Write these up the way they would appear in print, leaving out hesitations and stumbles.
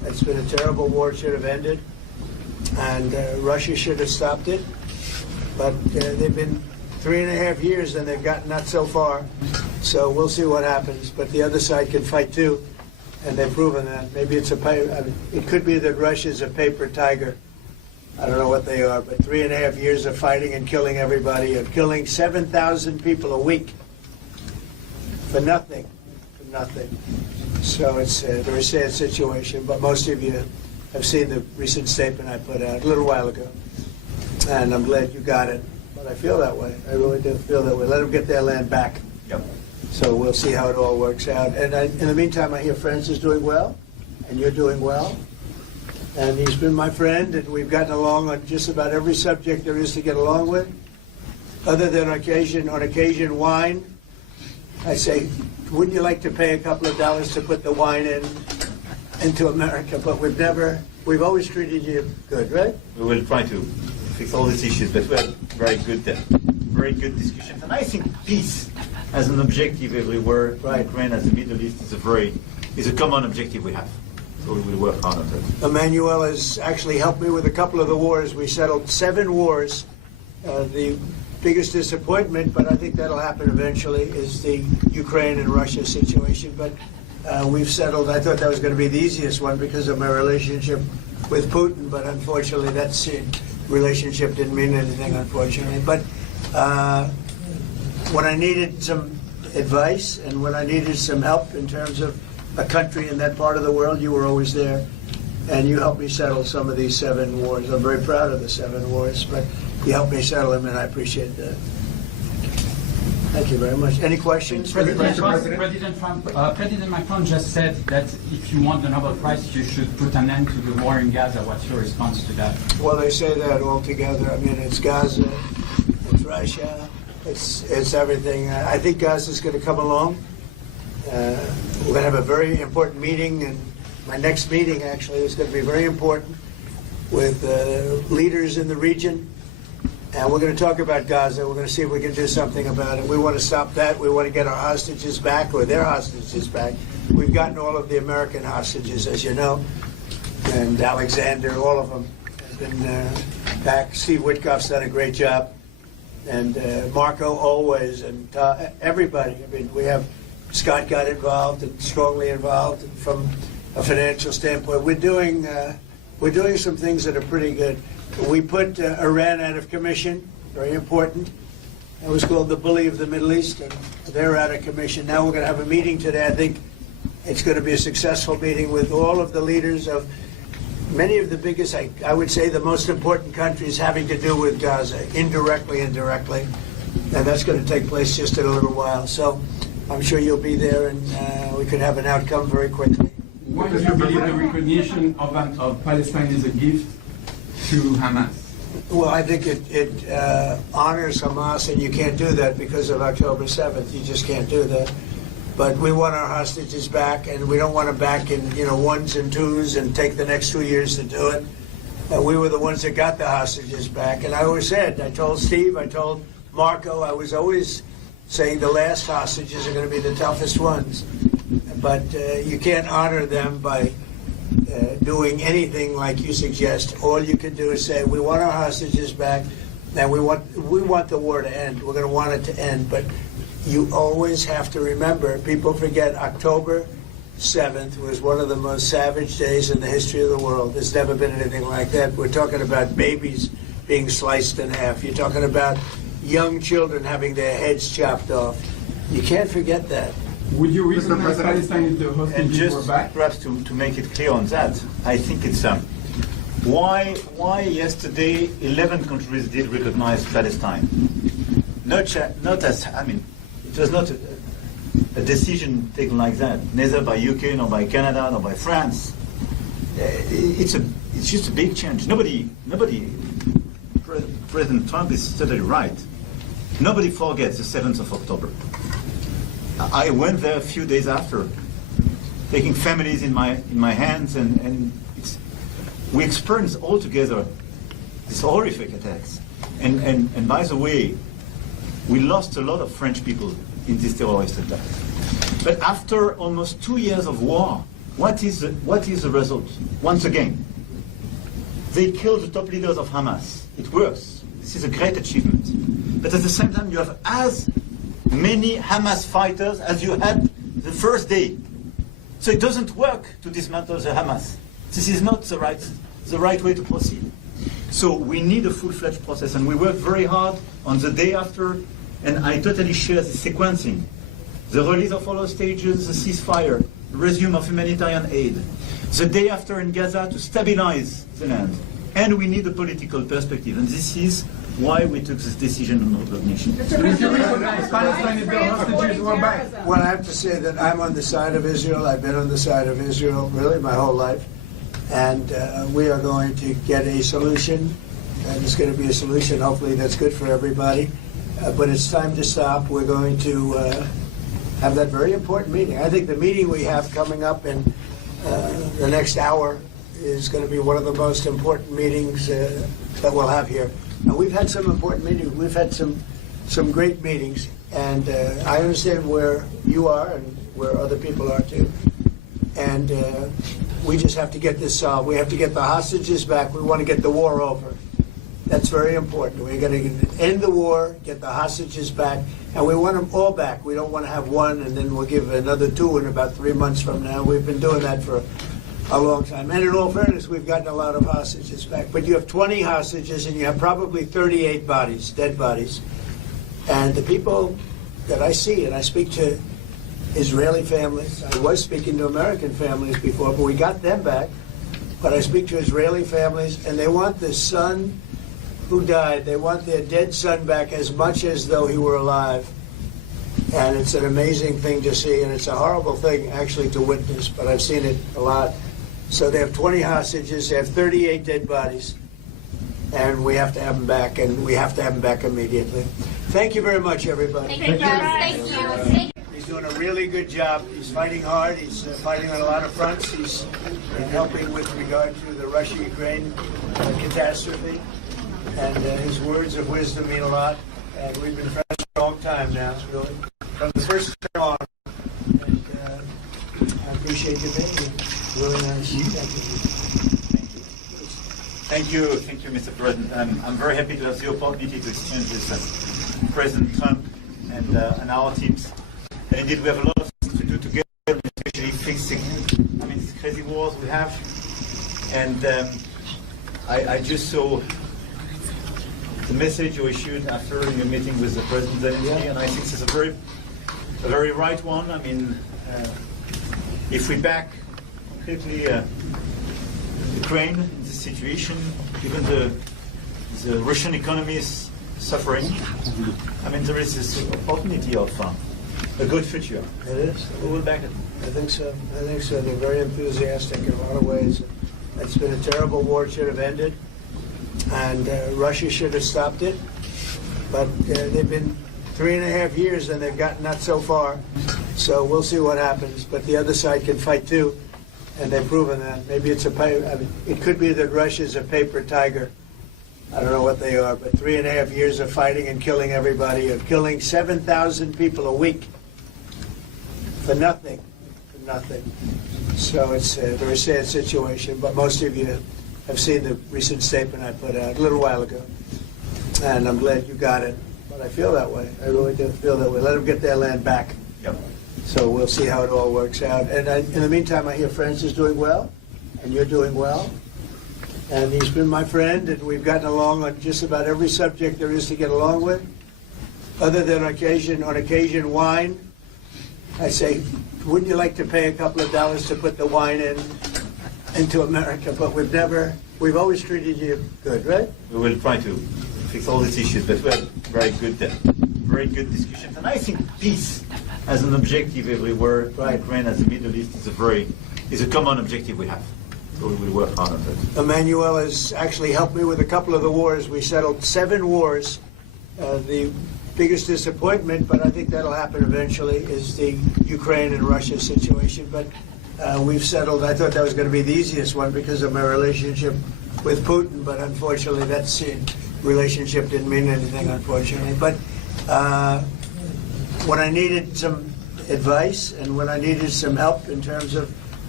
It's been a terrible war. It should have ended. And Russia should have stopped it. But they've been 3.5 years and they've gotten not so far. So we'll see what happens. But the other side can fight too. And they've proven that. Maybe it's it could be that Russia's a paper tiger. I don't know what they are, but 3.5 years of fighting and killing everybody, of killing 7,000 people a week for nothing, So it's a very sad situation, but most of you have seen the recent statement I put out a little while ago, and I'm glad you got it. But I feel that way. I really do feel that way. Let them get their land back. Yep. So we'll see how it all works out. And in the meantime, I hear France is doing well, and you're doing well. And he's been my friend, and we've gotten along on just about every subject there is to get along with. Other than on occasion, wine. I say, wouldn't you like to pay a couple of dollars to put the wine into America? But we've always treated you good, right? We will try to fix all these issues, but we have very good discussions. And I think peace as an objective everywhere, right. Ukraine as the Middle East is a common objective we have. So we will work hard on that. Emmanuel has actually helped me with a couple of the wars. We settled 7 wars. The biggest disappointment, but I think that'll happen eventually, is the Ukraine and Russia situation. But we've settled. I thought that was going to be the easiest one because of my relationship with Putin, but unfortunately that relationship didn't mean anything, unfortunately. But when I needed some advice and when I needed some help in terms of a country in that part of the world, you were always there, and you helped me settle some of these 7 wars. I'm very proud of the 7 wars, but you helped me settle them, and I appreciate that. Thank you very much. Any questions? President Macron just said that if you want the Nobel Prize, you should put an end to the war in Gaza. What's your response to that? Well, they say that all together. I mean, it's Gaza, it's Russia, it's everything. I think Gaza's going to come along. We're going to have a very important meeting, and my next meeting actually is going to be very important with leaders in the region. And we're going to talk about Gaza. We're going to see if we can do something about it. We want to stop that. We want to get our hostages back, or their hostages back. We've gotten all of the American hostages, as you know, and Alexander, all of them have been back. Steve Witkoff's done a great job, and Marco always, and everybody. I mean, we have Scott got involved and strongly involved from a financial standpoint. We're doing some things that are pretty good. We put Iran out of commission, very important. It was called the bully of the Middle East, and they're out of commission. Now we're going to have a meeting today. I think it's going to be a successful meeting with all of the leaders of many of the biggest, I would say the most important countries having to do with Gaza, indirectly and directly. And that's going to take place just in a little while. So I'm sure you'll be there, and we could have an outcome very quickly. Why do you believe the recognition of Palestine is a gift to Hamas? Well, I think it honors Hamas, and you can't do that because of October 7th. You just can't do that. But we want our hostages back, and we don't want them back in ones and twos and take the next 2 years to do it. We were the ones that got the hostages back, and I always said, I told Steve, I told Marco, I was always saying the last hostages are going to be the toughest ones. But you can't honor them by doing anything like you suggest. All you can do is say, we want our hostages back, and we want the war to end. We're going to want it to end. But you always have to remember, people forget October 7th was one of the most savage days in the history of the world. There's never been anything like that. We're talking about babies being sliced in half. You're talking about young children having their heads chopped off. You can't forget that. Would you recognize Palestine if the hostages were back? Perhaps to make it clear on that, I think it's why yesterday 11 countries did recognize Palestine. Not as, I mean, it was not a decision taken like that, neither by UK nor by Canada nor by France. It's just a big change. Nobody. President Trump is totally right. Nobody forgets the 7th of October. I went there a few days after, taking families in my hands, and we experienced all together these horrific attacks. And by the way, we lost a lot of French people in this terrorist attack. But after almost 2 years of war, What is the result? Once again, they killed the top leaders of Hamas. It works. This is a great achievement. But at the same time, you have as many Hamas fighters as you had the first day. So it doesn't work to dismantle the Hamas. This is not the right way to proceed. So we need a full-fledged process, and we work very hard on the day after, and I totally share the sequencing. The release of all hostages, the ceasefire, the resume of humanitarian aid, the day after in Gaza to stabilize the land. And we need a political perspective, and this is why we took this decision on recognition. If you recognize Palestine if their hostages were back. Well, I have to say that I'm on the side of Israel. I've been on the side of Israel really my whole life. And we are going to get a solution, and it's going to be a solution hopefully that's good for everybody. But it's time to stop. We're going to have that very important meeting. I think the meeting we have coming up in the next hour is going to be one of the most important meetings that we'll have here. And we've had some important meetings. We've had some great meetings, and I understand where you are and where other people are too. And we just have to get this solved. We have to get the hostages back. We want to get the war over. That's very important. We're going to end the war, get the hostages back, and we want them all back. We don't want to have one and then we'll give another two in about 3 months from now. We've been doing that for a long time. And in all fairness, we've gotten a lot of hostages back. But you have 20 hostages and you have probably 38 bodies, dead bodies. And the people that I see, and I speak to Israeli families. I was speaking to American families before, but we got them back. But I speak to Israeli families, and they want the son who died. They want their dead son back as much as though he were alive. And it's an amazing thing to see, and it's a horrible thing actually to witness, but I've seen it a lot. So they have 20 hostages, they have 38 dead bodies, and we have to have them back, and we have to have them back immediately. Thank you very much, everybody. Thank you. He's doing a really good job. He's fighting hard. He's fighting on a lot of fronts. He's helping with regard to the Russia-Ukraine catastrophe. And his words of wisdom mean a lot. And we've been friends for a long time now, really. From the first time on. And I appreciate you being here. Really nice. Thank you, Mr. President. I'm very happy to have the opportunity to exchange with President Trump and our teams. And indeed, we have a lot of things to do together, especially fixing, these crazy wars we have. And I just saw the message you issued after your meeting with the President Zelensky, and I think this is a very right one. If we back completely Ukraine in this situation, given the Russian economy is suffering, there is this opportunity of a good future. It is. We will back it. I think so. They're very enthusiastic in a lot of ways. It's been a terrible war. It should have ended. And Russia should have stopped it. But they've been 3.5 years and they've gotten not so far. So we'll see what happens. But the other side can fight too. And they've proven that. Maybe it's it could be that Russia's a paper tiger. I don't know what they are, but 3.5 years of fighting and killing everybody, of killing 7,000 people a week for nothing. So it's a very sad situation, but most of you have seen the recent statement I put out a little while ago. And I'm glad you got it. But I feel that way. I really do feel that way. Let them get their land back. Yep. So we'll see how it all works out. And in the meantime, I hear France is doing well, and you're doing well. And he's been my friend, and we've gotten along on just about every subject there is to get along with. Other than on occasion, wine. I say, wouldn't you like to pay a couple of dollars to put the wine into America? But we've always treated you good, right? We will try to fix all these issues, but we had very good discussions. And I think peace as an objective everywhere, Right. Ukraine as the Middle East is a common objective we have. So we will work hard on that. Emmanuel has actually helped me with a couple of the wars. We settled 7 wars. The biggest disappointment, but I think that'll happen eventually, is the Ukraine and Russia situation. But we've settled. I thought that was going to be the easiest one because of my relationship with Putin, but unfortunately that relationship didn't mean anything, unfortunately. But when I needed some advice and when I needed some help in terms of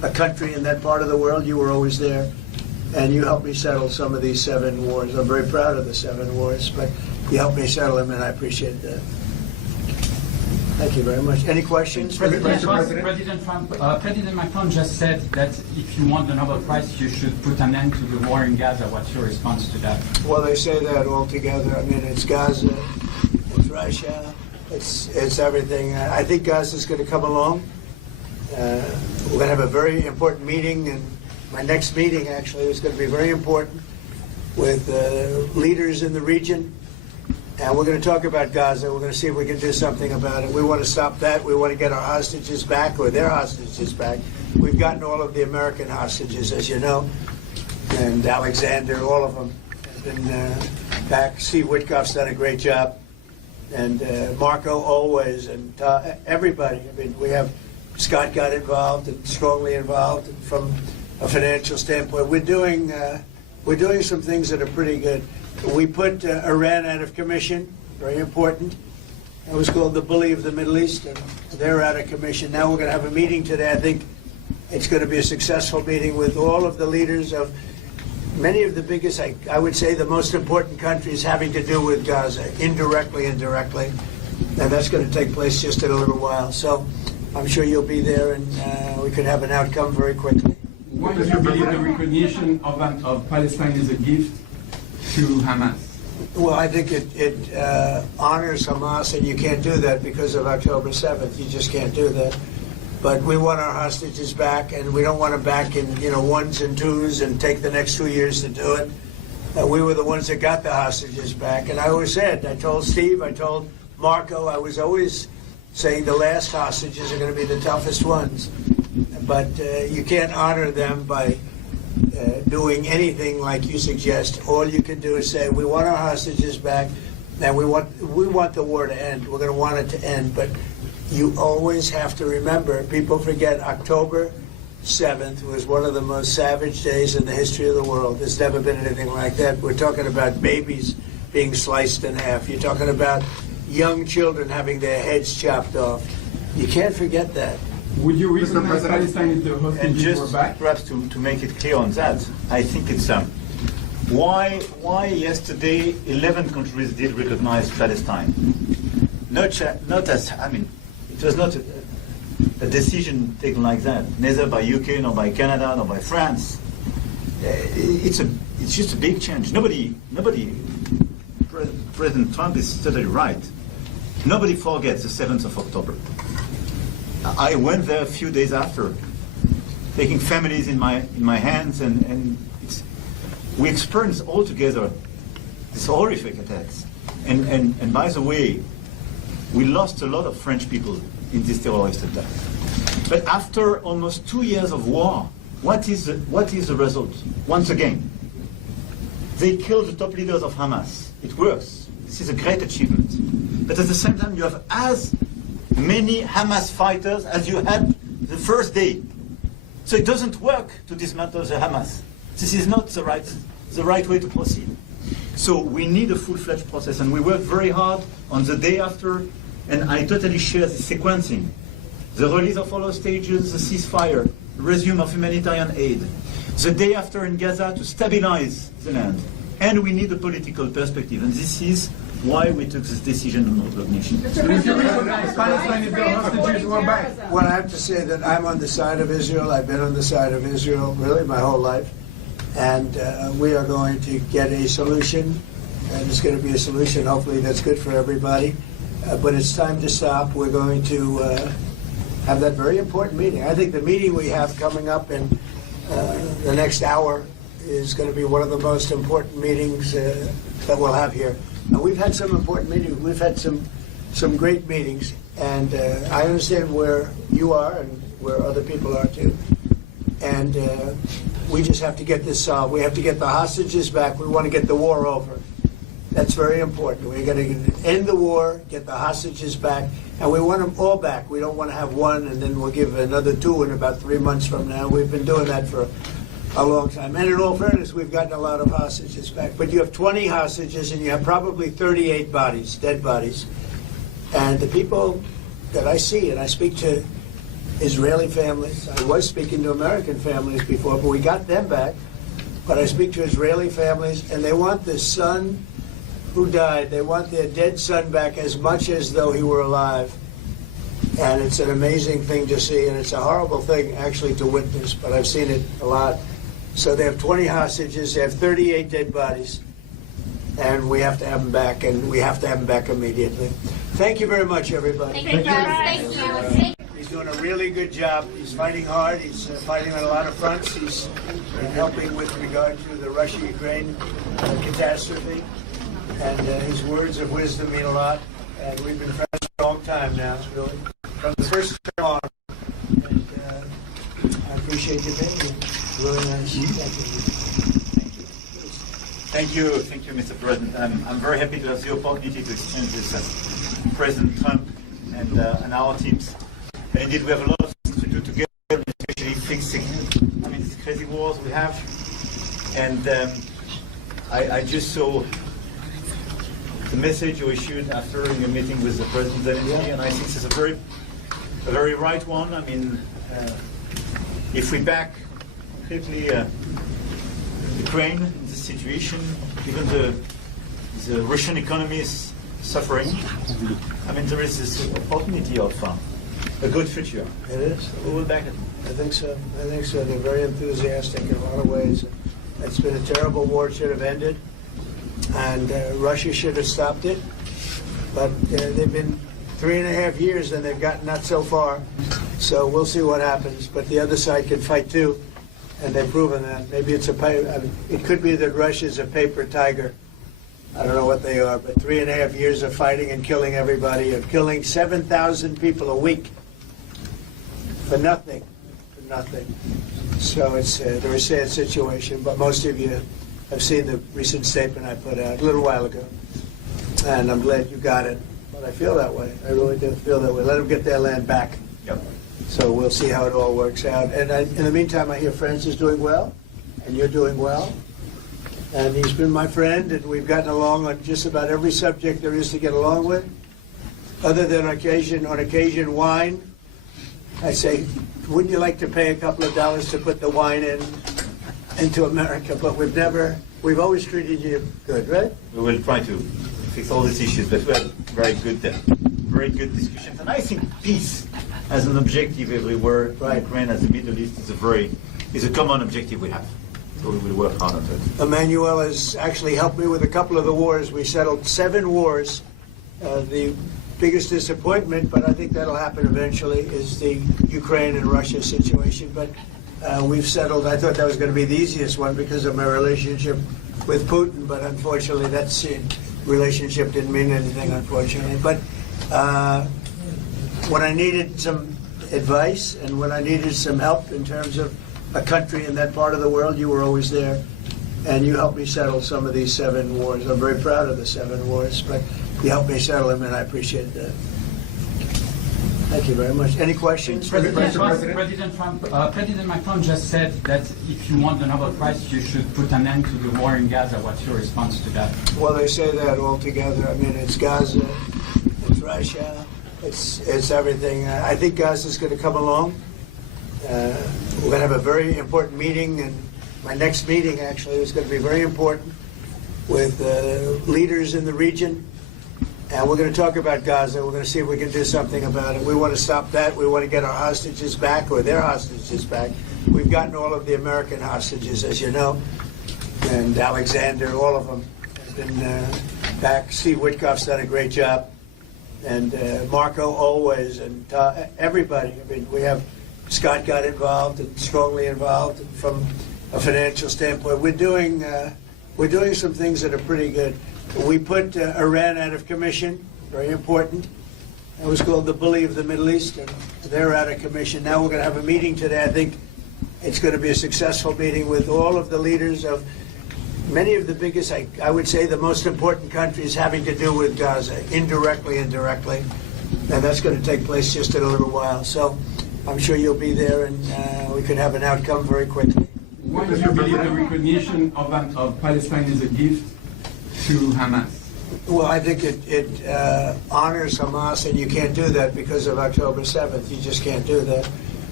a country in that part of the world. You were always there, and you helped me settle some of these 7 wars. I'm very proud of the 7 wars, but you helped me settle them, and I appreciate that. Thank you very much. Any questions? President Macron just said that if you want the Nobel Prize, you should put an end to the war in Gaza. What's your response to that? Well, they say that all together. I mean, it's Gaza, it's Russia, it's everything. I think Gaza's going to come along. We're going to have a very important meeting, and my next meeting actually is going to be very important with leaders in the region. And we're going to talk about Gaza. We're going to see if we can do something about it. We want to stop that. We want to get our hostages back, or their hostages back. We've gotten all of the American hostages, as you know, and Alexander, all of them have been back. Steve Witkoff's done a great job, and Marco always, and everybody. I mean, we have Scott got involved and strongly involved from a financial standpoint. We're doing some things that are pretty good. We put Iran out of commission, very important. It was called the bully of the Middle East, and they're out of commission. Now we're going to have a meeting today. I think it's going to be a successful meeting with all of the leaders of many of the biggest, I would say, the most important countries having to do with Gaza, indirectly and directly. And that's going to take place just in a little while. So I'm sure you'll be there, and we could have an outcome very quickly. Why do you believe the recognition of Palestine is a gift to Hamas? Well, I think it honors Hamas, and you can't do that because of October 7th. You just can't do that. But we want our hostages back, and we don't want them back in ones and twos and take the next 2 years to do it. We were the ones that got the hostages back. And I always said, I told Steve, I told Marco, I was always saying the last hostages are going to be the toughest ones. But you can't honor them by doing anything like you suggest. All you can do is say, we want our hostages back, and we want the war to end. We're going to want it to end. But you always have to remember, people forget October 7th was one of the most savage days in the history of the world. There's never been anything like that. We're talking about babies being sliced in half. You're talking about young children having their heads chopped off. You can't forget that. Would you recognize Palestine if the And hostages were just back? perhaps to make it clear on that, I think it's why yesterday 11 countries did recognize Palestine. Not as, I mean, it was not a decision taken like that, neither by UK, nor by Canada, nor by France. It's just a big change. Nobody, President Trump is totally right. Nobody forgets the 7th of October. I went there a few days after, taking families in my hands, and we experienced all together these horrific attacks. And by the way, we lost a lot of French people in this terrorist attack. But after almost 2 years of war, what is the result? Once again, they killed the top leaders of Hamas. It works. This is a great achievement. But at the same time, you have as many Hamas fighters as you had the first day. So it doesn't work to dismantle the Hamas. This is not the right way to proceed. So we need a full-fledged process, and we worked very hard on the day after, and I totally share the sequencing. The release of all hostages, the ceasefire, the resume of humanitarian aid, the day after in Gaza to stabilize the land. And we need a political perspective, and this is why we took this decision on recognition. Would you recognize Palestine if the hostages were back? Well, I have to say that I'm on the side of Israel. I've been on the side of Israel really my whole life. And we are going to get a solution, and it's going to be a solution hopefully that's good for everybody. But it's time to stop. We're going to have that very important meeting. I think the meeting we have coming up in the next hour is going to be one of the most important meetings that we'll have here. We've had some important meetings. We've had some great meetings, and I understand where you are and where other people are too. And we just have to get this solved. We have to get the hostages back. We want to get the war over. That's very important. We're going to end the war, get the hostages back, and we want them all back. We don't want to have one and then we'll give another two in about 3 months from now. We've been doing that for a long time. And in all fairness, we've gotten a lot of hostages back. But you have 20 hostages and you have probably 38 bodies, dead bodies. And the people that I see and I speak to Israeli families. I was speaking to American families before, but we got them back. But I speak to Israeli families, and they want the son who died, they want their dead son back as much as though he were alive. And it's an amazing thing to see, and it's a horrible thing actually to witness, but I've seen it a lot. So they have 20 hostages, they have 38 dead bodies, and we have to have them back, and we have to have them back immediately. Thank you very much, everybody. Thank you. Thank you. He's doing a really good job. He's fighting hard. He's fighting on a lot of fronts. He's helping with regard to the Russia-Ukraine catastrophe. And his words of wisdom mean a lot. And we've been friends for a long time now, really. From the first term on. And I appreciate you being here. Really nice. Thank you, Mr. President. I'm very happy to have the opportunity to exchange this with President Trump and our teams. And indeed, we have a lot of things to do together, especially fixing, these crazy wars we have. And I just saw the message you issued after your meeting with the President Zelensky, and I think it's a very right one. If we back completely Ukraine in this situation, even the Russian economy is suffering. There is this opportunity of a good future. It is. We will back it. I think so. They're very enthusiastic in a lot of ways. It's been a terrible war. It should have ended. And Russia should have stopped it. But they've been 3.5 years and they've gotten not so far. So we'll see what happens. But the other side can fight too. And they've proven that. Maybe it's it could be that Russia's a paper tiger. I don't know what they are, but 3.5 years of fighting and killing everybody, of killing 7,000 people a week for nothing. So it's a very sad situation, but most of you have seen the recent statement I put out a little while ago, and I'm glad you got it. But I feel that way. I really do feel that way. Let them get their land back. Yep. So we'll see how it all works out. And in the meantime, I hear France is doing well, and you're doing well. And he's been my friend, and we've gotten along on just about every subject there is to get along with, other than on occasion wine. I say, wouldn't you like to pay a couple of dollars to put the wine into America? But we've always treated you good, right? We will try to fix all these issues, but we had very good discussions. And I think peace as an objective everywhere, Right. Ukraine as the Middle East is a common objective we have. So we will work hard on it. Emmanuel has actually helped me with a couple of the wars. We settled 7 wars. The biggest disappointment, but I think that'll happen eventually, is the Ukraine and Russia situation. But we've settled. I thought that was going to be the easiest one because of my relationship with Putin, but unfortunately that relationship didn't mean anything, unfortunately. But when I needed some advice and when I needed some help in terms of a country in that part of the world, you were always there, and you helped me settle some of these 7 wars. I'm very proud of the 7 wars, but you helped me settle them, and I appreciate that. Thank you very much. Any questions? President Macron just said that if you want the Nobel Prize, you should put an end to the war in Gaza. What's your response to that? Well, they say that all together. It's Gaza, it's Russia, it's everything. I think Gaza's going to come along. We're going to have a very important meeting, and my next meeting actually is going to be very important with leaders in the region. And we're going to talk about Gaza. We're going to see if we can do something about it. We want to stop that. We want to get our hostages back, or their hostages back. We've gotten all of the American hostages, as you know, and Alexander, all of them have been back. Steve Witkoff's done a great job, and Marco always, and everybody. We have Scott got involved and strongly involved from a financial standpoint. We're doing some things that are pretty good. We put Iran out of commission, very important. It was called the bully of the Middle East, and they're out of commission. Now we're going to have a meeting today. I think it's going to be a successful meeting with all of the leaders of many of the biggest, I would say the most important countries having to do with Gaza, indirectly and directly. And that's going to take place just in a little while. So I'm sure you'll be there, and we could have an outcome very quickly. Why do you believe the recognition of Palestine is a gift to Hamas? Well, I think it honors Hamas, and you can't do that because of October 7th. You just can't do that.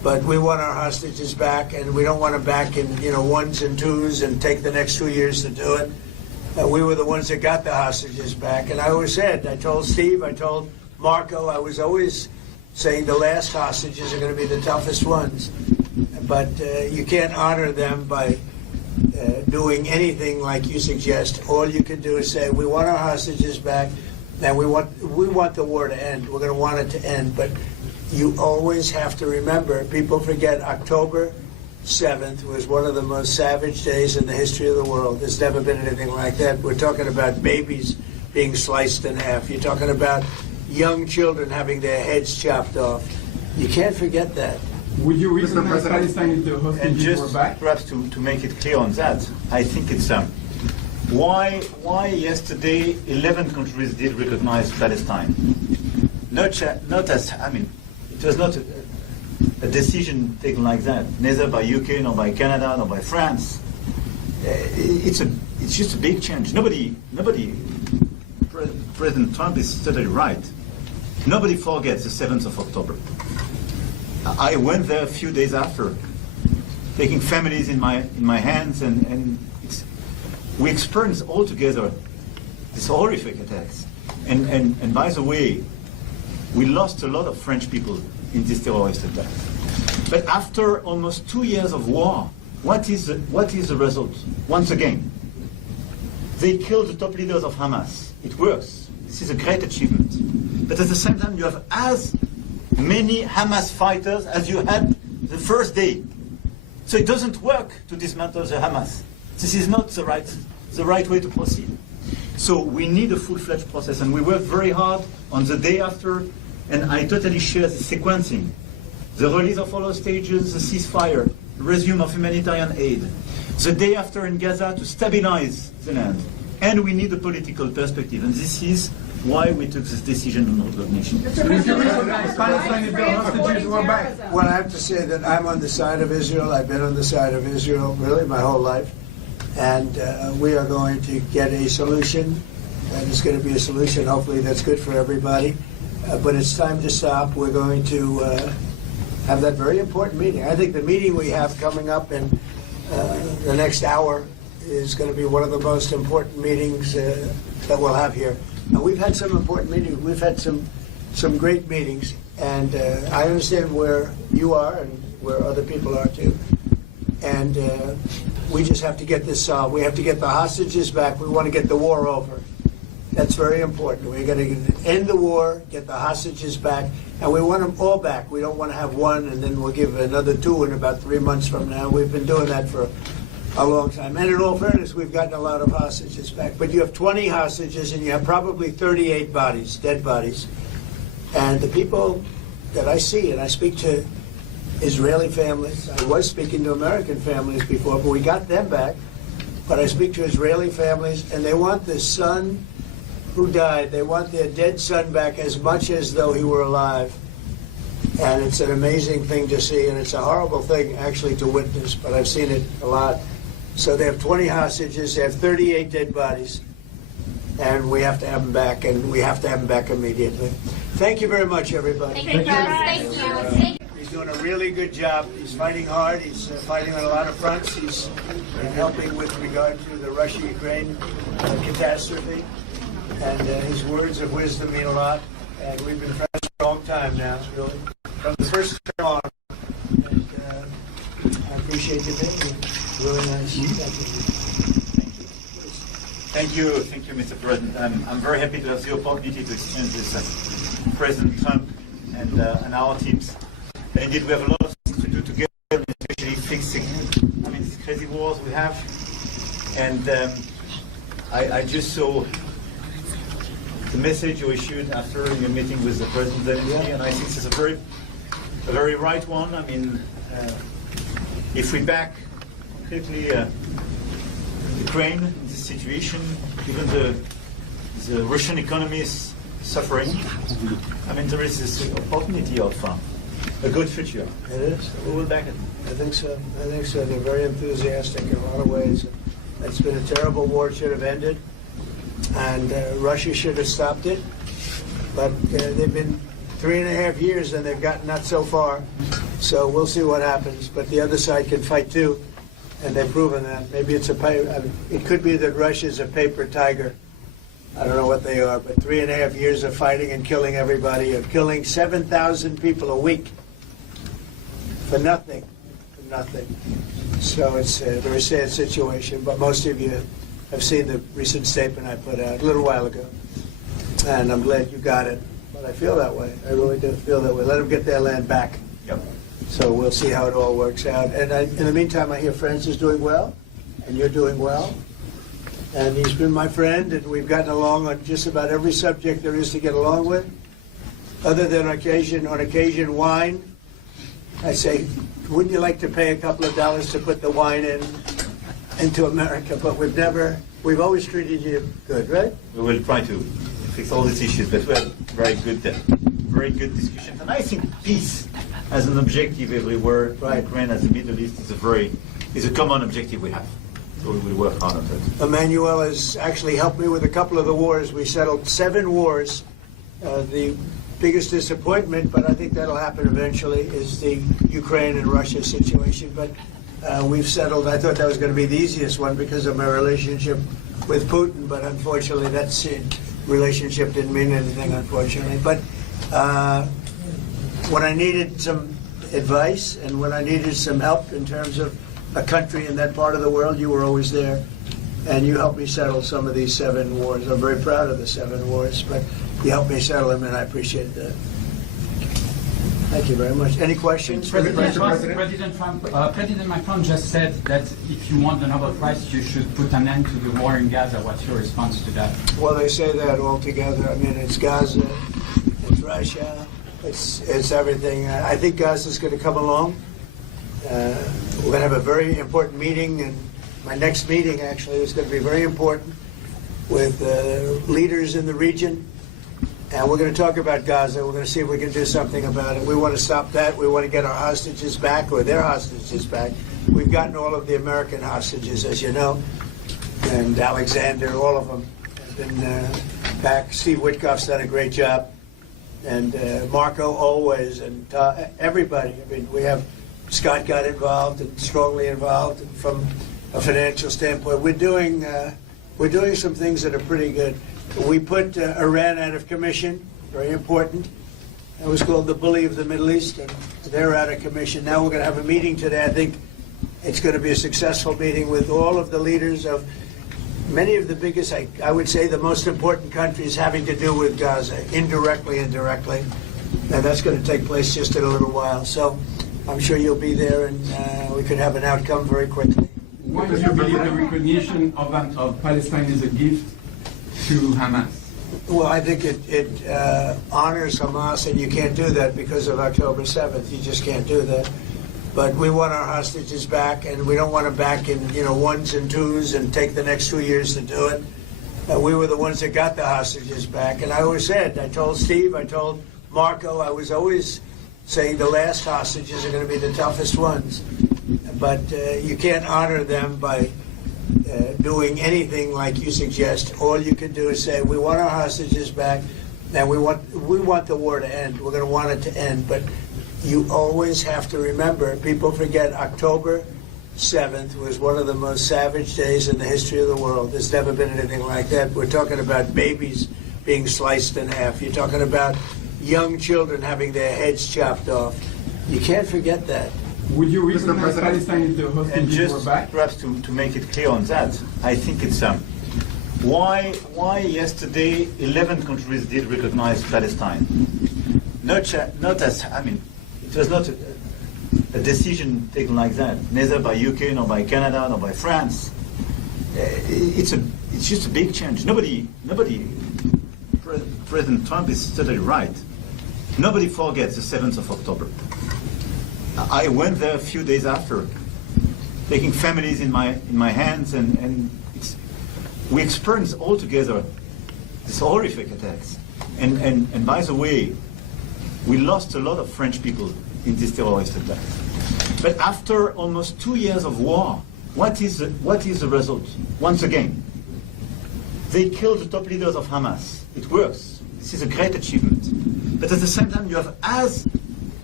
But we want our hostages back, and we don't want them back in, ones and twos and take the next 2 years to do it. We were the ones that got the hostages back. And I always said, I told Steve, I told Marco, I was always saying the last hostages are going to be the toughest ones. But you can't honor them by doing anything like you suggest. All you can do is say, we want our hostages back, and we want the war to end. We're going to want it to end. But you always have to remember, people forget October 7th was one of the most savage days in the history of the world. There's never been anything like that. We're talking about babies being sliced in half. You're talking about young children having their heads chopped off. You can't forget that. Would you recognize Palestine if the And hostages were just back? perhaps to make it clear on that, I think it's why yesterday 11 countries did recognize Palestine. Not as, it was not a decision taken like that, neither by UK, nor by Canada, nor by France. It's just a big change. Nobody, President Trump is totally right. Nobody forgets the 7th of October. I went there a few days after, taking families in my hands, and we experienced all together this horrific attacks. And by the way, we lost a lot of French people in this terrorist attack. But after almost 2 years of war, what is the result? Once again, they killed the top leaders of Hamas. It works. This is a great achievement. But at the same time, you have as many Hamas fighters as you had the first day. So it doesn't work to dismantle the Hamas. This is not the right way to proceed. So we need a full-fledged process, and we worked very hard on the day after, and I totally share the sequencing. The release of all hostages, the ceasefire, the resume of humanitarian aid. The day after in Gaza to stabilize the land. And we need a political perspective, and this is why we took this decision on recognition. Would you recognize Palestine if the hostages were back? Well, I have to say that I'm on the side of Israel. I've been on the side of Israel really my whole life. And we are going to get a solution. And it's going to be a solution, hopefully, that's good for everybody. But it's time to stop. We're going to have that very important meeting. I think the meeting we have coming up in the next hour is going to be one of the most important meetings that we'll have here. And we've had some important meetings. We've had some great meetings. And I understand where you are and where other people are too. And we just have to get this solved. We have to get the hostages back. We want to get the war over. That's very important. We're going to end the war, get the hostages back, and we want them all back. We don't want to have one and then we'll give another two in about 3 months from now. We've been doing that for a long time. And in all fairness, we've gotten a lot of hostages back. But you have 20 hostages and you have probably 38 bodies, dead bodies. And the people that I see, and I speak to Israeli families. I was speaking to American families before, but we got them back. But I speak to Israeli families, and they want the son who died. They want their dead son back as much as though he were alive. And it's an amazing thing to see, and it's a horrible thing actually to witness, but I've seen it a lot. So they have 20 hostages, they have 38 dead bodies, and we have to have them back, and we have to have them back immediately. Thank you very much, everybody. Thank you. Thank you. He's doing a really good job. He's fighting hard. He's fighting on a lot of fronts. He's helping with regard to the Russia-Ukraine catastrophe. And his words of wisdom mean a lot. And we've been friends for a long time now, really. From the first term on. And I appreciate you being here. Really nice. Thank you, Mr. President. I'm very happy to have the opportunity to exchange this with President Trump and our teams. And indeed, we have a lot of things to do together, especially fixing, these crazy wars we have. And I just saw the message you issued after your meeting with the President Zelensky, and I think it's a very right one. If we back completely Ukraine in this situation, even the Russian economy is suffering. There is this opportunity of a good future. It is. We will back it. I think so. They're very enthusiastic in a lot of ways. It's been a terrible war. It should have ended. And Russia should have stopped it. But they've been 3.5 years and they've gotten not so far. So we'll see what happens. But the other side can fight too, and they've proven that. Maybe it's it could be that Russia's a paper tiger. I don't know what they are, but 3.5 years of fighting and killing everybody, of killing 7,000 people a week for nothing, So it's a very sad situation, but most of you have seen the recent statement I put out a little while ago, and I'm glad you got it. But I feel that way. I really do feel that way. Let them get their land back. Yep. So we'll see how it all works out. And in the meantime, I hear France is doing well, and you're doing well. And he's been my friend, and we've gotten along on just about every subject there is to get along with, other than on occasion wine. I say, wouldn't you like to pay a couple of dollars to put the wine into America? But we've always treated you good, right? We will try to fix all these issues, but we have very good discussions. And I think peace as an objective everywhere, Right. Ukraine as the Middle East is a common objective we have. So we will work hard on that. Emmanuel has actually helped me with a couple of the wars. We settled 7 wars. The biggest disappointment, but I think that'll happen eventually, is the Ukraine and Russia situation. But we've settled. I thought that was going to be the easiest one because of my relationship with Putin, but unfortunately that relationship didn't mean anything, unfortunately. But when I needed some advice and when I needed some help in terms of a country in that part of the world, you were always there, and you helped me settle some of these 7 wars. I'm very proud of the 7 wars, but you helped me settle them, and I appreciate that. Thank you very much. Any questions? President Macron just said that if you want the Nobel Prize, you should put an end to the war in Gaza. What's your response to that? Well, they say that all together. I mean, it's Gaza, it's Russia, it's everything. I think Gaza's going to come along. We're going to have a very important meeting, and my next meeting actually is going to be very important with leaders in the region. And we're going to talk about Gaza. We're going to see if we can do something about it. We want to stop that. We want to get our hostages back, or their hostages back. We've gotten all of the American hostages, as you know, and Alexander, all of them have been back. Steve Witkoff's done a great job, and Marco always, and everybody. I mean, we have Scott got involved and strongly involved from a financial standpoint. We're doing some things that are pretty good. We put Iran out of commission, very important. It was called the bully of the Middle East, and they're out of commission. Now we're going to have a meeting today. I think it's going to be a successful meeting with all of the leaders of many of the biggest, I would say the most important countries having to do with Gaza, indirectly and directly. And that's going to take place just in a little while. So I'm sure you'll be there, and we could have an outcome very quickly. Why do you believe the recognition of Palestine is a gift to Hamas? Well, I think it honors Hamas, and you can't do that because of October 7th. You just can't do that. But we want our hostages back, and we don't want them back in 1s and 2s and take the next 2 years to do it. We were the ones that got the hostages back. And I always said, I told Steve, I told Marco, I was always saying the last hostages are going to be the toughest ones. But you can't honor them by doing anything like you suggest. All you can do is say, we want our hostages back, and we want the war to end. We're going to want it to end. But you always have to remember, people forget October 7th was one of the most savage days in the history of the world. There's never been anything like that. We're talking about babies being sliced in half. You're talking about young children having their heads chopped off. You can't forget that. Would you recognize Palestine if the And hostages were just back? perhaps to make it clear on that, I think it's why yesterday 11 countries did recognize Palestine. Not as, I mean, it was not a decision taken like that, neither by UK, nor by Canada, nor by France. It's just a big change. Nobody, President Trump is totally right. Nobody forgets the 7th of October. I went there a few days after, taking families in my hands, and we experienced all together these horrific attacks. And by the way, we lost a lot of French people in this terrorist attack. But after almost 2 years of war, what is the result? Once again, they killed the top leaders of Hamas. It works. This is a great achievement. But at the same time, you have as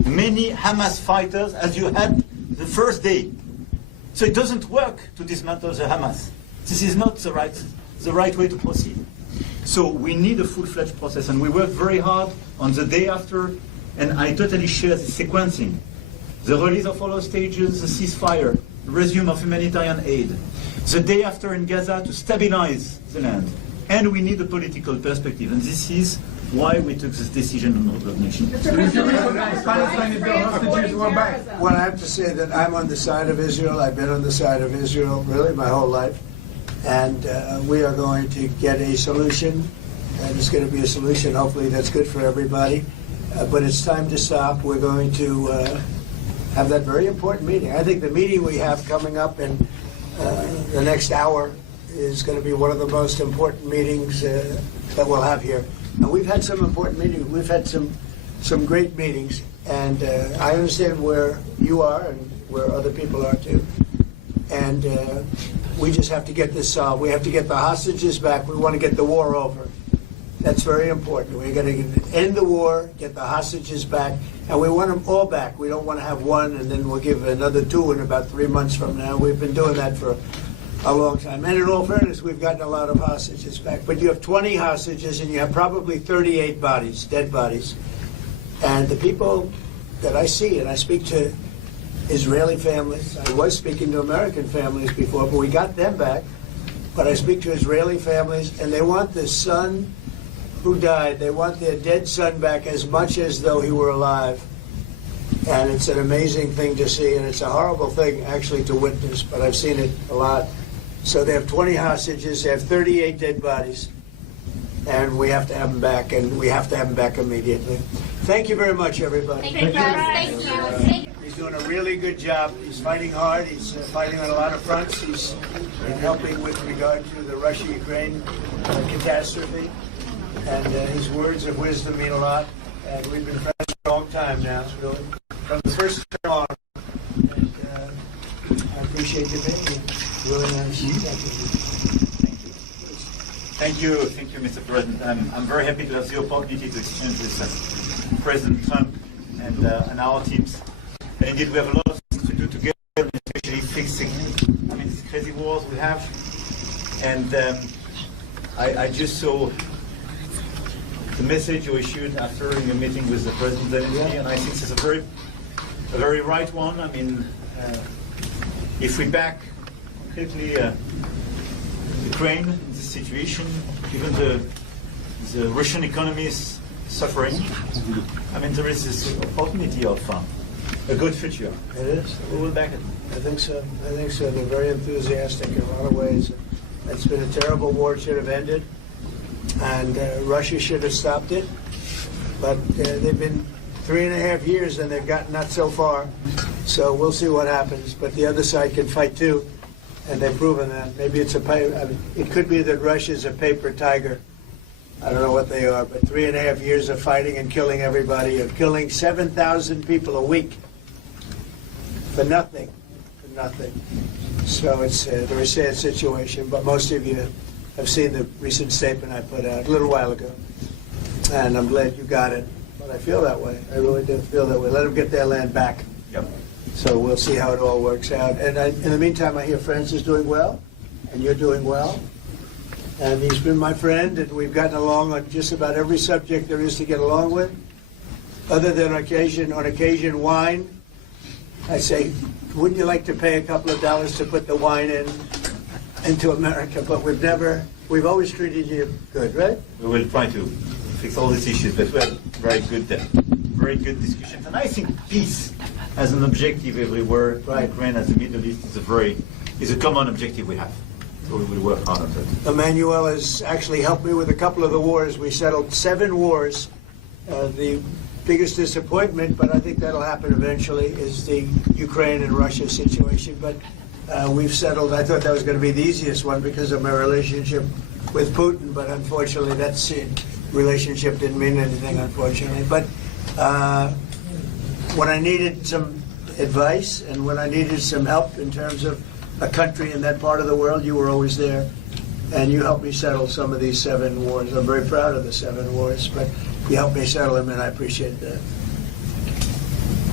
many Hamas fighters as you had the first day. So it doesn't work to dismantle the Hamas. This is not the right way to proceed. So we need a full-fledged process, and we worked very hard on the day after, and I totally share the sequencing. The release of all hostages, the ceasefire, resume of humanitarian aid. The day after in Gaza to stabilize the land. And we need a political perspective, and this is why we took this decision on the League of Nations. If you recognize Palestine if the hostages were back. Well, I have to say that I'm on the side of Israel. I've been on the side of Israel really my whole life. And we are going to get a solution. And it's going to be a solution, hopefully, that's good for everybody. But it's time to stop. We're going to have that very important meeting. I think the meeting we have coming up in the next hour is going to be one of the most important meetings that we'll have here. And we've had some important meetings. We've had some great meetings. And I understand where you are and where other people are too. And we just have to get this solved. We have to get the hostages back. We want to get the war over. That's very important. We're going to end the war, get the hostages back, and we want them all back. We don't want to have one and then we'll give another two in about 3 months from now. We've been doing that for a long time. And in all fairness, we've gotten a lot of hostages back. But you have 20 hostages and you have probably 38 bodies, dead bodies. And the people that I see, and I speak to Israeli families. I was speaking to American families before, but we got them back. But I speak to Israeli families, and they want the son who died. They want their dead son back as much as though he were alive. And it's an amazing thing to see, and it's a horrible thing, actually, to witness, but I've seen it a lot. So they have 20 hostages. They have 38 dead bodies. And we have to have them back, and we have to have them back immediately. Thank you very much, everybody. Thank you. Thank you. He's doing a really good job. He's fighting hard. He's fighting on a lot of fronts. He's helping with regard to the Russia-Ukraine catastrophe. And his words of wisdom mean a lot. And we've been friends for a long time now, really. From the first term on. And I appreciate you being here. Really nice. Thank you, Mr. President. I'm very happy to have the opportunity to exchange with President Trump and our teams. And indeed, we have a lot of things to do together, especially fixing, these crazy wars we have. And I just saw the message you issued after your meeting with the President Zelensky, and I think it's a very right one. If we back completely Ukraine in this situation, given the Russian economy is suffering, there is this opportunity of a good future. It is. We will back it. I think so. They're very enthusiastic in a lot of ways. It's been a terrible war. It should have ended. And Russia should have stopped it. But they've been 3.5 years and they've gotten not so far. So we'll see what happens. But the other side can fight too. And they've proven that. Maybe it's it could be that Russia's a paper tiger. I don't know what they are, but 3.5 years of fighting and killing everybody, of killing 7,000 people a week for nothing. So it's a very sad situation, but most of you have seen the recent statement I put out a little while ago. And I'm glad you got it. But I feel that way. I really do feel that way. Let them get their land back. Yep. So we'll see how it all works out. And in the meantime, I hear France is doing well, and you're doing well. And he's been my friend, and we've gotten along on just about every subject there is to get along with. Other than on occasion wine. I say, wouldn't you like to pay a couple of dollars to put the wine into America? But we've always treated you good, right? We will try to fix all these issues, but we had very good discussions. And I think peace as an objective everywhere, right. Ukraine as the Middle East is a common objective we have. So we will work hard on that. Emmanuel has actually helped me with a couple of the wars. We settled 7 wars. The biggest disappointment, but I think that'll happen eventually, is the Ukraine and Russia situation. But we've settled. I thought that was going to be the easiest one because of my relationship with Putin, but unfortunately that relationship didn't mean anything, unfortunately. But when I needed some advice and when I needed some help in terms of a country in that part of the world, you were always there. And you helped me settle some of these 7 wars. I'm very proud of the 7 wars, but you helped me settle them, and I appreciate that.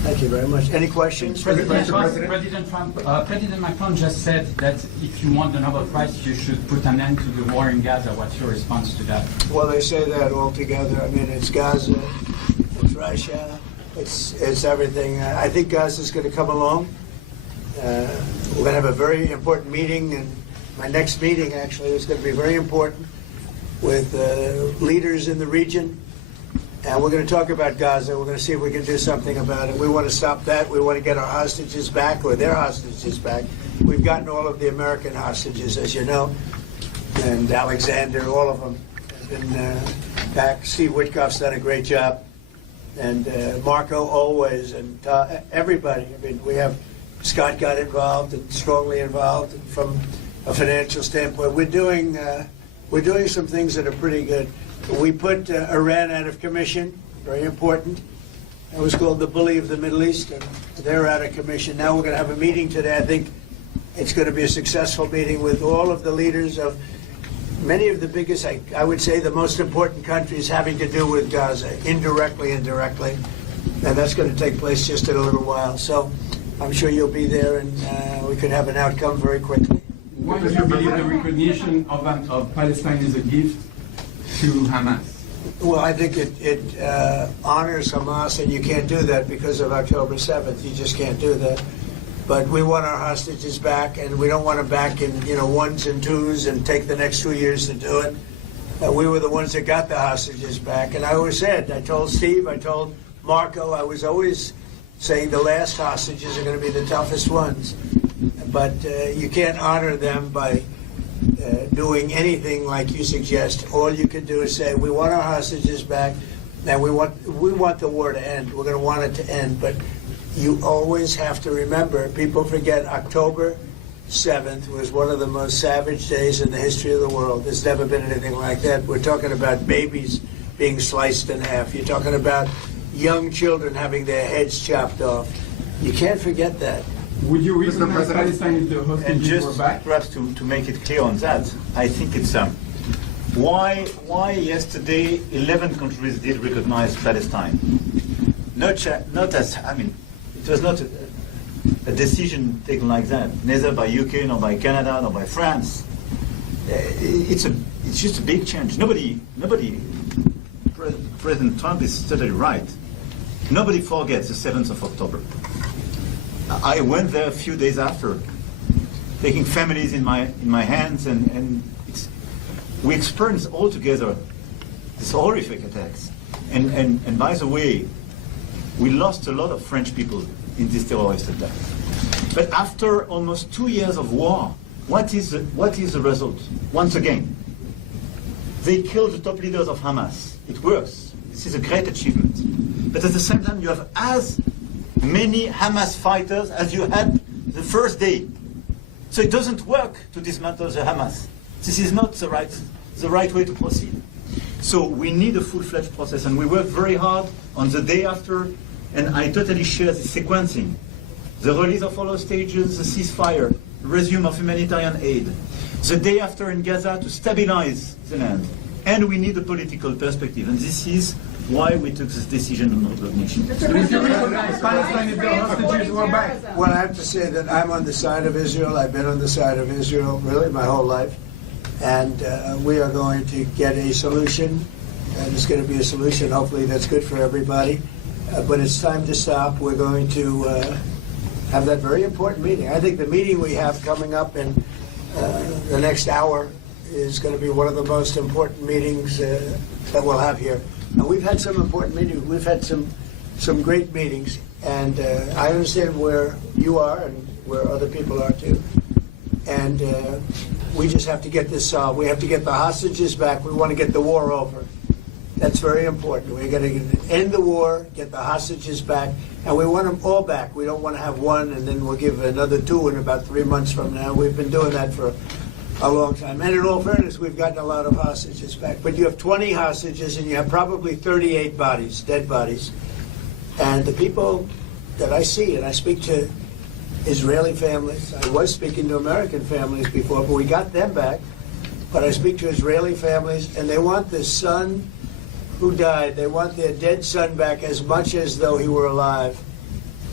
Thank you very much. Any questions? President Macron just said that if you want the Nobel Prize, you should put an end to the war in Gaza. What's your response to that? Well, they say that all together. I mean, it's Gaza, it's Russia, it's everything. I think Gaza is going to come along. We're going to have a very important meeting, and my next meeting actually is going to be very important with leaders in the region. And we're going to talk about Gaza. We're going to see if we can do something about it. We want to stop that. We want to get our hostages back, or their hostages back. We've gotten all of the American hostages, as you know, and Alexander, all of them have been back. Steve Witkoff's done a great job, and Marco always, and everybody. I mean, we have Scott got involved and strongly involved from a financial standpoint. We're doing some things that are pretty good. We put Iran out of commission, very important. It was called the bully of the Middle East, and they're out of commission. Now we're going to have a meeting today. I think it's going to be a successful meeting with all of the leaders of many of the biggest, I would say, the most important countries having to do with Gaza, indirectly and directly. And that's going to take place just in a little while. So I'm sure you'll be there, and we could have an outcome very quickly. Why do you believe the recognition of Palestine is a gift to Hamas? Well, I think it honors Hamas, and you can't do that because of October 7th. You just can't do that. But we want our hostages back, and we don't want them back in ones and twos and take the next 2 years to do it. We were the ones that got the hostages back, and I always said, I told Steve, I told Marco, I was always saying the last hostages are going to be the toughest ones. But you can't honor them by doing anything like you suggest. All you can do is say, we want our hostages back, and we want the war to end. We're going to want it to end. But you always have to remember, people forget October 7th was one of the most savage days in the history of the world. There's never been anything like that. We're talking about babies being sliced in half. You're talking about young children having their heads chopped off. You can't forget that. Would you recognize Palestine if the And hostages were just back? perhaps to make it clear on that, I think it's why yesterday 11 countries did recognize Palestine. Not as, I mean, it was not a decision taken like that, neither by UK, nor by Canada, nor by France. It's just a big change. Nobody. President Trump is totally right. Nobody forgets the 7th of October. I went there a few days after, taking families in my hands, and we experienced all together these horrific attacks. And by the way, we lost a lot of French people in this terrorist attack. But after almost 2 years of war, what is the result? Once again, they killed the top leaders of Hamas. It works. This is a great achievement. But at the same time, you have as many Hamas fighters as you had the first day. So it doesn't work to dismantle the Hamas. This is not the right way to proceed. So we need a full-fledged process, and we worked very hard on the day after, and I totally share the sequencing. The release of all hostages, the ceasefire, resume of humanitarian aid. The day after in Gaza to stabilize the land. And we need a political perspective, and this is why we took this decision on recognition. Would you recognize Palestine if the hostages were back? Well, I have to say that I'm on the side of Israel. I've been on the side of Israel really my whole life. And we are going to get a solution, and it's going to be a solution hopefully that's good for everybody. But it's time to stop. We're going to have that very important meeting. I think the meeting we have coming up in the next hour is going to be one of the most important meetings that we'll have here. And we've had some important meetings. We've had some great meetings, and I understand where you are and where other people are too. And we just have to get this solved. We have to get the hostages back. We want to get the war over. That's very important. We're going to end the war, get the hostages back, and we want them all back. We don't want to have one and then we'll give another two in about 3 months from now. We've been doing that for a long time. And in all fairness, we've gotten a lot of hostages back. But you have 20 hostages and you have probably 38 bodies, dead bodies. And the people that I see, and I speak to Israeli families. I was speaking to American families before, but we got them back. But I speak to Israeli families, and they want the son who died. They want their dead son back as much as though he were alive.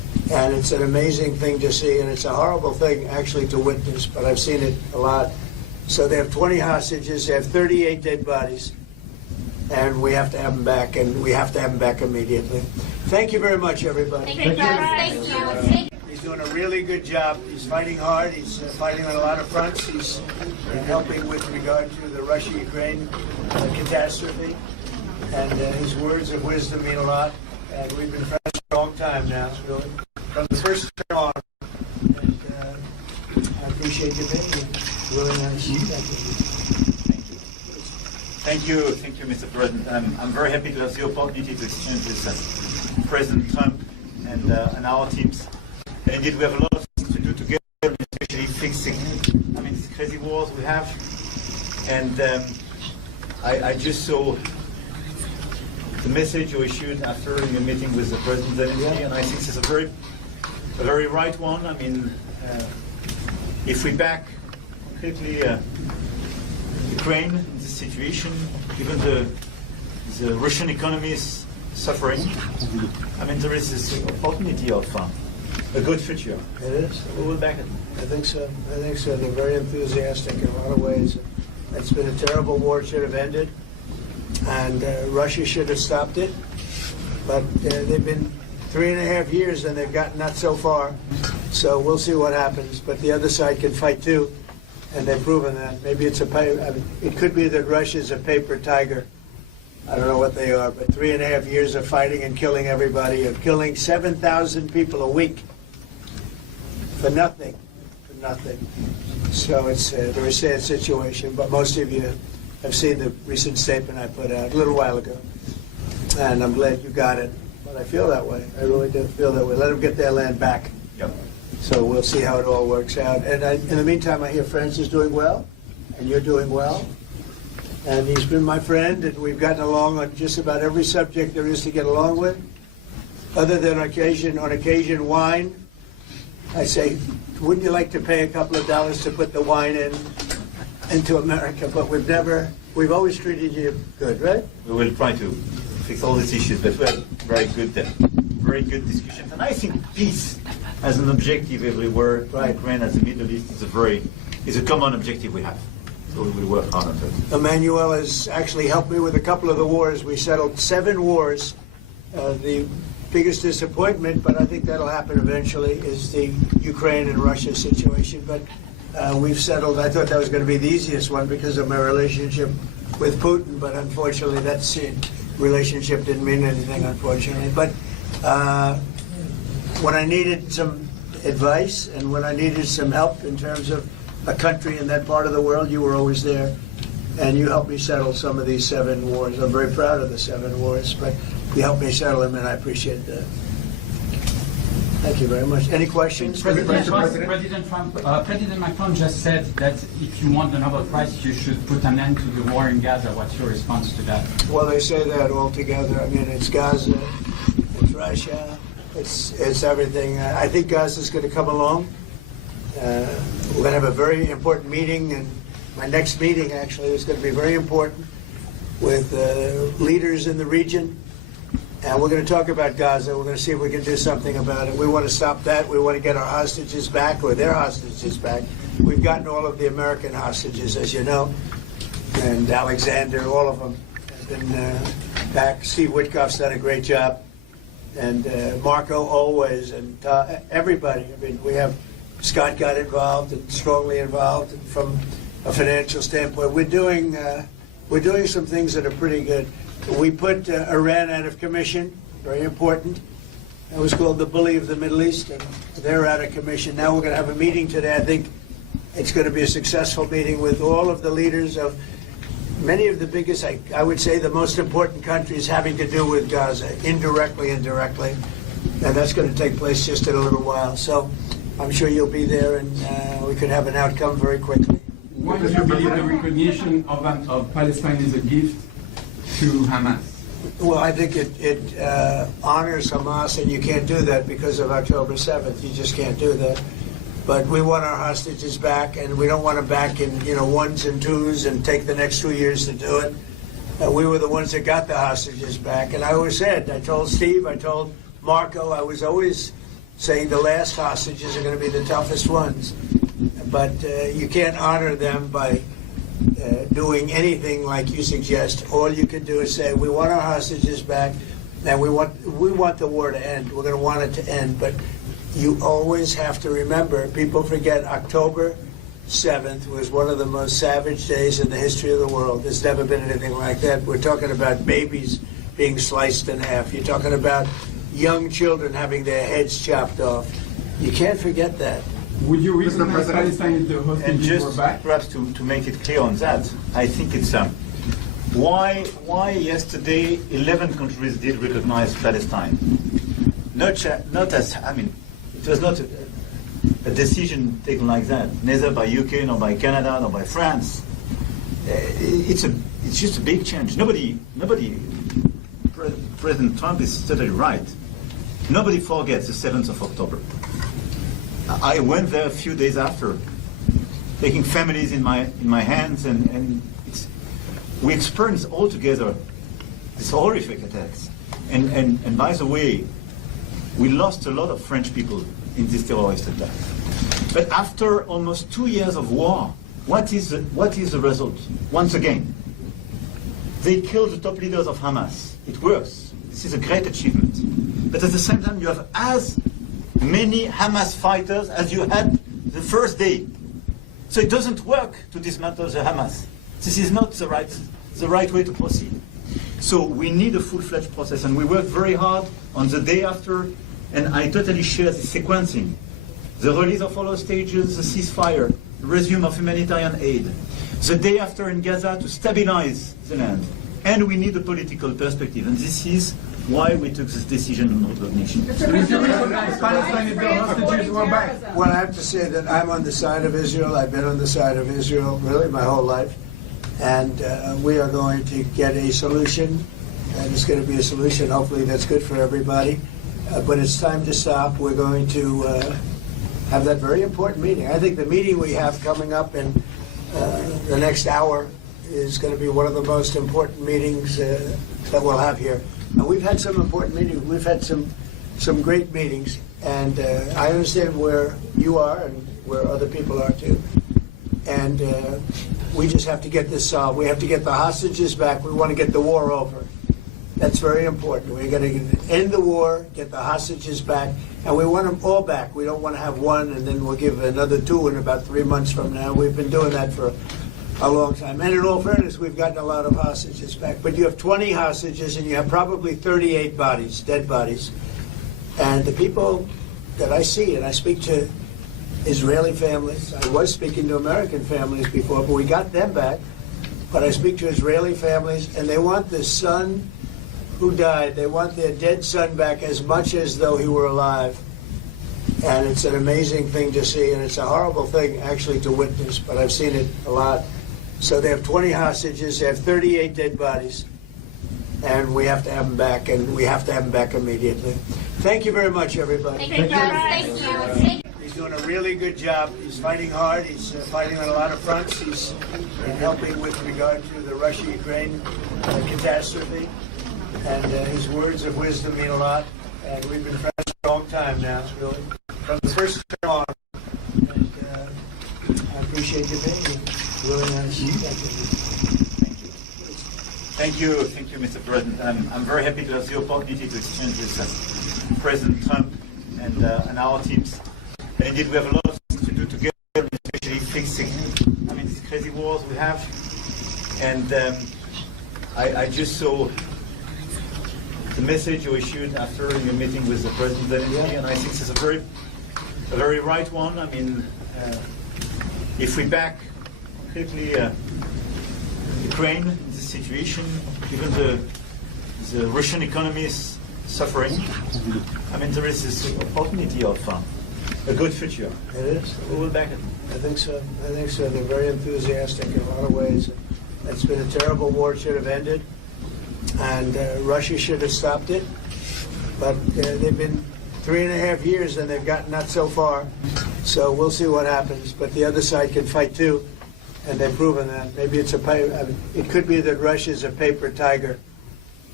And it's an amazing thing to see, and it's a horrible thing actually to witness, but I've seen it a lot. So they have 20 hostages, they have 38 dead bodies, and we have to have them back, and we have to have them back immediately. Thank you very much, everybody. Thank you. Thank you. He's doing a really good job. He's fighting hard. He's fighting on a lot of fronts. He's helping with regard to the Russia-Ukraine catastrophe. And his words of wisdom mean a lot. And we've been friends for a long time now, really, from the first term on. And I appreciate you being here. Really nice. Thank you, Mr. President. I'm very happy to have the opportunity to exchange with President Trump and our teams. And indeed, we have a lot of things to do together, especially fixing, these crazy wars we have. And I just saw the message you issued after your meeting with the President Zelensky, and I think it's a very right one. If we back completely Ukraine in this situation, given the Russian economy is suffering, there is this opportunity of a good future. It is. We will back it. I think so. They're very enthusiastic in a lot of ways. It's been a terrible war. It should have ended. And Russia should have stopped it. But they've been 3.5 years and they've gotten not so far. So we'll see what happens. But the other side can fight too. And they've proven that. Maybe it could be that Russia's a paper tiger. I don't know what they are. But 3.5 years of fighting and killing everybody, of killing 7,000 people a week. For nothing. So it's a very sad situation. But most of you have seen the recent statement I put out a little while ago. And I'm glad you got it. But I feel that way. I really do feel that way. Let them get their land back. Yep. So we'll see how it all works out. And in the meantime, I hear France is doing well, and you're doing well. And he's been my friend, and we've gotten along on just about every subject there is to get along with. Other than on occasion, wine. I say, wouldn't you like to pay a couple of dollars to put the wine into America? But we've always treated you good, right? We will try to fix all these issues, but we had very good discussions. And I think peace as an objective everywhere, Right. Ukraine as the Middle East is a common objective we have. So we will work hard on it. Emmanuel has actually helped me with a couple of the wars. We settled 7 wars. The biggest disappointment, but I think that'll happen eventually, is the Ukraine and Russia situation. But we've settled. I thought that was going to be the easiest one because of my relationship with Putin, but unfortunately that relationship didn't mean anything, unfortunately. But when I needed some advice and when I needed some help in terms of a country in that part of the world, you were always there. And you helped me settle some of these 7 wars. I'm very proud of the 7 wars, but you helped me settle them, and I appreciate that. Thank you very much. Any questions? President Macron just said that if you want the Nobel Prize, you should put an end to the war in Gaza. What's your response to that? Well, they say that all together. It's Gaza, it's Russia, it's everything. I think Gaza's going to come along. We're going to have a very important meeting, and my next meeting actually is going to be very important with leaders in the region. And we're going to talk about Gaza. We're going to see if we can do something about it. We want to stop that. We want to get our hostages back, or their hostages back. We've gotten all of the American hostages, as you know, and Alexander, all of them have been back. Steve Witkoff's done a great job, and Marco always, and everybody. We have Scott got involved and strongly involved from a financial standpoint. We're doing some things that are pretty good. We put Iran out of commission, very important. It was called the bully of the Middle East, and they're out of commission. Now we're going to have a meeting today. I think it's going to be a successful meeting with all of the leaders of many of the biggest, I would say, the most important countries having to do with Gaza, indirectly and directly. And that's going to take place just in a little while. So I'm sure you'll be there, and we could have an outcome very quickly. Why do you believe the recognition of Palestine is a gift to Hamas? Well, I think it honors Hamas, and you can't do that because of October 7th. You just can't do that. But we want our hostages back, and we don't want them back in 1s and 2s and take the next 2 years to do it. We were the ones that got the hostages back. And I always said, I told Steve, I told Marco, I was always saying the last hostages are going to be the toughest ones. But you can't honor them by doing anything like you suggest. All you can do is say, we want our hostages back, and we want the war to end. We're going to want it to end. But you always have to remember, people forget October 7th was one of the most savage days in the history of the world. There's never been anything like that. We're talking about babies being sliced in half. You're talking about young children having their heads chopped off. You can't forget that. Would you recognize Palestine if the And hostages were just back? perhaps to make it clear on that, I think it's why yesterday 11 countries did recognize Palestine. Not as, I mean, it was not a decision taken like that, neither by UK, nor by Canada, nor by France. It's just a big change. President Trump is totally right. Nobody forgets the 7th of October. I went there a few days after, taking families in my hands, and we experienced all together these horrific attacks. And by the way, we lost a lot of French people in this terrorist attack. But after almost 2 years of war, what is the result? Once again, they killed the top leaders of Hamas. It works. This is a great achievement. But at the same time, you have as many Hamas fighters as you had the first day. So it doesn't work to dismantle the Hamas. This is not the right way to proceed. So we need a full-fledged process, and we worked very hard on the day after, and I totally share the sequencing. The release of all hostages, the ceasefire, the resume of humanitarian aid, the day after in Gaza to stabilize the land. And we need a political perspective, and this is why we took this decision on recognition. Would you recognize Palestine if the hostages were back? Well, I have to say that I'm on the side of Israel. I've been on the side of Israel really my whole life. And we are going to get a solution, and it's going to be a solution, hopefully, that's good for everybody. But it's time to stop. We're going to have that very important meeting. I think the meeting we have coming up in the next hour is going to be one of the most important meetings that we'll have here. And we've had some important meetings. We've had some great meetings, and I understand where you are and where other people are too. And we just have to get this solved. We have to get the hostages back. We want to get the war over. That's very important. We're going to end the war, get the hostages back, and we want them all back. We don't want to have one and then we'll give another two in about 3 months from now. We've been doing that for a long time. And in all fairness, we've gotten a lot of hostages back. But you have 20 hostages and you have probably 38 bodies, dead bodies. And the people that I see, and I speak to Israeli families. I was speaking to American families before, but we got them back. But I speak to Israeli families, and they want the son who died. They want their dead son back as much as though he were alive. And it's an amazing thing to see, and it's a horrible thing actually to witness, but I've seen it a lot. So they have 20 hostages, they have 38 dead bodies, and we have to have them back, and we have to have them back immediately. Thank you very much, everybody. Thank you. He's doing a really good job. He's fighting hard. He's fighting on a lot of fronts. He's helping with regard to the Russia-Ukraine catastrophe. And his words of wisdom mean a lot. And we've been friends for a long time now, really. From the first time on. And I appreciate you being here. Really nice. Thank you, Mr. President. I'm very happy to have the opportunity to exchange with President Trump and our teams. And indeed, we have a lot of things to do together, especially fixing, these crazy wars we have. And I just saw the message you issued after your meeting with the President, and I think it's a very right one. If we back quickly Ukraine in this situation, even the Russian economy is suffering. There is this opportunity of a good future. It is. We will back it. I think so. They're very enthusiastic in a lot of ways. It's been a terrible war. It should have ended. And Russia should have stopped it. But they've been 3.5 years and they've gotten not so far. So we'll see what happens. But the other side can fight too. And they've proven that. Maybe it could be that Russia's a paper tiger.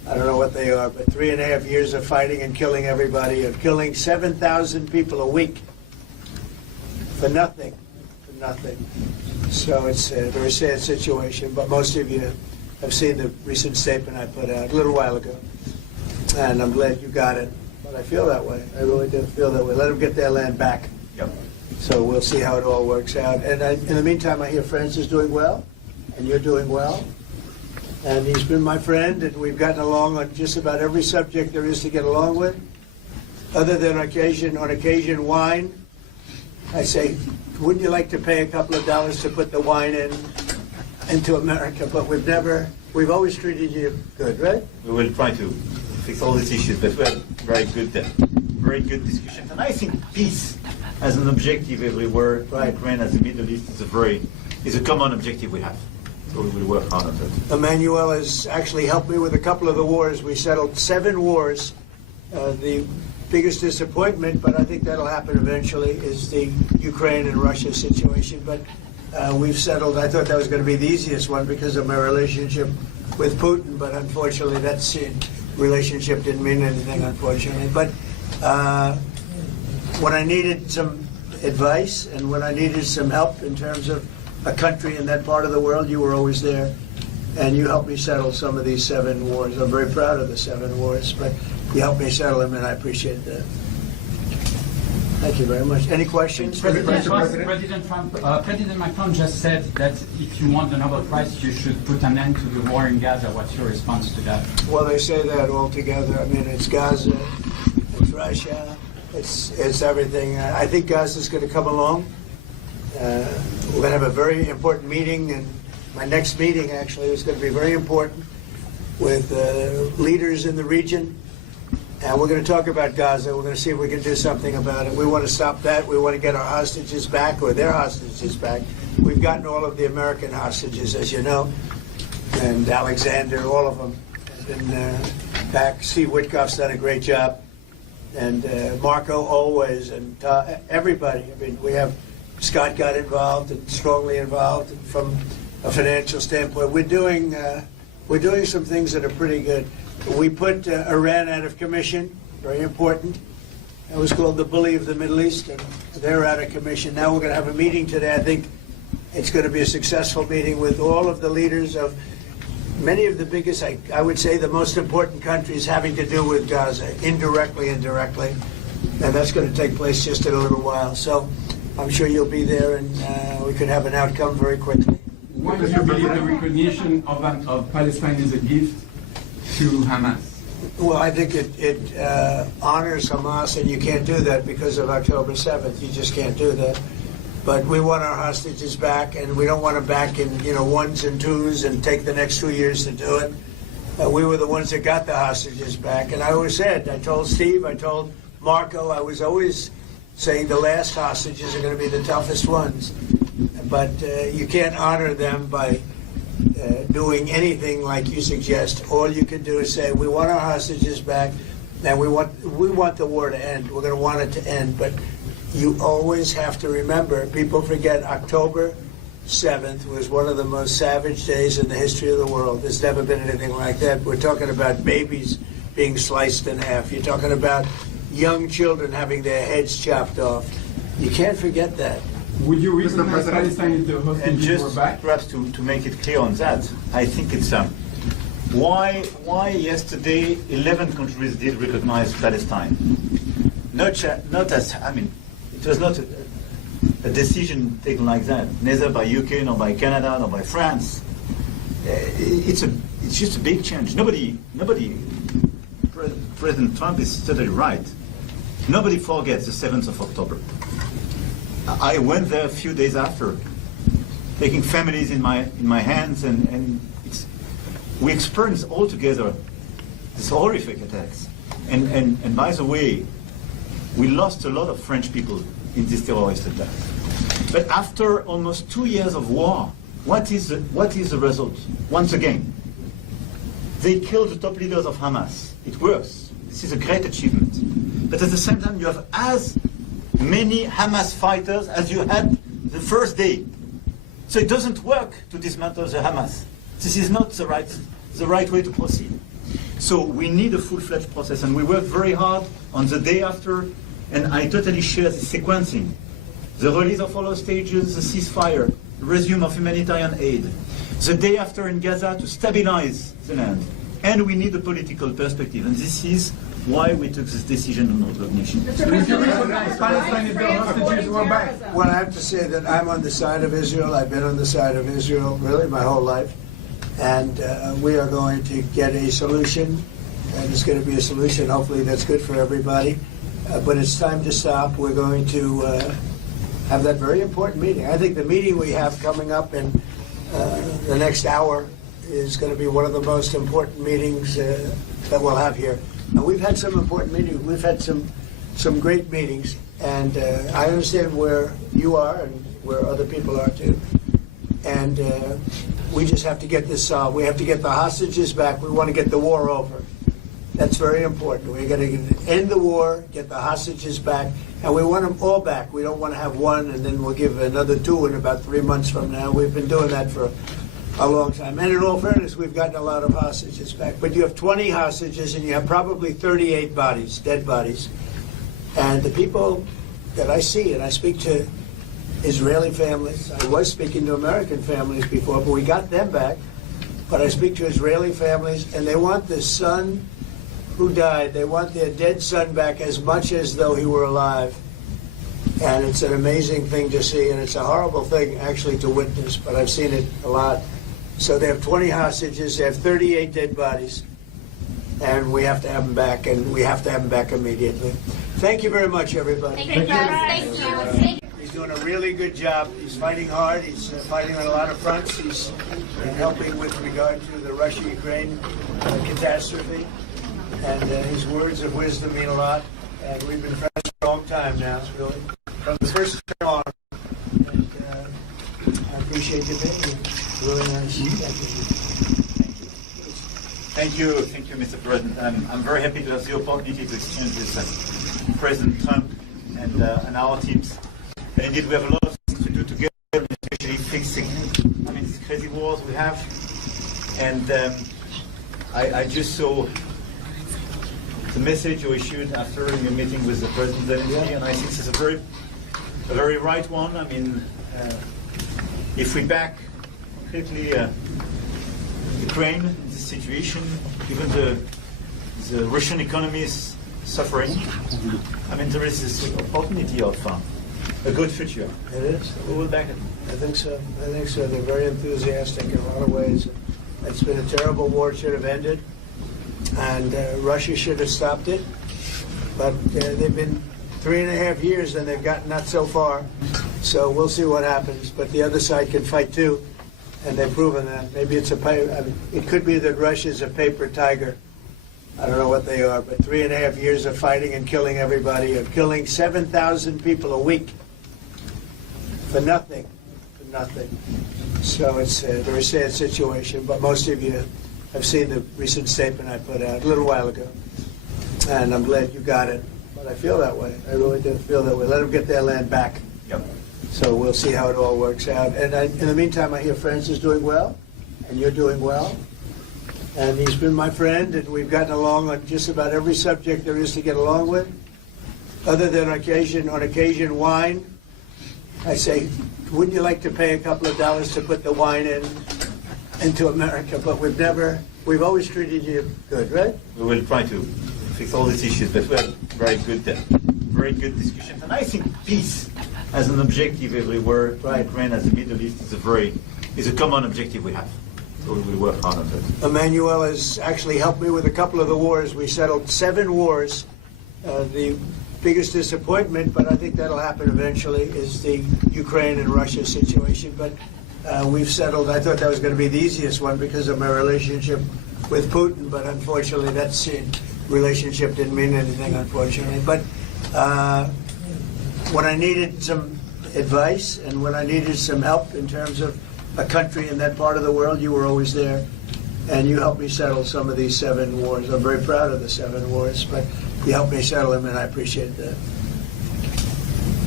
I don't know what they are, but 3.5 years of fighting and killing everybody, of killing 7,000 people a week for nothing, So it's a very sad situation, but most of you have seen the recent statement I put out a little while ago, and I'm glad you got it. But I feel that way. I really do feel that way. Let them get their land back. Yep. So we'll see how it all works out. And in the meantime, I hear France is doing well, and you're doing well. And he's been my friend, and we've gotten along on just about every subject there is to get along with. Other than on occasion, wine. I say, wouldn't you like to pay a couple of dollars to put the wine into America? But we've always treated you good, right? We will try to fix all these issues, but we had very good discussions. And I think peace as an objective everywhere, Right. Ukraine as the Middle East is a common objective we have. So we will work hard on that. Emmanuel has actually helped me with a couple of the wars. We settled 7 wars. The biggest disappointment, but I think that'll happen eventually, is the Ukraine and Russia situation. But we've settled. I thought that was going to be the easiest one because of my relationship with Putin, but unfortunately that relationship didn't mean anything, unfortunately. But when I needed some advice and when I needed some help in terms of a country in that part of the world, you were always there. And you helped me settle some of these 7 wars. I'm very proud of the 7 wars, but you helped me settle them, and I appreciate that. Thank you very much. Any questions? President Macron just said that if you want the Nobel Prize, you should put an end to the war in Gaza. What's your response to that? Well, they say that all together. I mean, it's Gaza, it's Russia, it's everything. I think Gaza's going to come along. We're going to have a very important meeting, and my next meeting actually is going to be very important with leaders in the region. And we're going to talk about Gaza. We're going to see if we can do something about it. We want to stop that. We want to get our hostages back, or their hostages back. We've gotten all of the American hostages, as you know, and Alexander, all of them have been back. Steve Witkoff's done a great job, and Marco always, and everybody. I mean, we have Scott got involved and strongly involved from a financial standpoint. We're doing some things that are pretty good. We put Iran out of commission, very important. It was called the bully of the Middle East, and they're out of commission. Now we're going to have a meeting today. I think it's going to be a successful meeting with all of the leaders of many of the biggest, I would say, the most important countries having to do with Gaza, indirectly and directly. And that's going to take place just in a little while. So I'm sure you'll be there, and we could have an outcome very quickly. Why do you believe the recognition of Palestine is a gift to Hamas? Well, I think it honors Hamas, and you can't do that because of October 7th. You just can't do that. But we want our hostages back, and we don't want them back in ones and twos and take the next 2 years to do it. We were the ones that got the hostages back, and I always said, I told Steve, I told Marco, I was always saying the last hostages are going to be the toughest ones. But you can't honor them by doing anything like you suggest. All you can do is say, we want our hostages back, and we want the war to end. We're going to want it to end. But you always have to remember, people forget October 7th was one of the most savage days in the history of the world. There's never been anything like that. We're talking about babies being sliced in half. You're talking about young children having their heads chopped off. You can't forget that. Would you recognize Palestine if the And hostages were just back? perhaps to make it clear on that, I think it's why yesterday 11 countries did recognize Palestine. It was not a decision taken like that, neither by UK nor by Canada nor by France. It's just a big change. Nobody. President Trump is totally right. Nobody forgets the 7th of October. I went there a few days after, taking families in my hands, and we experienced all together these horrific attacks. And by the way, we lost a lot of French people in this terrorist attack. But after almost 2 years of war, what is the result? Once again, they killed the top leaders of Hamas. It works. This is a great achievement. But at the same time, you have as many Hamas fighters as you had the first day. So it doesn't work to dismantle the Hamas. This is not the right way to proceed. So we need a full-fledged process, and we work very hard on the day after, and I totally share the sequencing. The release of all hostages, the ceasefire, the resume of humanitarian aid, the day after in Gaza to stabilize the land. And we need a political perspective, and this is why we took this decision on recognition. If you recognize Palestine if the hostages were back. Well, I have to say that I'm on the side of Israel. I've been on the side of Israel really my whole life. And we are going to get a solution, and it's going to be a solution hopefully that's good for everybody. But it's time to stop. We're going to have that very important meeting. I think the meeting we have coming up in the next hour is going to be one of the most important meetings that we'll have here. And we've had some important meetings. We've had some great meetings, and I understand where you are and where other people are too. And we just have to get this solved. We have to get the hostages back. We want to get the war over. That's very important. We're going to end the war, get the hostages back, and we want them all back. We don't want to have one and then we'll give another two in about 3 months from now. We've been doing that for a long time. And in all fairness, we've gotten a lot of hostages back. But you have 20 hostages and you have probably 38 bodies, dead bodies. And the people that I see, and I speak to Israeli families, I was speaking to American families before, but we got them back. But I speak to Israeli families, and they want the son who died, they want their dead son back as much as though he were alive. And it's an amazing thing to see, and it's a horrible thing actually to witness, but I've seen it a lot. So they have 20 hostages, they have 38 dead bodies, and we have to have them back, and we have to have them back immediately. Thank you very much, everybody. Thank you. Thank you. He's doing a really good job. He's fighting hard. He's fighting on a lot of fronts. He's helping with regard to the Russia-Ukraine catastrophe. And his words of wisdom mean a lot. And we've been friends for a long time now, really. From the first time on. And I appreciate you being here. Really nice. Thank you, Mr. President. I'm very happy to have the opportunity to exchange with President Trump and our teams. And indeed, we have a lot of things to do together, especially fixing, these crazy wars we have. And I just saw the message you issued after your meeting with the President, and I think it's a very right one. If we back completely Ukraine in this situation, even the Russian economy is suffering. There is this opportunity of a good future. It is. We will back it. I think so. They're very enthusiastic in a lot of ways. It's been a terrible war. It should have ended. And Russia should have stopped it. But they've been 3.5 years and they've gotten not so far. So we'll see what happens. But the other side can fight too. And they've proven that. Maybe it's it could be that Russia's a paper tiger. I don't know what they are, but 3.5 years of fighting and killing everybody, of killing 7,000 people a week for nothing. So it's a very sad situation, but most of you have seen the recent statement I put out a little while ago. And I'm glad you got it. But I feel that way. I really do feel that way. Let them get their land back. Yep. So we'll see how it all works out. And in the meantime, I hear France is doing well, and you're doing well. And he's been my friend, and we've gotten along on just about every subject there is to get along with. Other than on occasion, wine. I say, wouldn't you like to pay a couple of dollars to put the wine into America? But we've always treated you good, right? We will try to fix all these issues, but we had very good discussions. And I think peace as an objective everywhere, Right. Ukraine as the Middle East is a common objective we have. So we will work hard on that. Emmanuel has actually helped me with a couple of the wars. We settled 7 wars. The biggest disappointment, but I think that'll happen eventually, is the Ukraine and Russia situation. But we've settled. I thought that was going to be the easiest one because of my relationship with Putin, but unfortunately that relationship didn't mean anything, unfortunately. But when I needed some advice and when I needed some help in terms of a country in that part of the world, you were always there. And you helped me settle some of these 7 wars. I'm very proud of the 7 wars, but you helped me settle them, and I appreciate that.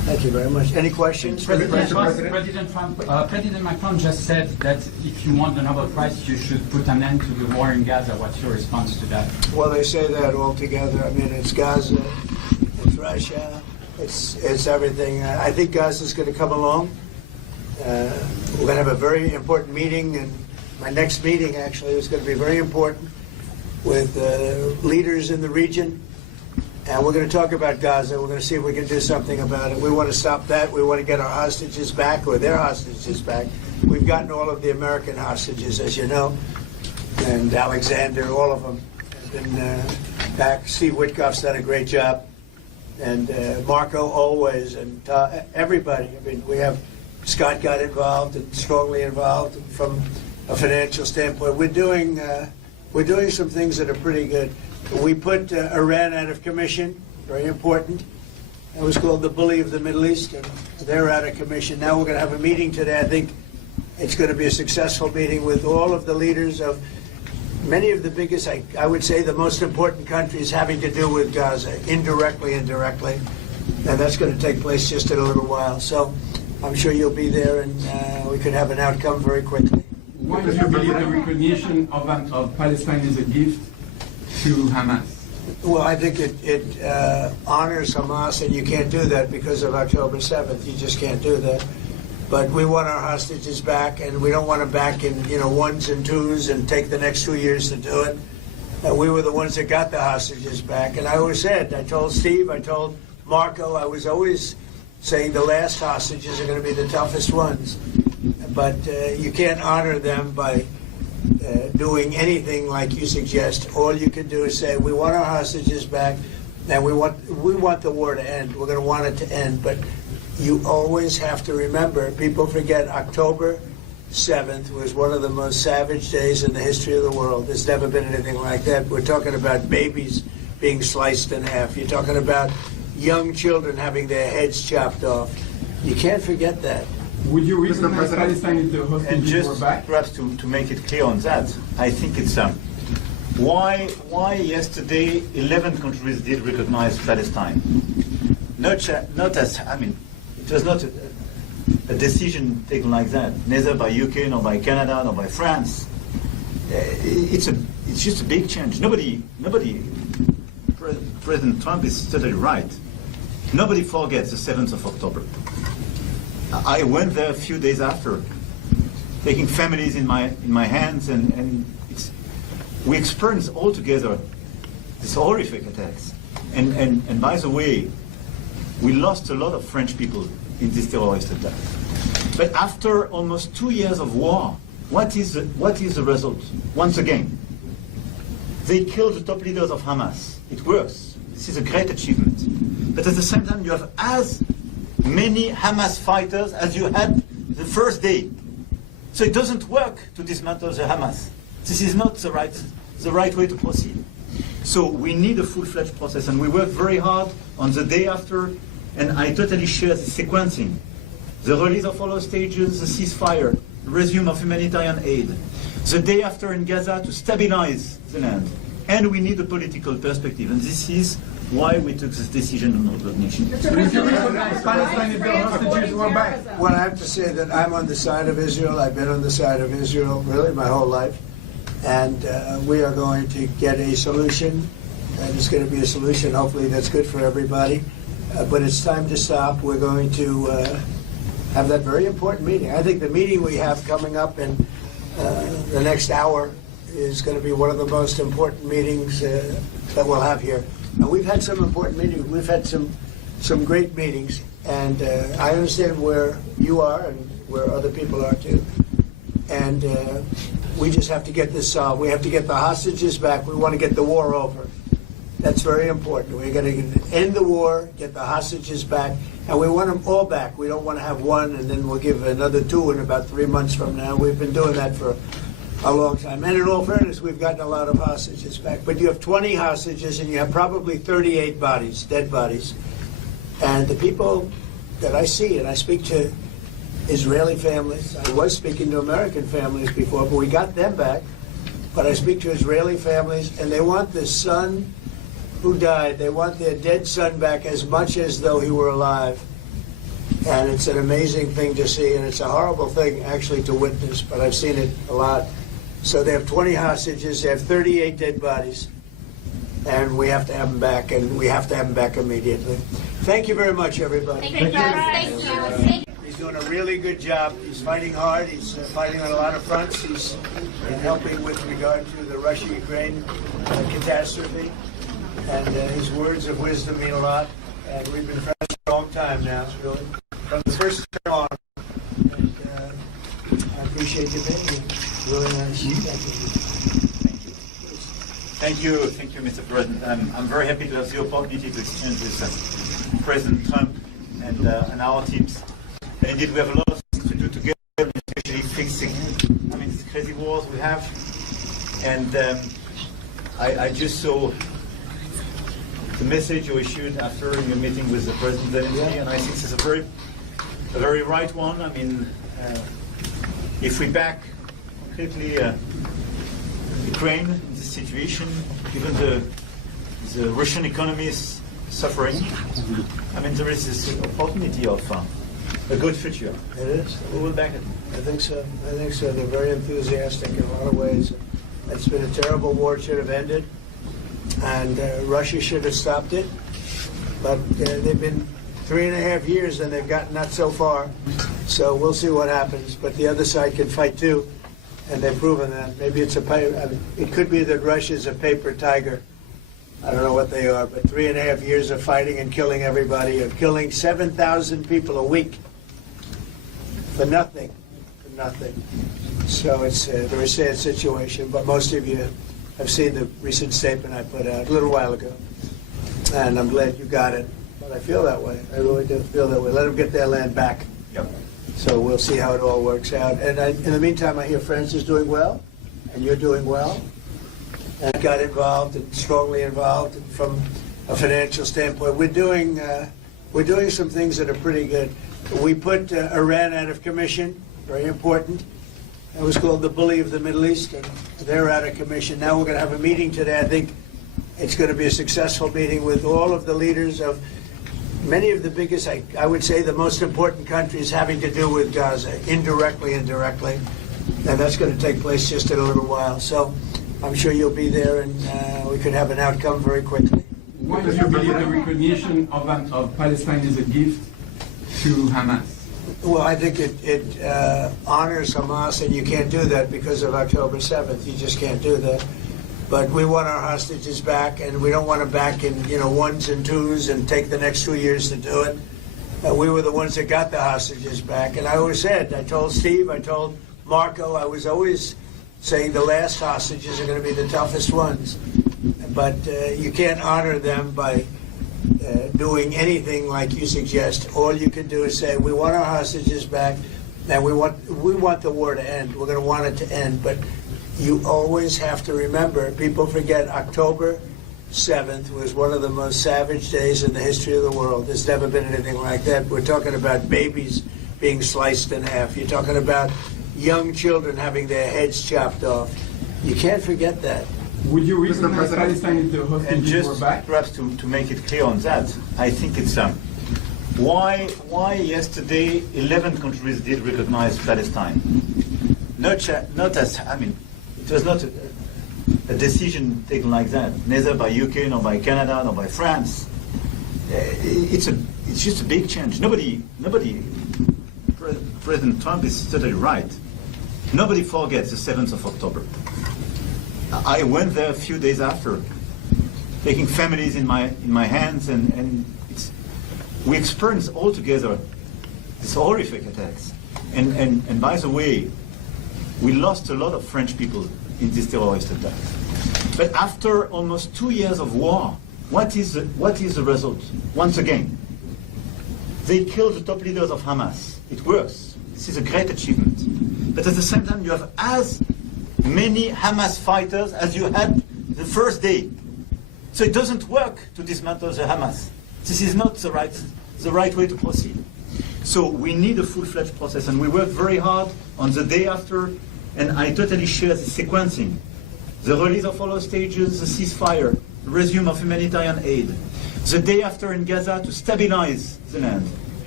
Thank you very much. Any questions? President Macron just said that if you want the Nobel Prize, you should put an end to the war in Gaza. What's your response to that? Well, they say that all together. I mean, it's Gaza, it's Russia, it's everything. I think Gaza's going to come along. We're going to have a very important meeting, and my next meeting actually is going to be very important with leaders in the region. And we're going to talk about Gaza. We're going to see if we can do something about it. We want to stop that. We want to get our hostages back, or their hostages back. We've gotten all of the American hostages, as you know, and Alexander, all of them have been back. Steve Witkoff's done a great job, and Marco always, and everybody. I mean, we have Scott got involved and strongly involved from a financial standpoint. We're doing some things that are pretty good. We put Iran out of commission, very important. It was called the bully of the Middle East, and they're out of commission. Now we're going to have a meeting today. I think it's going to be a successful meeting with all of the leaders of many of the biggest, I would say, the most important countries having to do with Gaza, indirectly and directly. And that's going to take place just in a little while. So I'm sure you'll be there, and we could have an outcome very quickly. Why do you believe the recognition of Palestine is a gift to Hamas? Well, I think it honors Hamas, and you can't do that because of October 7th. You just can't do that. But we want our hostages back, and we don't want them back in ones and twos and take the next 2 years to do it. We were the ones that got the hostages back. And I always said, I told Steve, I told Marco, I was always saying the last hostages are going to be the toughest ones. But you can't honor them by doing anything like you suggest. All you can do is say, we want our hostages back, and we want the war to end. We're going to want it to end. But you always have to remember, people forget October 7th was one of the most savage days in the history of the world. There's never been anything like that. We're talking about babies being sliced in half. You're talking about young children having their heads chopped off. You can't forget that. Would you recognize Palestine if the And hostages were just back? perhaps to make it clear on that, I think it's why yesterday 11 countries did recognize Palestine. Not as, I mean, it was not a decision taken like that, neither by UK, nor by Canada, nor by France. It's just a big change. Nobody, President Trump is totally right. Nobody forgets the 7th of October. I went there a few days after, taking families in my hands, and we experienced all together these horrific attacks. And by the way, we lost a lot of French people in this terrorist attack. But after almost 2 years of war, what is the result? Once again, they killed the top leaders of Hamas. It works. This is a great achievement. But at the same time, you have as many Hamas fighters as you had the first day. So it doesn't work to dismantle the Hamas. This is not the right way to proceed. So we need a full-fledged process, and we work very hard on the day after, and I totally share the sequencing. The release of all hostages, the ceasefire, the resume of humanitarian aid, the day after in Gaza to stabilize the land. And we need a political perspective, and this is why we took this decision on recognition. Would you recognize Palestine if the hostages were back? Well, I have to say that I'm on the side of Israel. I've been on the side of Israel really my whole life. And we are going to get a solution, and it's going to be a solution hopefully that's good for everybody. But it's time to stop. We're going to have that very important meeting. I think the meeting we have coming up in the next hour is going to be one of the most important meetings that we'll have here. And we've had some important meetings. We've had some great meetings, and I understand where you are and where other people are too. And we just have to get this solved. We have to get the hostages back. We want to get the war over. That's very important. We're going to end the war, get the hostages back, and we want them all back. We don't want to have one and then we'll give another two in about 3 months from now. We've been doing that for a long time. And in all fairness, we've gotten a lot of hostages back. But you have 20 hostages and you have probably 38 bodies, dead bodies. And the people that I see, and I speak to Israeli families, I was speaking to American families before, but we got them back. But I speak to Israeli families, and they want the son who died, they want their dead son back as much as though he were alive. And it's an amazing thing to see, and it's a horrible thing actually to witness, but I've seen it a lot. So they have 20 hostages, they have 38 dead bodies, and we have to have them back, and we have to have them back immediately. Thank you very much, everybody. Thank you. He's doing a really good job. He's fighting hard. He's fighting on a lot of fronts. He's helping with regard to the Russia-Ukraine catastrophe. And his words of wisdom mean a lot. And we've been friends for a long time now, really. From the first term on. And I appreciate you being here. Really nice. Thank you, Mr. President. I'm very happy to have the opportunity to exchange with President Trump and our teams. And indeed, we have a lot of things to do together, especially fixing, these crazy wars we have. And I just saw the message you issued after your meeting with the President, and I think it's a very right one. If we back completely Ukraine in this situation, given the Russian economy is suffering, there is this opportunity of a good future. It is. We will back it. I think so. They're very enthusiastic in a lot of ways. It's been a terrible war. It should have ended. And Russia should have stopped it. But they've been 3.5 years and they've gotten not so far. So we'll see what happens. But the other side can fight too. And they've proven that. Maybe it's it could be that Russia's a paper tiger. I don't know what they are, but 3.5 years of fighting and killing everybody, of killing 7,000 people a week for nothing. So it's a very sad situation, but most of you have seen the recent statement I put out a little while ago. And I'm glad you got it. But I feel that way. I really do feel that way. Let them get their land back. Yep. So we'll see how it all works out. And in the meantime, I hear France is doing well, and you're doing well. And I got involved and strongly involved from a financial standpoint. We're doing some things that are pretty good. We put Iran out of commission, very important. It was called the bully of the Middle East, and they're out of commission. Now we're going to have a meeting today. I think it's going to be a successful meeting with all of the leaders of many of the biggest, I would say the most important countries having to do with Gaza, indirectly and directly. And that's going to take place just in a little while. So I'm sure you'll be there, and we could have an outcome very quickly. Why do you believe the recognition of Palestine is a gift to Hamas? Well, I think it honors Hamas, and you can't do that because of October 7th. You just can't do that. But we want our hostages back, and we don't want them back in ones and twos and take the next 2 years to do it. We were the ones that got the hostages back. And I always said, I told Steve, I told Marco, I was always saying the last hostages are going to be the toughest ones. But you can't honor them by doing anything like you suggest. All you can do is say, we want our hostages back, and we want the war to end. We're going to want it to end. But you always have to remember, people forget October 7th was one of the most savage days in the history of the world. There's never been anything like that. We're talking about babies being sliced in half. You're talking about young children having their heads chopped off. You can't forget that. Would you recognize Palestine if the And hostages were just back? perhaps to make it clear on that, I think it's why yesterday 11 countries did recognize Palestine. Not as it was not a decision taken like that, neither by UK nor by Canada nor by France. It's just a big change. Nobody. President Trump is totally right. Nobody forgets the 7th of October. I went there a few days after, taking families in my hands, and we experienced all together these horrific attacks. And by the way, we lost a lot of French people in this terrorist attack. But after almost 2 years of war, what is the result? Once again, they killed the top leaders of Hamas. It works. This is a great achievement. But at the same time, you have as many Hamas fighters as you had the first day. So it doesn't work to dismantle the Hamas. This is not the right way to proceed. So we need a full-fledged process, and we worked very hard on the day after, and I totally share the sequencing. The release of all hostages, the ceasefire, the resume of humanitarian aid. The day after in Gaza to stabilize the land.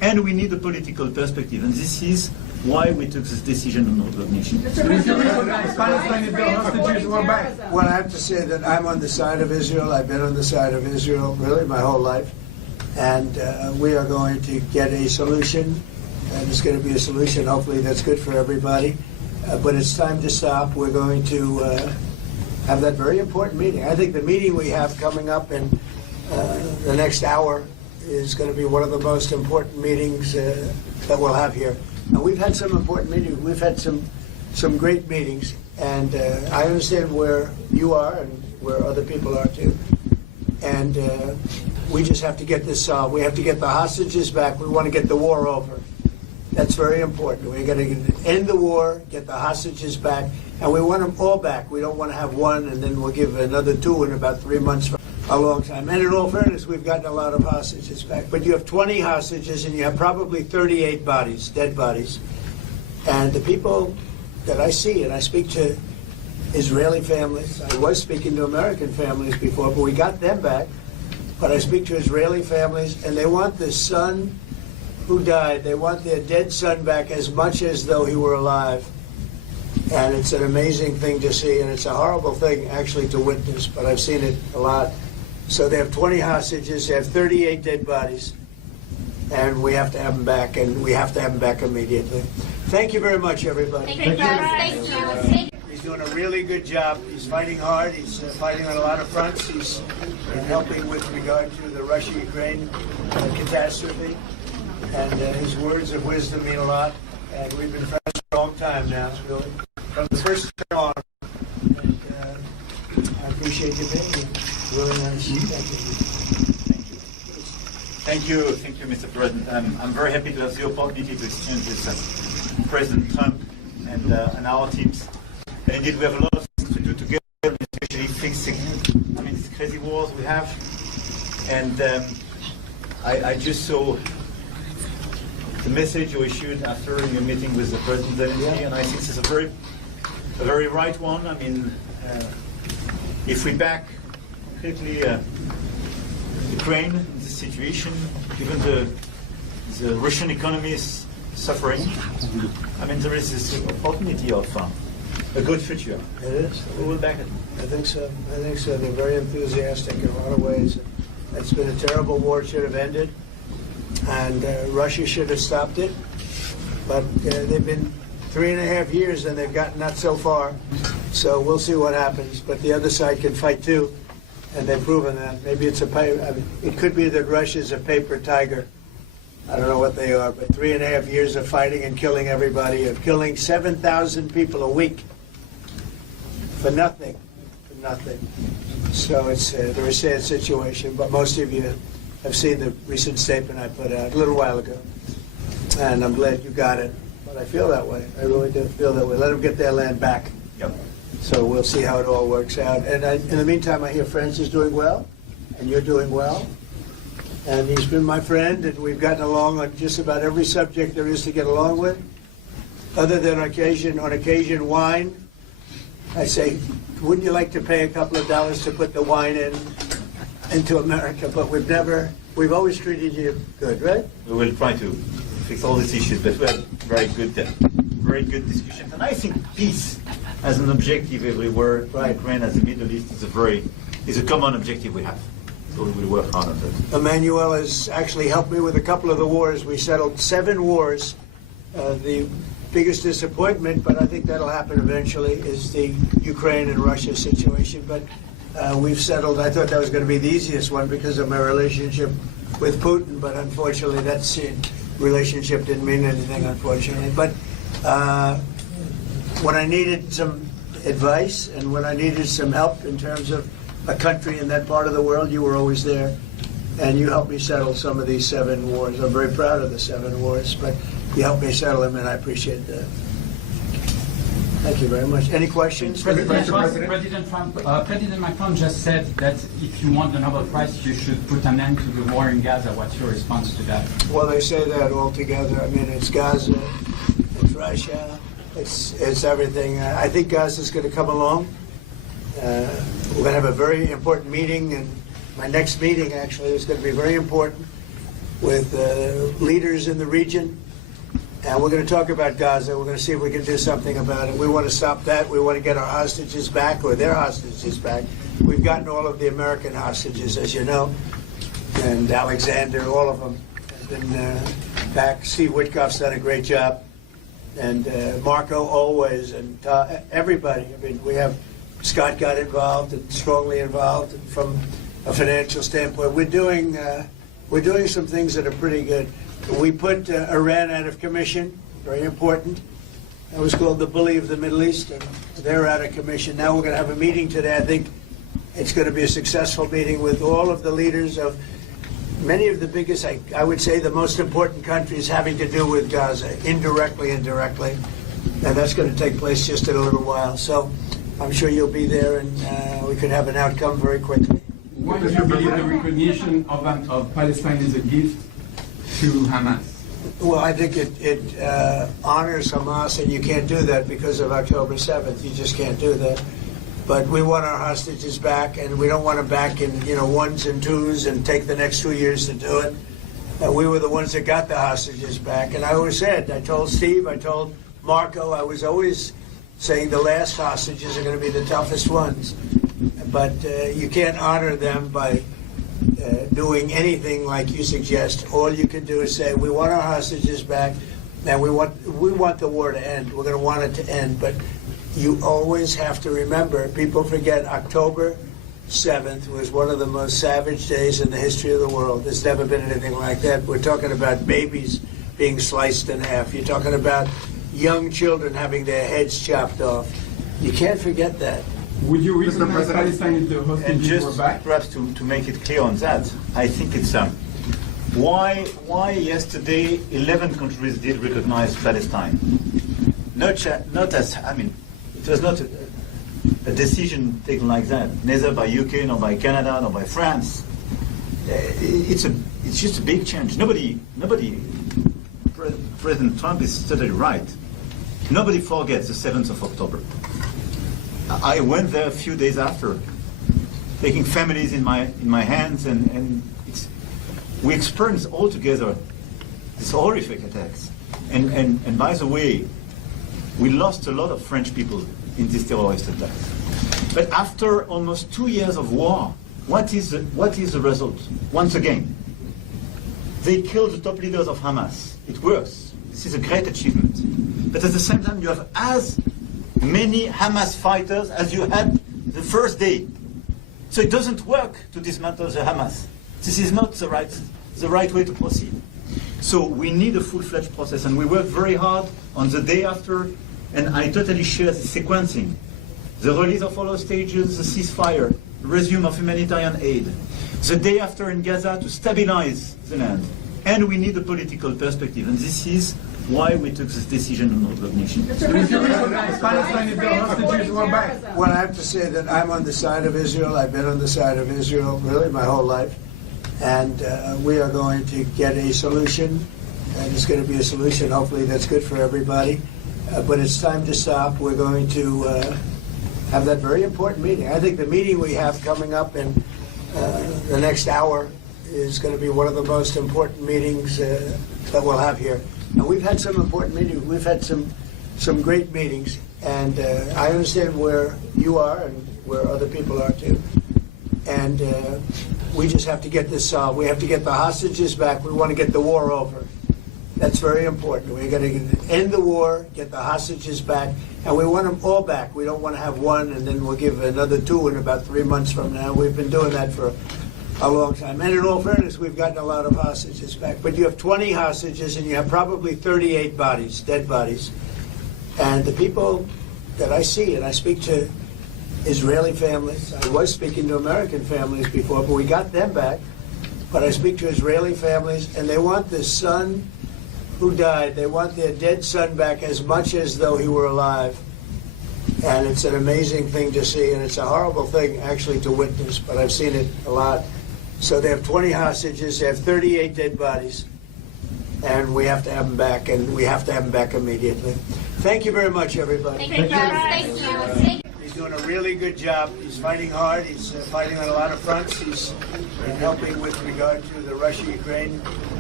And we need a political perspective, and this is why we took this decision on recognition. If you recognize Palestine, if the hostages were back. Well, I have to say that I'm on the side of Israel. I've been on the side of Israel really my whole life. And we are going to get a solution. And it's going to be a solution, hopefully, that's good for everybody. But it's time to stop. We're going to have that very important meeting. I think the meeting we have coming up in the next hour is going to be one of the most important meetings that we'll have here. And we've had some important meetings. We've had some great meetings. And I understand where you are and where other people are too. And we just have to get this solved. We have to get the hostages back. We want to get the war over. That's very important. We're going to end the war, get the hostages back, and we want them all back. We don't want to have one and then we'll give another two in about 3 months for a long time. And in all fairness, we've gotten a lot of hostages back. But you have 20 hostages and you have probably 38 bodies, dead bodies. And the people that I see, and I speak to Israeli families. I was speaking to American families before, but we got them back. But I speak to Israeli families, and they want the son who died. They want their dead son back as much as though he were alive. And it's an amazing thing to see, and it's a horrible thing actually to witness, but I've seen it a lot. So they have 20 hostages, they have 38 dead bodies, and we have to have them back, and we have to have them back immediately. Thank you very much, everybody. Thank you. Thank you. He's doing a really good job. He's fighting hard. He's fighting on a lot of fronts. He's helping with regard to the Russia-Ukraine catastrophe. And his words of wisdom mean a lot. And we've been friends for a long time now, really. From the first time on. And I appreciate you being here. Really nice. Thank you. Thank you, Mr. President. I'm very happy to have the opportunity to exchange with President Trump and our teams. And indeed, we have a lot of things to do together, especially fixing, these crazy wars we have. And I just saw the message you issued after your meeting with the President Zelensky, and I think it's a very right one. If we back completely Ukraine in this situation, given the Russian economy is suffering, there is this opportunity of a good future. It is. We will back it. I think so. They're very enthusiastic in a lot of ways. It's been a terrible war. It should have ended. And Russia should have stopped it. But they've been 3.5 years and they've gotten not so far. So we'll see what happens. But the other side can fight too. And they've proven that. Maybe it's it could be that Russia's a paper tiger. I don't know what they are. But 3.5 years of fighting and killing everybody, of killing 7,000 people a week. For nothing. So it's a very sad situation. But most of you have seen the recent statement I put out a little while ago. And I'm glad you got it. But I feel that way. I really do feel that way. Let them get their land back. Yep. So we'll see how it all works out. And in the meantime, I hear France is doing well, and you're doing well. And he's been my friend, and we've gotten along on just about every subject there is to get along with. Other than on occasion, wine. I say, wouldn't you like to pay a couple of dollars to put the wine into America? But we've always treated you good, right? We will try to fix all these issues, but we had very good discussions. And I think peace as an objective everywhere, Right. Ukraine as the Middle East is a common objective we have. So we will work hard on that. Emmanuel has actually helped me with a couple of the wars. We settled 7 wars. The biggest disappointment, but I think that'll happen eventually, is the Ukraine and Russia situation. But we've settled. I thought that was going to be the easiest one because of my relationship with Putin, but unfortunately that relationship didn't mean anything, unfortunately. But when I needed some advice and when I needed some help in terms of a country in that part of the world, you were always there. And you helped me settle some of these 7 wars. I'm very proud of the 7 wars, but you helped me settle them, and I appreciate that. Thank you very much. Any questions? President Macron just said that if you want the Nobel Prize, you should put an end to the war in Gaza. What's your response to that? Well, they say that all together. It's Gaza, it's Russia, it's everything. I think Gaza's going to come along. We're going to have a very important meeting, and my next meeting actually is going to be very important. leaders in the region. And we're going to talk about Gaza. We're going to see if we can do something about it. We want to stop that. We want to get our hostages back, or their hostages back. We've gotten all of the American hostages, as you know, and Alexander, all of them have been back. Steve Witkoff's done a great job, and Marco always, and everybody. I mean, we have Scott got involved and strongly involved from a financial standpoint. We're doing some things that are pretty good. We put Iran out of commission, very important. That was called the bully of the Middle East, and they're out of commission. Now we're going to have a meeting today. I think it's going to be a successful meeting with all of the leaders of many of the biggest, I would say, the most important countries having to do with Gaza, indirectly and directly. And that's going to take place just in a little while. So I'm sure you'll be there, and we could have an outcome very quickly. Why do you believe the recognition of Palestine is a gift to Hamas? Well, I think it honors Hamas, and you can't do that because of October 7th. You just can't do that. But we want our hostages back, and we don't want them back in ones and twos and take the next 2 years to do it. We were the ones that got the hostages back. And I always said, I told Steve, I told Marco, I was always saying the last hostages are going to be the toughest ones. But you can't honor them by doing anything like you suggest. All you can do is say, we want our hostages back, and we want the war to end. We're going to want it to end. But you always have to remember, people forget October 7th was one of the most savage days in the history of the world. There's never been anything like that. We're talking about babies being sliced in half. You're talking about young children having their heads chopped off. You can't forget that. Would you recognize Palestine if the And hostages were just back? perhaps to make it clear on that, I think it's why yesterday 11 countries did recognize Palestine. Not as, I mean, it was not a decision taken like that, neither by UK, nor by Canada, nor by France. It's just a big change. Nobody, President Trump is totally right. Nobody forgets the 7th of October. I went there a few days after, taking families in my hands, and we experienced all together these horrific attacks. And by the way, we lost a lot of French people in this terrorist attack. But after almost 2 years of war, what is the result? Once again, they killed the top leaders of Hamas. It works. This is a great achievement. But at the same time, you have as many Hamas fighters as you had the first day. So it doesn't work to dismantle the Hamas. This is not the right way to proceed. So we need a full-fledged process, and we worked very hard on the day after, and I totally share the sequencing. The release of all hostages, the ceasefire, resume of humanitarian aid. The day after in Gaza to stabilize the land. And we need a political perspective, and this is why we took this decision on recognition. Would you recognize Palestine if the hostages were back? Well, I have to say that I'm on the side of Israel. I've been on the side of Israel really my whole life. And we are going to get a solution, and it's going to be a solution hopefully that's good for everybody. But it's time to stop. We're going to have that very important meeting. I think the meeting we have coming up in the next hour is going to be one of the most important meetings that we'll have here. And we've had some important meetings. We've had some great meetings. And I understand where you are and where other people are too. And we just have to get this solved. We have to get the hostages back. We want to get the war over. That's very important. We're going to end the war, get the hostages back, and we want them all back. We don't want to have one and then we'll give another two in about 3 months from now. We've been doing that for a long time. And in all fairness, we've gotten a lot of hostages back. But you have 20 hostages and you have probably 38 bodies, dead bodies. And the people that I see, and I speak to Israeli families. I was speaking to American families before, but we got them back. But I speak to Israeli families, and they want the son who died. They want their dead son back as much as though he were alive. And it's an amazing thing to see, and it's a horrible thing actually to witness, but I've seen it a lot. So they have 20 hostages, they have 38 dead bodies, and we have to have them back, and we have to have them back immediately. Thank you very much, everybody. Thank you. Thank you. He's doing a really good job. He's fighting hard. He's fighting on a lot of fronts. He's helping with regard to the Russia-Ukraine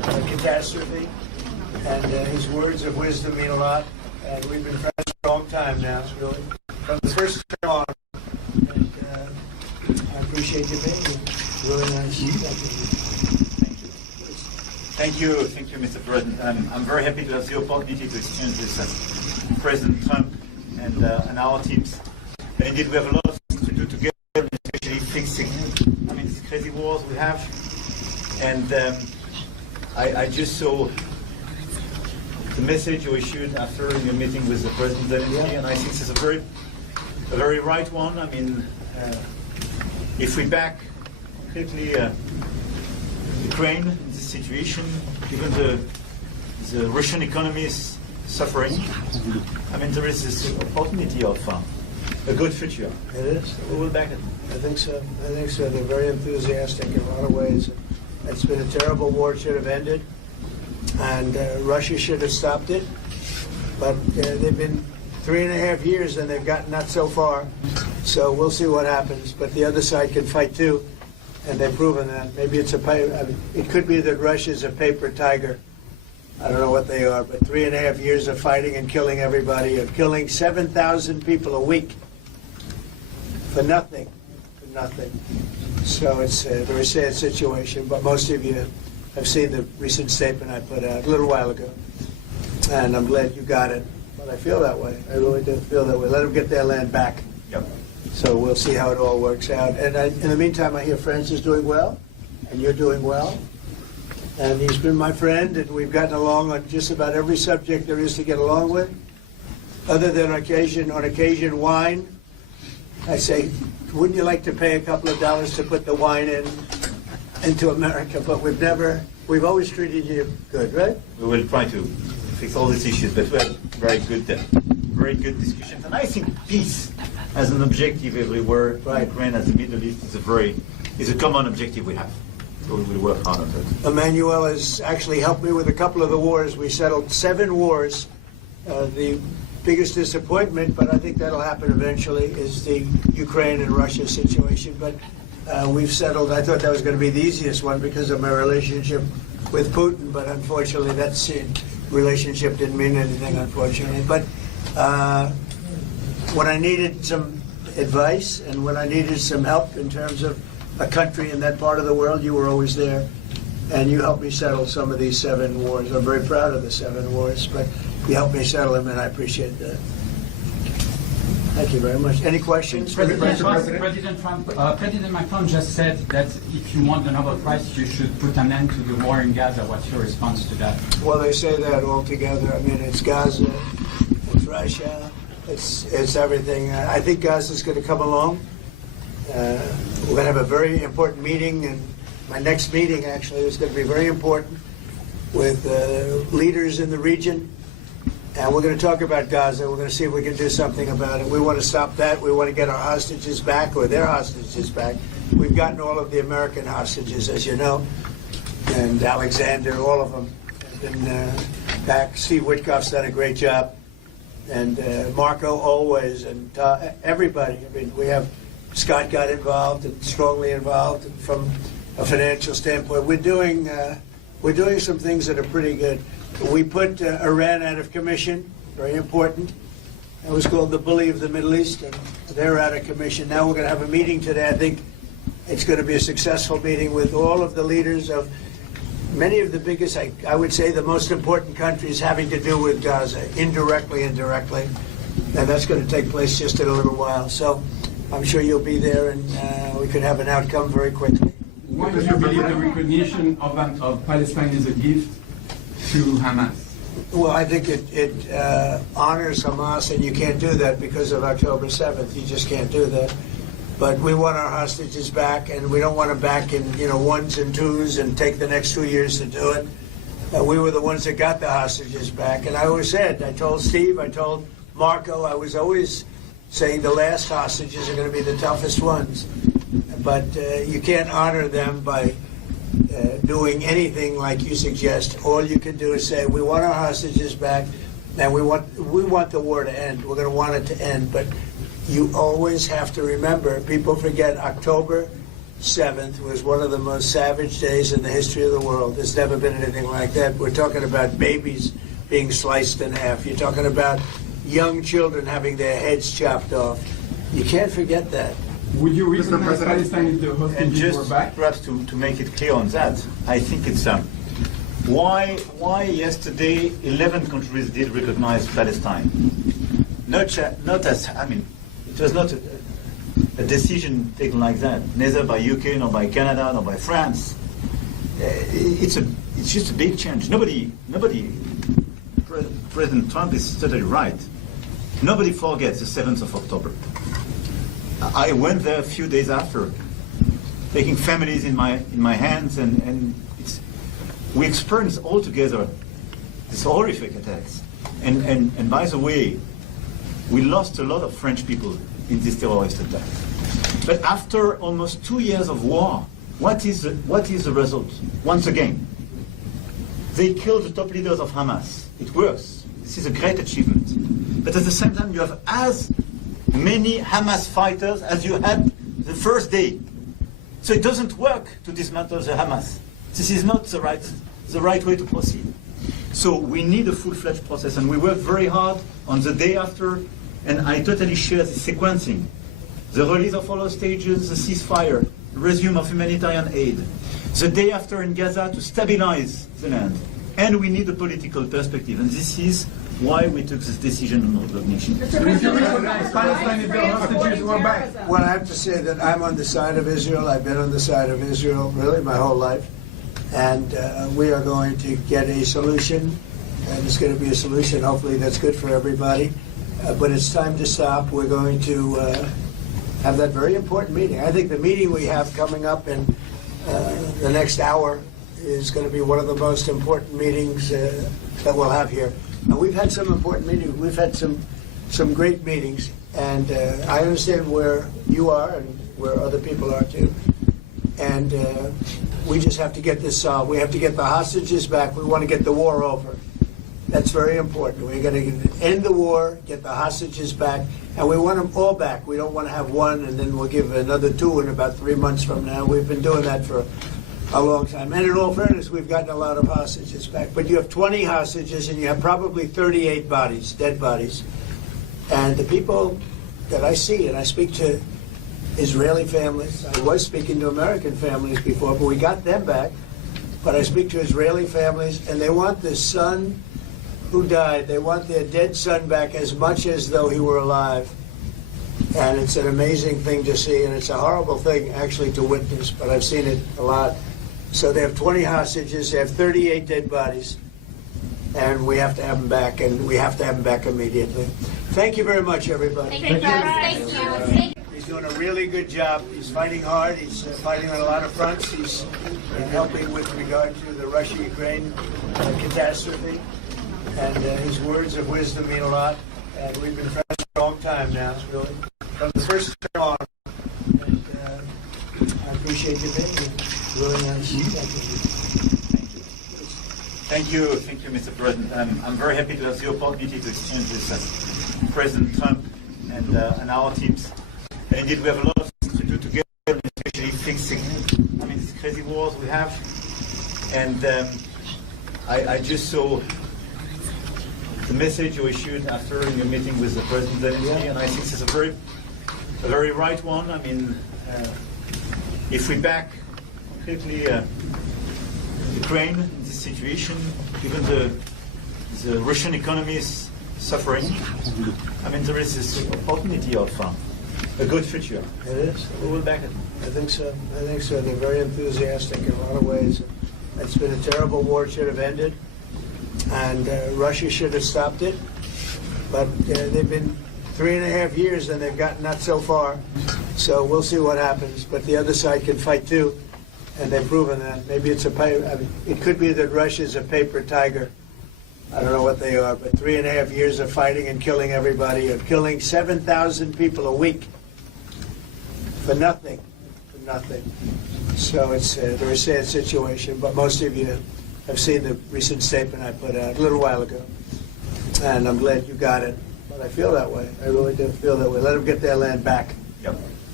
catastrophe, and his words of wisdom mean a lot. And we've been friends for a long time now, really, from the first time on. And I appreciate you being here. Really nice. Thank you, Mr. President. I'm very happy to have the opportunity to exchange with President Trump and our teams. And indeed, we have a lot of things to do together, especially fixing, these crazy wars we have. And I just saw the message you issued after your meeting with the President, and I think this is a very right one. If we back completely Ukraine in this situation, given the Russian economy is suffering, there is this opportunity of a good future. It is. We will back it. I think so. They're very enthusiastic in a lot of ways. It's been a terrible war. It should have ended, and Russia should have stopped it. But they've been 3.5 years, and they've gotten not so far. So we'll see what happens. But the other side can fight too, and they've proven that. Maybe it's it could be that Russia's a paper tiger. I don't know what they are, but 3.5 years of fighting and killing everybody, of killing 7,000 people a week for nothing. So it's a very sad situation, but most of you have seen the recent statement I put out a little while ago, and I'm glad you got it. But I feel that way. I really do feel that way. Let them get their land back. Yep. So we'll see how it all works out. And in the meantime, I hear France is doing well, and you're doing well. And he's been my friend, and we've gotten along on just about every subject there is to get along with, other than on occasion wine. I say, wouldn't you like to pay a couple of dollars to put the wine into America? But we've always treated you good, right? We will try to fix all these issues, but we have very good discussions. And I think peace as an objective everywhere, Right. Ukraine as the Middle East is a common objective we have. So we will work hard on that. Emmanuel has actually helped me with a couple of the wars. We settled 7 wars. The biggest disappointment, but I think that'll happen eventually, is the Ukraine and Russia situation. But we've settled. I thought that was going to be the easiest one because of my relationship with Putin, but unfortunately that relationship didn't mean anything, unfortunately. But when I needed some advice and when I needed some help in terms of a country in that part of the world, you were always there, and you helped me settle some of these 7 wars. I'm very proud of the 7 wars, but you helped me settle them, and I appreciate that. Thank you very much. Any questions? President Macron just said that if you want the Nobel Prize, you should put an end to the war in Gaza. What's your response to that? Well, they say that all together. It's Gaza, it's Russia, it's everything. I think Gaza's going to come along. We're going to have a very important meeting, and my next meeting actually is going to be very important with leaders in the region. And we're going to talk about Gaza. We're going to see if we can do something about it. We want to stop that. We want to get our hostages back, or their hostages back. We've gotten all of the American hostages, as you know, and Alexander, all of them have been back. Steve Witkoff's done a great job, and Marco always, and everybody. We have Scott got involved and strongly involved from a financial standpoint. We're doing some things that are pretty good. We put Iran out of commission, very important. It was called the bully of the Middle East, and they're out of commission. Now we're going to have a meeting today. I think it's going to be a successful meeting with all of the leaders of many of the biggest, I would say the most important countries having to do with Gaza, indirectly and directly. And that's going to take place just in a little while. So I'm sure you'll be there, and we could have an outcome very quickly. Why do you believe the recognition of Palestine is a gift to Hamas? Well, I think it honors Hamas, and you can't do that because of October 7th. You just can't do that. But we want our hostages back, and we don't want them back in 1s and 2s and take the next 2 years to do it. We were the ones that got the hostages back. And I always said, I told Steve, I told Marco, I was always saying the last hostages are going to be the toughest ones. But you can't honor them by doing anything like you suggest. All you can do is say, we want our hostages back, and we want the war to end. We're going to want it to end. But you always have to remember, people forget October 7th was one of the most savage days in the history of the world. There's never been anything like that. We're talking about babies being sliced in half. You're talking about young children having their heads chopped off. You can't forget that. Would you recognize Palestine if the And hostages were just back? perhaps to make it clear on that, I think it's why yesterday 11 countries did recognize Palestine. Not as, I mean, it was not a decision taken like that, neither by UK, nor by Canada, nor by France. It's just a big change. President Trump is totally right. Nobody forgets the 7th of October. I went there a few days after, taking families in my hands, and we experienced all together these horrific attacks. And by the way, we lost a lot of French people in this terrorist attack. But after almost 2 years of war, what is the result? Once again, they killed the top leaders of Hamas. It works. This is a great achievement. But at the same time, you have as many Hamas fighters as you had the first day. So it doesn't work to dismantle the Hamas. This is not the right way to proceed. So we need a full-fledged process, and we worked very hard on the day after, and I totally share the sequencing. The release of all hostages, the ceasefire, the resume of humanitarian aid, the day after in Gaza to stabilize the land. And we need a political perspective, and this is why we took this decision on recognition. Would you recognize Palestine if the hostages were back? Well, I have to say that I'm on the side of Israel. I've been on the side of Israel really my whole life. And we are going to get a solution, and it's going to be a solution hopefully that's good for everybody. But it's time to stop. We're going to have that very important meeting. I think the meeting we have coming up in the next hour is going to be one of the most important meetings that we'll have here. And we've had some important meetings. We've had some great meetings, and I understand where you are and where other people are too. And we just have to get this solved. We have to get the hostages back. We want to get the war over. That's very important. We're going to end the war, get the hostages back, and we want them all back. We don't want to have one and then we'll give another two in about 3 months from now. We've been doing that for a long time. And in all fairness, we've gotten a lot of hostages back. But you have 20 hostages and you have probably 38 bodies, dead bodies. And the people that I see, and I speak to Israeli families. I was speaking to American families before, but we got them back. But I speak to Israeli families, and they want the son who died. They want their dead son back as much as though he were alive. And it's an amazing thing to see, and it's a horrible thing actually to witness, but I've seen it a lot. So they have 20 hostages, they have 38 dead bodies, and we have to have them back, and we have to have them back immediately. Thank you very much, everybody. Thank you. He's doing a really good job. He's fighting hard. He's fighting on a lot of fronts. He's helping with regard to the Russia-Ukraine catastrophe. And his words of wisdom mean a lot. And we've been friends for a long time now, really. From the first term on. And I appreciate you being here. Really nice. Thank you, Mr. President. I'm very happy to have the opportunity to exchange with President Trump and our teams. And indeed, we have a lot of things to do together, especially fixing, these crazy wars we have. And I just saw the message you issued after your meeting with the President, and I think it's a very right one. If we back completely Ukraine in this situation, given the Russian economy is suffering, there is this opportunity of a good future. It is. We will back it. I think so. They're very enthusiastic in a lot of ways. It's been a terrible war. It should have ended. And Russia should have stopped it. But they've been 3.5 years and they've gotten not so far. So we'll see what happens. But the other side can fight too. And they've proven that. Maybe it's it could be that Russia's a paper tiger. I don't know what they are, but 3.5 years of fighting and killing everybody, of killing 7,000 people a week for nothing. So it's a very sad situation, but most of you have seen the recent statement I put out a little while ago. And I'm glad you got it. But I feel that way. I really do feel that way. Let them get their land back. Yep.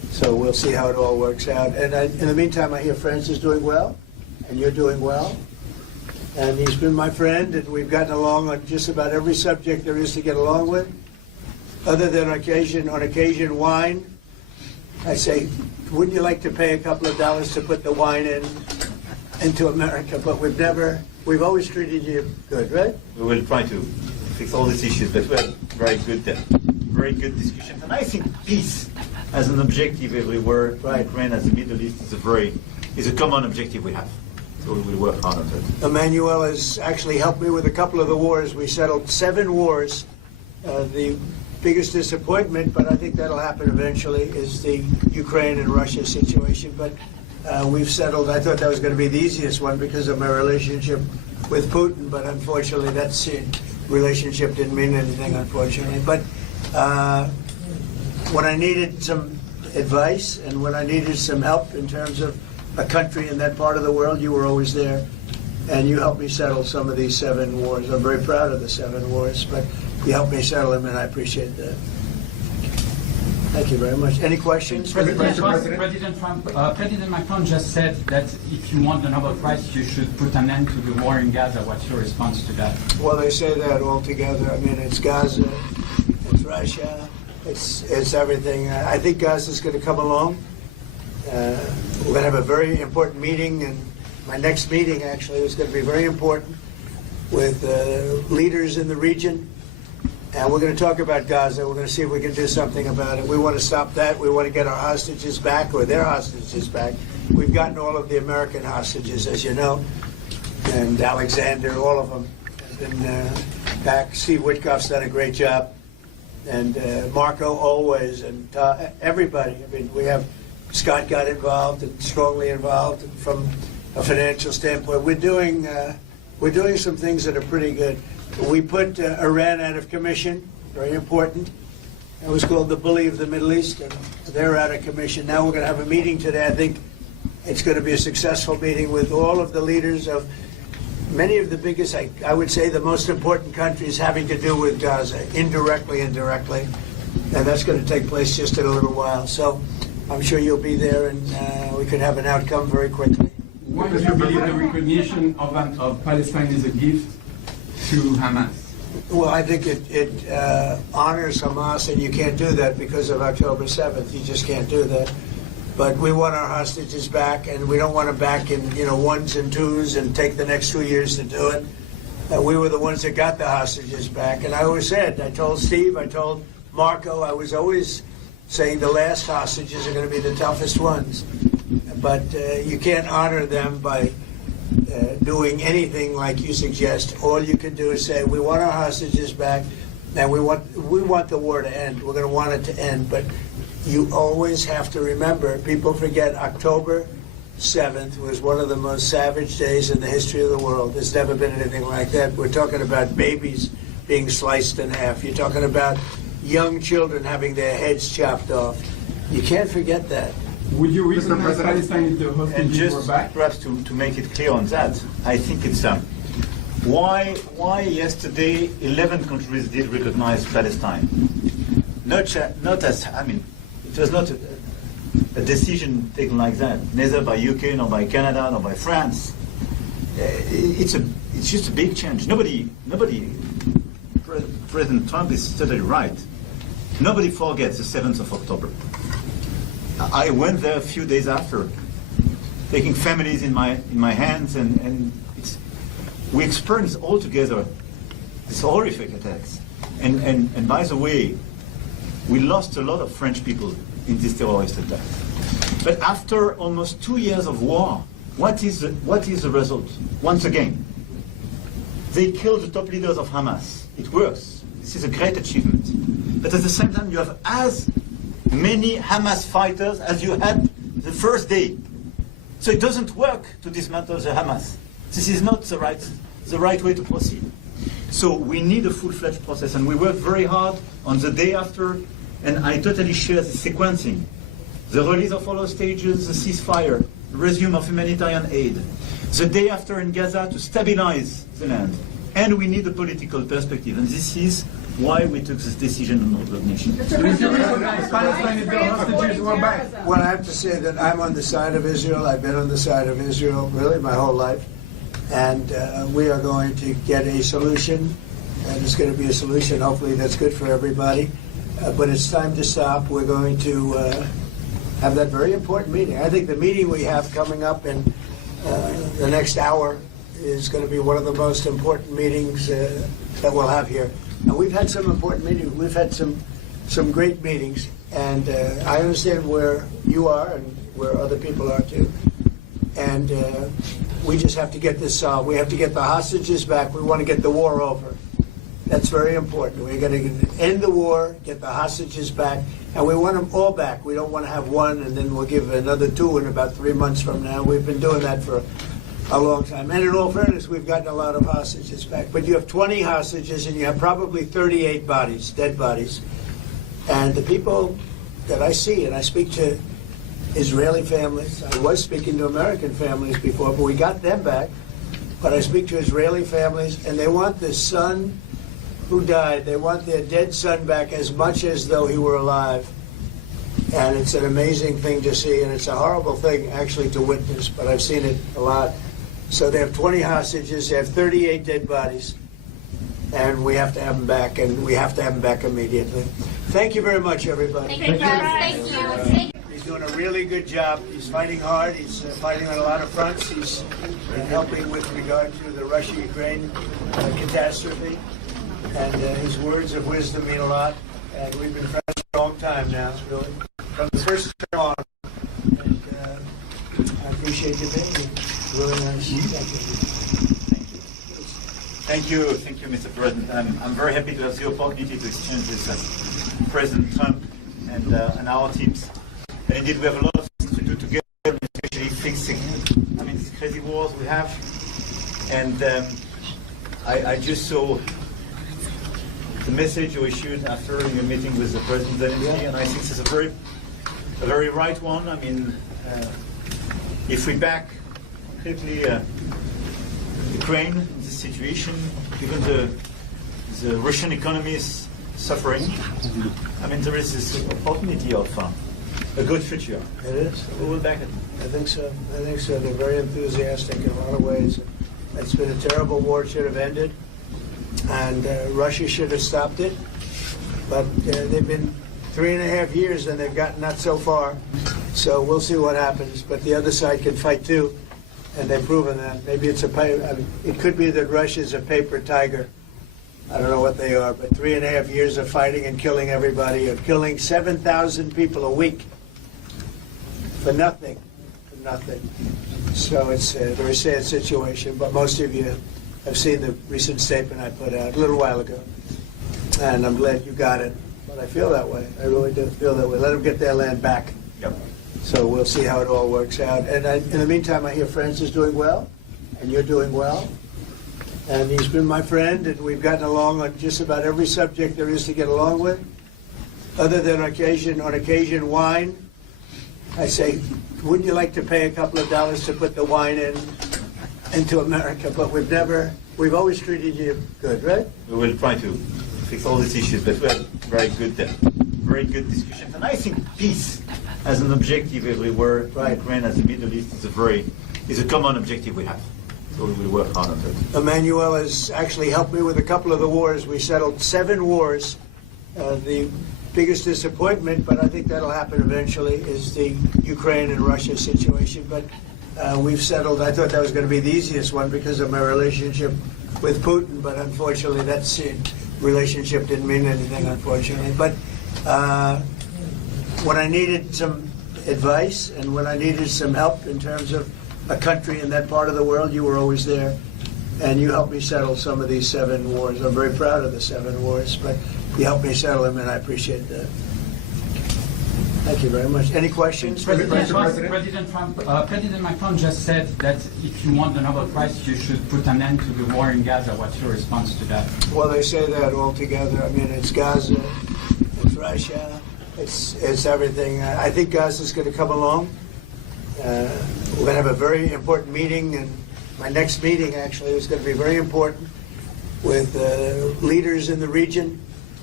So we'll see how it all works out. And in the meantime, I hear France is doing well, and you're doing well. And he's been my friend, and we've gotten along on just about every subject there is to get along with. Other than on occasion, wine. I say, wouldn't you like to pay a couple of dollars to put the wine into America? But we've always treated you good, right? We will try to fix all these issues, but we had very good discussions. And I think peace as an objective everywhere, Right. Ukraine as the Middle East is a common objective we have. So we will work hard on that. Emmanuel has actually helped me with a couple of the wars. We settled 7 wars. The biggest disappointment, but I think that'll happen eventually, is the Ukraine and Russia situation. But we've settled. I thought that was going to be the easiest one because of my relationship with Putin, but unfortunately that relationship didn't mean anything, unfortunately. But when I needed some advice and when I needed some help in terms of a country in that part of the world, you were always there. And you helped me settle some of these 7 wars. I'm very proud of the 7 wars, but you helped me settle them, and I appreciate that. Thank you very much. Any questions? President Macron just said that if you want the Nobel Prize, you should put an end to the war in Gaza. What's your response to that? Well, they say that all together. I mean, it's Gaza, it's Russia, it's everything. I think Gaza's going to come along. We're going to have a very important meeting, and my next meeting actually is going to be very important with leaders in the region. And we're going to talk about Gaza. We're going to see if we can do something about it. We want to stop that. We want to get our hostages back, or their hostages back. We've gotten all of the American hostages, as you know, and Alexander, all of them have been back. Steve Witkoff's done a great job, and Marco always, and everybody. I mean, we have Scott got involved and strongly involved from a financial standpoint. We're doing some things that are pretty good. We put Iran out of commission, very important. It was called the bully of the Middle East, and they're out of commission. Now we're going to have a meeting today. I think it's going to be a successful meeting with all of the leaders of many of the biggest, I would say the most important countries having to do with Gaza, indirectly and directly. And that's going to take place just in a little while. So I'm sure you'll be there, and we could have an outcome very quickly. Why do you believe the recognition of Palestine is a gift to Hamas? Well, I think it honors Hamas, and you can't do that because of October 7th. You just can't do that. But we want our hostages back, and we don't want them back in 1s and 2s and take the next 2 years to do it. We were the ones that got the hostages back. And I always said, I told Steve, I told Marco, I was always saying the last hostages are going to be the toughest ones. But you can't honor them by doing anything like you suggest. All you can do is say, we want our hostages back, and we want the war to end. We're going to want it to end. But you always have to remember, people forget October 7th was one of the most savage days in the history of the world. There's never been anything like that. We're talking about babies being sliced in half. You're talking about young children having their heads chopped off. You can't forget that. Would you recognize Palestine if the And hostages were just back? perhaps to make it clear on that, I think it's why yesterday 11 countries did recognize Palestine. Not as, I mean, it was not a decision taken like that, neither by UK, nor by Canada, nor by France. It's just a big change. Nobody. President Trump is totally right. Nobody forgets the 7th of October. I went there a few days after, taking families in my hands, and we experienced all together these horrific attacks. And by the way, we lost a lot of French people in this terrorist attack. But after almost 2 years of war, what is the result? Once again, they killed the top leaders of Hamas. It works. This is a great achievement. But at the same time, you have as many Hamas fighters as you had the first day. So it doesn't work to dismantle the Hamas. This is not the right way to proceed. So we need a full-fledged process, and we work very hard on the day after, and I totally share the sequencing. The release of all hostages, the ceasefire, the resume of humanitarian aid, the day after in Gaza to stabilize the land. And we need a political perspective, and this is why we took this decision on recognition. Did you recognize Palestine if the hostages were back? Well, I have to say that I'm on the side of Israel. I've been on the side of Israel really my whole life. And we are going to get a solution. And it's going to be a solution, hopefully, that's good for everybody. But it's time to stop. We're going to have that very important meeting. I think the meeting we have coming up in the next hour is going to be one of the most important meetings that we'll have here. And we've had some important meetings. We've had some great meetings. And I understand where you are and where other people are too. And we just have to get this solved. We have to get the hostages back. We want to get the war over. That's very important. We're going to end the war, get the hostages back, and we want them all back. We don't want to have one and then we'll give another two in about 3 months from now. We've been doing that for a long time. And in all fairness, we've gotten a lot of hostages back. But you have 20 hostages and you have probably 38 bodies, dead bodies. And the people that I see, and I speak to Israeli families. I was speaking to American families before, but we got them back. But I speak to Israeli families, and they want the son who died. They want their dead son back as much as though he were alive. And it's an amazing thing to see, and it's a horrible thing actually to witness, but I've seen it a lot. So they have 20 hostages, they have 38 dead bodies, and we have to have them back, and we have to have them back immediately. Thank you very much, everybody. Thank you. Thank you. He's doing a really good job. He's fighting hard. He's fighting on a lot of fronts. He's helping with regard to the Russia-Ukraine catastrophe. And his words of wisdom mean a lot. And we've been friends for a long time now, really. From the first time on. And I appreciate you being here. Really nice. Thank you. Thank you, Mr. President. I'm very happy to have the opportunity to exchange with President Trump and our teams. And indeed, we have a lot of things to do together, especially fixing, these crazy wars we have. And I just saw the message you issued after your meeting with the President Zelensky, and I think this is a very right one. If we back completely Ukraine in this situation, even the Russian economy is suffering. There is this opportunity of a good future. It is. We will back it. I think so. They're very enthusiastic in a lot of ways. It's been a terrible war. It should have ended. And Russia should have stopped it. But they've been 3.5 years and they've gotten not so far. So we'll see what happens. But the other side can fight too. And they've proven that. Maybe it could be that Russia's a paper tiger. I don't know what they are, but 3.5 years of fighting and killing everybody, of killing 7,000 people a week for nothing. So it's a very sad situation, but most of you have seen the recent statement I put out a little while ago. And I'm glad you got it. But I feel that way. I really do feel that way. Let them get their land back. Yep. So we'll see how it all works out. And in the meantime, I hear France is doing well, and you're doing well. And he's been my friend, and we've gotten along on just about every subject there is to get along with. Other than on occasion, wine. I say, wouldn't you like to pay a couple of dollars to put the wine into America? But we've always treated you good, right? We will try to fix all these issues, but we had very good discussions. And I think peace as an objective everywhere, Right. Ukraine as the Middle East is a common objective we have. So we will work hard on that. Emmanuel has actually helped me with a couple of the wars. We settled 7 wars. The biggest disappointment, but I think that'll happen eventually, is the Ukraine and Russia situation. But we've settled. I thought that was going to be the easiest one because of my relationship with Putin, but unfortunately that relationship didn't mean anything, unfortunately. But when I needed some advice and when I needed some help in terms of a country in that part of the world, you were always there. And you helped me settle some of these 7 wars. I'm very proud of the 7 wars, but you helped me settle them, and I appreciate that. Thank you very much. Any questions? President Macron just said that if you want the Nobel Prize, you should put an end to the war in Gaza. What's your response to that? Well, they say that all together. It's Gaza, it's Russia, it's everything. I think Gaza's going to come along. We're going to have a very important meeting, and my next meeting actually is going to be very important with leaders in the region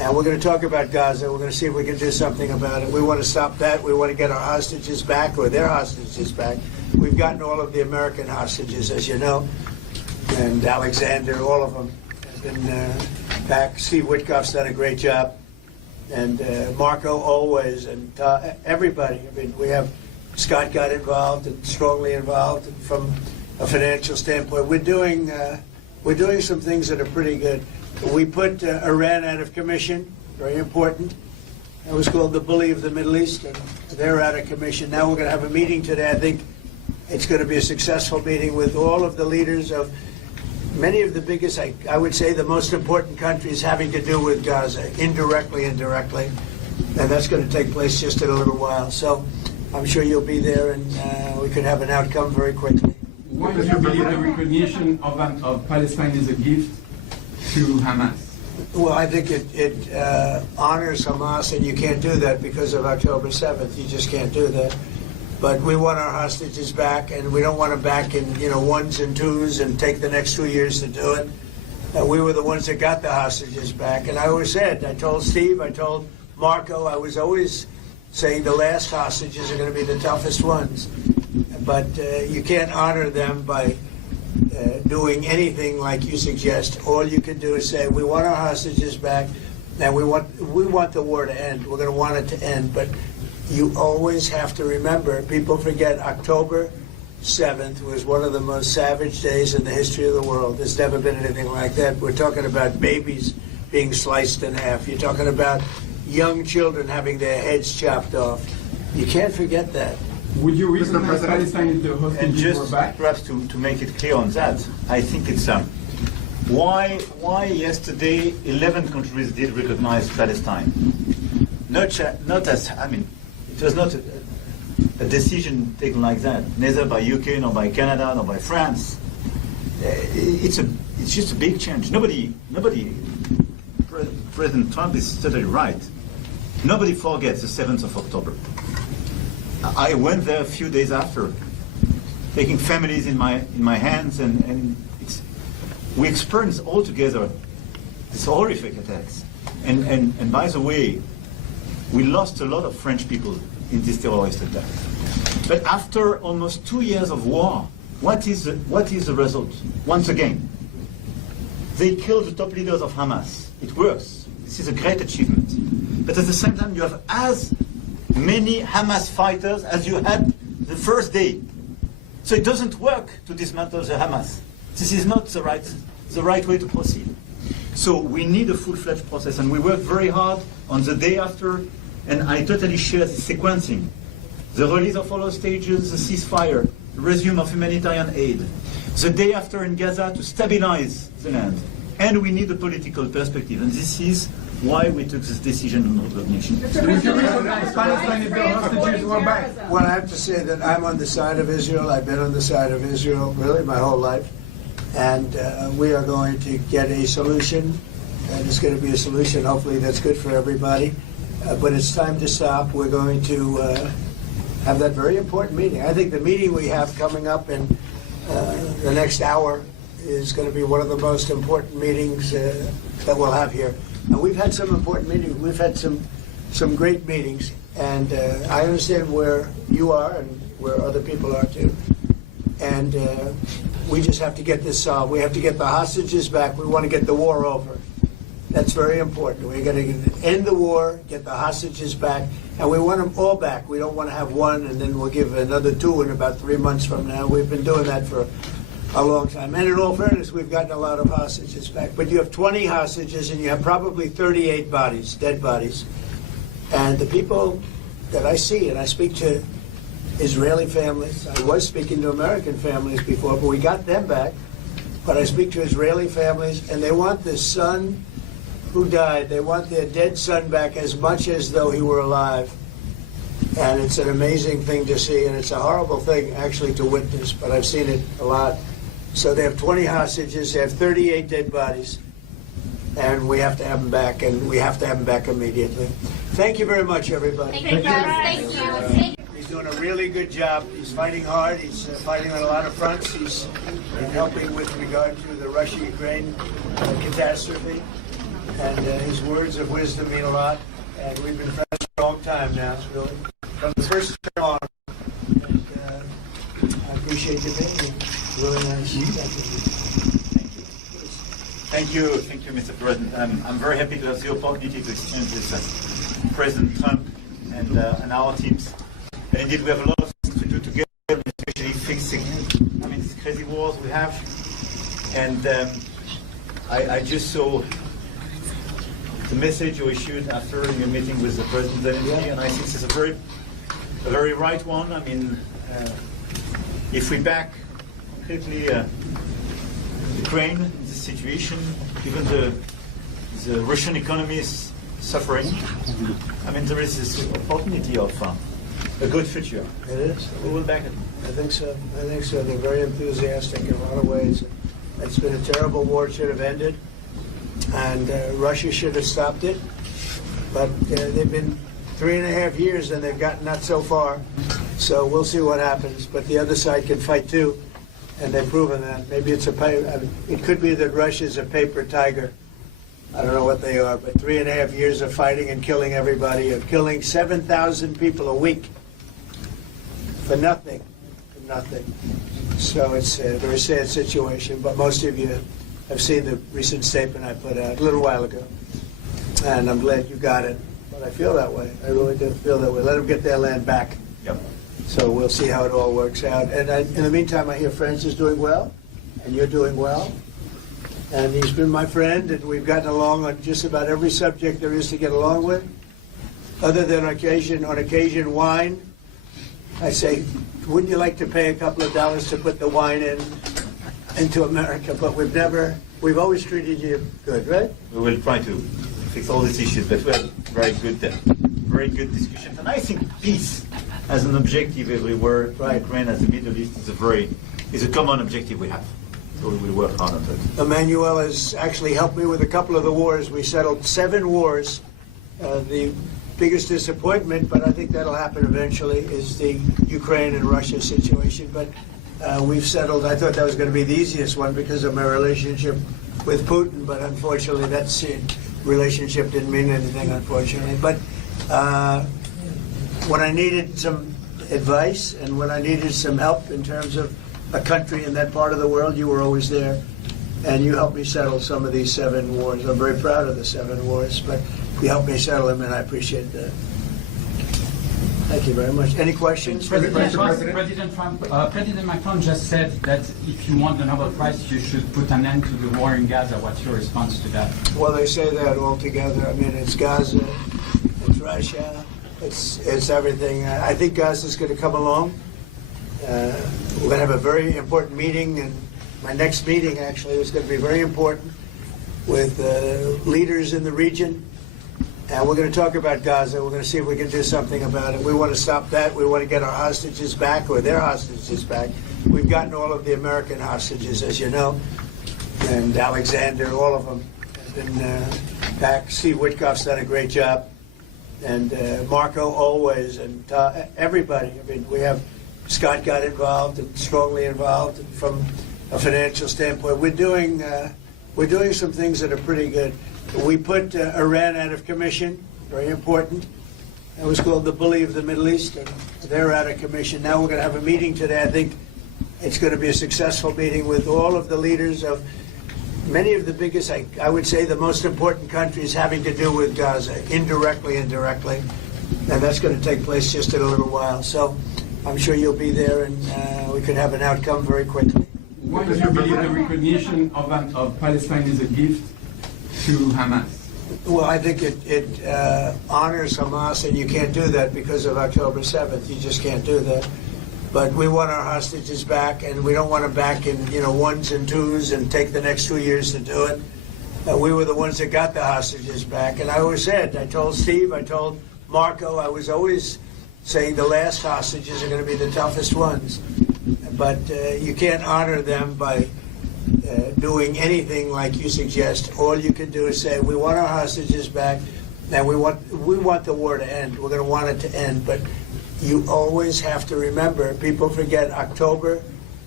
And we're going to talk about Gaza. We're going to see if we can do something about it. We want to stop that. We want to get our hostages back, or their hostages back. We've gotten all of the American hostages, as you know, and Alexander, all of them have been back. Steve Witkoff's done a great job, and Marco always, and everybody. I mean, we have Scott got involved and strongly involved from a financial standpoint. We're doing some things that are pretty good. We put Iran out of commission, very important. It was called the bully of the Middle East, and they're out of commission. Now we're going to have a meeting today. I think it's going to be a successful meeting with all of the leaders of many of the biggest, I would say, the most important countries having to do with Gaza, indirectly and directly. And that's going to take place just in a little while. So I'm sure you'll be there, and we could have an outcome very quickly. Why do you believe the recognition of Palestine is a gift to Hamas? Well, I think it honors Hamas, and you can't do that because of October 7th. You just can't do that. But we want our hostages back, and we don't want them back in ones and twos and take the next 2 years to do it. We were the ones that got the hostages back. And I always said, I told Steve, I told Marco, I was always saying the last hostages are going to be the toughest ones. But you can't honor them by doing anything like you suggest. All you can do is say, we want our hostages back, and we want the war to end. We're going to want it to end. But you always have to remember, people forget October 7th was one of the most savage days in the history of the world. There's never been anything like that. We're talking about babies being sliced in half. You're talking about young children having their heads chopped off. You can't forget that. Would you recognize Palestine if the And hostages were just back? perhaps to make it clear on that, I think it's why yesterday 11 countries did recognize Palestine. Not as, I mean, it was not a decision taken like that, neither by UK, nor by Canada, nor by France. It's just a big change. Nobody, President Trump is totally right. Nobody forgets the 7th of October. I went there a few days after, taking families in my hands, and we experienced all together these horrific attacks. And by the way, we lost a lot of French people in this terrorist attack. But after almost 2 years of war, what is the result? Once again, they killed the top leaders of Hamas. It works. This is a great achievement. But at the same time, you have as many Hamas fighters as you had the first day. So it doesn't work to dismantle the Hamas. This is not the right way to proceed. So we need a full-fledged process, and we worked very hard on the day after, and I totally share the sequencing. The release of all hostages, the ceasefire, the resume of humanitarian aid, the day after in Gaza to stabilize the land. And we need a political perspective, and this is why we took this decision on recognition. Would you recognize Palestine if the hostages were back? Well, I have to say that I'm on the side of Israel. I've been on the side of Israel really my whole life. And we are going to get a solution, and it's going to be a solution hopefully that's good for everybody. But it's time to stop. We're going to have that very important meeting. I think the meeting we have coming up in the next hour is going to be one of the most important meetings that we'll have here. And we've had some important meetings. We've had some great meetings, and I understand where you are and where other people are too. And we just have to get this solved. We have to get the hostages back. We want to get the war over. That's very important. We're going to end the war, get the hostages back, and we want them all back. We don't want to have one and then we'll give another two in about 3 months from now. We've been doing that for a long time. And in all fairness, we've gotten a lot of hostages back. But you have 20 hostages and you have probably 38 bodies, dead bodies. And the people that I see, and I speak to Israeli families, I was speaking to American families before, but we got them back. But I speak to Israeli families, and they want the son who died, they want their dead son back as much as though he were alive. And it's an amazing thing to see, and it's a horrible thing actually to witness, but I've seen it a lot. So they have 20 hostages, they have 38 dead bodies, and we have to have them back, and we have to have them back immediately. Thank you very much, everybody. Thank you. He's doing a really good job. He's fighting hard. He's fighting on a lot of fronts. He's helping with regard to the Russia-Ukraine catastrophe. and his words of wisdom mean a lot. And we've been friends for a long time now, really, from the first term on. And I appreciate you being here. Really nice. Thank you, Mr. President. I'm very happy to have the opportunity to exchange with President Trump and our teams. And indeed, we have a lot of things to do together, especially fixing, these crazy wars we have. And I just saw the message you issued after your meeting with the President Zelensky, and I think it's a very right one. If we back completely Ukraine in this situation, given the Russian economy is suffering, there is this opportunity of a good future. It is. We will back it. I think so. They're very enthusiastic in a lot of ways. It's been a terrible war. It should have ended. And Russia should have stopped it. But they've been 3.5 years and they've gotten not so far. So we'll see what happens. But the other side can fight too. And they've proven that. Maybe it's it could be that Russia's a paper tiger. I don't know what they are, but 3.5 years of fighting and killing everybody, of killing 7,000 people a week for nothing. So it's a very sad situation, but most of you have seen the recent statement I put out a little while ago. And I'm glad you got it. But I feel that way. I really do feel that way. Let them get their land back. Yep. So we'll see how it all works out. And in the meantime, I hear France is doing well, and you're doing well. And he's been my friend, and we've gotten along on just about every subject there is to get along with. Other than on occasion wine. I say, wouldn't you like to pay a couple of dollars to put the wine into America? But we've always treated you good, right? We will try to fix all these issues, but we have very good discussions. And I think peace as an objective everywhere, Right. Ukraine as the Middle East is a common objective we have. So we will work hard on that. Emmanuel has actually helped me with a couple of the wars. We settled 7 wars. The biggest disappointment, but I think that'll happen eventually, is the Ukraine and Russia situation. But we've settled. I thought that was going to be the easiest one because of my relationship with Putin, but unfortunately that relationship didn't mean anything, unfortunately. But when I needed some advice and when I needed some help in terms of a country in that part of the world, you were always there. And you helped me settle some of these 7 wars. I'm very proud of the 7 wars, but you helped me settle them, and I appreciate that. Thank you very much. Any questions? President Macron just said that if you want the Nobel Prize, you should put an end to the war in Gaza. What's your response to that? Well, they say that all together. It's Gaza, it's Russia, it's everything. I think Gaza's going to come along. We're going to have a very important meeting, and my next meeting actually is going to be very important with leaders in the region. And we're going to talk about Gaza. We're going to see if we can do something about it. We want to stop that. We want to get our hostages back, or their hostages back. We've gotten all of the American hostages, as you know, and Alexander, all of them have been back. Steve Witkoff's done a great job, and Marco always, and everybody. We have Scott got involved and strongly involved, and from a financial standpoint, we're doing some things that are pretty good. We put Iran out of commission, very important. It was called the bully of the Middle East, and they're out of commission. Now we're going to have a meeting today. I think it's going to be a successful meeting with all of the leaders of many of the biggest, I would say, the most important countries having to do with Gaza, indirectly and directly. And that's going to take place just in a little while. So I'm sure you'll be there, and we could have an outcome very quickly. Why do you believe the recognition of Palestine is a gift to Hamas? Well, I think it honors Hamas, and you can't do that because of October 7th. You just can't do that. But we want our hostages back, and we don't want them back in ones and twos and take the next 2 years to do it. We were the ones that got the hostages back, and I always said, I told Steve, I told Marco, I was always saying the last hostages are going to be the toughest ones. But you can't honor them by doing anything like you suggest. All you can do is say, we want our hostages back, and we want the war to end. We're going to want it to end. But you always have to remember, people forget October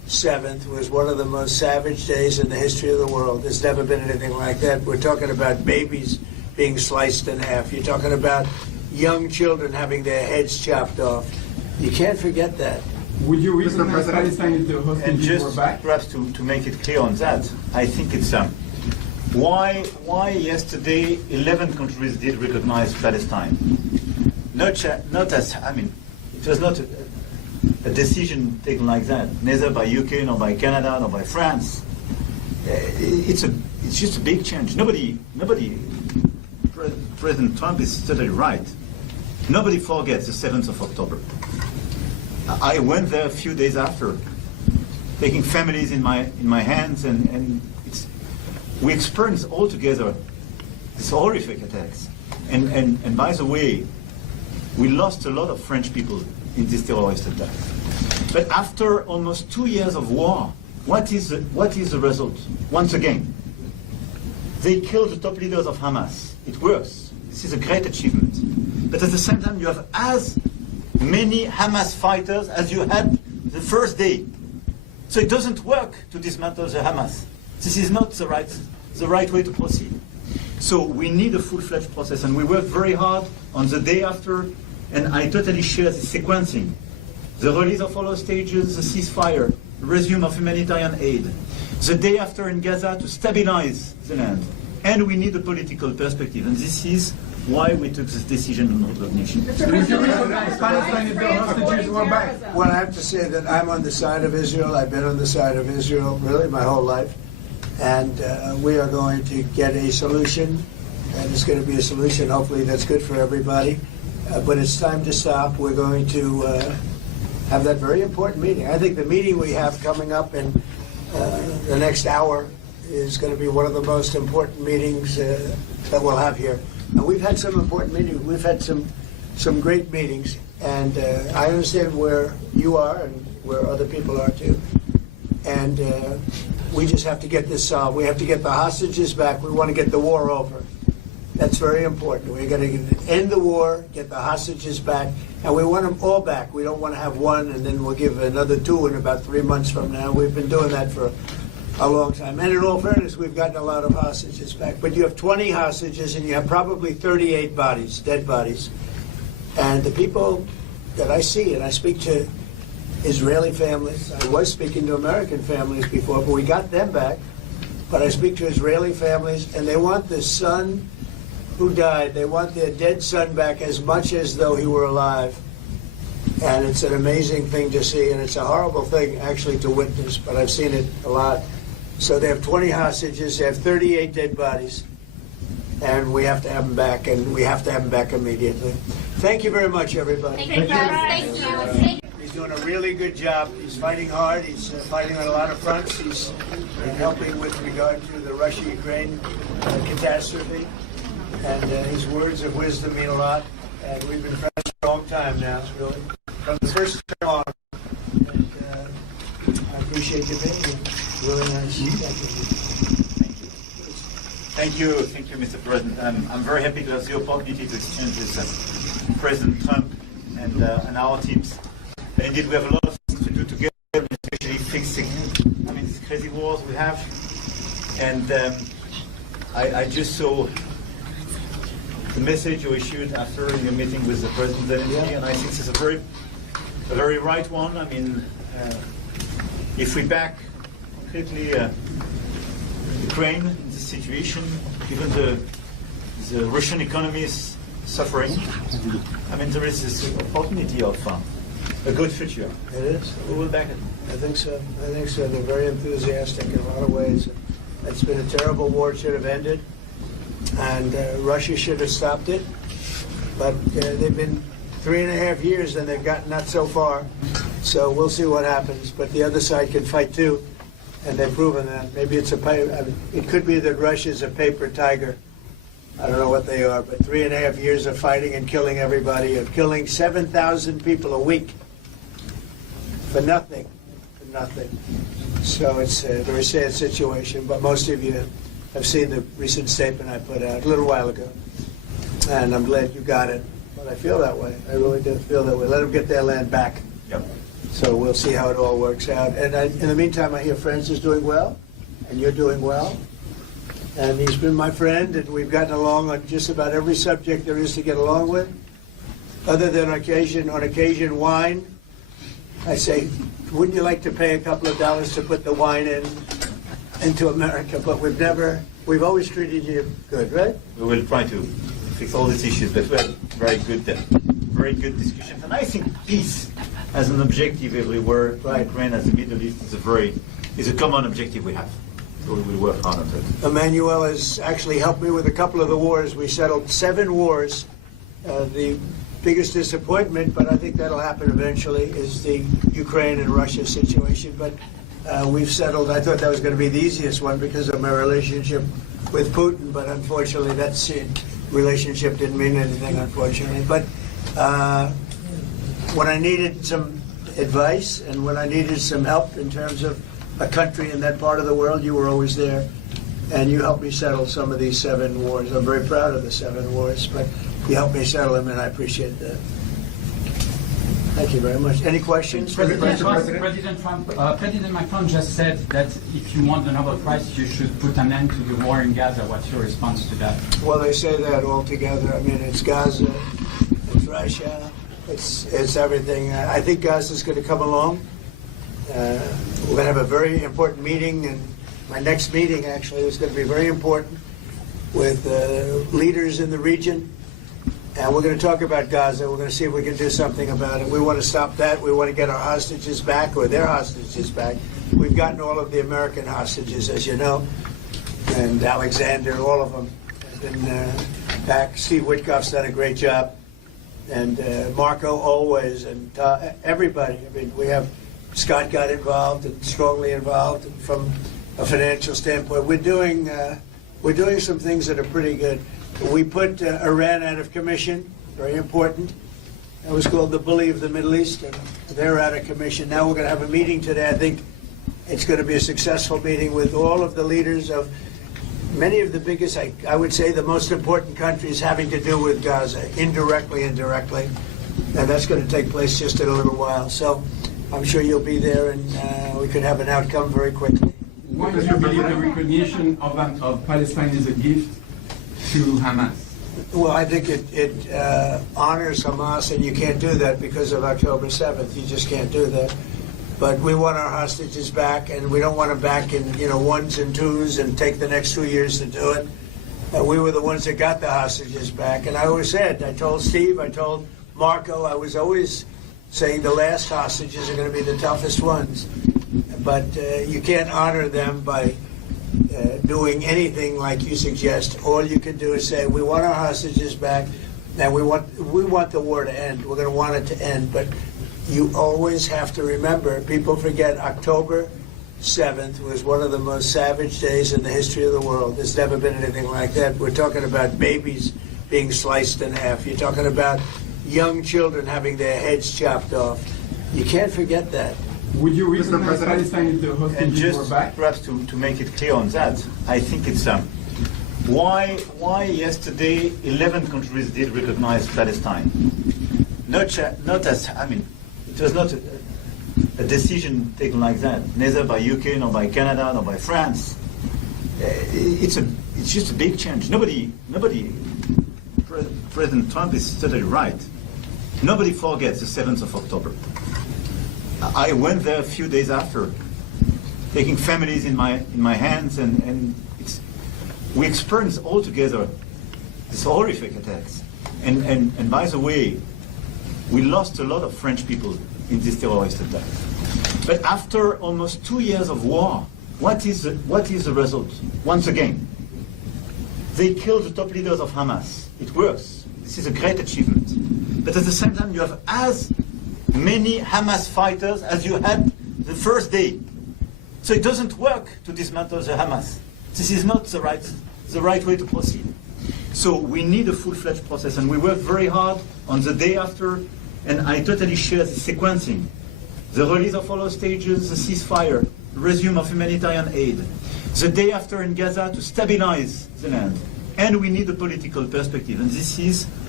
7th was one of the most savage days in the history of the world. There's never been anything like that. We're talking about babies being sliced in half. You're talking about young children having their heads chopped off. You can't forget that. Would you recognize Palestine if the And hostages were just back? perhaps to make it clear on that, I think it's why yesterday 11 countries did recognize Palestine. Not as, I mean, it was not a decision taken like that, neither by UK, nor by Canada, nor by France. It's just a big change. President Trump is totally right. Nobody forgets the 7th of October. I went there a few days after, taking families in my hands, and we experienced all together these horrific attacks. And by the way, we lost a lot of French people in this terrorist attack. But after almost 2 years of war, what is the result? Once again, they killed the top leaders of Hamas. It works. This is a great achievement. But at the same time, you have as many Hamas fighters as you had the first day. So it doesn't work to dismantle the Hamas. This is not the right way to proceed. So we need a full-fledged process, and we worked very hard on the day after, and I totally share the sequencing. The release of all hostages, the ceasefire, the resume of humanitarian aid, the day after in Gaza to stabilize the land. And we need a political perspective, and this is why we took this decision on recognition. Would you recognize Palestine if the hostages were back? Well, I have to say that I'm on the side of Israel. I've been on the side of Israel really my whole life. And we are going to get a solution, and it's going to be a solution hopefully that's good for everybody. But it's time to stop. We're going to have that very important meeting. I think the meeting we have coming up in the next hour is going to be one of the most important meetings that we'll have here. And we've had some important meetings. We've had some great meetings, and I understand where you are and where other people are too. And we just have to get this solved. We have to get the hostages back. We want to get the war over. That's very important. We're going to end the war, get the hostages back, and we want them all back. We don't want to have one and then we'll give another two in about 3 months from now. We've been doing that for a long time. And in all fairness, we've gotten a lot of hostages back. But you have 20 hostages and you have probably 38 bodies, dead bodies. And the people that I see, and I speak to Israeli families. I was speaking to American families before, but we got them back. But I speak to Israeli families, and they want the son who died, they want their dead son back as much as though he were alive. And it's an amazing thing to see, and it's a horrible thing actually to witness, but I've seen it a lot. So they have 20 hostages, they have 38 dead bodies, and we have to have them back, and we have to have them back immediately. Thank you very much, everybody. Thank you. Thank you. He's doing a really good job. He's fighting hard. He's fighting on a lot of fronts. He's helping with regard to the Russia-Ukraine catastrophe. And his words of wisdom mean a lot. And we've been friends for a long time now, really. From the first term on. And I appreciate you being here. Really nice. Thank you, Mr. President. I'm very happy to have the opportunity to exchange with President Trump and our teams. Indeed, we have a lot of things to do together, especially fixing, these crazy wars we have. And I just saw the message you issued after your meeting with the President Zelensky, and I think it's a very right one. If we back completely Ukraine in this situation, given the Russian economy is suffering, there is this opportunity of a good future. It is. We will back it. I think so. They're very enthusiastic in a lot of ways. It's been a terrible war. It should have ended. And Russia should have stopped it. But they've been 3.5 years and they've gotten not so far. So we'll see what happens. But the other side can fight too. And they've proven that. Maybe it could be that Russia's a paper tiger. I don't know what they are, but 3.5 years of fighting and killing everybody, of killing 7,000 people a week. For nothing. So it's a very sad situation, but most of you have seen the recent statement I put out a little while ago. And I'm glad you got it. But I feel that way. I really do feel that way. Let them get their land back. Yep. So we'll see how it all works out. And in the meantime, I hear France is doing well, and you're doing well. And he's been my friend, and we've gotten along on just about every subject there is to get along with. Other than on occasion, wine. I say, wouldn't you like to pay a couple of dollars to put the wine into America? But we've always treated you good, right? We will try to fix all these issues, but we had very good discussions. And I think peace as an objective everywhere, Right. Ukraine as the Middle East is a common objective we have. So we will work hard on it. Emmanuel has actually helped me with a couple of the wars. We settled 7 wars. The biggest disappointment, but I think that'll happen eventually, is the Ukraine and Russia situation. But we've settled. I thought that was going to be the easiest one because of my relationship with Putin, but unfortunately that relationship didn't mean anything, unfortunately. But when I needed some advice and when I needed some help in terms of a country in that part of the world, you were always there. And you helped me settle some of these 7 wars. I'm very proud of the 7 wars, but you helped me settle them, and I appreciate that. Thank you very much. Any questions? President Macron just said that if you want the Nobel Prize, you should put an end to the war in Gaza. What's your response to that? Well, they say that all together. I mean, it's Gaza, it's Russia, it's everything. I think Gaza's going to come along. We're going to have a very important meeting, and my next meeting actually is going to be very important with leaders in the region. And we're going to talk about Gaza. We're going to see if we can do something about it. We want to stop that. We want to get our hostages back, or their hostages back. We've gotten all of the American hostages, as you know, and Alexander, all of them have been back. Steve Witkoff's done a great job, and Marco always, and everybody. I mean, we have Scott got involved and strongly involved from a financial standpoint. We're doing some things that are pretty good. We put Iran out of commission, very important. It was called the bully of the Middle East, and they're out of commission. Now we're going to have a meeting today. I think it's going to be a successful meeting with all of the leaders of many of the biggest, I would say, the most important countries having to do with Gaza, indirectly and directly. And that's going to take place just in a little while. So I'm sure you'll be there, and we could have an outcome very quickly. Why do you believe the recognition of Palestine is a gift to Hamas? Well, I think it honors Hamas, and you can't do that because of October 7th. You just can't do that. But we want our hostages back, and we don't want them back in 1s and 2s and take the next 2 years to do it. We were the ones that got the hostages back. And I always said, I told Steve, I told Marco, I was always saying the last hostages are going to be the toughest ones. But you can't honor them by doing anything like you suggest. All you can do is say, we want our hostages back, and we want the war to end. We're going to want it to end. But you always have to remember, people forget October 7th was one of the most savage days in the history of the world. There's never been anything like that. We're talking about babies being sliced in half. You're talking about young children having their heads chopped off. You can't forget that. Would you recognize Palestine if the And hostages were just back? perhaps to make it clear on that, I think it's why yesterday 11 countries did recognize Palestine. Not as, I mean, it was not a decision taken like that, neither by UK, nor by Canada, nor by France. It's just a big change. President Trump is totally right. Nobody forgets the 7th of October. I went there a few days after, taking families in my hands, and we experienced all together these horrific attacks. And by the way, we lost a lot of French people in this terrorist attack. But after almost 2 years of war, what is the result? Once again, they killed the top leaders of Hamas. It works. This is a great achievement. But at the same time, you have as many Hamas fighters as you had the first day. So it doesn't work to dismantle the Hamas. This is not the right way to proceed. So we need a full-fledged process, and we worked very hard on the day after, and I totally share the sequencing. The release of all hostages, the ceasefire, resume of humanitarian aid, the day after in Gaza to stabilize the land. And we need a political perspective, and this is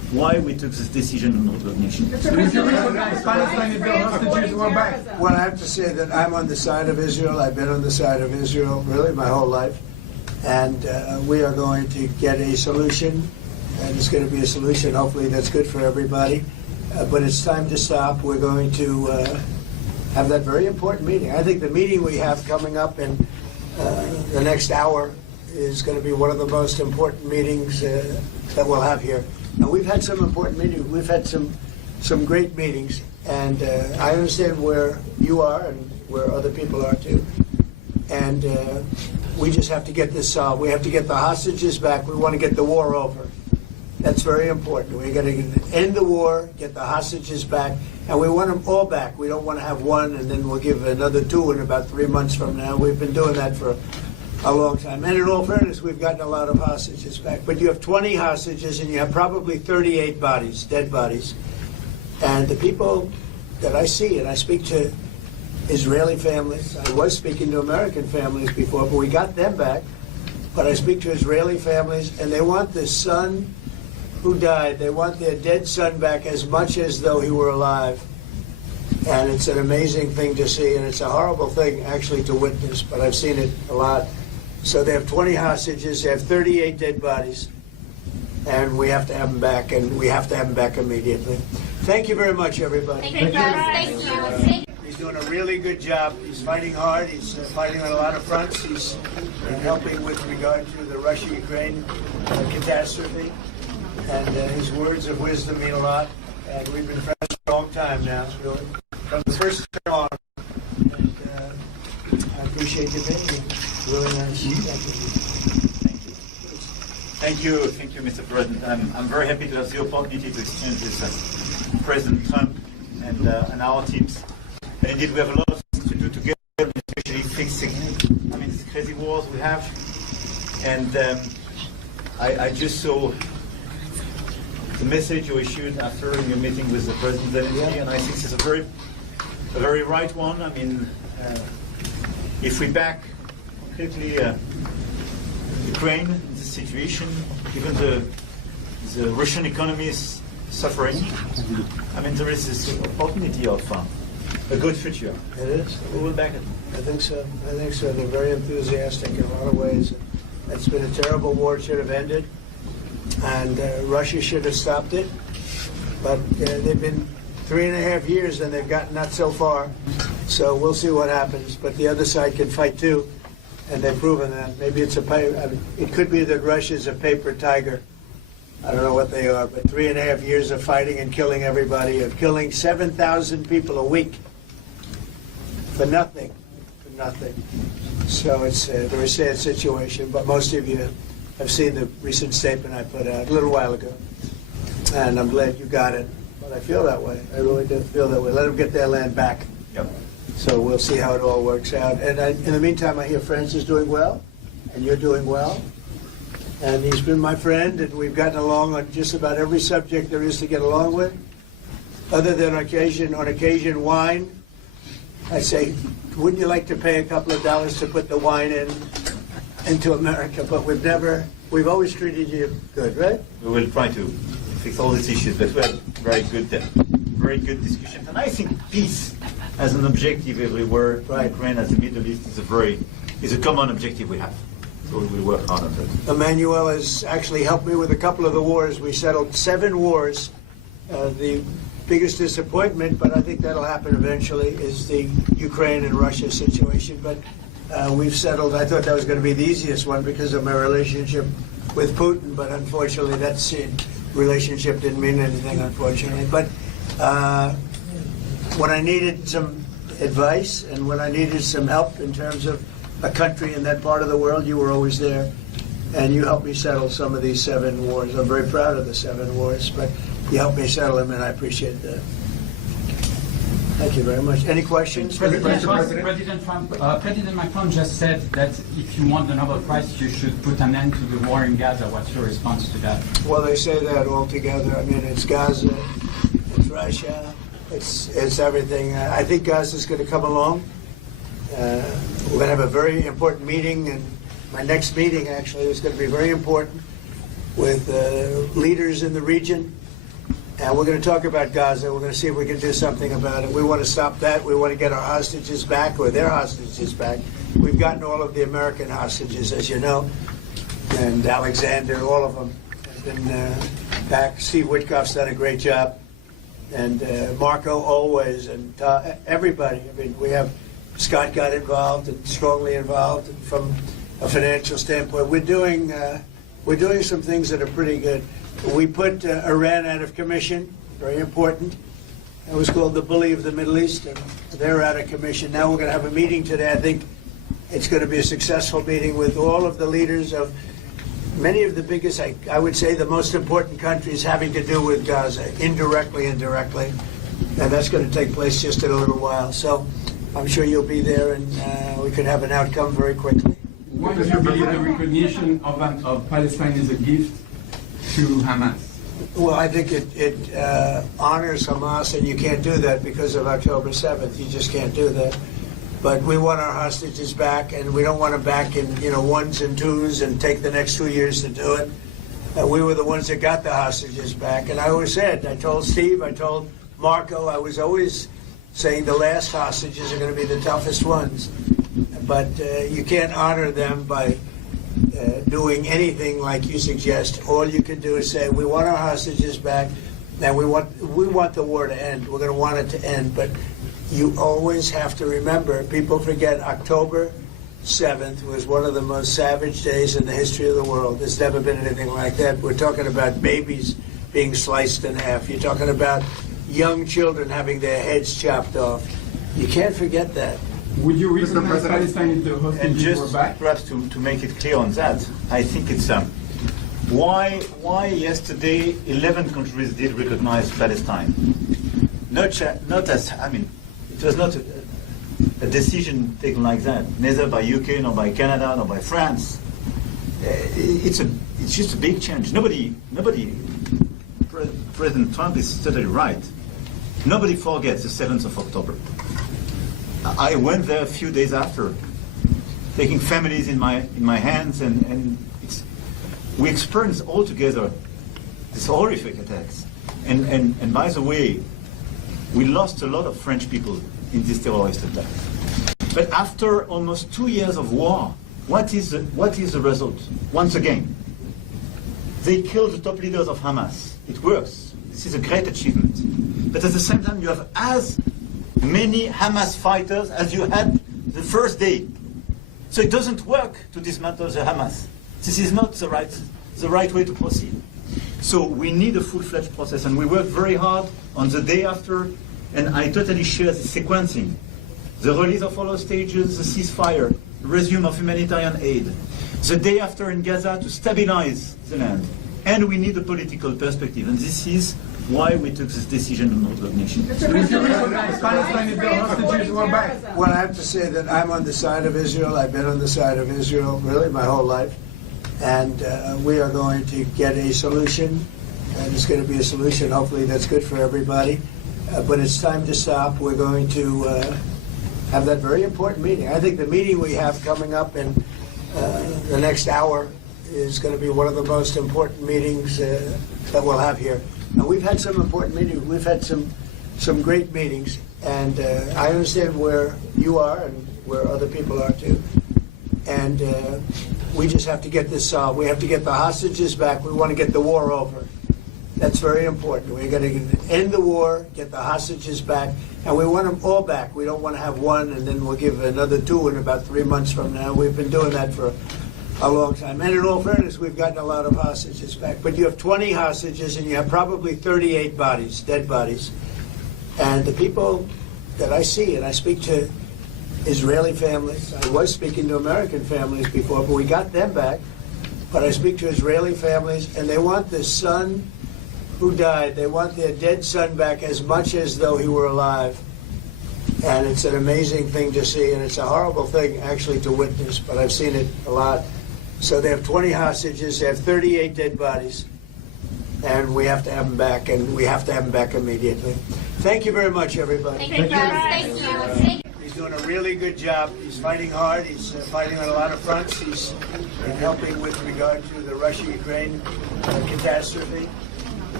why we took this decision on recognition. Palestinian hostages were back. Well, I have to say that I'm on the side of Israel. I've been on the side of Israel really my whole life. And we are going to get a solution. And it's going to be a solution, hopefully, that's good for everybody. But it's time to stop. We're going to have that very important meeting. I think the meeting we have coming up in the next hour is going to be one of the most important meetings that we'll have here. Now, we've had some important meetings. We've had some great meetings. And I understand where you are and where other people are, too. And we just have to get this solved. We have to get the hostages back. We want to get the war over. That's very important. We're going to end the war, get the hostages back, and we want them all back. We don't want to have one and then we'll give another two in about 3 months from now. We've been doing that for a long time. And in all fairness, we've gotten a lot of hostages back. But you have 20 hostages and you have probably 38 bodies, dead bodies. And the people that I see, and I speak to Israeli families. I was speaking to American families before, but we got them back. But I speak to Israeli families, and they want the son who died. They want their dead son back as much as though he were alive. And it's an amazing thing to see, and it's a horrible thing, actually, to witness, but I've seen it a lot. So they have 20 hostages, they have 38 dead bodies, and we have to have them back, and we have to have them back immediately. Thank you very much, everybody. Thank you. He's doing a really good job. He's fighting hard. He's fighting on a lot of fronts. He's helping with regard to the Russia-Ukraine catastrophe. And his words of wisdom mean a lot. And we've been friends for a long time now, really. From the first time on. And I appreciate you being here. Really nice. Thank you. Thank you, Mr. President. I'm very happy to have the opportunity to exchange with President Trump and our teams. And indeed, we have a lot to do together, especially fixing, these crazy wars we have. And I just saw the message you issued after your meeting with the President, and I think it's a very right one. If we back completely Ukraine in this situation, even the Russian economy is suffering. There is this opportunity of a good future. It is. We will back it. I think so. They're very enthusiastic in a lot of ways. It's been a terrible war. It should have ended. And Russia should have stopped it. But they've been 3.5 years and they've gotten not so far. So we'll see what happens. But the other side can fight too. And they've proven that. Maybe it could be that Russia's a paper tiger. I don't know what they are, but 3.5 years of fighting and killing everybody, of killing 7,000 people a week for nothing. So it's a very sad situation, but most of you have seen the recent statement I put out a little while ago. And I'm glad you got it. But I feel that way. I really do feel that way. Let them get their land back. Yep. So we'll see how it all works out. And in the meantime, I hear France is doing well, and you're doing well. And he's been my friend, and we've gotten along on just about every subject there is to get along with. Other than on occasion, wine. I say, wouldn't you like to pay a couple of dollars to put the wine into America? But we've always treated you good, right? We will try to fix all these issues, but we had very good discussion. And I think peace as an objective everywhere, Right. Ukraine as the Middle East is a common objective we have. So we will work hard on that. Emmanuel has actually helped me with a couple of the wars. We settled 7 wars. The biggest disappointment, but I think that'll happen eventually, is the Ukraine and Russia situation. But we've settled. I thought that was going to be the easiest one because of my relationship with Putin, but unfortunately that relationship didn't mean anything, unfortunately. But when I needed some advice and when I needed some help in terms of a country in that part of the world, you were always there, and you helped me settle some of these 7 wars. I'm very proud of the 7 wars, but you helped me settle them, and I appreciate that. Thank you very much. Any questions? President Macron just said that if you want the Nobel Prize, you should put an end to the war in Gaza. What's your response to that? Well, they say that all together. It's Gaza, it's Russia, it's everything. I think Gaza's going to come along. We're going to have a very important meeting, and my next meeting actually is going to be very important with leaders in the region And we're going to talk about Gaza. We're going to see if we can do something about it. We want to stop that. We want to get our hostages back, or their hostages back. We've gotten all of the American hostages, as you know, and Alexander, all of them have been back. Steve Witkoff's done a great job, and Marco always, and everybody. I mean, we have Scott got involved and strongly involved from a financial standpoint. We're doing some things that are pretty good. We put Iran out of commission, very important. It was called the bully of the Middle East, and they're out of commission. Now we're going to have a meeting today. I think it's going to be a successful meeting with all of the leaders of many of the biggest, I would say, the most important countries having to do with Gaza, indirectly and directly. And that's going to take place just in a little while. So I'm sure you'll be there, and we could have an outcome very quickly. Why do you believe the recognition of Palestine is a gift to Hamas? Well, I think it honors Hamas, and you can't do that because of October 7th. You just can't do that. But we want our hostages back, and we don't want them back in ones and twos and take the next 2 years to do it. We were the ones that got the hostages back. And I always said, I told Steve, I told Marco, I was always saying the last hostages are going to be the toughest ones. But you can't honor them by doing anything like you suggest. All you can do is say, we want our hostages back, and we want the war to end. We're going to want it to end. But you always have to remember, people forget October 7th was one of the most savage days in the history of the world. There's never been anything like that. We're talking about babies being sliced in half. You're talking about young children having their heads chopped off. You can't forget that. Would you recognize Palestine if the And hostages were just back? perhaps to make it clear on that, I think it's why yesterday 11 countries did recognize Palestine. Not as, I mean, it was not a decision taken like that, neither by UK, nor by Canada, nor by France. It's just a big change. President Trump is totally right. Nobody forgets the 7th of October. I went there a few days after, taking families in my hands, and we experienced all together these horrific attacks. And by the way, we lost a lot of French people in this terrorist attack. But after almost 2 years of war, what is the result? Once again, they killed the top leaders of Hamas. It works. This is a great achievement. But at the same time, you have as many Hamas fighters as you had the first day. So it doesn't work to dismantle the Hamas. This is not the right way to proceed. So we need a full-fledged process, and we work very hard on the day after, and I totally share the sequencing. The release of all hostages, the ceasefire, the resume of humanitarian aid, the day after in Gaza to stabilize the land. And we need a political perspective, and this is why we took this decision on recognition. Would you recognize Palestine if the hostages were back? Well, I have to say that I'm on the side of Israel. I've been on the side of Israel really my whole life. And we are going to get a solution, and it's going to be a solution hopefully that's good for everybody. But it's time to stop. We're going to have that very important meeting. I think the meeting we have coming up in the next hour is going to be one of the most important meetings that we'll have here. And we've had some important meetings. We've had some great meetings, and I understand where you are and where other people are too. And we just have to get this solved. We have to get the hostages back. We want to get the war over. That's very important. We're going to end the war, get the hostages back, and we want them all back. We don't want to have one and then we'll give another two in about 3 months from now. We've been doing that for a long time. And in all fairness, we've gotten a lot of hostages back. But you have 20 hostages and you have probably 38 bodies, dead bodies. And the people that I see, and I speak to Israeli families, I was speaking to American families before, but we got them back. But I speak to Israeli families, and they want the son who died, they want their dead son back as much as though he were alive. And it's an amazing thing to see, and it's a horrible thing actually to witness, but I've seen it a lot. So they have 20 hostages, they have 38 dead bodies, and we have to have them back, and we have to have them back immediately. Thank you very much, everybody. Thank you. Thank you. He's doing a really good job. He's fighting hard. He's fighting on a lot of fronts. He's helping with regard to the Russia-Ukraine catastrophe.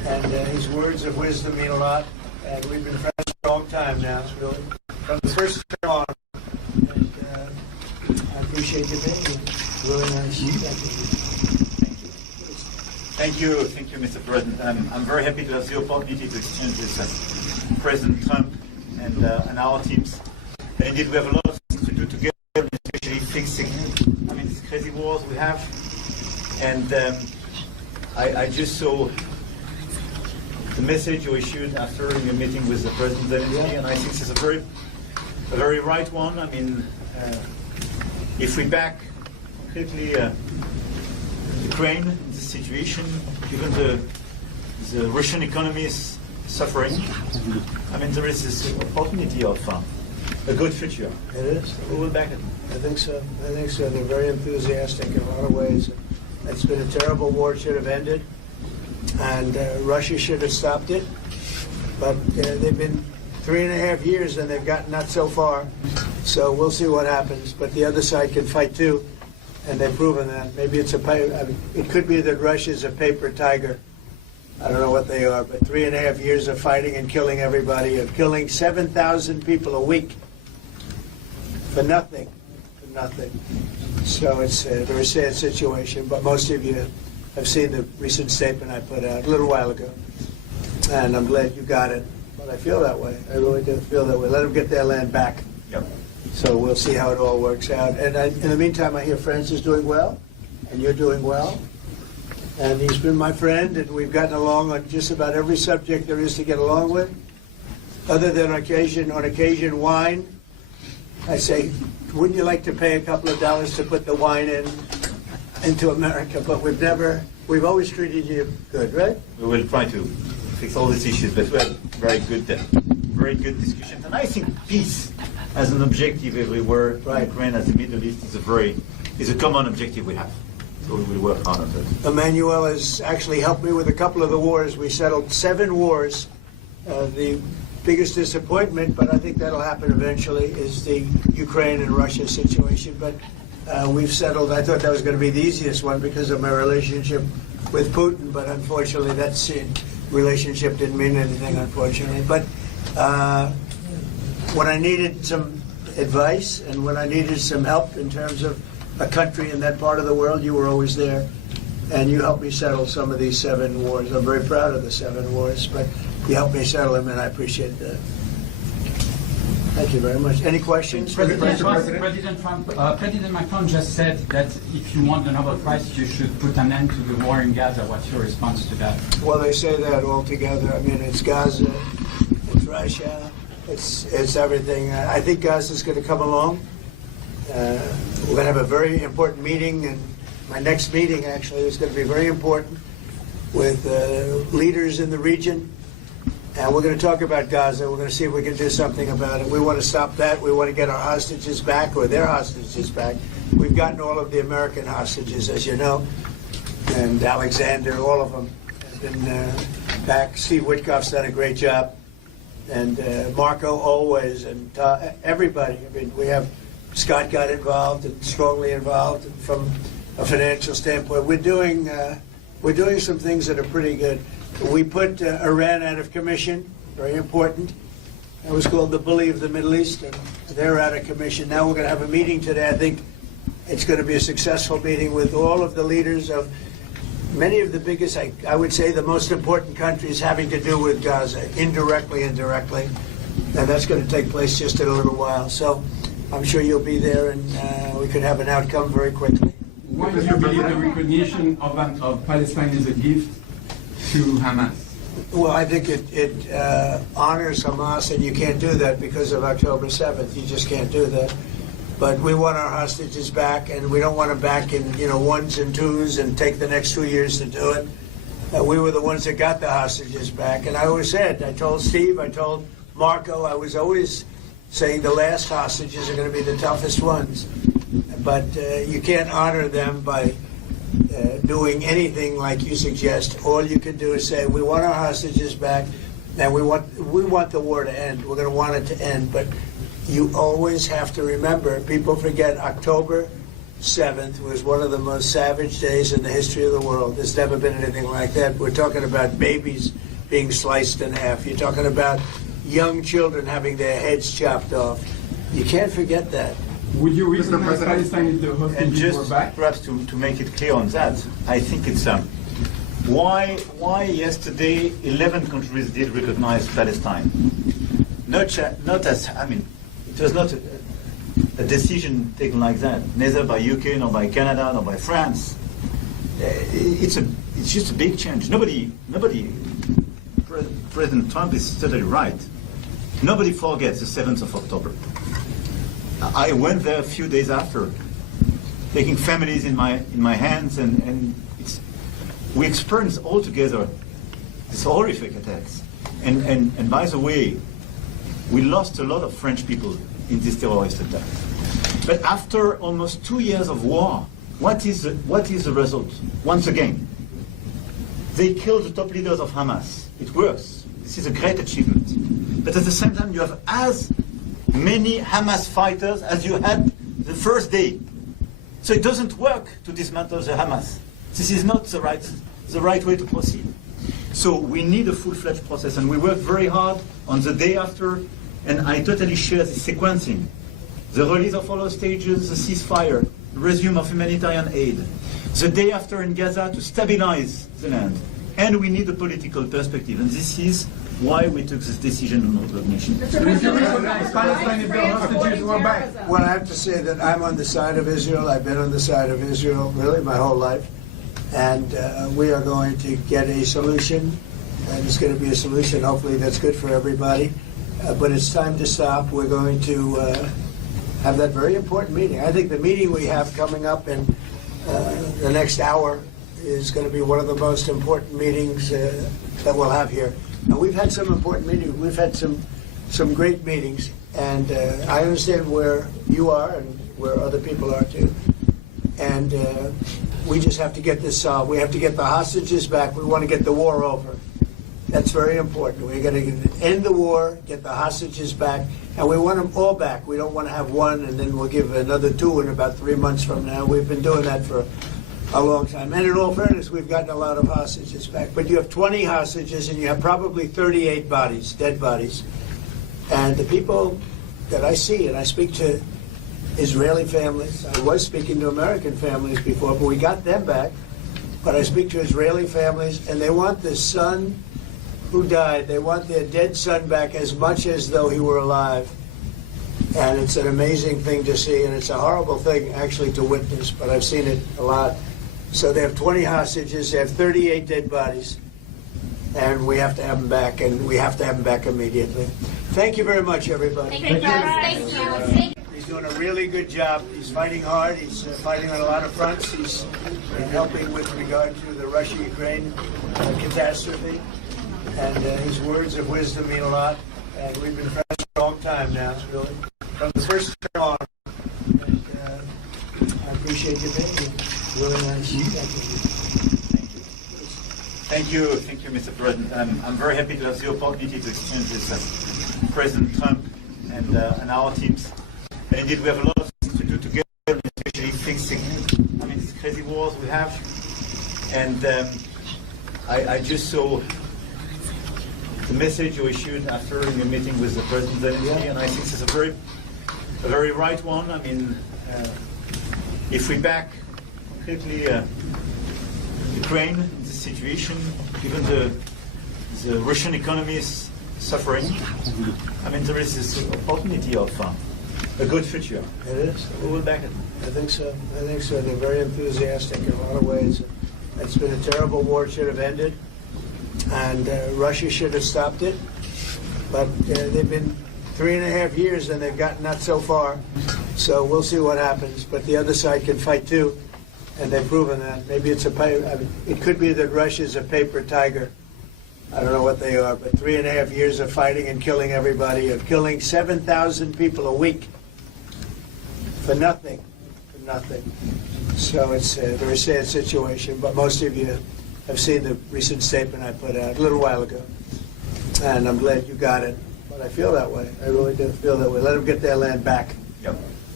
And his words of wisdom mean a lot. And we've been friends for a long time now, really, from the first term on. And I appreciate you being here. Really nice. Thank you, Mr. President. I'm very happy to have the opportunity to exchange with President Trump and our teams. And indeed, we have a lot of things to do together, especially fixing, these crazy wars we have. And I just saw the message you issued after your meeting with the President Zelensky, and I think it's a very right one. If we back completely Ukraine in this situation, given the Russian economy is suffering, there is this opportunity of a good future. It is. We will back it. I think so. They're very enthusiastic in a lot of ways. It's been a terrible war. It should have ended. And Russia should have stopped it. But they've been 3.5 years and they've gotten not so far. So we'll see what happens. But the other side can fight too. And they've proven that. Maybe it could be that Russia's a paper tiger. I don't know what they are. But 3.5 years of fighting and killing everybody, of killing 7,000 people a week. For nothing. So it's a very sad situation. But most of you have seen the recent statement I put out a little while ago. And I'm glad you got it. But I feel that way. I really do feel that way. Let them get their land back. Yep. So we'll see how it all works out. And in the meantime, I hear France is doing well. And you're doing well. And he's been my friend. And we've gotten along on just about every subject there is to get along with. Other than on occasion, wine. I say, wouldn't you like to pay a couple of dollars to put the wine into America? But we've always treated you good, right? We will try to fix all these issues, but we have very good discussions. And I think peace as an objective everywhere, Right. Ukraine as the Middle East is a common objective we have. So we will work hard on that. Emmanuel has actually helped me with a couple of the wars. We settled 7 wars. The biggest disappointment, but I think that'll happen eventually, is the Ukraine and Russia situation. But we've settled. I thought that was going to be the easiest one because of my relationship with Putin, but unfortunately that relationship didn't mean anything, unfortunately. But when I needed some advice and when I needed some help in terms of a country in that part of the world, you were always there. And you helped me settle some of these 7 wars. I'm very proud of the 7 wars, but you helped me settle them, and I appreciate that. Thank you very much. Any questions? President Macron just said that if you want the Nobel Prize, you should put an end to the war in Gaza. What's your response to that? Well, they say that all together. It's Gaza, it's Russia, it's everything. I think Gaza's going to come along. We're going to have a very important meeting, and my next meeting actually is going to be very important with leaders in the region. And we're going to talk about Gaza. We're going to see if we can do something about it. We want to stop that. We want to get our hostages back, or their hostages back. We've gotten all of the American hostages, as you know, and Alexander, all of them have been back. Steve Witkoff's done a great job, and Marco always, and everybody. We have Scott got involved and strongly involved from a financial standpoint. We're doing some things that are pretty good. We put Iran out of commission, very important. That was called the bully of the Middle East, and they're out of commission. Now we're going to have a meeting today. I think it's going to be a successful meeting with all of the leaders of many of the biggest, I would say the most important countries having to do with Gaza, indirectly and directly. And that's going to take place just in a little while. So I'm sure you'll be there, and we could have an outcome very quickly. Why do you believe the recognition of Palestine is a gift to Hamas? Well, I think it honors Hamas, and you can't do that because of October 7th. You just can't do that. But we want our hostages back, and we don't want them back in ones and twos and take the next 2 years to do it. We were the ones that got the hostages back. And I always said, I told Steve, I told Marco, I was always saying the last hostages are going to be the toughest ones. But you can't honor them by doing anything like you suggest. All you can do is say, we want our hostages back, and we want the war to end. We're going to want it to end. But you always have to remember, people forget October 7th was one of the most savage days in the history of the world. There's never been anything like that. We're talking about babies being sliced in half. You're talking about young children having their heads chopped off. You can't forget that. Would you recognize Palestine if the And hostages were just back? perhaps to make it clear on that, I think it's why yesterday 11 countries did recognize Palestine. Not as, I mean, it was not a decision taken like that, neither by UK, nor by Canada, nor by France. It's just a big change. President Trump is totally right. Nobody forgets the 7th of October. I went there a few days after, taking families in my hands, and we experienced all together these horrific attacks. And by the way, we lost a lot of French people in this terrorist attack. But after almost 2 years of war, what is the result? Once again, they killed the top leaders of Hamas. It works. This is a great achievement. But at the same time, you have as many Hamas fighters as you had the first day. So it doesn't work to dismantle the Hamas. This is not the right way to proceed. So we need a full-fledged process, and we worked very hard on the day after, and I totally share the sequencing. The release of all hostages, the ceasefire, the resume of humanitarian aid, the day after in Gaza to stabilize the land. And we need a political perspective, and this is why we took this decision on recognition. Would you recognize Palestine if the hostages were back? Well, I have to say that I'm on the side of Israel. I've been on the side of Israel really my whole life. And we are going to get a solution, and it's going to be a solution hopefully that's good for everybody. But it's time to stop. We're going to have that very important meeting. I think the meeting we have coming up in the next hour is going to be one of the most important meetings that we'll have here. And we've had some important meetings. We've had some great meetings, and I understand where you are and where other people are too. And we just have to get this solved. We have to get the hostages back. We want to get the war over. That's very important. We're going to end the war, get the hostages back, and we want them all back. We don't want to have one and then we'll give another two in about 3 months from now. We've been doing that for a long time. And in all fairness, we've gotten a lot of hostages back. But you have 20 hostages and you have probably 38 bodies, dead bodies. And the people that I see, and I speak to Israeli families. I was speaking to American families before, but we got them back. But I speak to Israeli families, and they want the son who died. They want their dead son back as much as though he were alive. And it's an amazing thing to see, and it's a horrible thing actually to witness, but I've seen it a lot. So they have 20 hostages, they have 38 dead bodies, and we have to have them back, and we have to have them back immediately. Thank you very much, everybody. Thank you. He's doing a really good job. He's fighting hard. He's fighting on a lot of fronts. He's been helping with regard to the Russia-Ukraine catastrophe. And his words of wisdom mean a lot. And we've been friends for a long time now, really. From the first time on. And I appreciate you being here. Really nice. Thank you, Mr. President. I'm very happy to have the opportunity to exchange this with President Trump and our teams. And indeed, we have a lot of things to do together, especially fixing, these crazy wars we have. And I just saw the message you issued after your meeting with the President, and I think this is a very right one. If we back completely Ukraine in this situation, given the Russian economy is suffering, there is this opportunity of a good future. It is. We will back it. I think so. They're very enthusiastic in a lot of ways. It's been a terrible war. It should have ended. And Russia should have stopped it. But they've been 3.5 years and they've gotten not so far. So we'll see what happens. But the other side can fight too. And they've proven that. Maybe it's it could be that Russia's a paper tiger. I don't know what they are, but 3.5 years of fighting and killing everybody, of killing 7,000 people a week for nothing. So it's a very sad situation, but most of you have seen the recent statement I put out a little while ago. And I'm glad you got it. But I feel that way. I really do feel that way. Let them get their land back. Yep.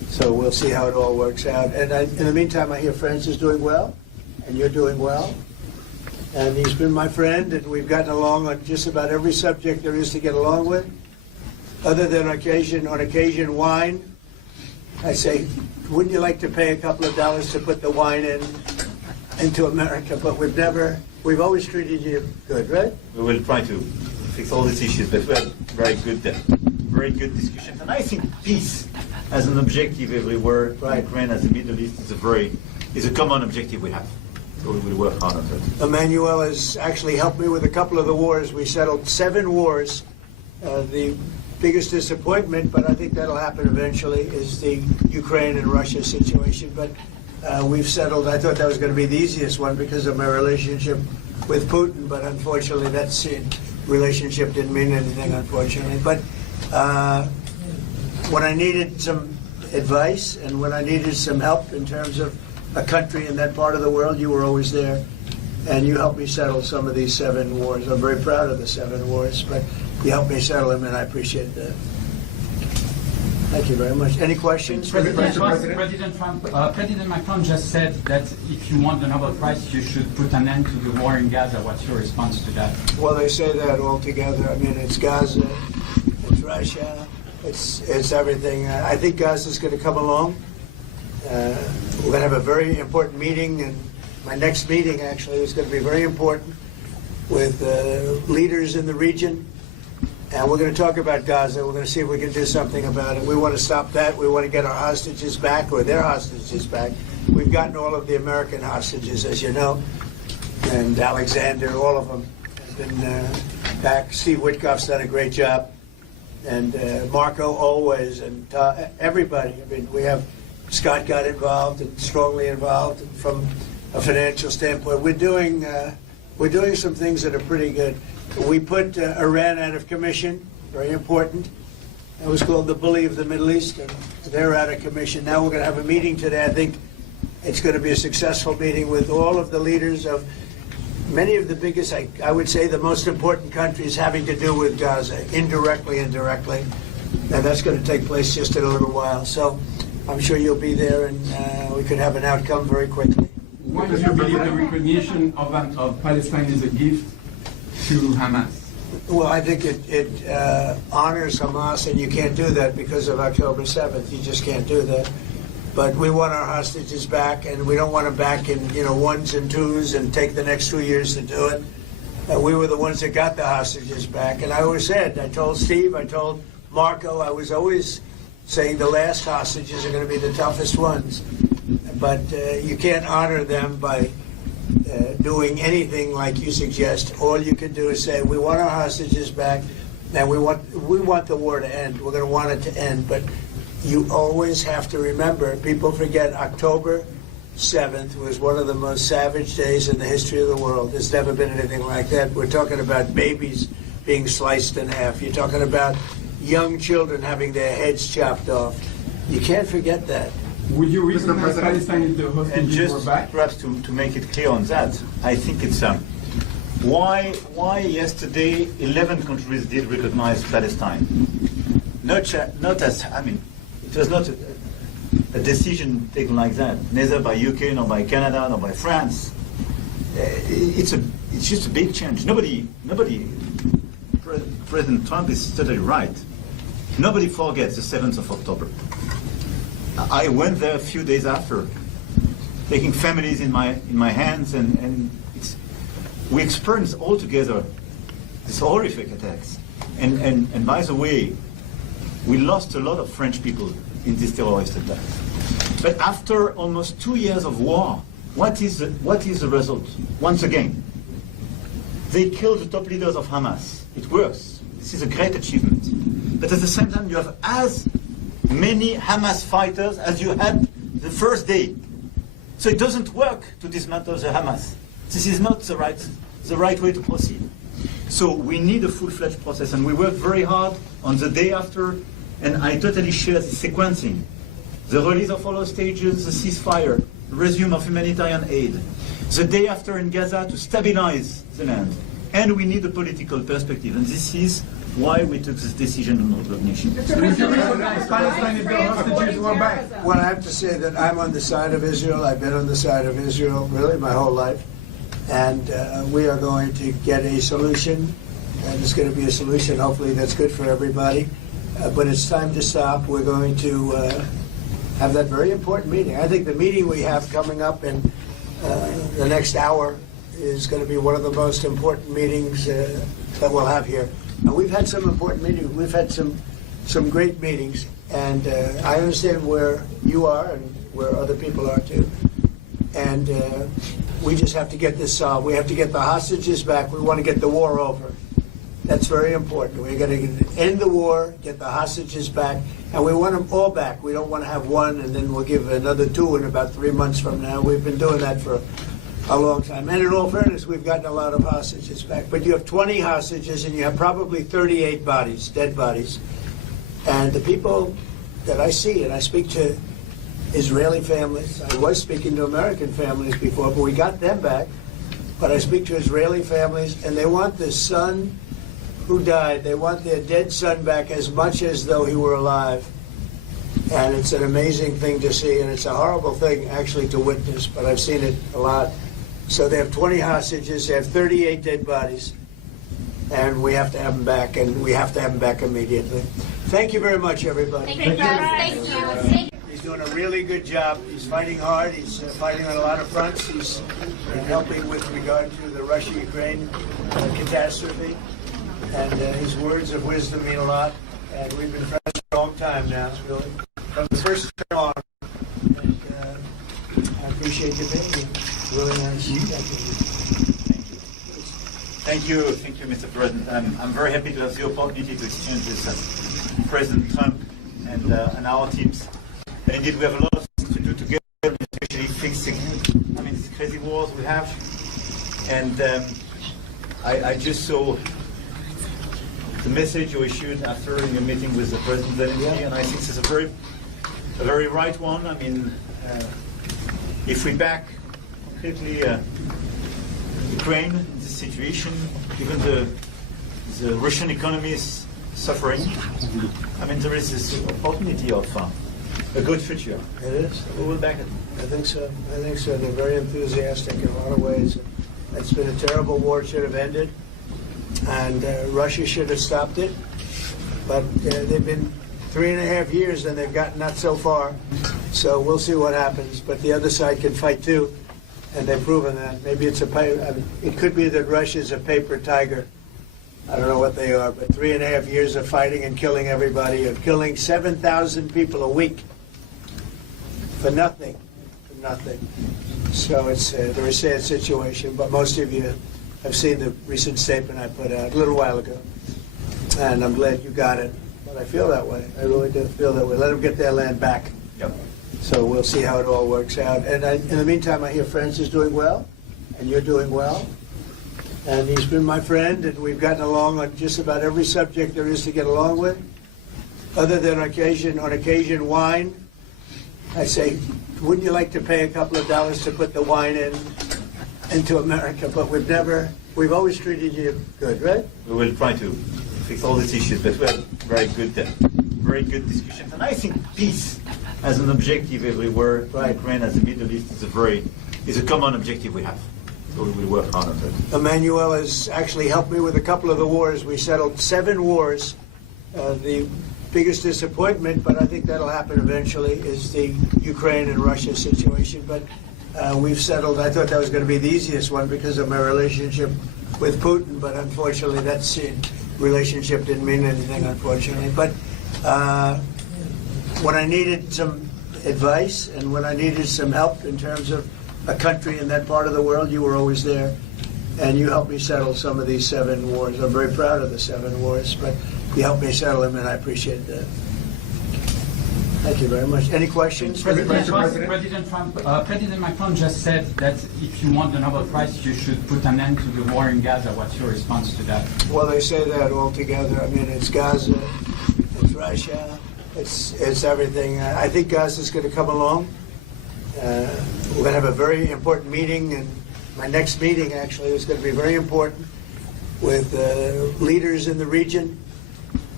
So we'll see how it all works out. And in the meantime, I hear France is doing well, and you're doing well. And he's been my friend, and we've gotten along on just about every subject there is to get along with. Other than on occasion, wine. I say, wouldn't you like to pay a couple of dollars to put the wine into America? But we've always treated you good, right? We will try to fix all these issues, but we have very good discussions. And I think peace as an objective everywhere, Right. Ukraine as the Middle East is a common objective we have. So we will work hard on that. Emmanuel has actually helped me with a couple of the wars. We settled 7 wars. The biggest disappointment, but I think that'll happen eventually, is the Ukraine and Russia situation. But we've settled. I thought that was going to be the easiest one because of my relationship with Putin, but unfortunately that relationship didn't mean anything, unfortunately. But when I needed some advice and when I needed some help in terms of a country in that part of the world, you were always there. And you helped me settle some of these 7 wars. I'm very proud of the 7 wars, but you helped me settle them, and I appreciate that. Thank you very much. Any questions? President Macron just said that if you want the Nobel Prize, you should put an end to the war in Gaza. What's your response to that? Well, they say that all together. I mean, it's Gaza, it's Russia, it's everything. I think Gaza's going to come along. We're going to have a very important meeting, and my next meeting actually is going to be very important with leaders in the region. And we're going to talk about Gaza. We're going to see if we can do something about it. We want to stop that. We want to get our hostages back, or their hostages back. We've gotten all of the American hostages, as you know, and Alexander, all of them have been back. Steve Witkoff's done a great job, and Marco always, and everybody. I mean, we have Scott got involved and strongly involved from a financial standpoint. We're doing some things that are pretty good. We put Iran out of commission, very important. It was called the bully of the Middle East, and they're out of commission. Now we're going to have a meeting today. I think it's going to be a successful meeting with all of the leaders of many of the biggest, I would say, the most important countries having to do with Gaza, indirectly and directly. And that's going to take place just in a little while. So I'm sure you'll be there, and we could have an outcome very quickly. Why do you believe the recognition of Palestine is a gift to Hamas? Well, I think it honors Hamas, and you can't do that because of October 7th. You just can't do that. But we want our hostages back, and we don't want them back in 1s and 2s and take the next 2 years to do it. We were the ones that got the hostages back. And I always said, I told Steve, I told Marco, I was always saying the last hostages are going to be the toughest ones. But you can't honor them by doing anything like you suggest. All you can do is say, we want our hostages back, and we want the war to end. We're going to want it to end. But you always have to remember, people forget October 7th was one of the most savage days in the history of the world. There's never been anything like that. We're talking about babies being sliced in half. You're talking about young children having their heads chopped off. You can't forget that. Would you recognize Palestine if the And hostages were just back? perhaps to make it clear on that, I think it's why yesterday 11 countries did recognize Palestine. Not as, I mean, it was not a decision taken like that, neither by UK, nor by Canada, nor by France. It's just a big change. President Trump is totally right. Nobody forgets the 7th of October. I went there a few days after, taking families in my hands, and we experienced all together these horrific attacks. And by the way, we lost a lot of French people in this terrorist attack. But after almost 2 years of war, what is the result? Once again, they killed the top leaders of Hamas. It works. This is a great achievement. But at the same time, you have as many Hamas fighters as you had the first day. So it doesn't work to dismantle the Hamas. This is not the right way to proceed. So we need a full-fledged process, and we worked very hard on the day after, and I totally share the sequencing. The release of all hostages, the ceasefire, the resume of humanitarian aid, the day after in Gaza to stabilize the land. And we need a political perspective, and this is why we took this decision on recognition. Would you recognize Palestine if the hostages were back? Well, I have to say that I'm on the side of Israel. I've been on the side of Israel really my whole life. And we are going to get a solution, and it's going to be a solution hopefully that's good for everybody. But it's time to stop. We're going to have that very important meeting. I think the meeting we have coming up in the next hour is going to be one of the most important meetings that we'll have here. And we've had some important meetings. We've had some great meetings, and I understand where you are and where other people are too. And we just have to get this solved. We have to get the hostages back. We want to get the war over. That's very important. We're going to end the war, get the hostages back, and we want them all back. We don't want to have one and then we'll give another two in about 3 months from now. We've been doing that for a long time. And in all fairness, we've gotten a lot of hostages back. But you have 20 hostages and you have probably 38 bodies, dead bodies. And the people that I see, and I speak to Israeli families. I was speaking to American families before, but we got them back. But I speak to Israeli families, and they want the son who died. They want their dead son back as much as though he were alive. And it's an amazing thing to see, and it's a horrible thing actually to witness, but I've seen it a lot. So they have 20 hostages, they have 38 dead bodies, and we have to have them back, and we have to have them back immediately. Thank you very much, everybody. Thank you. He's doing a really good job. He's fighting hard. He's fighting on a lot of fronts. He's helping with regard to the Russia-Ukraine catastrophe. And his words of wisdom mean a lot. And we've been friends for a long time now, really. From the first turn on. And I appreciate you being here. Really nice. Thank you, Mr. President. I'm very happy to have the opportunity to exchange with President Trump and our teams. And indeed, we have a lot of things to do together, especially fixing, these crazy wars we have. And I just saw the message you issued after your meeting with the President, and I think it's a very right one. If we back completely Ukraine in this situation, even the Russian economy is suffering. There is this opportunity of a good future. It is. We will back it. I think so. They're very enthusiastic in a lot of ways. It's been a terrible war. It should have ended. And Russia should have stopped it. But they've been 3.5 years and they've gotten not so far. So we'll see what happens. But the other side can fight too. And they've proven that. Maybe it's it could be that Russia's a paper tiger. I don't know what they are, but 3.5 years of fighting and killing everybody, of killing 7,000 people a week for nothing. So it's a very sad situation, but most of you have seen the recent statement I put out a little while ago. And I'm glad you got it. But I feel that way. I really do feel that way. Let them get their land back. Yep. So we'll see how it all works out. And in the meantime, I hear France is doing well, and you're doing well. And he's been my friend, and we've gotten along on just about every subject there is to get along with. Other than on occasion, wine. I say, wouldn't you like to pay a couple of dollars to put the wine into America? But we've always treated you good, right? We will try to fix all these issues, but we have very good discussions. And I think peace as an objective everywhere, Right. Ukraine as the Middle East is a common objective we have. So we will work hard on that. Emmanuel has actually helped me with a couple of the wars. We settled 7 wars. The biggest disappointment, but I think that'll happen eventually, is the Ukraine and Russia situation. But we've settled. I thought that was going to be the easiest one because of my relationship with Putin, but unfortunately that relationship didn't mean anything, unfortunately. But when I needed some advice and when I needed some help in terms of a country in that part of the world, you were always there. And you helped me settle some of these 7 wars. I'm very proud of the 7 wars, but you helped me settle them, and I appreciate that. Thank you very much. Any questions? President Macron just said that if you want the Nobel Prize, you should put an end to the war in Gaza. What's your response to that? Well, they say that all together. It's Gaza, it's Russia, it's everything. I think Gaza's going to come along. We're going to have a very important meeting, and my next meeting actually is going to be very important with leaders in the region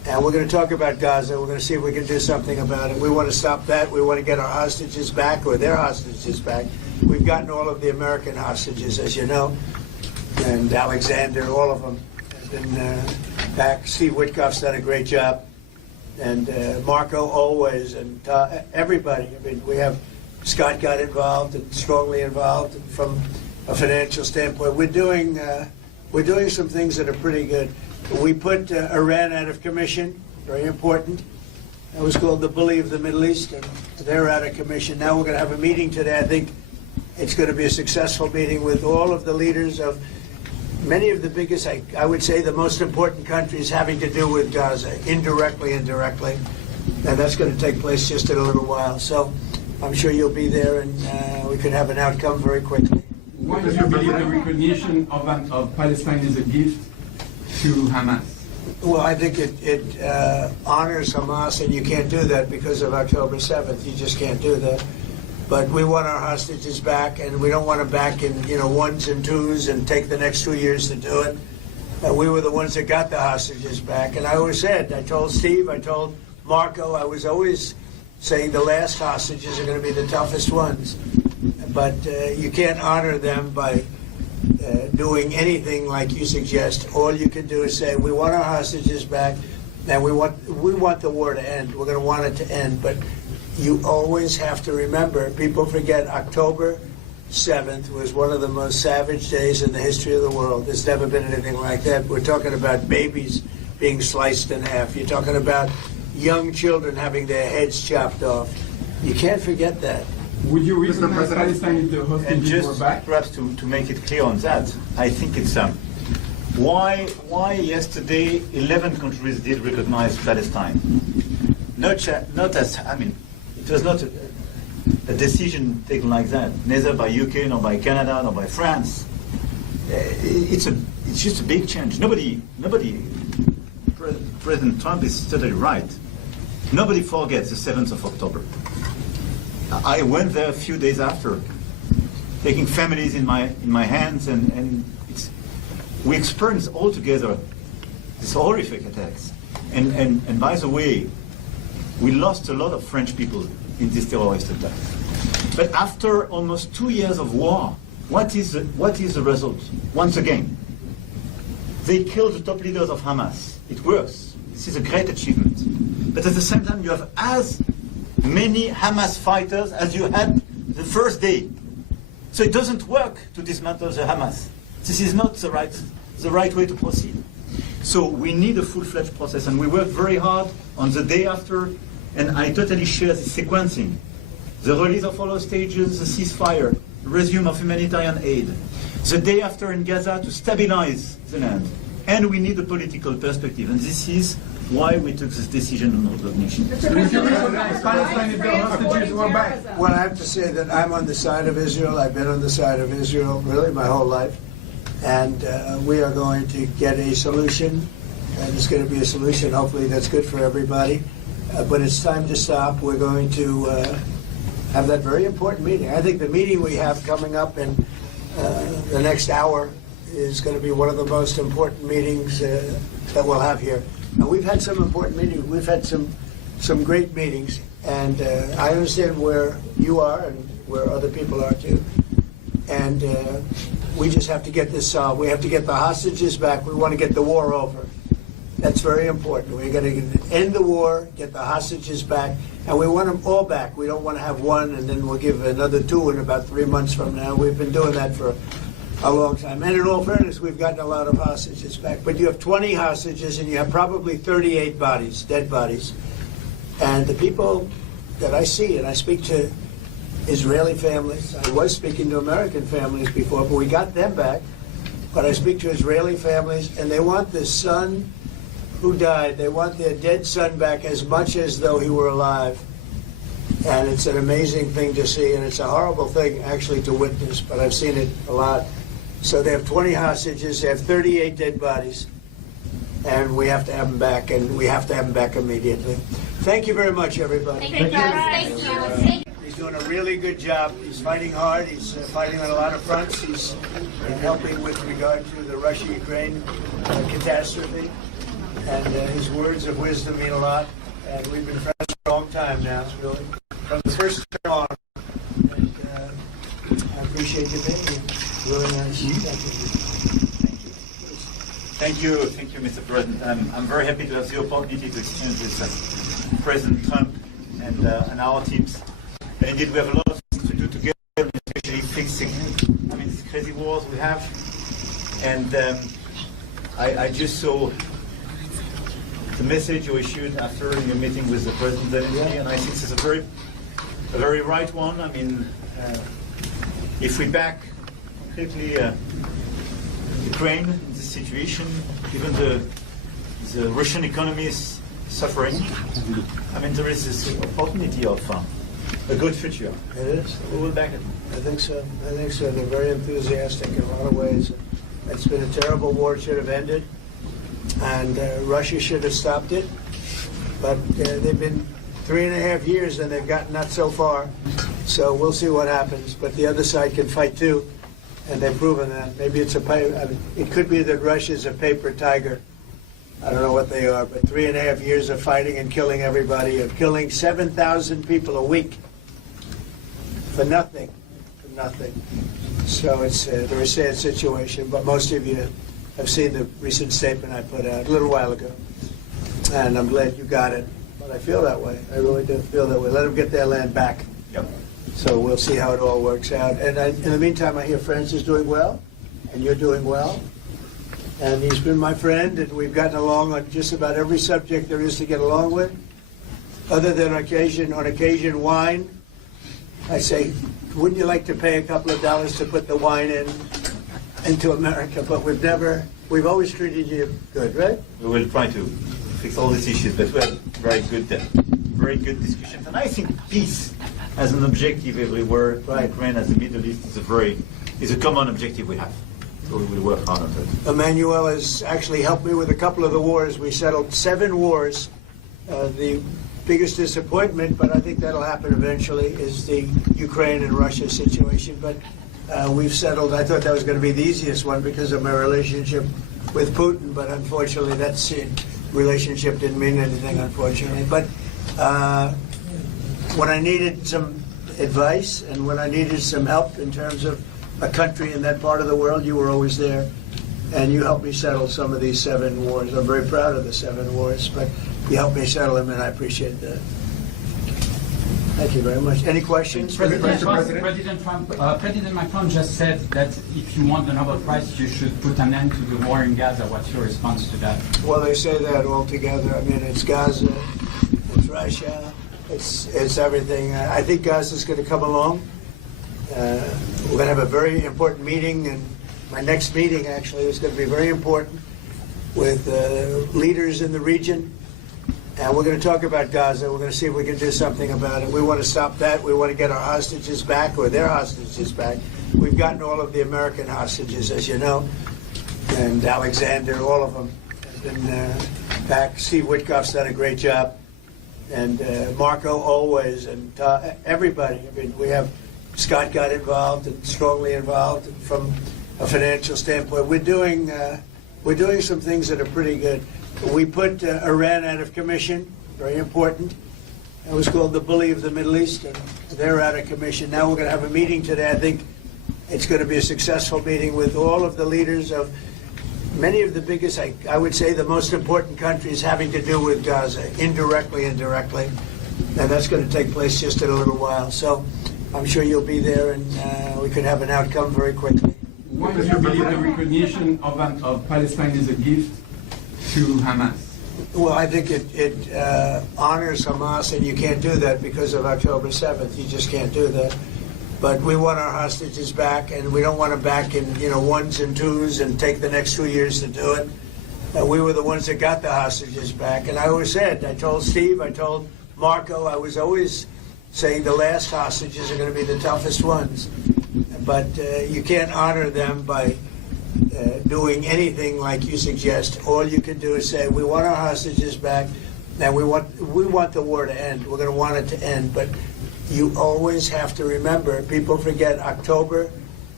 And we're going to talk about Gaza. We're going to see if we can do something about it. We want to stop that. We want to get our hostages back, or their hostages back. We've gotten all of the American hostages, as you know, and Alexander, all of them have been back. Steve Witkoff's done a great job, and Marco always, and everybody. I mean, we have Scott got involved and strongly involved from a financial standpoint. We're doing some things that are pretty good. We put Iran out of commission, very important. It was called the bully of the Middle East, and they're out of commission. Now we're going to have a meeting today. I think it's going to be a successful meeting with all of the leaders of many of the biggest, I would say, the most important countries having to do with Gaza, indirectly and directly. And that's going to take place just in a little while. So I'm sure you'll be there, and we could have an outcome very quickly. Why do you believe the recognition of Palestine is a gift to Hamas? Well, I think it honors Hamas, and you can't do that because of October 7th. You just can't do that. But we want our hostages back, and we don't want them back in ones and twos and take the next 2 years to do it. We were the ones that got the hostages back. And I always said, I told Steve, I told Marco, I was always saying the last hostages are going to be the toughest ones. But you can't honor them by doing anything like you suggest. All you can do is say, we want our hostages back, and we want the war to end. We're going to want it to end. But you always have to remember, people forget October 7th was one of the most savage days in the history of the world. There's never been anything like that. We're talking about babies being sliced in half. You're talking about young children having their heads chopped off. You can't forget that. Would you recognize Palestine if the And hostages were just back? perhaps to make it clear on that, I think it's why yesterday 11 countries did recognize Palestine. Not as, I mean, it was not a decision taken like that, neither by UK, nor by Canada, nor by France. It's just a big change. Nobody, President Trump is totally right. Nobody forgets the 7th of October. I went there a few days after, taking families in my hands, and we experienced all together these horrific attacks. And by the way, we lost a lot of French people in this terrorist attack. But after almost 2 years of war, what is the result? Once again, they killed the top leaders of Hamas. It works. This is a great achievement. But at the same time, you have as many Hamas fighters as you had the first day. So it doesn't work to dismantle the Hamas. This is not the right way to proceed. So we need a full-fledged process, and we work very hard on the day after, and I totally share the sequencing. The release of all hostages, the ceasefire, resume of humanitarian aid, the day after in Gaza to stabilize the land. And we need a political perspective, and this is why we took this decision on recognition. Would you recognize Palestine if the hostages were back? Well, I have to say that I'm on the side of Israel. I've been on the side of Israel really my whole life. And we are going to get a solution, and it's going to be a solution hopefully that's good for everybody. But it's time to stop. We're going to have that very important meeting. I think the meeting we have coming up in the next hour is going to be one of the most important meetings that we'll have here. And we've had some important meetings. We've had some great meetings. And I understand where you are and where other people are too. And we just have to get this solved. We have to get the hostages back. We want to get the war over. That's very important. We're going to end the war, get the hostages back, and we want them all back. We don't want to have one and then we'll give another two in about 3 months from now. We've been doing that for a long time. And in all fairness, we've gotten a lot of hostages back. But you have 20 hostages and you have probably 38 bodies, dead bodies. And the people that I see, and I speak to Israeli families. I was speaking to American families before, but we got them back. But I speak to Israeli families, and they want the son who died. They want their dead son back as much as though he were alive. And it's an amazing thing to see, and it's a horrible thing actually to witness, but I've seen it a lot. So they have 20 hostages, they have 38 dead bodies, and we have to have them back, and we have to have them back immediately. Thank you very much, everybody. Thank you. He's doing a really good job. He's fighting hard. He's fighting on a lot of fronts. He's helping with regard to the Russia-Ukraine catastrophe. And his words of wisdom mean a lot. And we've been friends for a long time now, really. From the first time on. And I appreciate you being here. Really nice. Thank you, Mr. President. I'm very happy to have the opportunity to exchange with President Trump and our teams. And indeed, we have a lot of things to do together, especially fixing, these crazy wars we have. And I just saw the message you issued after your meeting with the President, and I think it's a very right one. If we back completely Ukraine in this situation, even the Russian economy is suffering. There is this opportunity of a good future. It is. We will back it. I think so. They're very enthusiastic in a lot of ways. It's been a terrible war. It should have ended. And Russia should have stopped it. But they've been 3.5 years and they've gotten not so far. So we'll see what happens. But the other side can fight too. And they've proven that. Maybe it could be that Russia's a paper tiger. I don't know what they are, but 3.5 years of fighting and killing everybody, of killing 7,000 people a week for nothing. So it's a very sad situation, but most of you have seen the recent statement I put out a little while ago. And I'm glad you got it. But I feel that way. I really do feel that way. Let them get their land back. Yep. So we'll see how it all works out. And in the meantime, I hear France is doing well, and you're doing well. And he's been my friend, and we've gotten along on just about every subject there is to get along with. Other than on occasion, wine. I say, wouldn't you like to pay a couple of dollars to put the wine into America? But we've always treated you good, right? We will try to fix all these issues, but we had very good discussions. And I think peace as an objective everywhere, Right. Ukraine as the Middle East is a common objective we have. So we will work hard on that. Emmanuel has actually helped me with a couple of the wars. We settled 7 wars. The biggest disappointment, but I think that'll happen eventually, is the Ukraine and Russia situation. But we've settled. I thought that was going to be the easiest one because of my relationship with Putin, but unfortunately that relationship didn't mean anything, unfortunately. But when I needed some advice and when I needed some help in terms of a country in that part of the world, you were always there. And you helped me settle some of these 7 wars. I'm very proud of the 7 wars, but you helped me settle them, and I appreciate that. Thank you very much. Any questions? President Macron just said that if you want the Nobel Prize, you should put an end to the war in Gaza. What's your response to that? Well, they say that all together. It's Gaza, it's Russia, it's everything. I think Gaza's going to come along. We're going to have a very important meeting, and my next meeting actually is going to be very important with leaders in the region. And we're going to talk about Gaza. We're going to see if we can do something about it. We want to stop that. We want to get our hostages back, or their hostages back. We've gotten all of the American hostages, as you know, and Alexander, all of them have been back. Steve Witkoff's done a great job, and Marco always, and everybody. We have Scott got involved and strongly involved from a financial standpoint. We're doing some things that are pretty good. We put Iran out of commission, very important. It was called the bully of the Middle East, and they're out of commission. Now we're going to have a meeting today. I think it's going to be a successful meeting with all of the leaders of many of the biggest, I would say the most important countries having to do with Gaza, indirectly and directly. And that's going to take place just in a little while. So I'm sure you'll be there, and we could have an outcome very quickly. Why do you believe the recognition of Palestine is a gift to Hamas? Well, I think it honors Hamas, and you can't do that because of October 7th. You just can't do that. But we want our hostages back, and we don't want them back in ones and twos and take the next 2 years to do it. We were the ones that got the hostages back. And I always said, I told Steve, I told Marco, I was always saying the last hostages are going to be the toughest ones. But you can't honor them by doing anything like you suggest. All you can do is say, we want our hostages back, and we want the war to end. We're going to want it to end. But you always have to remember, people forget October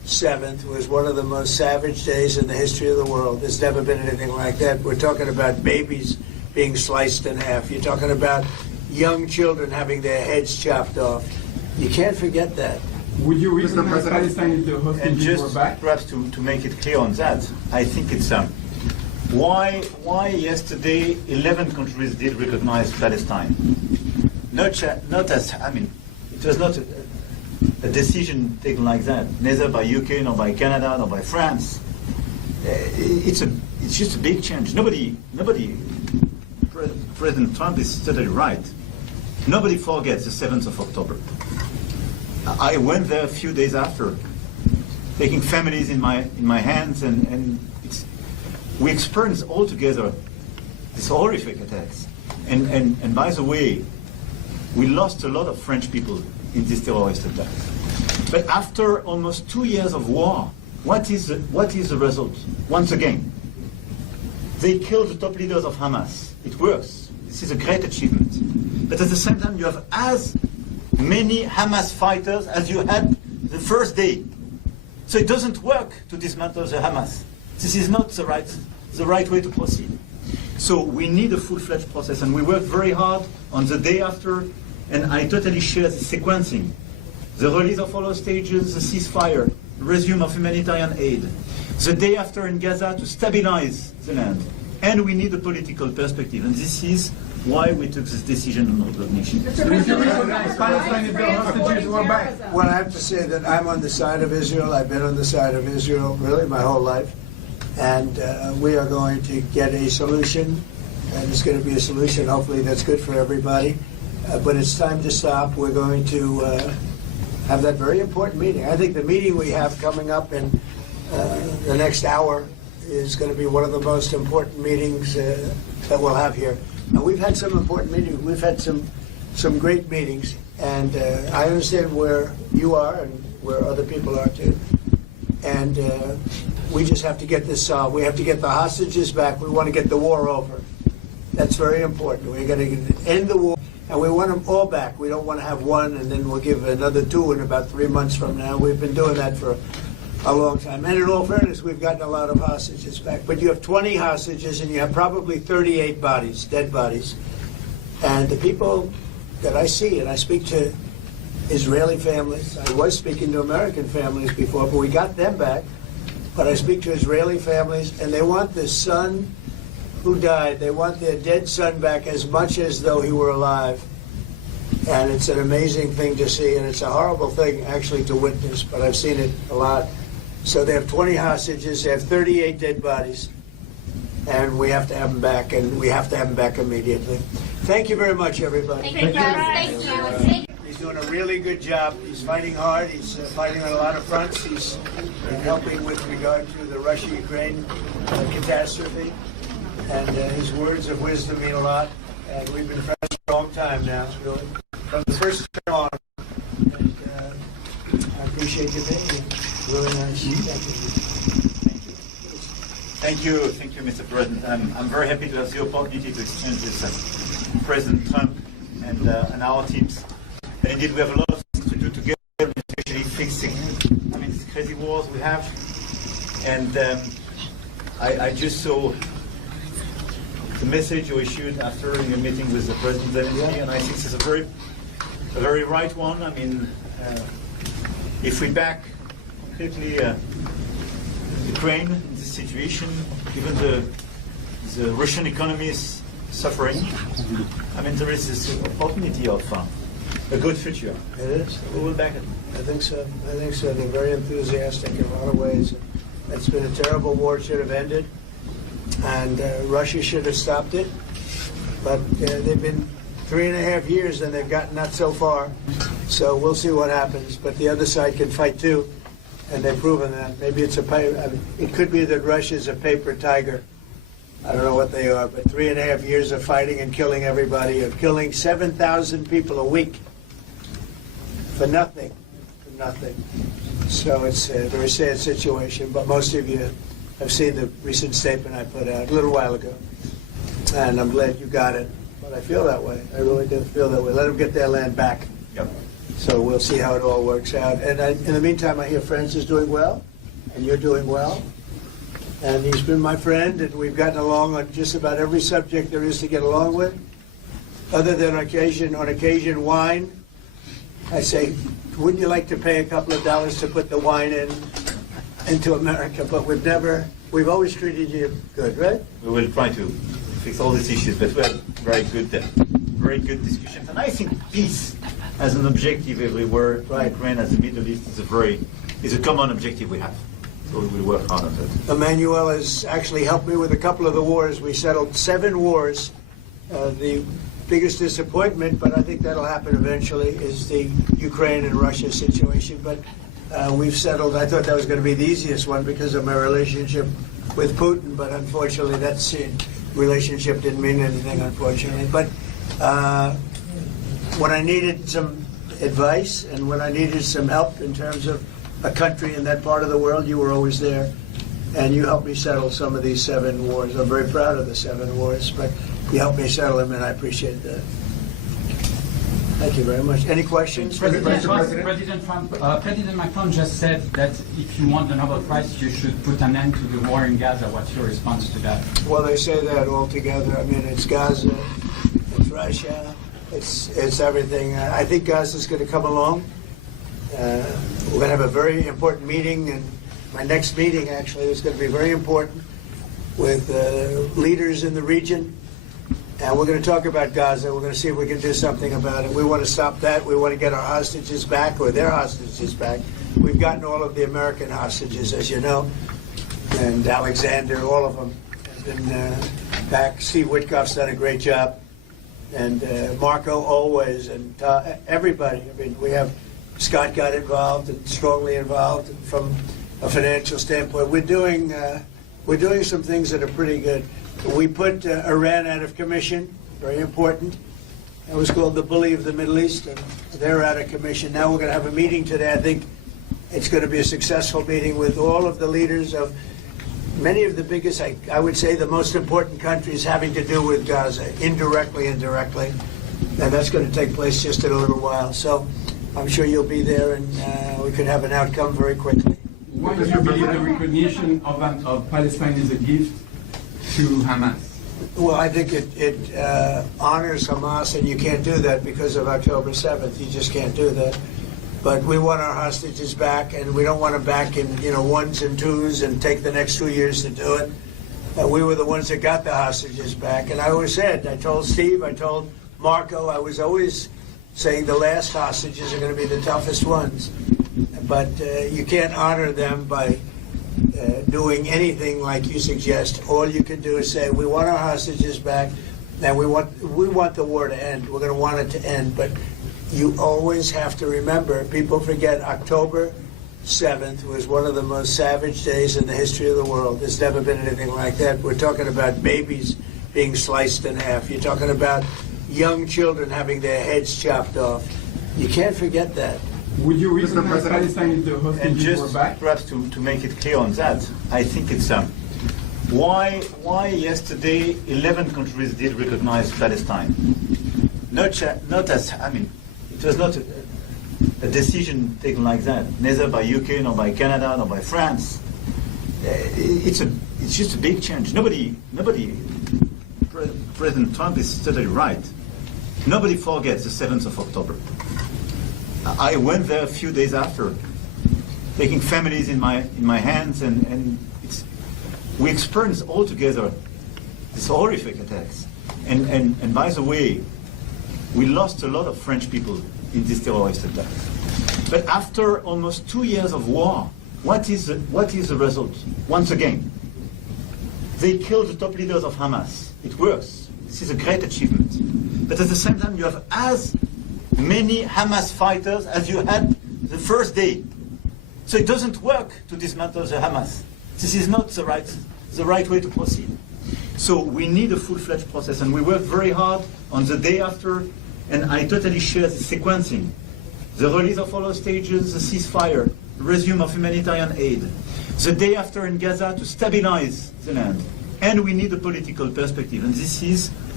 7th was one of the most savage days in the history of the world. There's never been anything like that. We're talking about babies being sliced in half. You're talking about young children having their heads chopped off. You can't forget that. Would you recognize Palestine if the And hostages were just back? perhaps to make it clear on that, I think it's why yesterday 11 countries did recognize Palestine. Not as, I mean, it was not a decision taken like that, neither by UK, nor by Canada, nor by France. It's just a big change. Nobody, President Trump is totally right. Nobody forgets the 7th of October. I went there a few days after, taking families in my hands, and we experienced all together these horrific attacks. And by the way, we lost a lot of French people in this terrorist attack. But after almost 2 years of war, what is the result? Once again, they killed the top leaders of Hamas. It works. This is a great achievement. But at the same time, you have as many Hamas fighters as you had the first day. So it doesn't work to dismantle the Hamas. This is not the right way to proceed. So we need a full-fledged process, and we worked very hard on the day after, and I totally share the sequencing. The release of all hostages, the ceasefire, the resume of humanitarian aid, the day after in Gaza to stabilize the land. And we need a political perspective, and this is why we took this decision on recognition. Would you recognize Palestine if the hostages were back? Well, I have to say that I'm on the side of Israel. I've been on the side of Israel really my whole life. And we are going to get a solution, and it's going to be a solution hopefully that's good for everybody. But it's time to stop. We're going to have that very important meeting. I think the meeting we have coming up in the next hour is going to be one of the most important meetings that we'll have here. Now, we've had some important meetings. We've had some great meetings, and I understand where you are and where other people are too. And we just have to get this solved. We have to get the hostages back. We want to get the war over. That's very important. We're going to end the war, and we want them all back. We don't want to have one, and then we'll give another two in about 3 months from now. We've been doing that for a long time. And in all fairness, we've gotten a lot of hostages back. But you have 20 hostages, and you have probably 38 bodies, dead bodies. And the people that I see, and I speak to Israeli families. I was speaking to American families before, but we got them back. But I speak to Israeli families, and they want the son who died. They want their dead son back as much as though he were alive. And it's an amazing thing to see, and it's a horrible thing actually to witness, but I've seen it a lot. So they have 20 hostages, they have 38 dead bodies, and we have to have them back, and we have to have them back immediately. Thank you very much, everybody. Thank you. He's doing a really good job. He's fighting hard. He's fighting on a lot of fronts. He's helping with regard to the Russia-Ukraine catastrophe. And his words of wisdom mean a lot. And we've been friends for a long time now, really. From the first time on. And I appreciate you being here. Really nice. Thank you, Mr. President. I'm very happy to have the opportunity to exchange with President Trump and our teams. And indeed, we have a lot of things to do together, especially fixing, these crazy wars we have. And I just saw the message you issued after your meeting with the President Zelensky, and I think this is a very right one. If we back completely Ukraine in this situation, even the Russian economy is suffering. There is this opportunity of a good future. It is. We will back it. I think so. They're very enthusiastic in a lot of ways. It's been a terrible war. It should have ended. And Russia should have stopped it. But they've been 3.5 years and they've gotten not so far. So we'll see what happens. But the other side can fight too. And they've proven that. Maybe it's it could be that Russia's a paper tiger. I don't know what they are, but 3.5 years of fighting and killing everybody, of killing 7,000 people a week for nothing. So it's a very sad situation, but most of you have seen the recent statement I put out a little while ago. And I'm glad you got it. But I feel that way. I really do feel that way. Let them get their land back. Yep. So we'll see how it all works out. And in the meantime, I hear France is doing well, and you're doing well. And he's been my friend, and we've gotten along on just about every subject there is to get along with. Other than on occasion, wine. I say, wouldn't you like to pay a couple of dollars to put the wine into America? But we've always treated you good, right? We will try to fix all these issues, but we had very good discussions. And I think peace as an objective everywhere, Right. Ukraine as the Middle East is a common objective we have. So we will work hard on that. Emmanuel has actually helped me with a couple of the wars. We settled 7 wars. The biggest disappointment, but I think that'll happen eventually, is the Ukraine and Russia situation. But we've settled. I thought that was going to be the easiest one because of my relationship with Putin, but unfortunately that relationship didn't mean anything, unfortunately. But when I needed some advice and when I needed some help in terms of a country in that part of the world, you were always there. And you helped me settle some of these 7 wars. I'm very proud of the 7 wars, but you helped me settle them, and I appreciate that. Thank you very much. Any questions? President Macron just said that if you want the Nobel Prize, you should put an end to the war in Gaza. What's your response to that? Well, they say that all together. I mean, it's Gaza, it's Russia, it's everything. I think Gaza's going to come along. We're going to have a very important meeting, and my next meeting actually is going to be very important with leaders in the region. And we're going to talk about Gaza. We're going to see if we can do something about it. We want to stop that. We want to get our hostages back, or their hostages back. We've gotten all of the American hostages, as you know, and Alexander, all of them have been back. Steve Witkoff's done a great job, and Marco always, and everybody. I mean, we have Scott got involved and strongly involved from a financial standpoint. We're doing some things that are pretty good. We put Iran out of commission, very important. It was called the bully of the Middle East, and they're out of commission. Now we're going to have a meeting today. I think it's going to be a successful meeting with all of the leaders of many of the biggest, I would say the most important countries having to do with Gaza, indirectly and directly. And that's going to take place just in a little while. So I'm sure you'll be there, and we could have an outcome very quickly. Why do you believe the recognition of Palestine is a gift to Hamas? Well, I think it honors Hamas, and you can't do that because of October 7th. You just can't do that. But we want our hostages back, and we don't want them back in ones and twos and take the next 2 years to do it. We were the ones that got the hostages back. And I always said, I told Steve, I told Marco, I was always saying the last hostages are going to be the toughest ones. But you can't honor them by doing anything like you suggest. All you can do is say, we want our hostages back, and we want the war to end. We're going to want it to end. But you always have to remember, people forget October 7th was one of the most savage days in the history of the world. There's never been anything like that. We're talking about babies being sliced in half. You're talking about young children having their heads chopped off. You can't forget that. Would you recognize Palestine if the And hostages were just back? perhaps to make it clear on that, I think it's why yesterday 11 countries did recognize Palestine. Not as, I mean, it was not a decision taken like that, neither by UK, nor by Canada, nor by France. It's just a big change. Nobody. President Trump is totally right. Nobody forgets the 7th of October. I went there a few days after, taking families in my hands, and we experienced all together these horrific attacks. And by the way, we lost a lot of French people in this terrorist attack. But after almost 2 years of war, what is the result? Once again, they killed the top leaders of Hamas. It works. This is a great achievement. But at the same time, you have as many Hamas fighters as you had the first day. So it doesn't work to dismantle the Hamas. This is not the right way to proceed. So we need a full-fledged process, and we worked very hard on the day after, and I totally share the sequencing. The release of all hostages, the ceasefire, the resume of humanitarian aid, the day after in Gaza to stabilize the land. And we need a political perspective, and this is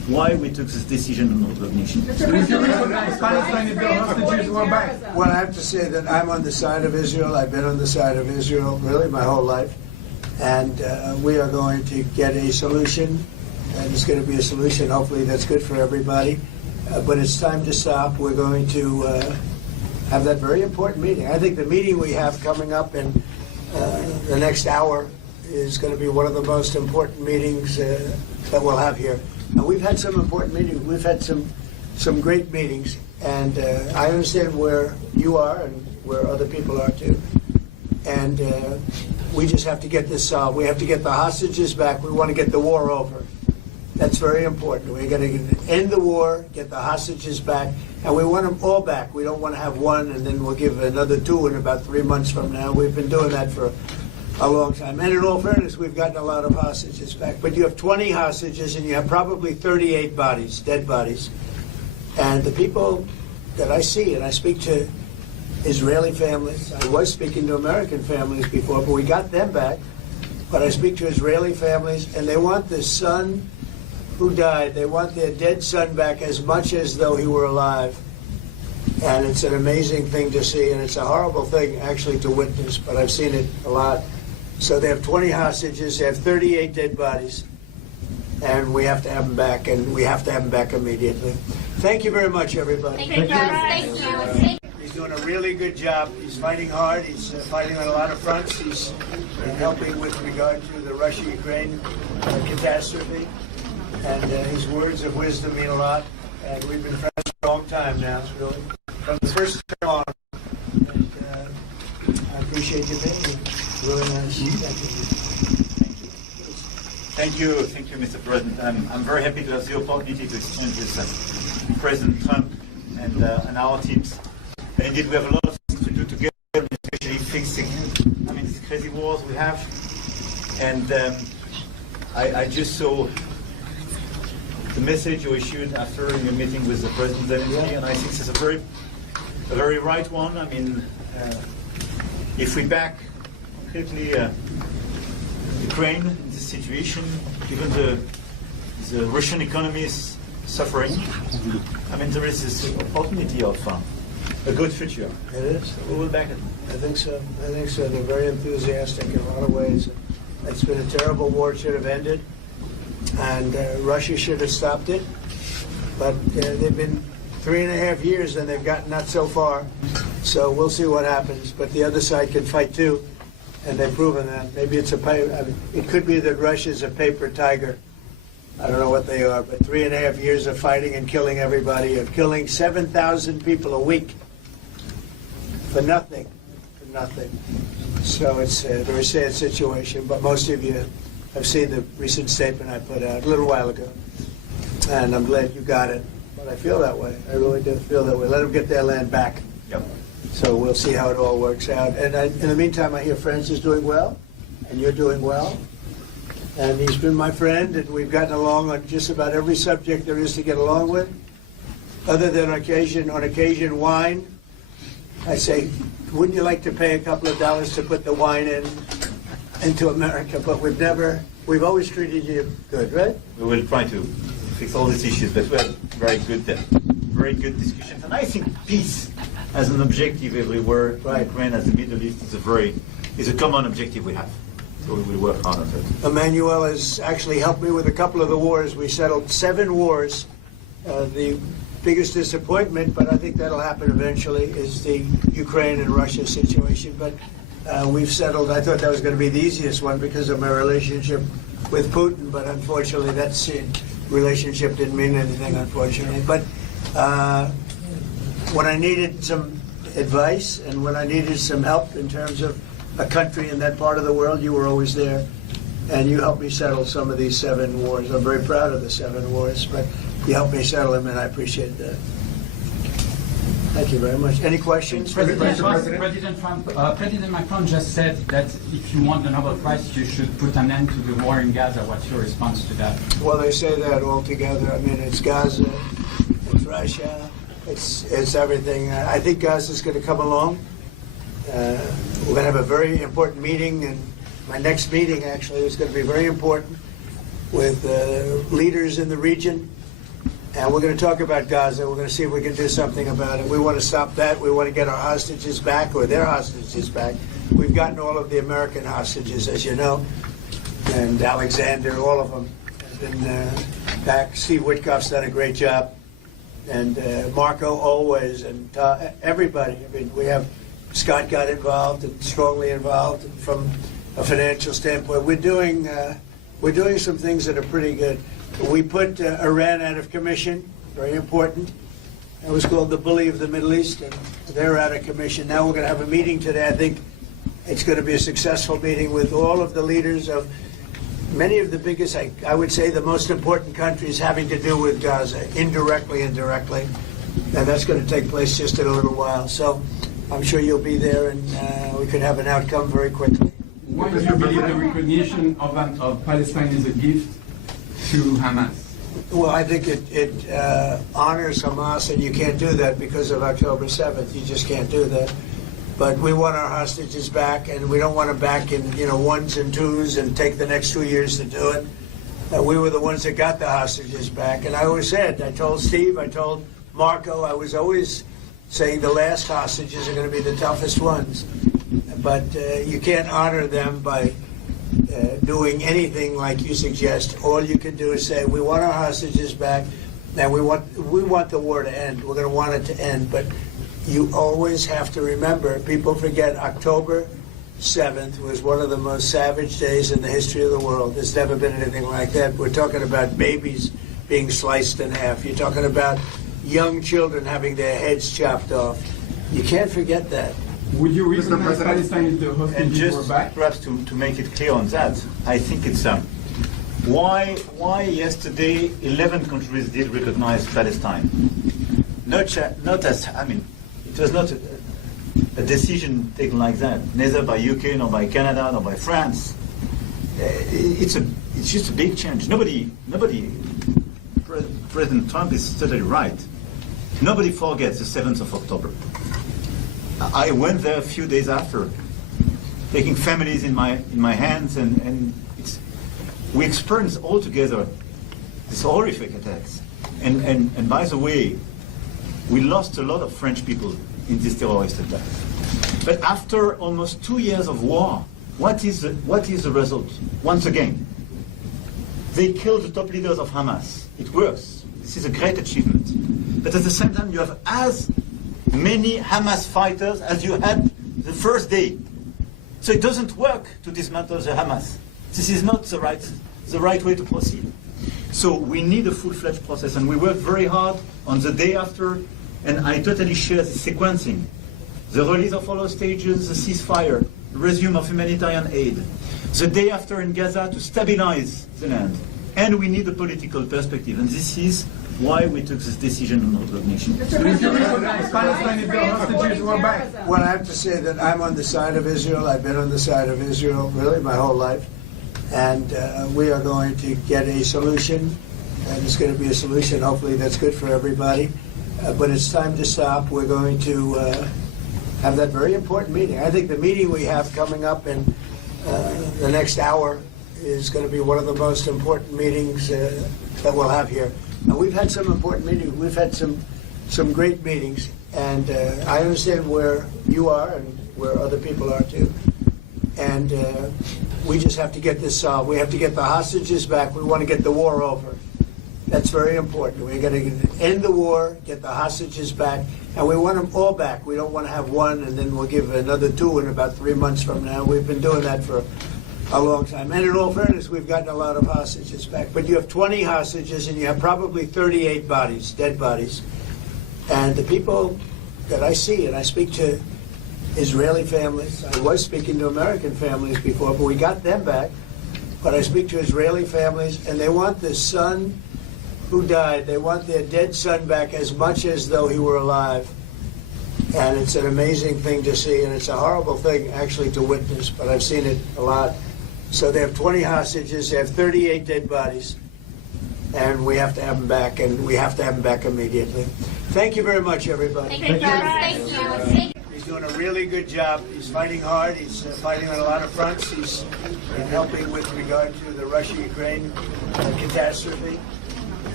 why we took this decision on recognition. If you recognize Palestine, if the hostages were back. Well, I have to say that I'm on the side of Israel. I've been on the side of Israel really my whole life. And we are going to get a solution, and it's going to be a solution hopefully that's good for everybody. But it's time to stop. We're going to have that very important meeting. I think the meeting we have coming up in the next hour is going to be one of the most important meetings that we'll have here. And we've had some important meetings. We've had some great meetings. And I understand where you are and where other people are too. And we just have to get this solved. We have to get the hostages back. We want to get the war over. That's very important. We're going to end the war, get the hostages back, and we want them all back. We don't want to have one and then we'll give another two in about 3 months from now. We've been doing that for a long time. And in all fairness, we've gotten a lot of hostages back. But you have 20 hostages and you have probably 38 bodies, dead bodies. And the people that I see, and I speak to Israeli families. I was speaking to American families before, but we got them back. But I speak to Israeli families, and they want the son who died. They want their dead son back as much as though he were alive. And it's an amazing thing to see, and it's a horrible thing actually to witness, but I've seen it a lot. So they have 20 hostages, they have 38 dead bodies, and we have to have them back, and we have to have them back immediately. Thank you very much, everybody. Thank you. He's doing a really good job. He's fighting hard. He's fighting on a lot of fronts. He's helping with regard to the Russia-Ukraine catastrophe. And his words of wisdom mean a lot. And we've been friends for a long time now, really. From the first time on. And I appreciate you being here. Really nice. Thank you, Mr. President. I'm very happy to have the opportunity to exchange with President Trump and our teams. And indeed, we have a lot of things to do together, especially fixing, these crazy wars we have. And I just saw the message you issued after your meeting with the President Zelensky, and I think it's a very right one. If we back completely Ukraine in this situation, given the Russian economy is suffering, there is this opportunity of a good future. It is. We will back it. I think so. They're very enthusiastic in a lot of ways. It's been a terrible war. It should have ended. And Russia should have stopped it. But they've been 3.5 years and they've gotten not so far. So we'll see what happens. But the other side can fight too. And they've proven that. Maybe it's it could be that Russia's a paper tiger. I don't know what they are, but 3.5 years of fighting and killing everybody, of killing 7,000 people a week for nothing. So it's a very sad situation, but most of you have seen the recent statement I put out a little while ago. And I'm glad you got it. But I feel that way. I really do feel that way. Let them get their land back. Yep. So we'll see how it all works out. And in the meantime, I hear France is doing well, and you're doing well. And he's been my friend, and we've gotten along on just about every subject there is to get along with. Other than on occasion, wine. I say, wouldn't you like to pay a couple of dollars to put the wine into America? But we've always treated you good, right? We will try to fix all these issues, but we had very good discussions. And I think peace as an objective everywhere, Right. Ukraine as the Middle East is a common objective we have. So we will work hard on it. Emmanuel has actually helped me with a couple of the wars. We settled 7 wars. The biggest disappointment, but I think that'll happen eventually, is the Ukraine and Russia situation. But we've settled. I thought that was going to be the easiest one because of my relationship with Putin, but unfortunately that relationship didn't mean anything, unfortunately. But when I needed some advice and when I needed some help in terms of a country in that part of the world, you were always there. And you helped me settle some of these 7 wars. I'm very proud of the 7 wars, but you helped me settle them, and I appreciate that. Thank you very much. Any questions? President Macron just said that if you want the Nobel Prize, you should put an end to the war in Gaza. What's your response to that? Well, they say that all together. It's Gaza, it's Russia, it's everything. I think Gaza's going to come along. We're going to have a very important meeting, and my next meeting actually is going to be very important with leaders in the region And we're going to talk about Gaza. We're going to see if we can do something about it. We want to stop that. We want to get our hostages back, or their hostages back. We've gotten all of the American hostages, as you know, and Alexander, all of them have been back. Steve Witkoff's done a great job, and Marco always, and everybody. I mean, we have Scott got involved and strongly involved from a financial standpoint. We're doing some things that are pretty good. We put Iran out of commission, very important. It was called the bully of the Middle East, and they're out of commission. Now we're going to have a meeting today. I think it's going to be a successful meeting with all of the leaders of many of the biggest, I would say, the most important countries having to do with Gaza, indirectly and directly. And that's going to take place just in a little while. So I'm sure you'll be there, and we could have an outcome very quickly. Why do you believe the recognition of Palestine is a gift to Hamas? Well, I think it honors Hamas, and you can't do that because of October 7th. You just can't do that. But we want our hostages back, and we don't want them back in ones and twos and take the next 2 years to do it. We were the ones that got the hostages back, and I always said, I told Steve, I told Marco, I was always saying the last hostages are going to be the toughest ones. But you can't honor them by doing anything like you suggest. All you can do is say, we want our hostages back, and we want the war to end. We're going to want it to end. But you always have to remember, people forget October 7th was one of the most savage days in the history of the world. There's never been anything like that. We're talking about babies being sliced in half. You're talking about young children having their heads chopped off. You can't forget that. Would you recognize Palestine if the And hostages were just back? perhaps to make it clear on that, I think it's why yesterday 11 countries did recognize Palestine. Not as, I mean, it was not a decision taken like that, neither by UK nor by Canada nor by France. It's just a big change. Nobody. President Trump is totally right. Nobody forgets the 7th of October. I went there a few days after, taking families in my hands, and we experienced all together these horrific attacks. And by the way, we lost a lot of French people in this terrorist attack. But after almost 2 years of war, what is the result? Once again, they killed the top leaders of Hamas. It works. This is a great achievement. But at the same time, you have as many Hamas fighters as you had the first day. So it doesn't work to dismantle the Hamas. This is not the right way to proceed. So we need a full-fledged process, and we worked very hard on the day after, and I totally share the sequencing. The release of all hostages, the ceasefire, the resume of humanitarian aid, the day after in Gaza to stabilize the land. And we need a political perspective, and this is why we took this decision on recognition. Would you recognize Palestine if the hostages were back? Well, I have to say that I'm on the side of Israel. I've been on the side of Israel really my whole life. And we are going to get a solution, and it's going to be a solution hopefully that's good for everybody. But it's time to stop. We're going to have that very important meeting. I think the meeting we have coming up in the next hour is going to be one of the most important meetings that we'll have here. We've had some important meetings. We've had some great meetings, and I understand where you are and where other people are too. And we just have to get this solved. We have to get the hostages back. We want to get the war over. That's very important. We're going to end the war, get the hostages back, and we want them all back. We don't want to have one and then we'll give another two in about 3 months from now. We've been doing that for a long time. And in all fairness, we've gotten a lot of hostages back. But you have 20 hostages and you have probably 38 bodies, dead bodies. And the people that I see, and I speak to Israeli families, I was speaking to American families before, but we got them back. But I speak to Israeli families, and they want the son who died, they want their dead son back as much as though he were alive. And it's an amazing thing to see, and it's a horrible thing actually to witness, but I've seen it a lot. So they have 20 hostages, they have 38 dead bodies, and we have to have them back, and we have to have them back immediately. Thank you very much, everybody. Thank you, guys. Thank you. He's doing a really good job. He's fighting hard. He's fighting on a lot of fronts. He's helping with regard to the Russia-Ukraine catastrophe.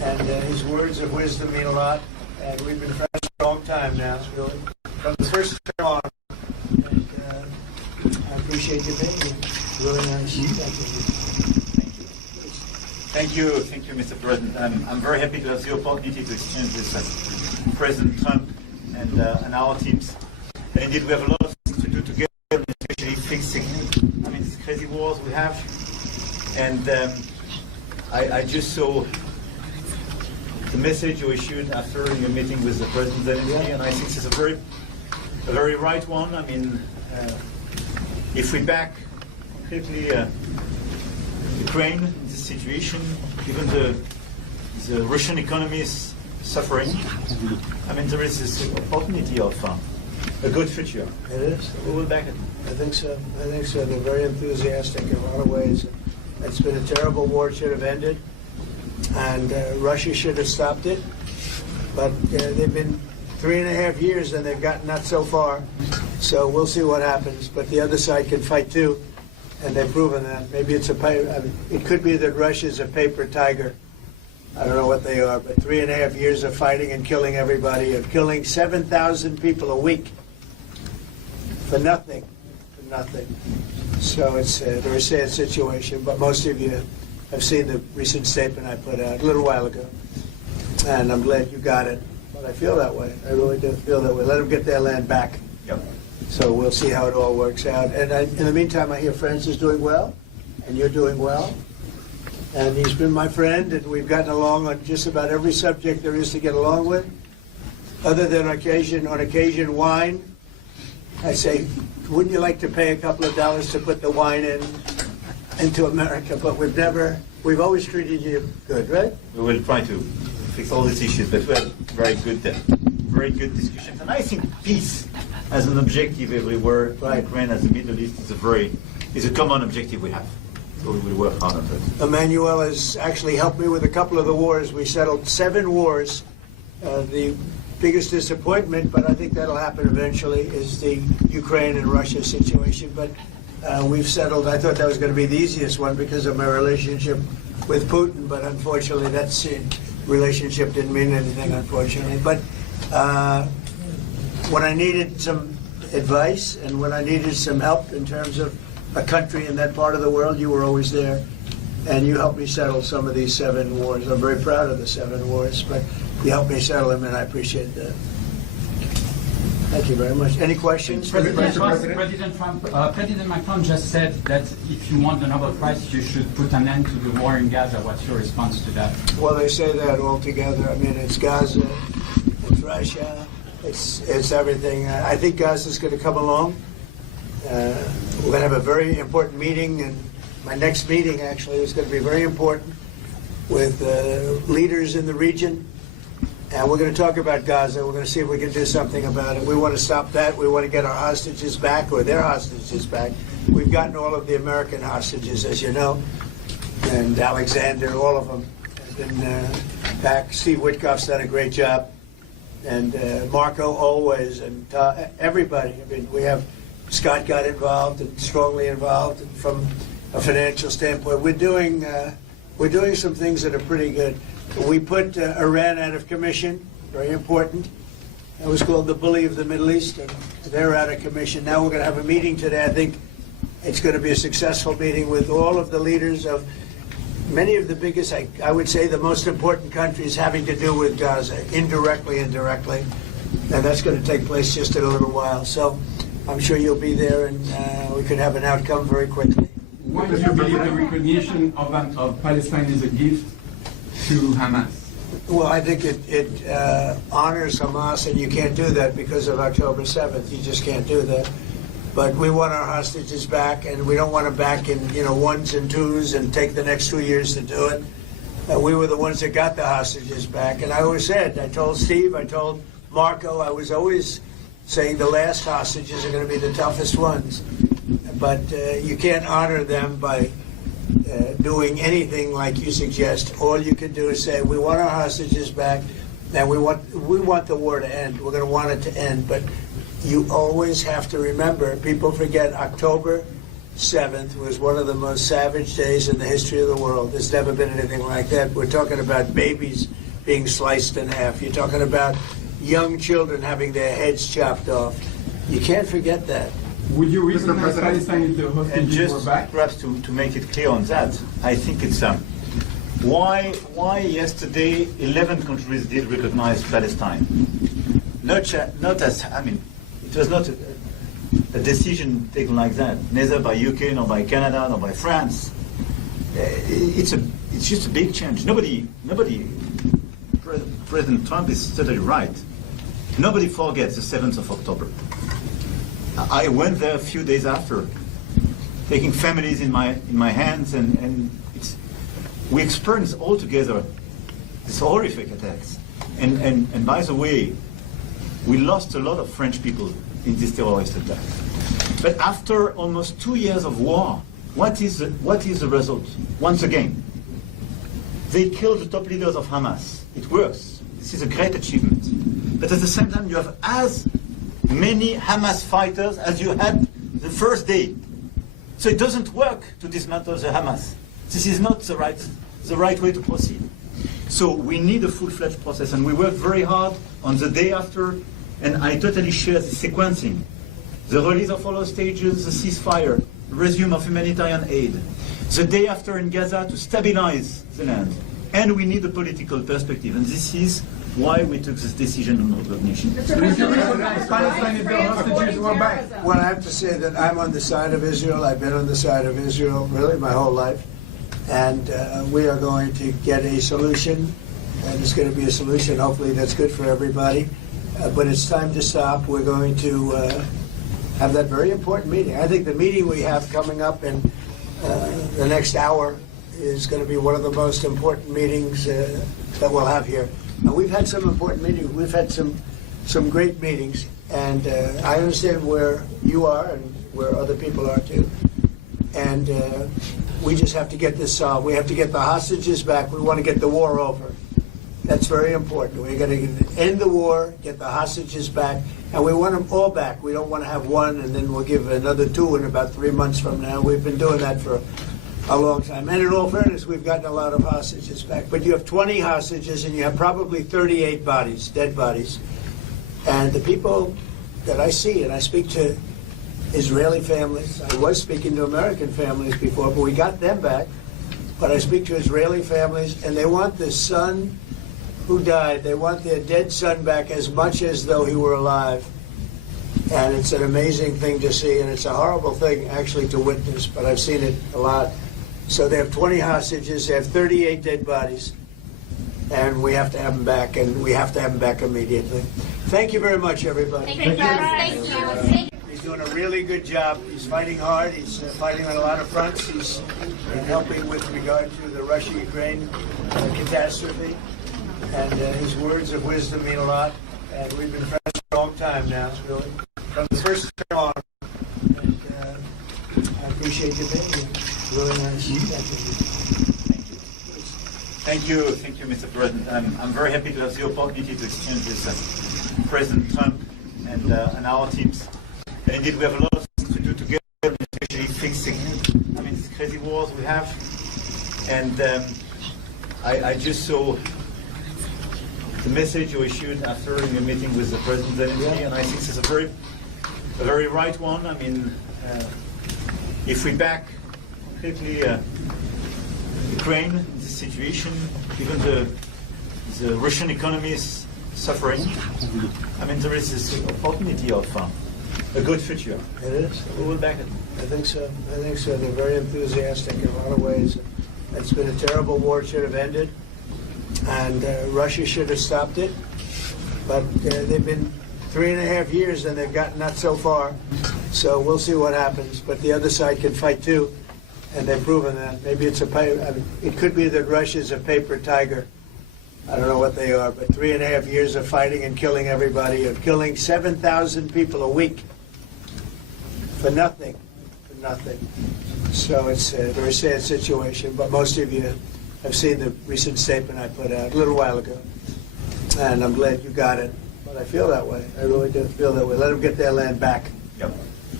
And his words of wisdom mean a lot. And we've been friends for a long time now, really, from the first term on. And I appreciate you being here. Really nice. Thank you, Mr. President. I'm very happy to have the opportunity to exchange with President Trump and our teams. And indeed, we have a lot of things to do together, especially fixing, these crazy wars we have. And I just saw the message you issued after your meeting with the President Zelensky, and I think it's a very right one. If we back completely Ukraine in this situation, given the Russian economy is suffering, there is this opportunity of a good future. It is. We will back it. I think so. They're very enthusiastic in a lot of ways. It's been a terrible war. It should have ended. And Russia should have stopped it. But they've been 3.5 years and they've gotten not so far. So we'll see what happens. But the other side can fight too. And they've proven that. Maybe it could be that Russia's a paper tiger. I don't know what they are, but 3.5 years of fighting and killing everybody, of killing 7,000 people a week for nothing. So it's a very sad situation, but most of you have seen the recent statement I put out a little while ago, and I'm glad you got it. But I feel that way. I really do feel that way. Let them get their land back. Yep. So we'll see how it all works out. And in the meantime, I hear France is doing well, and you're doing well. And he's been my friend, and we've gotten along on just about every subject there is to get along with, other than on occasion wine. I say, wouldn't you like to pay a couple of dollars to put the wine into America? But we've always treated you good, right? We will try to fix all these issues, but we have very good discussions. And I think peace as an objective everywhere, Right. Ukraine as the Middle East is a common objective we have. So we will work hard on it. Emmanuel has actually helped me with a couple of the wars. We settled 7 wars. The biggest disappointment, but I think that'll happen eventually, is the Ukraine and Russia situation. But we've settled. I thought that was going to be the easiest one because of my relationship with Putin, but unfortunately that relationship didn't mean anything, unfortunately. But when I needed some advice and when I needed some help in terms of a country in that part of the world, you were always there. And you helped me settle some of these 7 wars. I'm very proud of the 7 wars, but you helped me settle them, and I appreciate that. Thank you very much. Any questions? President Macron just said that if you want the Nobel Prize, you should put an end to the war in Gaza. What's your response to that? Well, they say that all together. It's Gaza, it's Russia, it's everything. I think Gaza's going to come along. We're going to have a very important meeting, and my next meeting actually is going to be very important with leaders in the region. And we're going to talk about Gaza. We're going to see if we can do something about it. We want to stop that. We want to get our hostages back, or their hostages back. We've gotten all of the American hostages, as you know, and Alexander, all of them have been back. Steve Witkoff's done a great job, and Marco always, and everybody. We have Scott got involved and strongly involved, and from a financial standpoint, we're doing some things that are pretty good. We put Iran out of commission, very important. It was called the bully of the Middle East, and they're out of commission. Now we're going to have a meeting today. I think it's going to be a successful meeting with all of the leaders of many of the biggest, I would say the most important countries having to do with Gaza, indirectly and directly. And that's going to take place just in a little while. So I'm sure you'll be there, and we could have an outcome very quickly. Why do you believe the recognition of Palestine is a gift to Hamas? Well, I think it honors Hamas, and you can't do that because of October 7th. You just can't do that. But we want our hostages back, and we don't want them back in 1s and 2s and take the next 2 years to do it. We were the ones that got the hostages back. And I always said, I told Steve, I told Marco, I was always saying the last hostages are going to be the toughest ones. But you can't honor them by doing anything like you suggest. All you can do is say, we want our hostages back, and we want the war to end. We're going to want it to end. But you always have to remember, people forget October 7th was one of the most savage days in the history of the world. There's never been anything like that. We're talking about babies being sliced in half. You're talking about young children having their heads chopped off. You can't forget that. Would you recognize Palestine if the And hostages were just back? perhaps to make it clear on that, I think it's why yesterday 11 countries did recognize Palestine. Not as, I mean, it was not a decision taken like that, neither by UK, nor by Canada, nor by France. It's just a big change. Nobody, President Trump is totally right. Nobody forgets the 7th of October. I went there a few days after, taking families in my hands, and we experienced all together these horrific attacks. And by the way, we lost a lot of French people in this terrorist attack. But after almost 2 years of war, what is the result? Once again, they killed the top leaders of Hamas. It works. This is a great achievement. But at the same time, you have as many Hamas fighters as you had the first day. So it doesn't work to dismantle the Hamas. This is not the right way to proceed. So we need a full-fledged process, and we worked very hard on the day after, and I totally share the sequencing. The release of all hostages, the ceasefire, resume of humanitarian aid. The day after in Gaza to stabilize the land. And we need a political perspective, and this is why we took this decision on recognition. Would you recognize Palestine if the hostages were back? Well, I have to say that I'm on the side of Israel. I've been on the side of Israel really my whole life. And we are going to get a solution, and it's going to be a solution hopefully that's good for everybody. But it's time to stop. We're going to have that very important meeting. I think the meeting we have coming up in the next hour is going to be one of the most important meetings that we'll have here. And we've had some important meetings. We've had some great meetings, and I understand where you are and where other people are too. And we just have to get this solved. We have to get the hostages back. We want to get the war over. That's very important. We're going to end the war, get the hostages back, and we want them all back. We don't want to have one and then we'll give another two in about 3 months from now. We've been doing that for a long time. And in all fairness, we've gotten a lot of hostages back. But you have 20 hostages and you have probably 38 bodies, dead bodies. And the people that I see, and I speak to Israeli families. I was speaking to American families before, but we got them back. But I speak to Israeli families, and they want the son who died. They want their dead son back as much as though he were alive. And it's an amazing thing to see, and it's a horrible thing actually to witness, but I've seen it a lot. So they have 20 hostages, they have 38 dead bodies, and we have to have them back, and we have to have them back immediately. Thank you very much, everybody. Thank you. Thank you. He's doing a really good job. He's fighting hard. He's fighting on a lot of fronts. He's helping with regard to the Russia-Ukraine catastrophe. And his words of wisdom mean a lot. And we've been friends for a long time now, really. From the first term on. And I appreciate you being here. Really nice. Thank you. Thank you, Mr. President. I'm very happy to have the opportunity to exchange this President Trump and our teams. And indeed, we have a lot of things to do together, especially fixing, these crazy wars we have. And I just saw the message you issued after your meeting with the President Zelensky, and I think it's a very right one. If we back completely Ukraine in this situation, even the Russian economy is suffering. There is this opportunity of a good future. It is. We will back it. I think so. They're very enthusiastic in a lot of ways. It's been a terrible war. It should have ended. And Russia should have stopped it. But they've been 3.5 years and they've gotten not so far. So we'll see what happens. But the other side can fight too. And they've proven that. Maybe it could be that Russia's a paper tiger. I don't know what they are, but 3.5 years of fighting and killing everybody, of killing 7,000 people a week for nothing. So it's a very sad situation, but most of you have seen the recent statement I put out a little while ago. And I'm glad you got it. But I feel that way. I really do feel that way. Let them get their land back. Yep.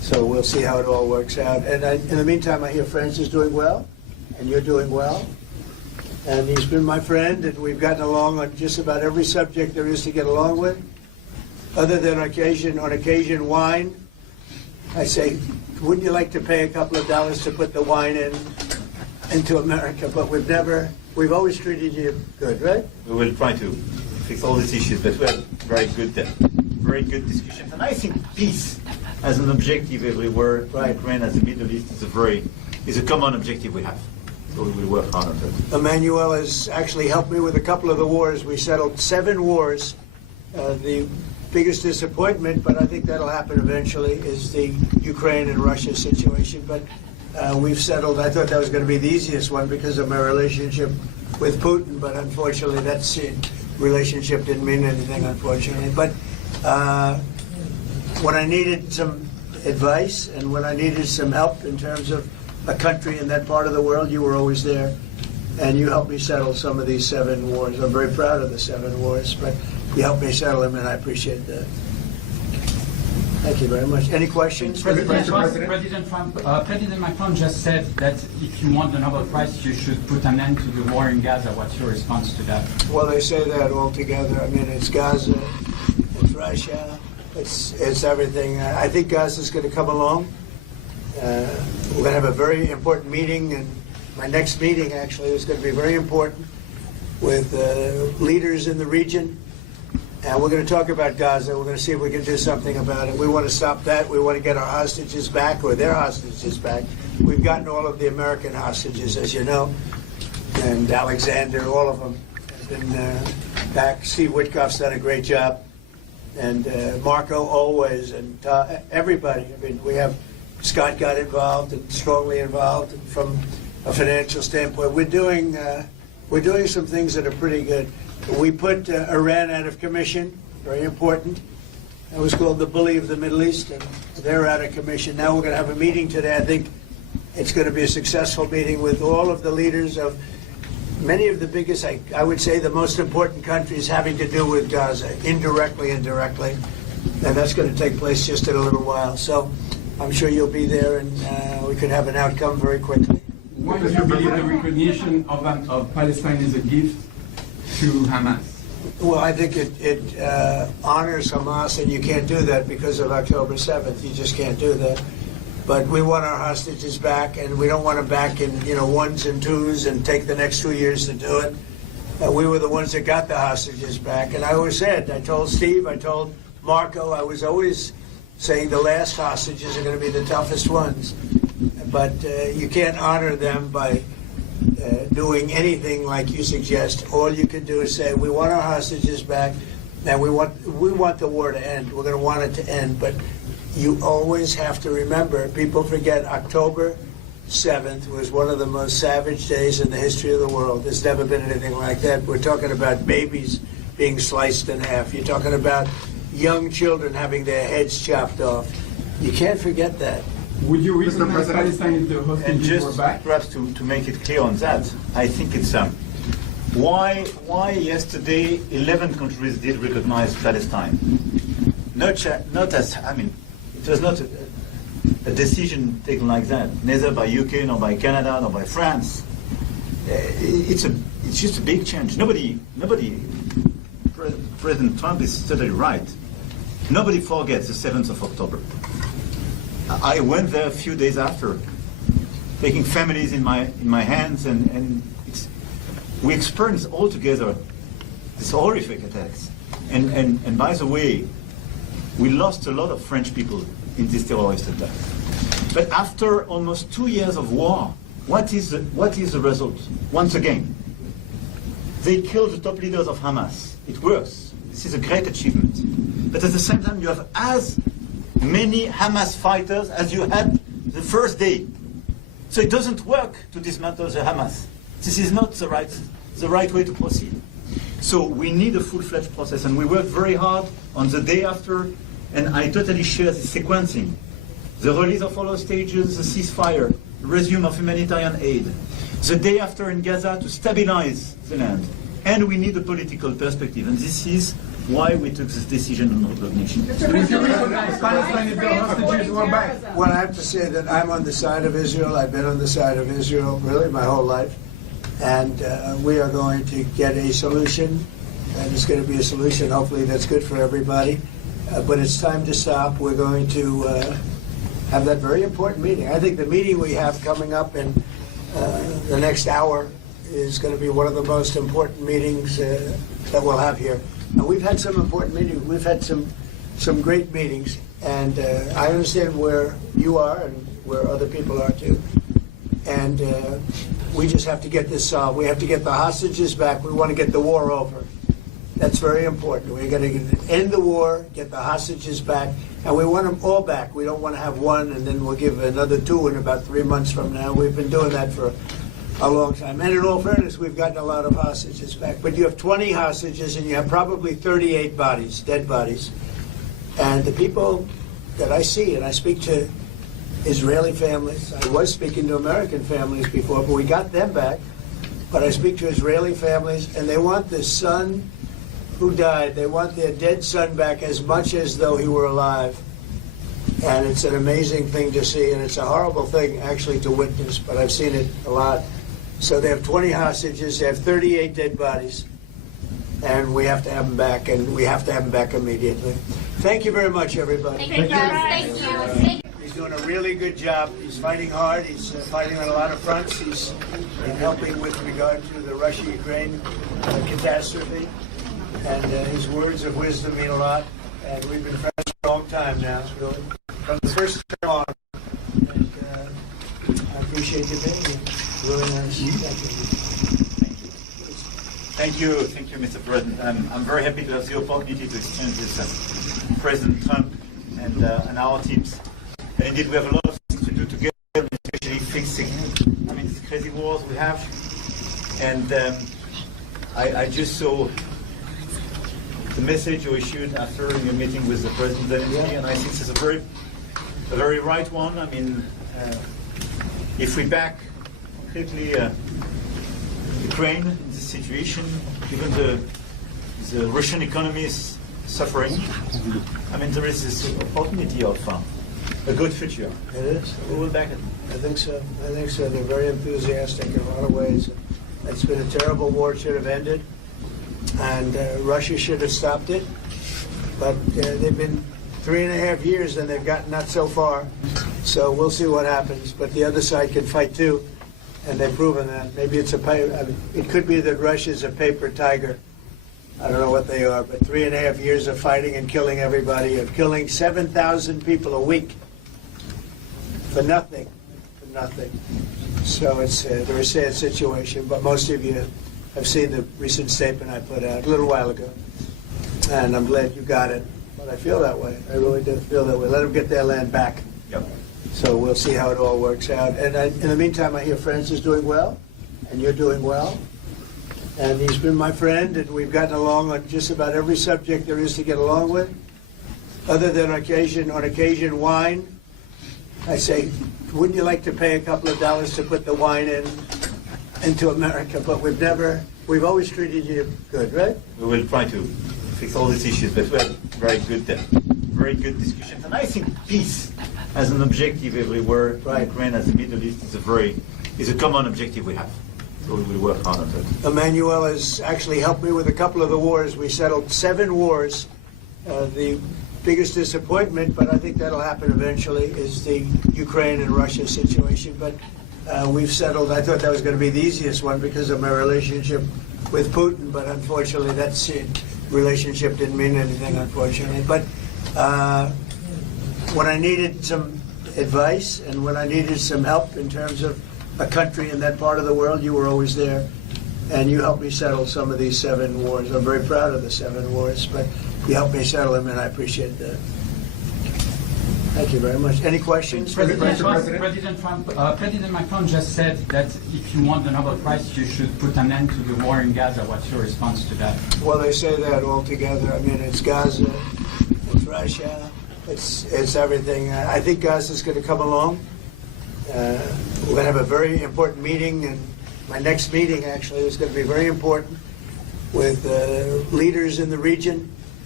So we'll see how it all works out. And in the meantime, I hear France is doing well, and you're doing well. And he's been my friend, and we've gotten along on just about every subject there is to get along with. Other than on occasion, wine. I say, wouldn't you like to pay a couple of dollars to put the wine into America? But we've always treated you good, right? We will try to fix all these issues, but we have very good discussions. And I think peace as an objective everywhere, Right. Ukraine as the Middle East is a common objective we have. So we will work hard on that. Emmanuel has actually helped me with a couple of the wars. We settled 7 wars. The biggest disappointment, but I think that'll happen eventually, is the Ukraine and Russia situation. But we've settled. I thought that was going to be the easiest one because of my relationship with Putin, but unfortunately that relationship didn't mean anything, unfortunately. But when I needed some advice and when I needed some help in terms of a country in that part of the world, you were always there. And you helped me settle some of these 7 wars. I'm very proud of the 7 wars, but you helped me settle them, and I appreciate that. Thank you very much. Any questions? President Macron just said that if you want the Nobel Prize, you should put an end to the war in Gaza. What's your response to that? Well, they say that all together. I mean, it's Gaza, it's Russia, it's everything. I think Gaza's going to come along. We're going to have a very important meeting, and my next meeting actually is going to be very important with leaders in the region. And we're going to talk about Gaza. We're going to see if we can do something about it. We want to stop that. We want to get our hostages back, or their hostages back. We've gotten all of the American hostages, as you know, and Alexander, all of them have been back. Steve Witkoff's done a great job, and Marco always, and everybody. I mean, we have Scott got involved and strongly involved from a financial standpoint. We're doing some things that are pretty good. We put Iran out of commission, very important. It was called the bully of the Middle East, and they're out of commission. Now we're going to have a meeting today. I think it's going to be a successful meeting with all of the leaders of many of the biggest, I would say, the most important countries having to do with Gaza, indirectly and directly. And that's going to take place just in a little while. So I'm sure you'll be there, and we could have an outcome very quickly. Why do you believe the recognition of Palestine is a gift to Hamas? Well, I think it honors Hamas, and you can't do that because of October 7th. You just can't do that. But we want our hostages back, and we don't want them back in 1s and 2s and take the next 2 years to do it. We were the ones that got the hostages back. And I always said, I told Steve, I told Marco, I was always saying the last hostages are going to be the toughest ones. But you can't honor them by doing anything like you suggest. All you can do is say, we want our hostages back, and we want the war to end. We're going to want it to end. But you always have to remember, people forget October 7th was one of the most savage days in the history of the world. There's never been anything like that. We're talking about babies being sliced in half. You're talking about young children having their heads chopped off. You can't forget that. Would you recognize Palestine if the And hostages were just back? perhaps to make it clear on that, I think it's why yesterday 11 countries did recognize Palestine. Not as, I mean, it was not a decision taken like that, neither by UK, nor by Canada, nor by France. It's just a big change. Nobody, President Trump is totally right. Nobody forgets the 7th of October. I went there a few days after, taking families in my hands, and we experienced all together these horrific attacks. And by the way, we lost a lot of French people in this terrorist attack. But after almost 2 years of war, what is the result? Once again, they killed the top leaders of Hamas. It works. This is a great achievement. But at the same time, you have as many Hamas fighters as you had the first day. So it doesn't work to dismantle the Hamas. This is not the right way to proceed. So we need a full-fledged process, and we worked very hard on the day after, and I totally share the sequencing. The release of all hostages, the ceasefire, resume of humanitarian aid. The day after in Gaza to stabilize the land. And we need a political perspective, and this is why we took this decision on recognition. If you recognize Palestine, if the hostages were back. Well, I have to say that I'm on the side of Israel. I've been on the side of Israel really my whole life. And we are going to get a solution, and it's going to be a solution hopefully that's good for everybody. But it's time to stop. We're going to have that very important meeting. I think the meeting we have coming up in the next hour is going to be one of the most important meetings that we'll have here. And we've had some important meetings. We've had some great meetings, and I understand where you are and where other people are too. And we just have to get this solved. We have to get the hostages back. We want to get the war over. That's very important. We're going to end the war, get the hostages back, and we want them all back. We don't want to have one and then we'll give another two in about 3 months from now. We've been doing that for a long time. And in all fairness, we've gotten a lot of hostages back. But you have 20 hostages and you have probably 38 bodies, dead bodies. And the people that I see, and I speak to Israeli families. I was speaking to American families before, but we got them back. But I speak to Israeli families, and they want the son who died. They want their dead son back as much as though he were alive. And it's an amazing thing to see, and it's a horrible thing actually to witness, but I've seen it a lot. So they have 20 hostages, they have 38 dead bodies, and we have to have them back, and we have to have them back immediately. Thank you very much, everybody. Thank you. Thank you. He's doing a really good job. He's fighting hard. He's fighting on a lot of fronts. He's been helping with regard to the Russia-Ukraine catastrophe. And his words of wisdom mean a lot. And we've been friends for a long time now, really. From the first time on. And I appreciate you being here. Really nice. Thank you, Mr. President. I'm very happy to have the opportunity to exchange this with President Trump and our teams. And indeed, we have a lot of things to do together, especially fixing, these crazy wars we have. And I just saw the message you issued after your meeting with the President, and I think it's a very right one. If we back completely Ukraine in this situation, even the Russian economy is suffering. There is this opportunity of a good future. It is. We will back it. I think so. They're very enthusiastic in a lot of ways. It's been a terrible war. It should have ended. And Russia should have stopped it. But they've been 3.5 years and they've gotten not so far. So we'll see what happens. But the other side can fight too. And they've proven that. Maybe it's it could be that Russia's a paper tiger. I don't know what they are, but 3.5 years of fighting and killing everybody, of killing 7,000 people a week for nothing. So it's a very sad situation, but most of you have seen the recent statement I put out a little while ago. And I'm glad you got it. But I feel that way. I really do feel that way. Let them get their land back. Yep. So we'll see how it all works out. And in the meantime, I hear France is doing well, and you're doing well. And he's been my friend, and we've gotten along on just about every subject there is to get along with. Other than on occasion, wine. I say, wouldn't you like to pay a couple of dollars to put the wine into America? But we've always treated you good, right? We will try to fix all these issues, but we have very good discussions. And I think peace as an objective everywhere, Right. Ukraine as the Middle East is a common objective we have. So we will work hard on that. Emmanuel has actually helped me with a couple of the wars. We settled 7 wars. The biggest disappointment, but I think that'll happen eventually, is the Ukraine and Russia situation. But we've settled. I thought that was going to be the easiest one because of my relationship with Putin, but unfortunately that relationship didn't mean anything, unfortunately. But when I needed some advice and when I needed some help in terms of a country in that part of the world, you were always there. And you helped me settle some of these 7 wars. I'm very proud of the 7 wars, but you helped me settle them, and I appreciate that. Thank you very much. Any questions? President Macron just said that if you want the Nobel Prize, you should put an end to the war in Gaza. What's your response to that? Well, they say that all together. It's Gaza, it's Russia, it's everything. I think Gaza is going to come along. We're going to have a very important meeting, and my next meeting actually is going to be very important with leaders in the region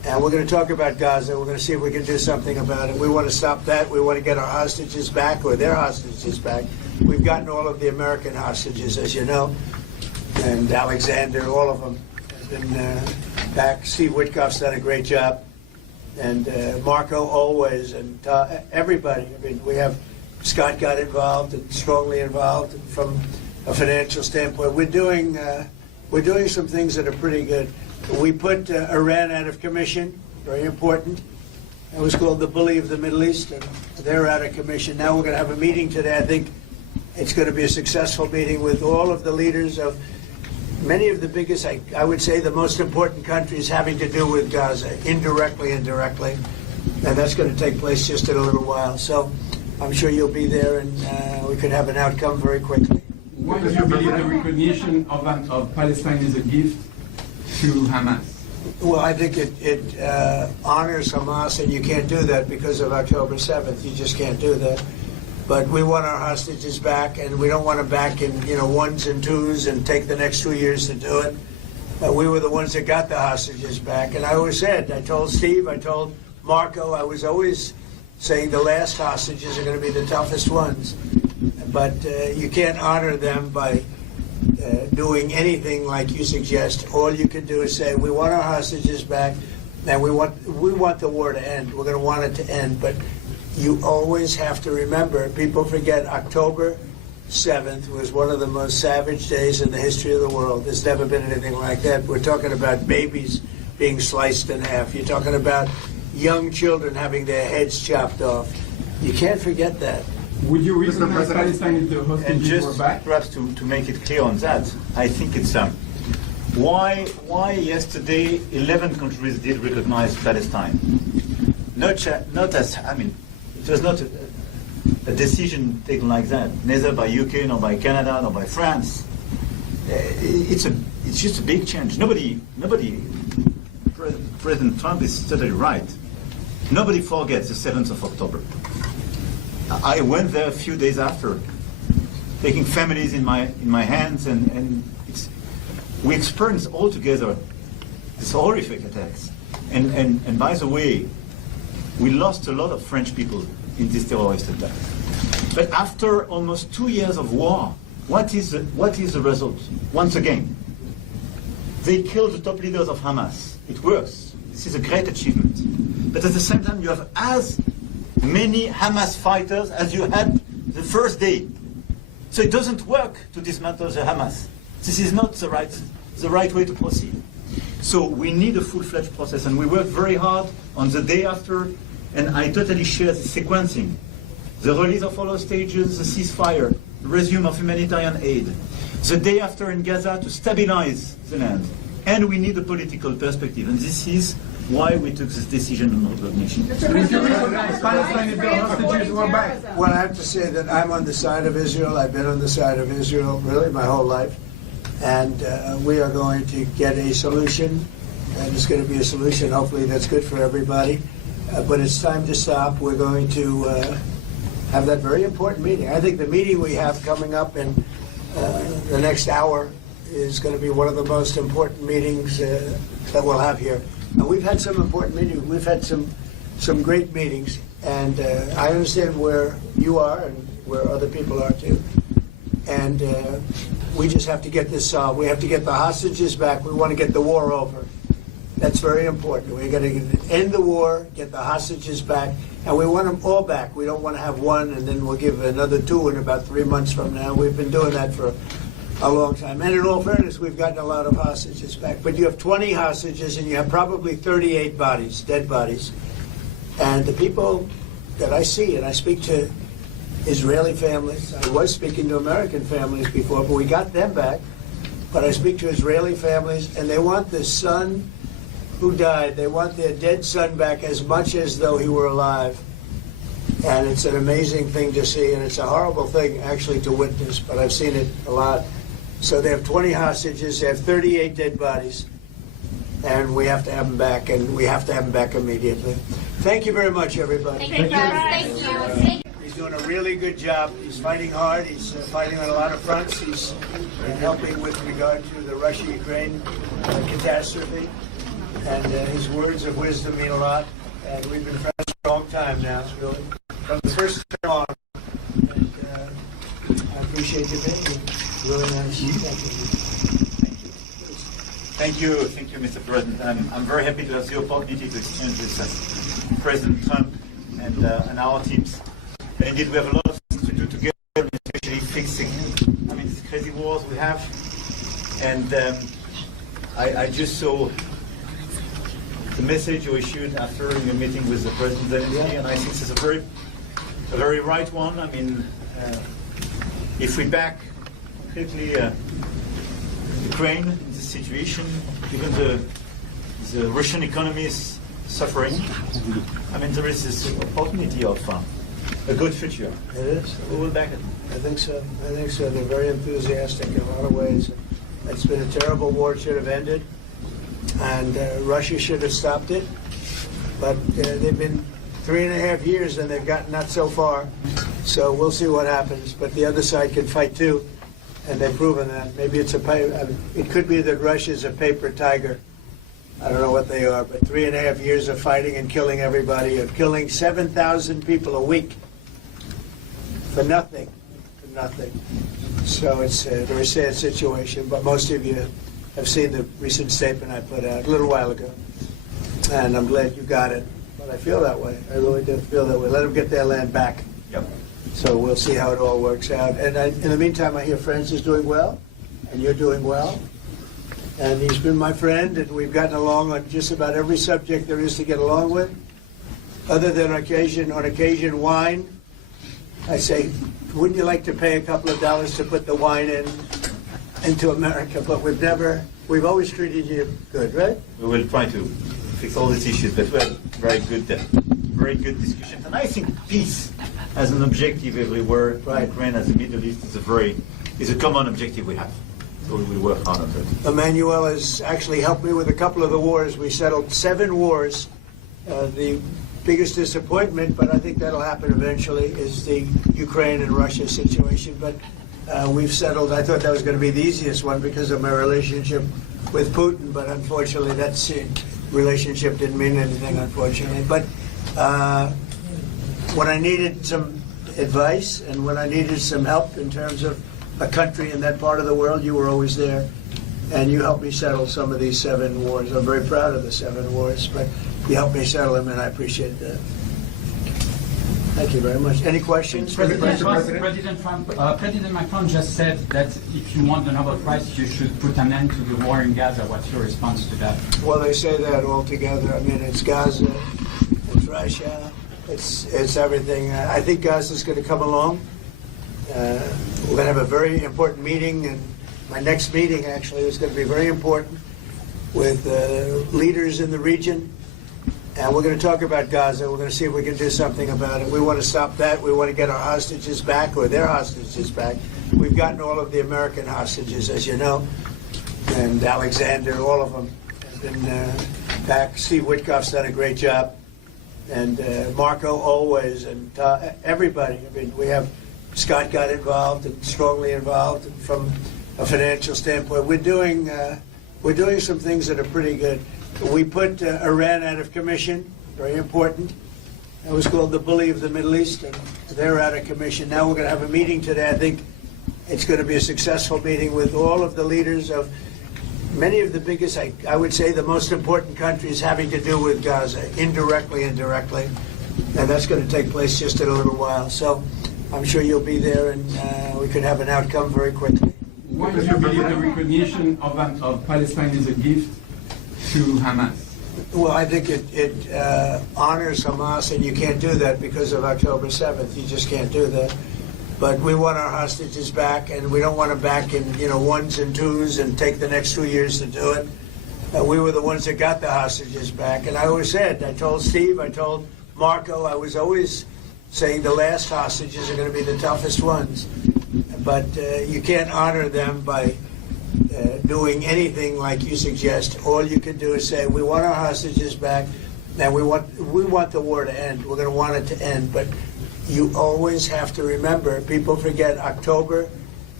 And we're going to talk about Gaza. We're going to see if we can do something about it. We want to stop that. We want to get our hostages back, or their hostages back. We've gotten all of the American hostages, as you know, and Alexander, all of them have been back. Steve Witkoff's done a great job, and Marco always, and everybody. I mean, we have Scott got involved and strongly involved from a financial standpoint. We're doing some things that are pretty good. We put Iran out of commission, very important. It was called the bully of the Middle East, and they're out of commission. Now we're going to have a meeting today. I think it's going to be a successful meeting with all of the leaders of many of the biggest, I would say, the most important countries having to do with Gaza, indirectly and directly. And that's going to take place just in a little while. So I'm sure you'll be there, and we could have an outcome very quickly. Why do you believe the recognition of Palestine is a gift to Hamas? Well, I think it honors Hamas, and you can't do that because of October 7th. You just can't do that. But we want our hostages back, and we don't want them back in ones and twos and take the next 2 years to do it. We were the ones that got the hostages back. And I always said, I told Steve, I told Marco, I was always saying the last hostages are going to be the toughest ones. But you can't honor them by doing anything like you suggest. All you can do is say, we want our hostages back, and we want the war to end. We're going to want it to end. But you always have to remember, people forget October 7th was one of the most savage days in the history of the world. There's never been anything like that. We're talking about babies being sliced in half. You're talking about young children having their heads chopped off. You can't forget that. Would you recognize Palestine if the And hostages were just back? perhaps to make it clear on that, I think it's why yesterday 11 countries did recognize Palestine. Not as, I mean, it was not a decision taken like that, neither by UK, nor by Canada, nor by France. It's just a big change. President Trump is totally right. Nobody forgets the 7th of October. I went there a few days after, taking families in my hands, and we experienced all together these horrific attacks. And by the way, we lost a lot of French people in this terrorist attack. But after almost 2 years of war, what is the result? Once again, they killed the top leaders of Hamas. It works. This is a great achievement. But at the same time, you have as many Hamas fighters as you had the first day. So it doesn't work to dismantle the Hamas. This is not the right way to proceed. So we need a full-fledged process, and we work very hard on the day after, and I totally share the sequencing. The release of all hostages, the ceasefire, the resume of humanitarian aid, the day after in Gaza to stabilize the land. And we need a political perspective, and this is why we took this decision on recognition. Would you recognize Palestine if the hostages were back? Well, I have to say that I'm on the side of Israel. I've been on the side of Israel really my whole life. And we are going to get a solution, and it's going to be a solution hopefully that's good for everybody. But it's time to stop. We're going to have that very important meeting. I think the meeting we have coming up in the next hour is going to be one of the most important meetings that we'll have here. And we've had some important meetings. We've had some great meetings, and I understand where you are and where other people are too. And we just have to get this solved. We have to get the hostages back. We want to get the war over. That's very important. We're going to end the war, get the hostages back, and we want them all back. We don't want to have one and then we'll give another two in about 3 months from now. We've been doing that for a long time. And in all fairness, we've gotten a lot of hostages back. But you have 20 hostages and you have probably 38 bodies, dead bodies. And the people that I see, and I speak to Israeli families, I was speaking to American families before, but we got them back. But I speak to Israeli families, and they want the son who died, they want their dead son back as much as though he were alive. And it's an amazing thing to see, and it's a horrible thing actually to witness, but I've seen it a lot. So they have 20 hostages, they have 38 dead bodies, and we have to have them back, and we have to have them back immediately. Thank you very much, everybody. Thank you. He's doing a really good job. He's fighting hard. He's fighting on a lot of fronts. He's helping with regard to the Russia-Ukraine catastrophe. and his words of wisdom mean a lot. And we've been friends for a long time now, really, from the first time on. And I appreciate you being here. Really nice. Thank you, Mr. President. I'm very happy to have the opportunity to exchange with President Trump and our teams. And indeed, we have a lot of things to do together, especially fixing, these crazy wars we have. And I just saw the message you issued after your meeting with the President, and I think it's a very right one. If we back completely Ukraine in this situation, even the Russian economy is suffering. There is this opportunity of a good future. It is. We will back it. I think so. They're very enthusiastic in a lot of ways. It's been a terrible war. It should have ended. And Russia should have stopped it. But they've been 3.5 years and they've gotten not so far. So we'll see what happens. But the other side can fight too. And they've proven that. Maybe it could be that Russia's a paper tiger. I don't know what they are, but 3.5 years of fighting and killing everybody, of killing 7,000 people a week for nothing. So it's a very sad situation, but most of you have seen the recent statement I put out a little while ago. And I'm glad you got it. But I feel that way. I really do feel that way. Let them get their land back. Yep. So we'll see how it all works out. And in the meantime, I hear France is doing well, and you're doing well. And he's been my friend, and we've gotten along on just about every subject there is to get along with. Other than on occasion, wine. I say, wouldn't you like to pay a couple of dollars to put the wine into America? But we've always treated you good, right? We will try to fix all these issues, but we had very good discussions. And I think peace as an objective everywhere, Right. Ukraine as the Middle East is a common objective we have. So we will work hard on that. Emmanuel has actually helped me with a couple of the wars. We settled 7 wars. The biggest disappointment, but I think that'll happen eventually, is the Ukraine and Russia situation. But we've settled. I thought that was going to be the easiest one because of my relationship with Putin, but unfortunately that relationship didn't mean anything, unfortunately. But when I needed some advice and when I needed some help in terms of a country in that part of the world, you were always there. And you helped me settle some of these 7 wars. I'm very proud of the 7 wars, but you helped me settle them, and I appreciate that. Thank you very much. Any questions? President Macron just said that if you want the Nobel Prize, you should put an end to the war in Gaza. What's your response to that? Well, they say that all together. It's Gaza, it's Russia, it's everything. I think Gaza's going to come along. We're going to have a very important meeting, and my next meeting actually is going to be very important with leaders in the region. And we're going to talk about Gaza. We're going to see if we can do something about it. We want to stop that. We want to get our hostages back, or their hostages back. We've gotten all of the American hostages, as you know, and Alexander, all of them have been back. Steve Witkoff's done a great job, and Marco always, and everybody. We have Scott got involved and strongly involved, and from a financial standpoint, we're doing some things that are pretty good. We put Iran out of commission, very important. It was called the bully of the Middle East, and they're out of commission. Now we're going to have a meeting today. I think it's going to be a successful meeting with all of the leaders of many of the biggest, I would say the most important countries having to do with Gaza, indirectly and directly. And that's going to take place just in a little while. So I'm sure you'll be there, and we could have an outcome very quickly. Why do you believe the recognition of Palestine is a gift to Hamas? Well, I think it honors Hamas, and you can't do that because of October 7th. You just can't do that. But we want our hostages back, and we don't want them back in ones and twos and take the next 2 years to do it. We were the ones that got the hostages back. And I always said, I told Steve, I told Marco, I was always saying the last hostages are going to be the toughest ones. But you can't honor them by doing anything like you suggest. All you can do is say, we want our hostages back, and we want the war to end. We're going to want it to end. But you always have to remember, people forget October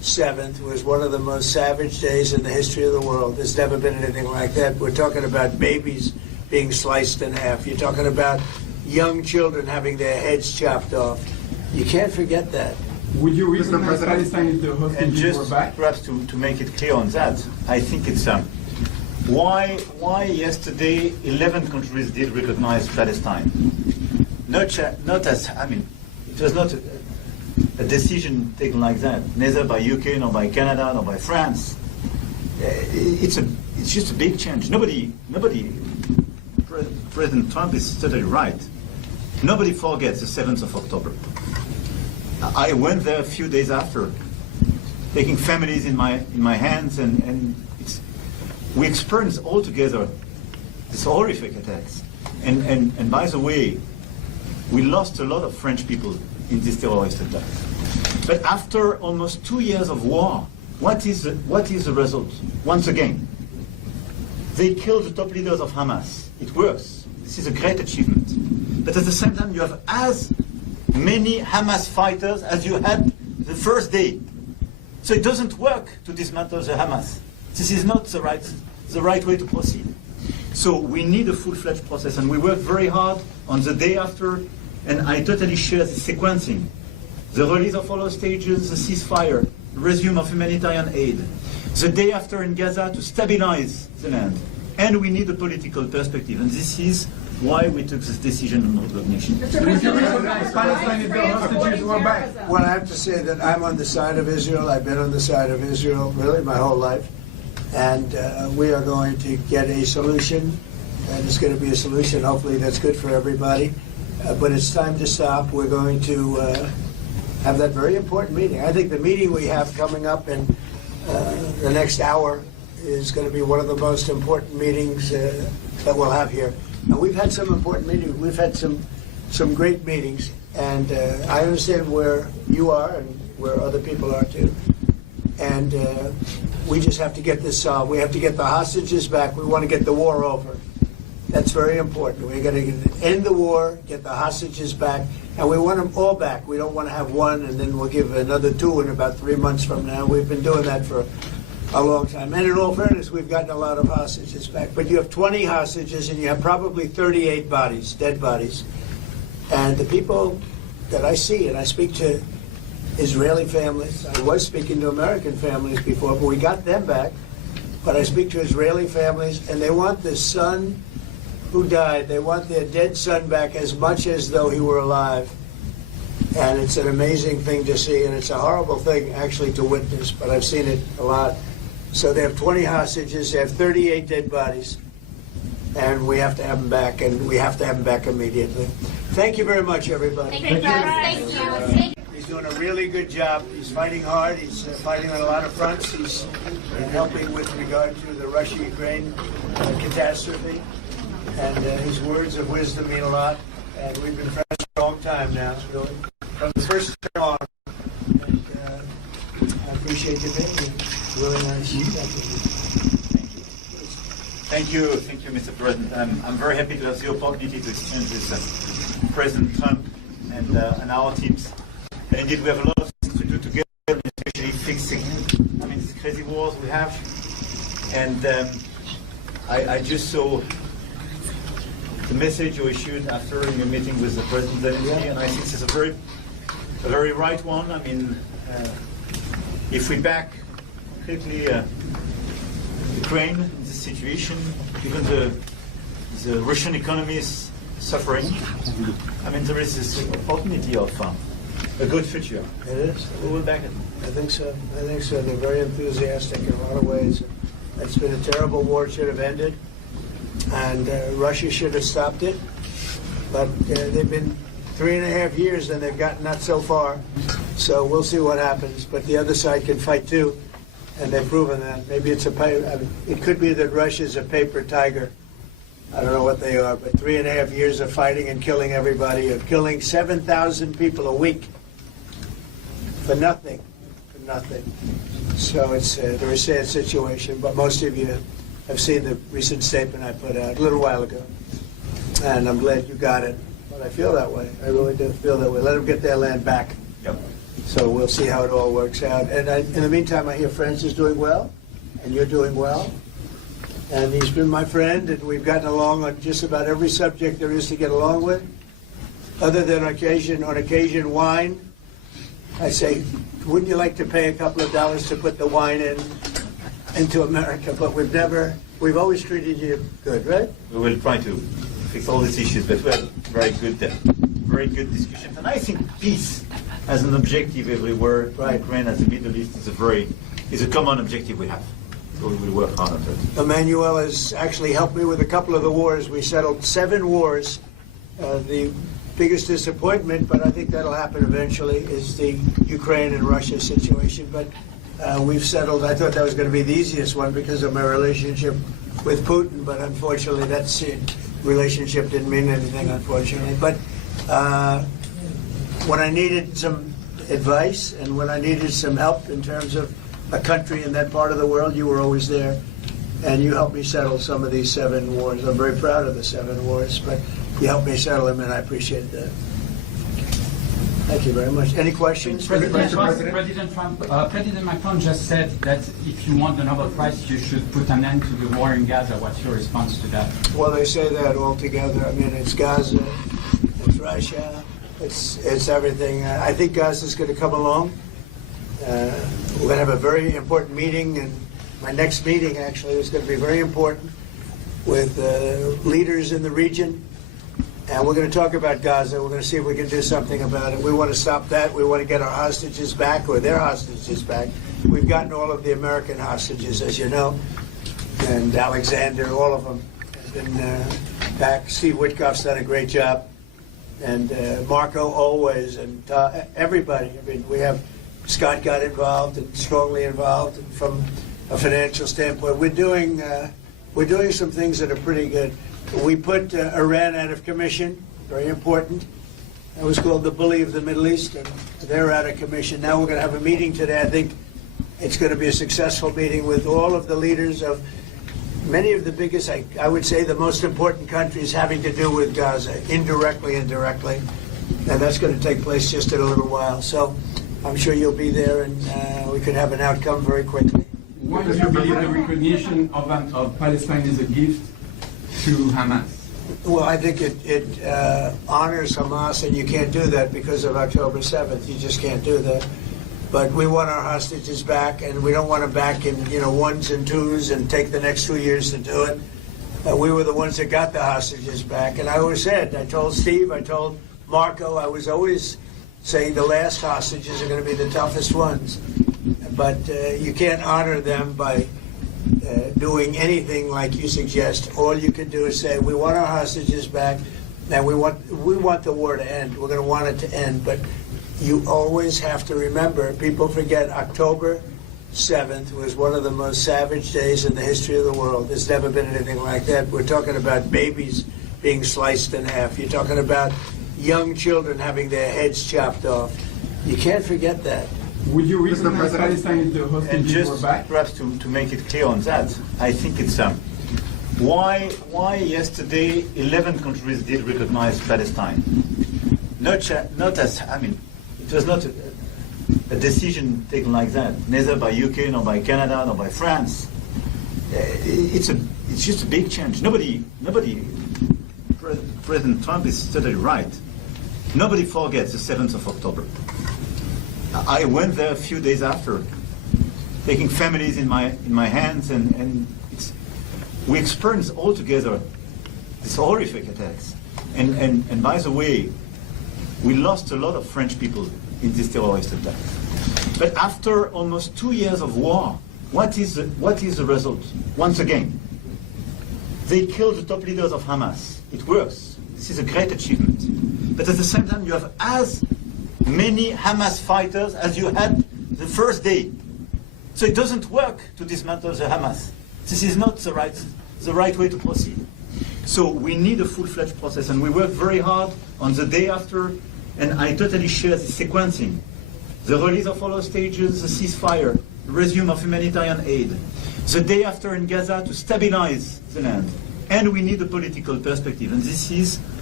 7th was one of the most savage days in the history of the world. There's never been anything like that. We're talking about babies being sliced in half. You're talking about young children having their heads chopped off. You can't forget that. Would you recognize Palestine if the And hostages were just back? perhaps to make it clear on that, I think it's why yesterday 11 countries did recognize Palestine. Not as, I mean, it was not a decision taken like that, neither by UK, nor by Canada, nor by France. It's just a big change. Nobody, President Trump is totally right. Nobody forgets the 7th of October. I went there a few days after, taking families in my hands, and we experienced all together these horrific attacks. And by the way, we lost a lot of French people in this terrorist attack. But after almost 2 years of war, what is the result? Once again, they killed the top leaders of Hamas. It works. This is a great achievement. But at the same time, you have as many Hamas fighters as you had the first day. So it doesn't work to dismantle the Hamas. This is not the right way to proceed. So we need a full-fledged process, and we worked very hard on the day after, and I totally share the sequencing. The release of all hostages, the ceasefire, the resume of humanitarian aid, the day after in Gaza to stabilize the land. And we need a political perspective, and this is why we took this decision on recognition. Would you recognize Palestine if the hostages were back? Well, I have to say that I'm on the side of Israel. I've been on the side of Israel really my whole life. And we are going to get a solution, and it's going to be a solution, hopefully, that's good for everybody. But it's time to stop. We're going to have that very important meeting. I think the meeting we have coming up in the next hour is going to be one of the most important meetings that we'll have here. And we've had some important meetings. We've had some great meetings. And I understand where you are and where other people are, too. And we just have to get this solved. We have to get the hostages back. We want to get the war over. That's very important. We're going to end the war, get the hostages back, and we want them all back. We don't want to have one and then we'll give another two in about 3 months from now. We've been doing that for a long time. And in all fairness, we've gotten a lot of hostages back. But you have 20 hostages and you have probably 38 bodies, dead bodies. And the people that I see, and I speak to Israeli families. I was speaking to American families before, but we got them back. But I speak to Israeli families, and they want the son who died. They want their dead son back as much as though he were alive. And it's an amazing thing to see, and it's a horrible thing actually to witness, but I've seen it a lot. So they have 20 hostages, they have 38 dead bodies, and we have to have them back, and we have to have them back immediately. Thank you very much, everybody. Thank you. He's doing a really good job. He's fighting hard. He's fighting on a lot of fronts. He's helping with regard to the Russia-Ukraine catastrophe. And his words of wisdom mean a lot. And we've been friends for a long time now, really. From the first time on. And I appreciate you being here. Really nice. Thank you, Mr. President. I'm very happy to have the opportunity to exchange with President Trump and our teams. And indeed, we have a lot of things to do together, especially fixing, these crazy wars we have. And I just saw the message you issued after your meeting with the President Zelensky, and I think it's a very right one. If we back completely Ukraine in this situation, even the Russian economy is suffering. There is this opportunity of a good future. It is. We will back it. I think so. They're very enthusiastic in a lot of ways. It's been a terrible war. It should have ended. And Russia should have stopped it. But they've been 3.5 years and they've gotten not so far. So we'll see what happens. But the other side can fight too. And they've proven that. Maybe it's it could be that Russia's a paper tiger. I don't know what they are, but 3.5 years of fighting and killing everybody, of killing 7,000 people a week for nothing. So it's a very sad situation, but most of you have seen the recent statement I put out a little while ago. And I'm glad you got it. But I feel that way. I really do feel that way. Let them get their land back. Yep. So we'll see how it all works out. And in the meantime, I hear Franz is doing well, and you're doing well. And he's been my friend, and we've gotten along on just about every subject there is to get along with. Other than on occasion, wine. I say, wouldn't you like to pay a couple of dollars to put the wine into America? But we've always treated you good, right? We will try to fix all these issues, but we had very good discussions. And I think peace as an objective everywhere, Right. Ukraine as the Middle East is a common objective we have. So we will work hard on that. Emmanuel has actually helped me with a couple of the wars. We settled 7 wars. The biggest disappointment, but I think that'll happen eventually, is the Ukraine and Russia situation. But we've settled. I thought that was going to be the easiest one because of my relationship with Putin, but unfortunately that relationship didn't mean anything, unfortunately. But when I needed some advice and when I needed some help in terms of a country in that part of the world, you were always there, and you helped me settle some of these 7 wars. I'm very proud of the 7 wars, but you helped me settle them, and I appreciate that. Thank you very much. Any questions? President Macron just said that if you want the Nobel Prize, you should put an end to the war in Gaza. What's your response to that? Well, they say that all together. I mean, it's Gaza, it's Russia, it's everything. I think Gaza's going to come along. We're going to have a very important meeting, and my next meeting actually is going to be very important with leaders in the region. And we're going to talk about Gaza. We're going to see if we can do something about it. We want to stop that. We want to get our hostages back, or their hostages back. We've gotten all of the American hostages, as you know, and Alexander, all of them have been back. Steve Witkoff's done a great job, and Marco always, and everybody. I mean, we have Scott got involved and strongly involved, and from a financial standpoint, we're doing some things that are pretty good. We put Iran out of commission, very important. It was called the bully of the Middle East, and they're out of commission. Now we're going to have a meeting today. I think it's going to be a successful meeting with all of the leaders of many of the biggest, I would say, the most important countries having to do with Gaza, indirectly and directly. And that's going to take place just in a little while. So I'm sure you'll be there, and we could have an outcome very quickly. Why do you believe the recognition of Palestine is a gift to Hamas? Well, I think it honors Hamas, and you can't do that because of October 7th. You just can't do that. But we want our hostages back, and we don't want them back in ones and twos and take the next 2 years to do it. We were the ones that got the hostages back, and I always said, I told Steve, I told Marco, I was always saying the last hostages are going to be the toughest ones. But you can't honor them by doing anything like you suggest. All you can do is say, we want our hostages back, and we want the war to end. We're going to want it to end. But you always have to remember, people forget October 7th was one of the most savage days in the history of the world. There's never been anything like that. We're talking about babies being sliced in half. You're talking about young children having their heads chopped off. You can't forget that. Would you recognize Palestine if the And hostages were just back? perhaps to make it clear on that, I think it's why yesterday 11 countries did recognize Palestine. Not as, I mean, it was not a decision taken like that, neither by UK, nor by Canada, nor by France. It's just a big change. Nobody. President Trump is totally right. Nobody forgets the 7th of October. I went there a few days after, taking families in my hands, and we experienced all together these horrific attacks. And by the way, we lost a lot of French people in this terrorist attack. But after almost 2 years of war, what is the result? Once again, they killed the top leaders of Hamas. It works. This is a great achievement. But at the same time, you have as many Hamas fighters as you had the first day. So it doesn't work to dismantle the Hamas. This is not the right way to proceed. So we need a full-fledged process, and we work very hard on the day after, and I totally share the sequencing. The release of all hostages, the ceasefire, the resume of humanitarian aid, the day after in Gaza to stabilize the land. And we need a political perspective, and this is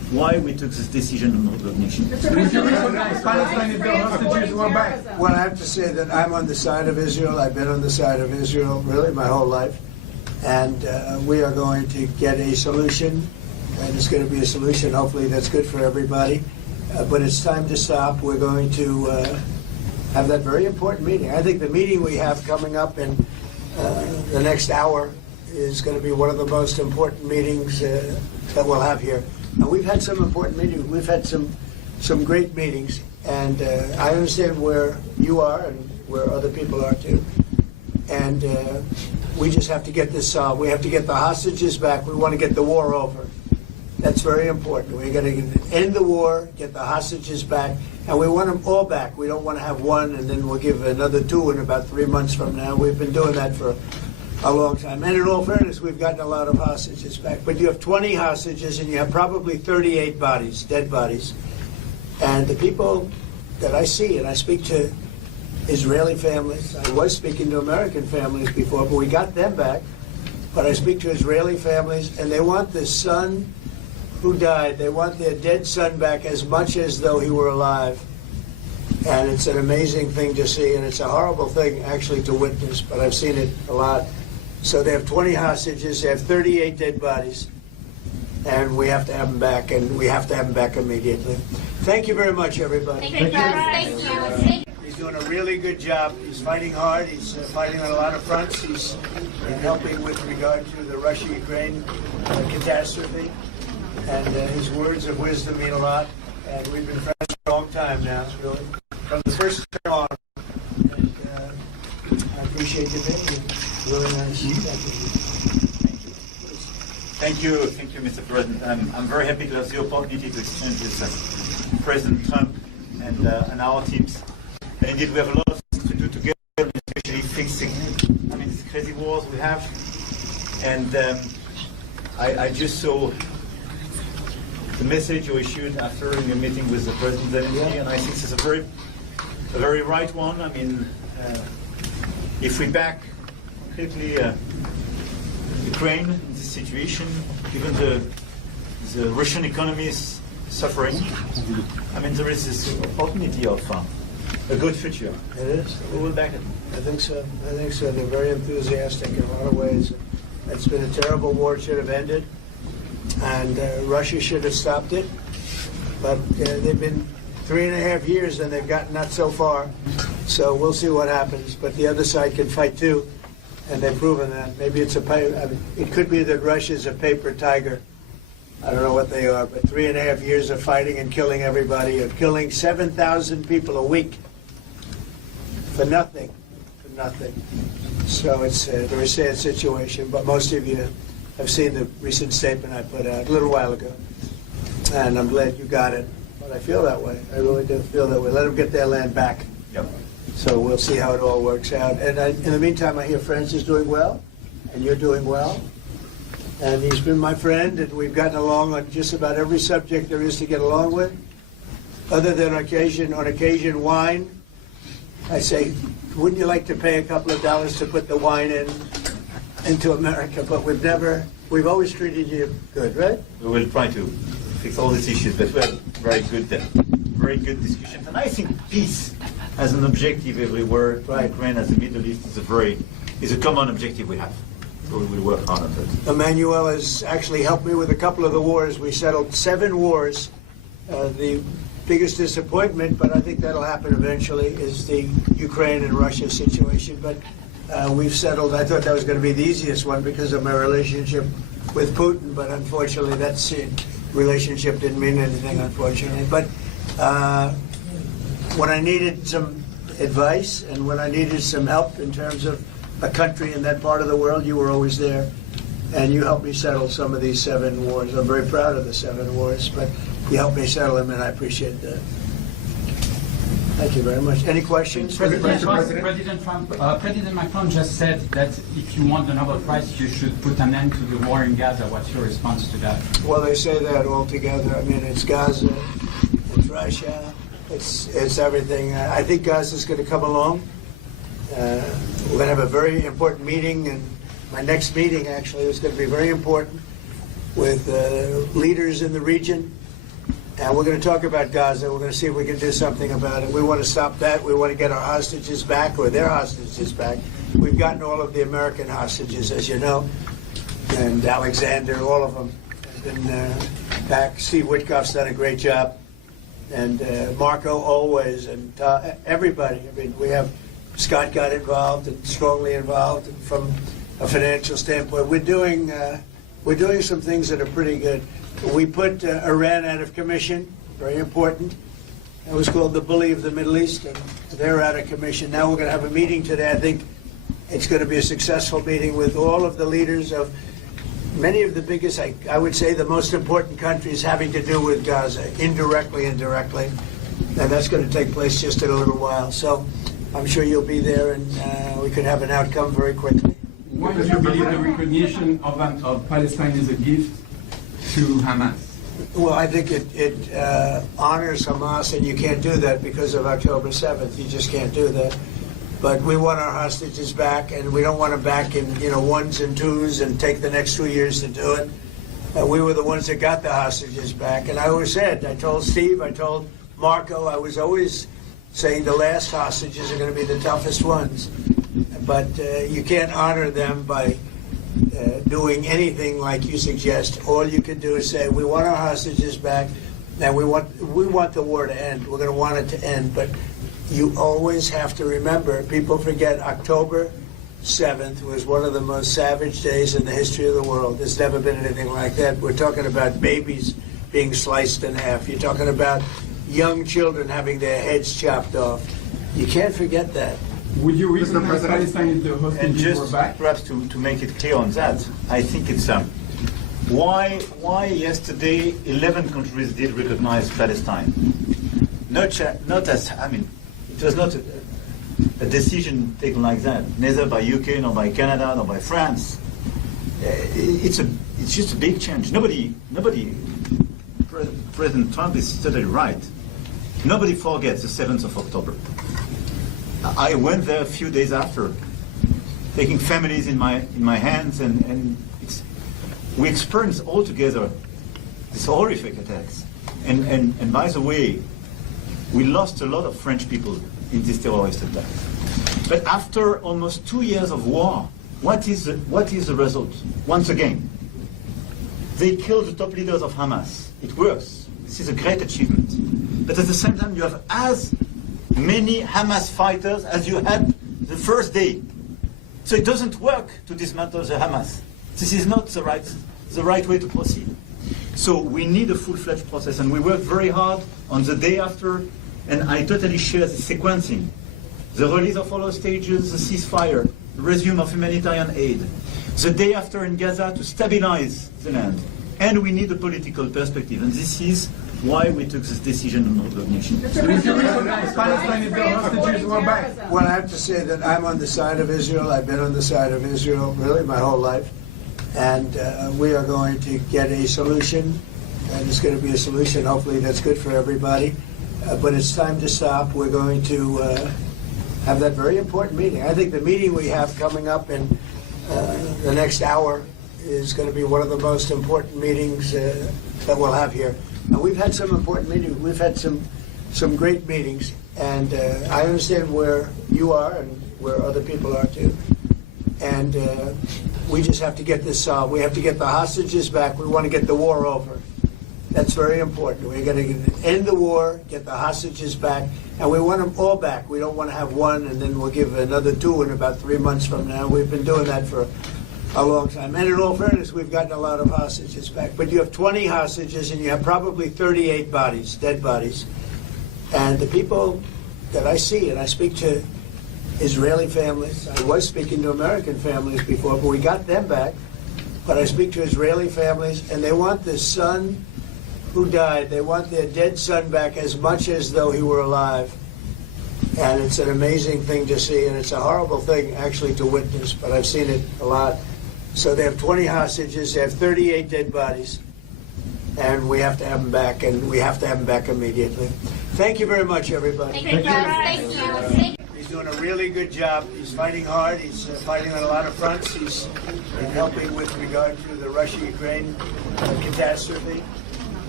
why we took this decision on recognition. If you recognize Palestine, if the hostages were back. Well, I have to say that I'm on the side of Israel. I've been on the side of Israel really my whole life. And we are going to get a solution, and it's going to be a solution hopefully that's good for everybody. But it's time to stop. We're going to have that very important meeting. I think the meeting we have coming up in the next hour is going to be one of the most important meetings that we'll have here. And we've had some important meetings. We've had some great meetings, and I understand where you are and where other people are too. And we just have to get this solved. We have to get the hostages back. We want to get the war over. That's very important. We're going to end the war, get the hostages back, and we want them all back. We don't want to have one and then we'll give another two in about 3 months from now. We've been doing that for a long time. And in all fairness, we've gotten a lot of hostages back. But you have 20 hostages and you have probably 38 bodies, dead bodies. And the people that I see, and I speak to Israeli families, I was speaking to American families before, but we got them back. But I speak to Israeli families, and they want the son who died, they want their dead son back as much as though he were alive. And it's an amazing thing to see, and it's a horrible thing actually to witness, but I've seen it a lot. So they have 20 hostages, they have 38 dead bodies, and we have to have them back, and we have to have them back immediately. Thank you very much, everybody. Thank you. Thank you. He's doing a really good job. He's fighting hard. He's fighting on a lot of fronts. He's helping with regard to the Russia-Ukraine catastrophe. And his words of wisdom mean a lot. And we've been friends for a long time now, really. From the first term on. And I appreciate you being here. Really nice. Thank you, Mr. President. I'm very happy to have the opportunity to exchange with President Trump and our teams. And indeed, we have a lot of things to do together, especially fixing, these crazy wars we have. And I just saw the message you issued after your meeting with the President Zelensky, and I think it's a very right one. If we back completely Ukraine in this situation, given the Russian economy is suffering, there is this opportunity of a good future. It is. We will back it. I think so. They're very enthusiastic in a lot of ways. It's been a terrible war. It should have ended. And Russia should have stopped it. But they've been 3.5 years and they've gotten not so far. So we'll see what happens. But the other side can fight too. And they've proven that. Maybe it's it could be that Russia's a paper tiger. I don't know what they are, but 3.5 years of fighting and killing everybody, of killing 7,000 people a week for nothing. So it's a very sad situation, but most of you have seen the recent statement I put out a little while ago, and I'm glad you got it. But I feel that way. I really do feel that way. Let them get their land back. Yep. So we'll see how it all works out. And in the meantime, I hear France is doing well, and you're doing well. And he's been my friend, and we've gotten along on just about every subject there is to get along with, other than on occasion wine. I say, wouldn't you like to pay a couple of dollars to put the wine into America? But we've always treated you good, right? We will try to fix all these issues, but we had very good discussions. And I think peace as an objective everywhere, Right. Ukraine as the Middle East is a common objective we have. So we will work hard on that. Emmanuel has actually helped me with a couple of the wars. We settled 7 wars. The biggest disappointment, but I think that'll happen eventually, is the Ukraine and Russia situation. But we've settled. I thought that was going to be the easiest one because of my relationship with Putin, but unfortunately that relationship didn't mean anything, unfortunately. But when I needed some advice and when I needed some help in terms of a country in that part of the world, you were always there, and you helped me settle some of these 7 wars. I'm very proud of the 7 wars, but you helped me settle them, and I appreciate that. Thank you very much. Any questions? President Macron just said that if you want the Nobel Prize, you should put an end to the war in Gaza. What's your response to that? Well, they say that all together. It's Gaza, it's Russia, it's everything. I think Gaza's going to come along. We're going to have a very important meeting, and my next meeting actually is going to be very important with leaders in the region And we're going to talk about Gaza. We're going to see if we can do something about it. We want to stop that. We want to get our hostages back, or their hostages back. We've gotten all of the American hostages, as you know, and Alexander, all of them have been back. Steve Witkoff's done a great job, and Marco always, and everybody. I mean, we have Scott got involved and strongly involved, and from a financial standpoint, we're doing some things that are pretty good. We put Iran out of commission, very important. It was called the bully of the Middle East, and they're out of commission. Now we're going to have a meeting today. I think it's going to be a successful meeting with all of the leaders of many of the biggest, I would say, the most important countries having to do with Gaza, indirectly and directly. And that's going to take place just in a little while. So I'm sure you'll be there, and we could have an outcome very quickly. Why do you believe the recognition of Palestine is a gift to Hamas? Well, I think it honors Hamas, and you can't do that because of October 7th. You just can't do that. But we want our hostages back, and we don't want them back in ones and twos and take the next 2 years to do it. We were the ones that got the hostages back, and I always said, I told Steve, I told Marco, I was always saying the last hostages are going to be the toughest ones. But you can't honor them by doing anything like you suggest. All you can do is say, we want our hostages back, and we want the war to end. We're going to want it to end. But you always have to remember, people forget October 7th was one of the most savage days in the history of the world. There's never been anything like that. We're talking about babies being sliced in half. You're talking about young children having their heads chopped off. You can't forget that. Would you recognize Palestine if the And hostages were just back? perhaps to make it clear on that, I think it's why yesterday 11 countries did recognize Palestine. Not as, I mean, it was not a decision taken like that, neither by UK, nor by Canada, nor by France. It's just a big change. Nobody. President Trump is totally right. Nobody forgets the 7th of October. I went there a few days after, taking families in my hands, and we experienced all together these horrific attacks. And by the way, we lost a lot of French people in this terrorist attack. But after almost 2 years of war, what is the result? Once again, they killed the top leaders of Hamas. It works. This is a great achievement. But at the same time, you have as many Hamas fighters as you had the first day. So it doesn't work to dismantle the Hamas. This is not the right way to proceed. So we need a full-fledged process, and we worked very hard on the day after, and I totally share the sequencing. The release of all hostages, the ceasefire, the resume of humanitarian aid, the day after in Gaza to stabilize the land. And we need a political perspective, and this is why we took this decision on recognition. Would you recognize Palestine if the hostages were back? Well, I have to say that I'm on the side of Israel. I've been on the side of Israel really my whole life. And we are going to get a solution, and it's going to be a solution hopefully that's good for everybody. But it's time to stop. We're going to have that very important meeting. I think the meeting we have coming up in the next hour is going to be one of the most important meetings that we'll have here. And we've had some important meetings. We've had some great meetings, and I understand where you are and where other people are too. And we just have to get this solved. We have to get the hostages back. We want to get the war over. That's very important. We're going to end the war, get the hostages back, and we want them all back. We don't want to have one and then we'll give another two in about 3 months from now. We've been doing that for a long time. And in all fairness, we've gotten a lot of hostages back. But you have 20 hostages and you have probably 38 bodies, dead bodies. And the people that I see, and I speak to Israeli families. I was speaking to American families before, but we got them back. But I speak to Israeli families, and they want the son who died, they want their dead son back as much as though he were alive. And it's an amazing thing to see, and it's a horrible thing actually to witness, but I've seen it a lot. So they have 20 hostages, they have 38 dead bodies, and we have to have them back, and we have to have them back immediately. Thank you very much, everybody. Thank you. Thank you. He's doing a really good job. He's fighting hard. He's fighting on a lot of fronts. He's helping with regard to the Russia-Ukraine catastrophe.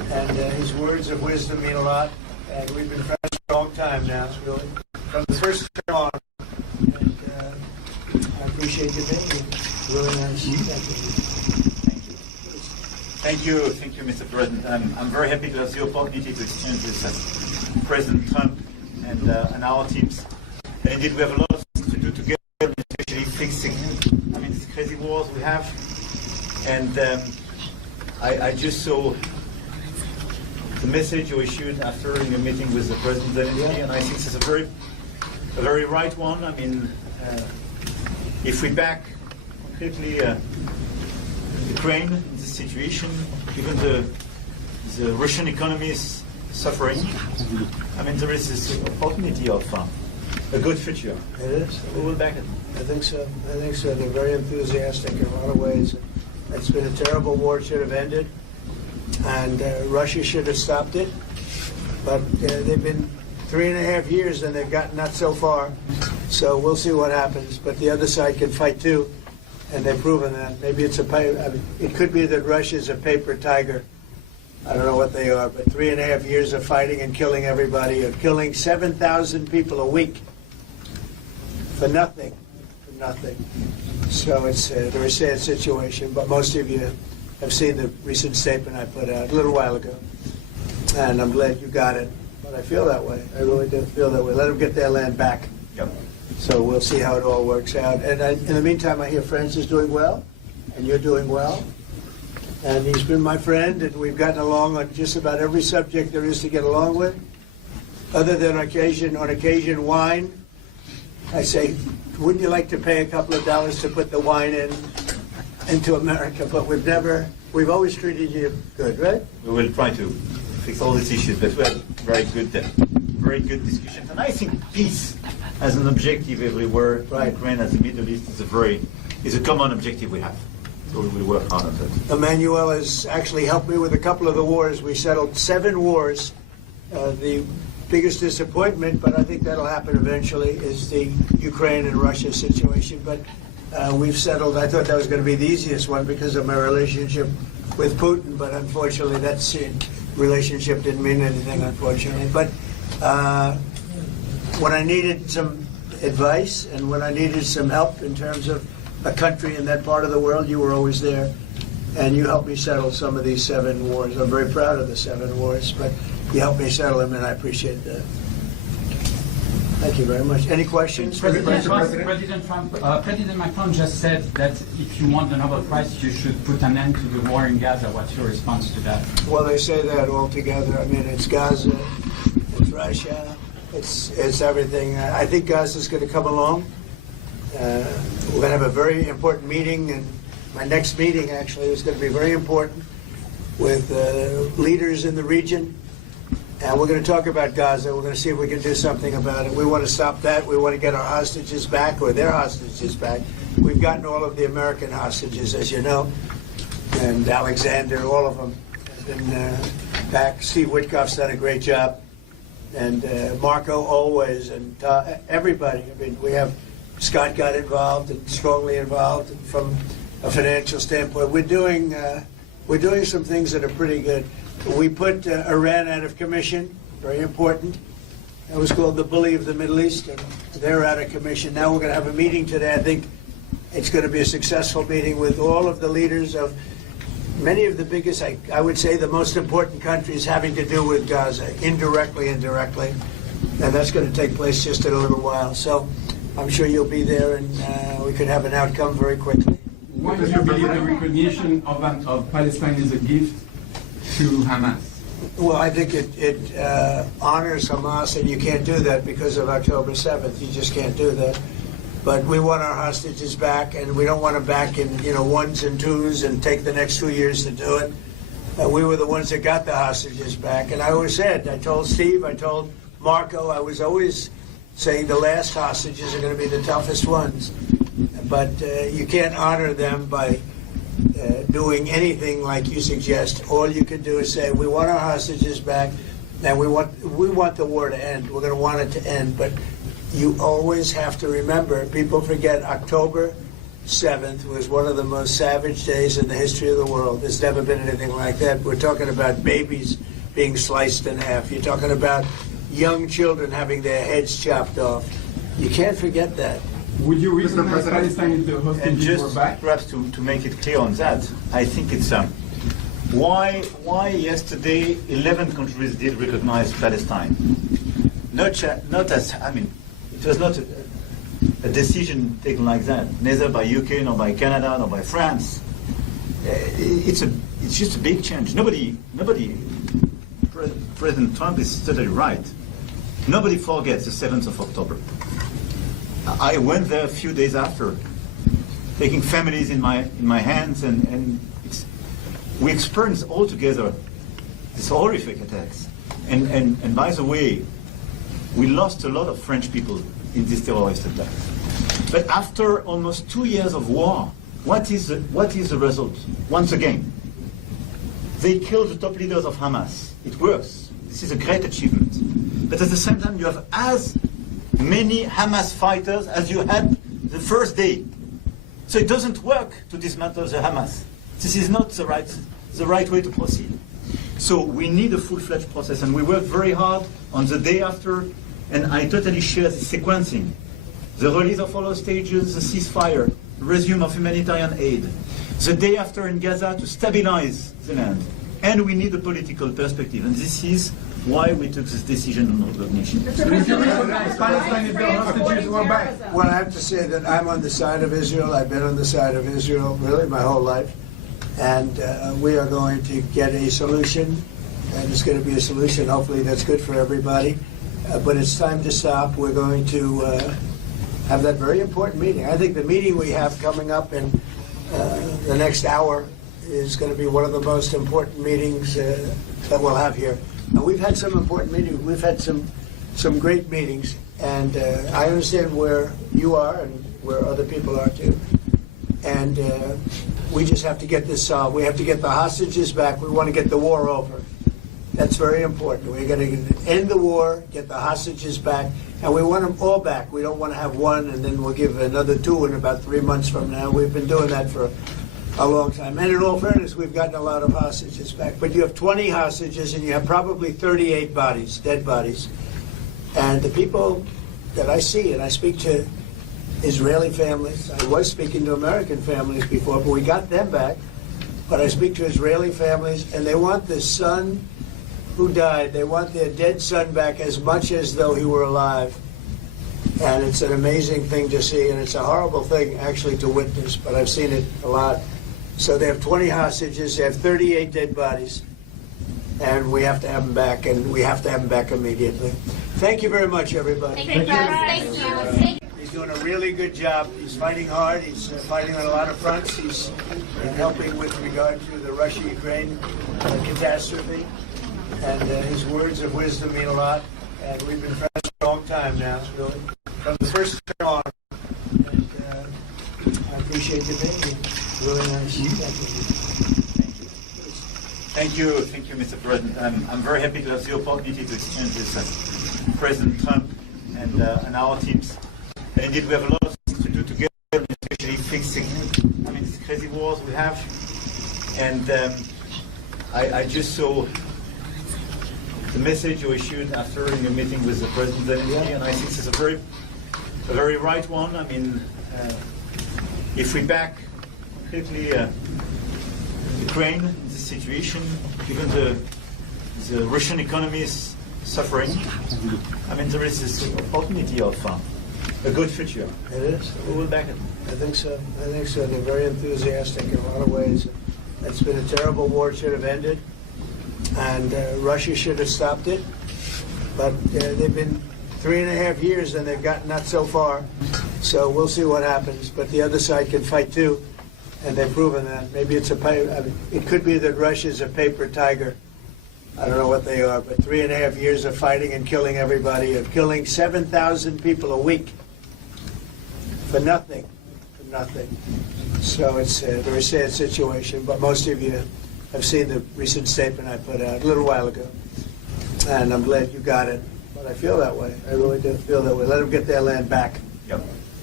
And his words of wisdom mean a lot. And we've been friends for a long time now, really, from the first term on. And I appreciate you being here. Really nice. Thank you, Mr. President. I'm very happy to have the opportunity to exchange with President Trump and our teams. And indeed, we have a lot of things to do together, especially fixing, these crazy wars we have. And I just saw the message you issued after your meeting with the President Zelensky, and I think it's a very right one. If we back completely Ukraine in this situation, even the Russian economy is suffering. There is this opportunity of a good future. It is. We will back it. I think so. They're very enthusiastic in a lot of ways. It's been a terrible war. It should have ended. And Russia should have stopped it. But they've been 3.5 years and they've gotten not so far. So we'll see what happens. But the other side can fight too. And they've proven that. Maybe it could be that Russia's a paper tiger. I don't know what they are. But 3.5 years of fighting and killing everybody, of killing 7,000 people a week for nothing. So it's a very sad situation. But most of you have seen the recent statement I put out a little while ago, and I'm glad you got it. But I feel that way. I really do feel that way. Let them get their land back. Yep. So we'll see how it all works out. And in the meantime, I hear France is doing well, and you're doing well. And he's been my friend, and we've gotten along on just about every subject there is to get along with, other than on occasion wine. I say, wouldn't you like to pay a couple of dollars to put the wine into America? But we've always treated you good, right? We will try to fix all these issues, but we had very good discussions. And I think peace as an objective everywhere, Right. Ukraine as the Middle East is a common objective we have. So we will work hard on that. Emmanuel has actually helped me with a couple of the wars. We settled 7 wars. The biggest disappointment, but I think that'll happen eventually, is the Ukraine and Russia situation. But we've settled. I thought that was going to be the easiest one because of my relationship with Putin, but unfortunately that relationship didn't mean anything, unfortunately. But when I needed some advice and when I needed some help in terms of a country in that part of the world, you were always there. And you helped me settle some of these 7 wars. I'm very proud of the 7 wars, but you helped me settle them, and I appreciate that. Thank you very much. Any questions? President Macron just said that if you want the Nobel Prize, you should put an end to the war in Gaza. What's your response to that? Well, they say that all together. It's Gaza, it's Russia, it's everything. I think Gaza's going to come along. We're going to have a very important meeting, and my next meeting actually is going to be very important with leaders in the region. And we're going to talk about Gaza. We're going to see if we can do something about it. We want to stop that. We want to get our hostages back, or their hostages back. We've gotten all of the American hostages, as you know, and Alexander, all of them have been back. Steve Witkoff's done a great job, and Marco always, and everybody. We have Scott got involved and strongly involved from a financial standpoint. We're doing some things that are pretty good. We put Iran out of commission, very important. It was called the bully of the Middle East, and they're out of commission. Now we're going to have a meeting today. I think it's going to be a successful meeting with all of the leaders of many of the biggest, I would say the most important countries having to do with Gaza, indirectly and directly. And that's going to take place just in a little while. So I'm sure you'll be there, and we could have an outcome very quickly. Why do you believe the recognition of Palestine is a gift to Hamas? Well, I think it honors Hamas, and you can't do that because of October 7th. You just can't do that. But we want our hostages back, and we don't want them back in 1s and 2s and take the next 2 years to do it. We were the ones that got the hostages back. And I always said, I told Steve, I told Marco, I was always saying the last hostages are going to be the toughest ones. But you can't honor them by doing anything like you suggest. All you can do is say, we want our hostages back, and we want the war to end. We're going to want it to end. But you always have to remember, people forget October 7th was one of the most savage days in the history of the world. There's never been anything like that. We're talking about babies being sliced in half. You're talking about young children having their heads chopped off. You can't forget that. Would you Mr. recognize President. Palestine if the And hostages were just back? perhaps to make it clear on that, I think it's why yesterday 11 countries did recognize Palestine. Not as, I mean, it was not a decision taken like that, neither by UK nor by Canada nor by France. It's just a big change. President Trump is totally right. Nobody forgets the 7th of October. I went there a few days after, taking families in my hands, and we experienced all together these horrific attacks. And by the way, we lost a lot of French people in this terrorist attack. But after almost 2 years of war, what is the result? Once again, they killed the top leaders of Hamas. It works. This is a great achievement. But at the same time, you have as many Hamas fighters as you had the first day. So it doesn't work to dismantle the Hamas. This is not the right way to proceed. So we need a full-fledged process, and we worked very hard on the day after, and I totally share the sequencing. The release of all hostages, the ceasefire, resume of humanitarian aid, the day after in Gaza to stabilize the land. And we need a political perspective, and this is why we took this decision on recognition. Would you recognize Palestine if the hostages were back? Well, I have to say that I'm on the side of Israel. I've been on the side of Israel really my whole life. And we are going to get a solution, and it's going to be a solution hopefully that's good for everybody. But it's time to stop. We're going to have that very important meeting. I think the meeting we have coming up in the next hour is going to be one of the most important meetings that we'll have here. And we've had some important meetings. We've had some great meetings, and I understand where you are and where other people are too. And we just have to get this solved. We have to get the hostages back. We want to get the war over. That's very important. We're going to end the war, get the hostages back, and we want them all back. We don't want to have one and then we'll give another two in about 3 months from now. We've been doing that for a long time. And in all fairness, we've gotten a lot of hostages back. But you have 20 hostages and you have probably 38 bodies, dead bodies. And the people that I see, and I speak to Israeli families. I was speaking to American families before, but we got them back. But I speak to Israeli families, and they want the son who died. They want their dead son back as much as though he were alive. And it's an amazing thing to see, and it's a horrible thing actually to witness, but I've seen it a lot. So they have 20 hostages, they have 38 dead bodies, and we have to have them back, and we have to have them back immediately. Thank you very much, everybody. Thank you. Thank you. He's doing a really good job. He's fighting hard. He's fighting on a lot of fronts. He's helping with regard to the Russia-Ukraine catastrophe. And his words of wisdom mean a lot. And we've been friends for a long time now, really. From the first time on. And I appreciate you being here. Really nice. Thank you, Mr. President. I'm very happy to have the opportunity to exchange with President Trump and our teams. And indeed, we have a lot of things to do together, especially fixing, these crazy wars we have. And I just saw the message you issued after your meeting with the President Zelensky, and I think it's a very right one. If we back completely Ukraine in this situation, given the Russian economy is suffering, there is this opportunity of a good future. It is. We will back it. I think so. They're very enthusiastic in a lot of ways. It's been a terrible war. It should have ended. And Russia should have stopped it. But they've been 3.5 years and they've gotten not so far. So we'll see what happens. But the other side can fight too. And they've proven that. Maybe it could be that Russia's a paper tiger. I don't know what they are, but 3.5 years of fighting and killing everybody, of killing 7,000 people a week for nothing. So it's a very sad situation, but most of you have seen the recent statement I put out a little while ago. And I'm glad you got it. But I feel that way. I really do feel that way. Let them get their land back. Yep.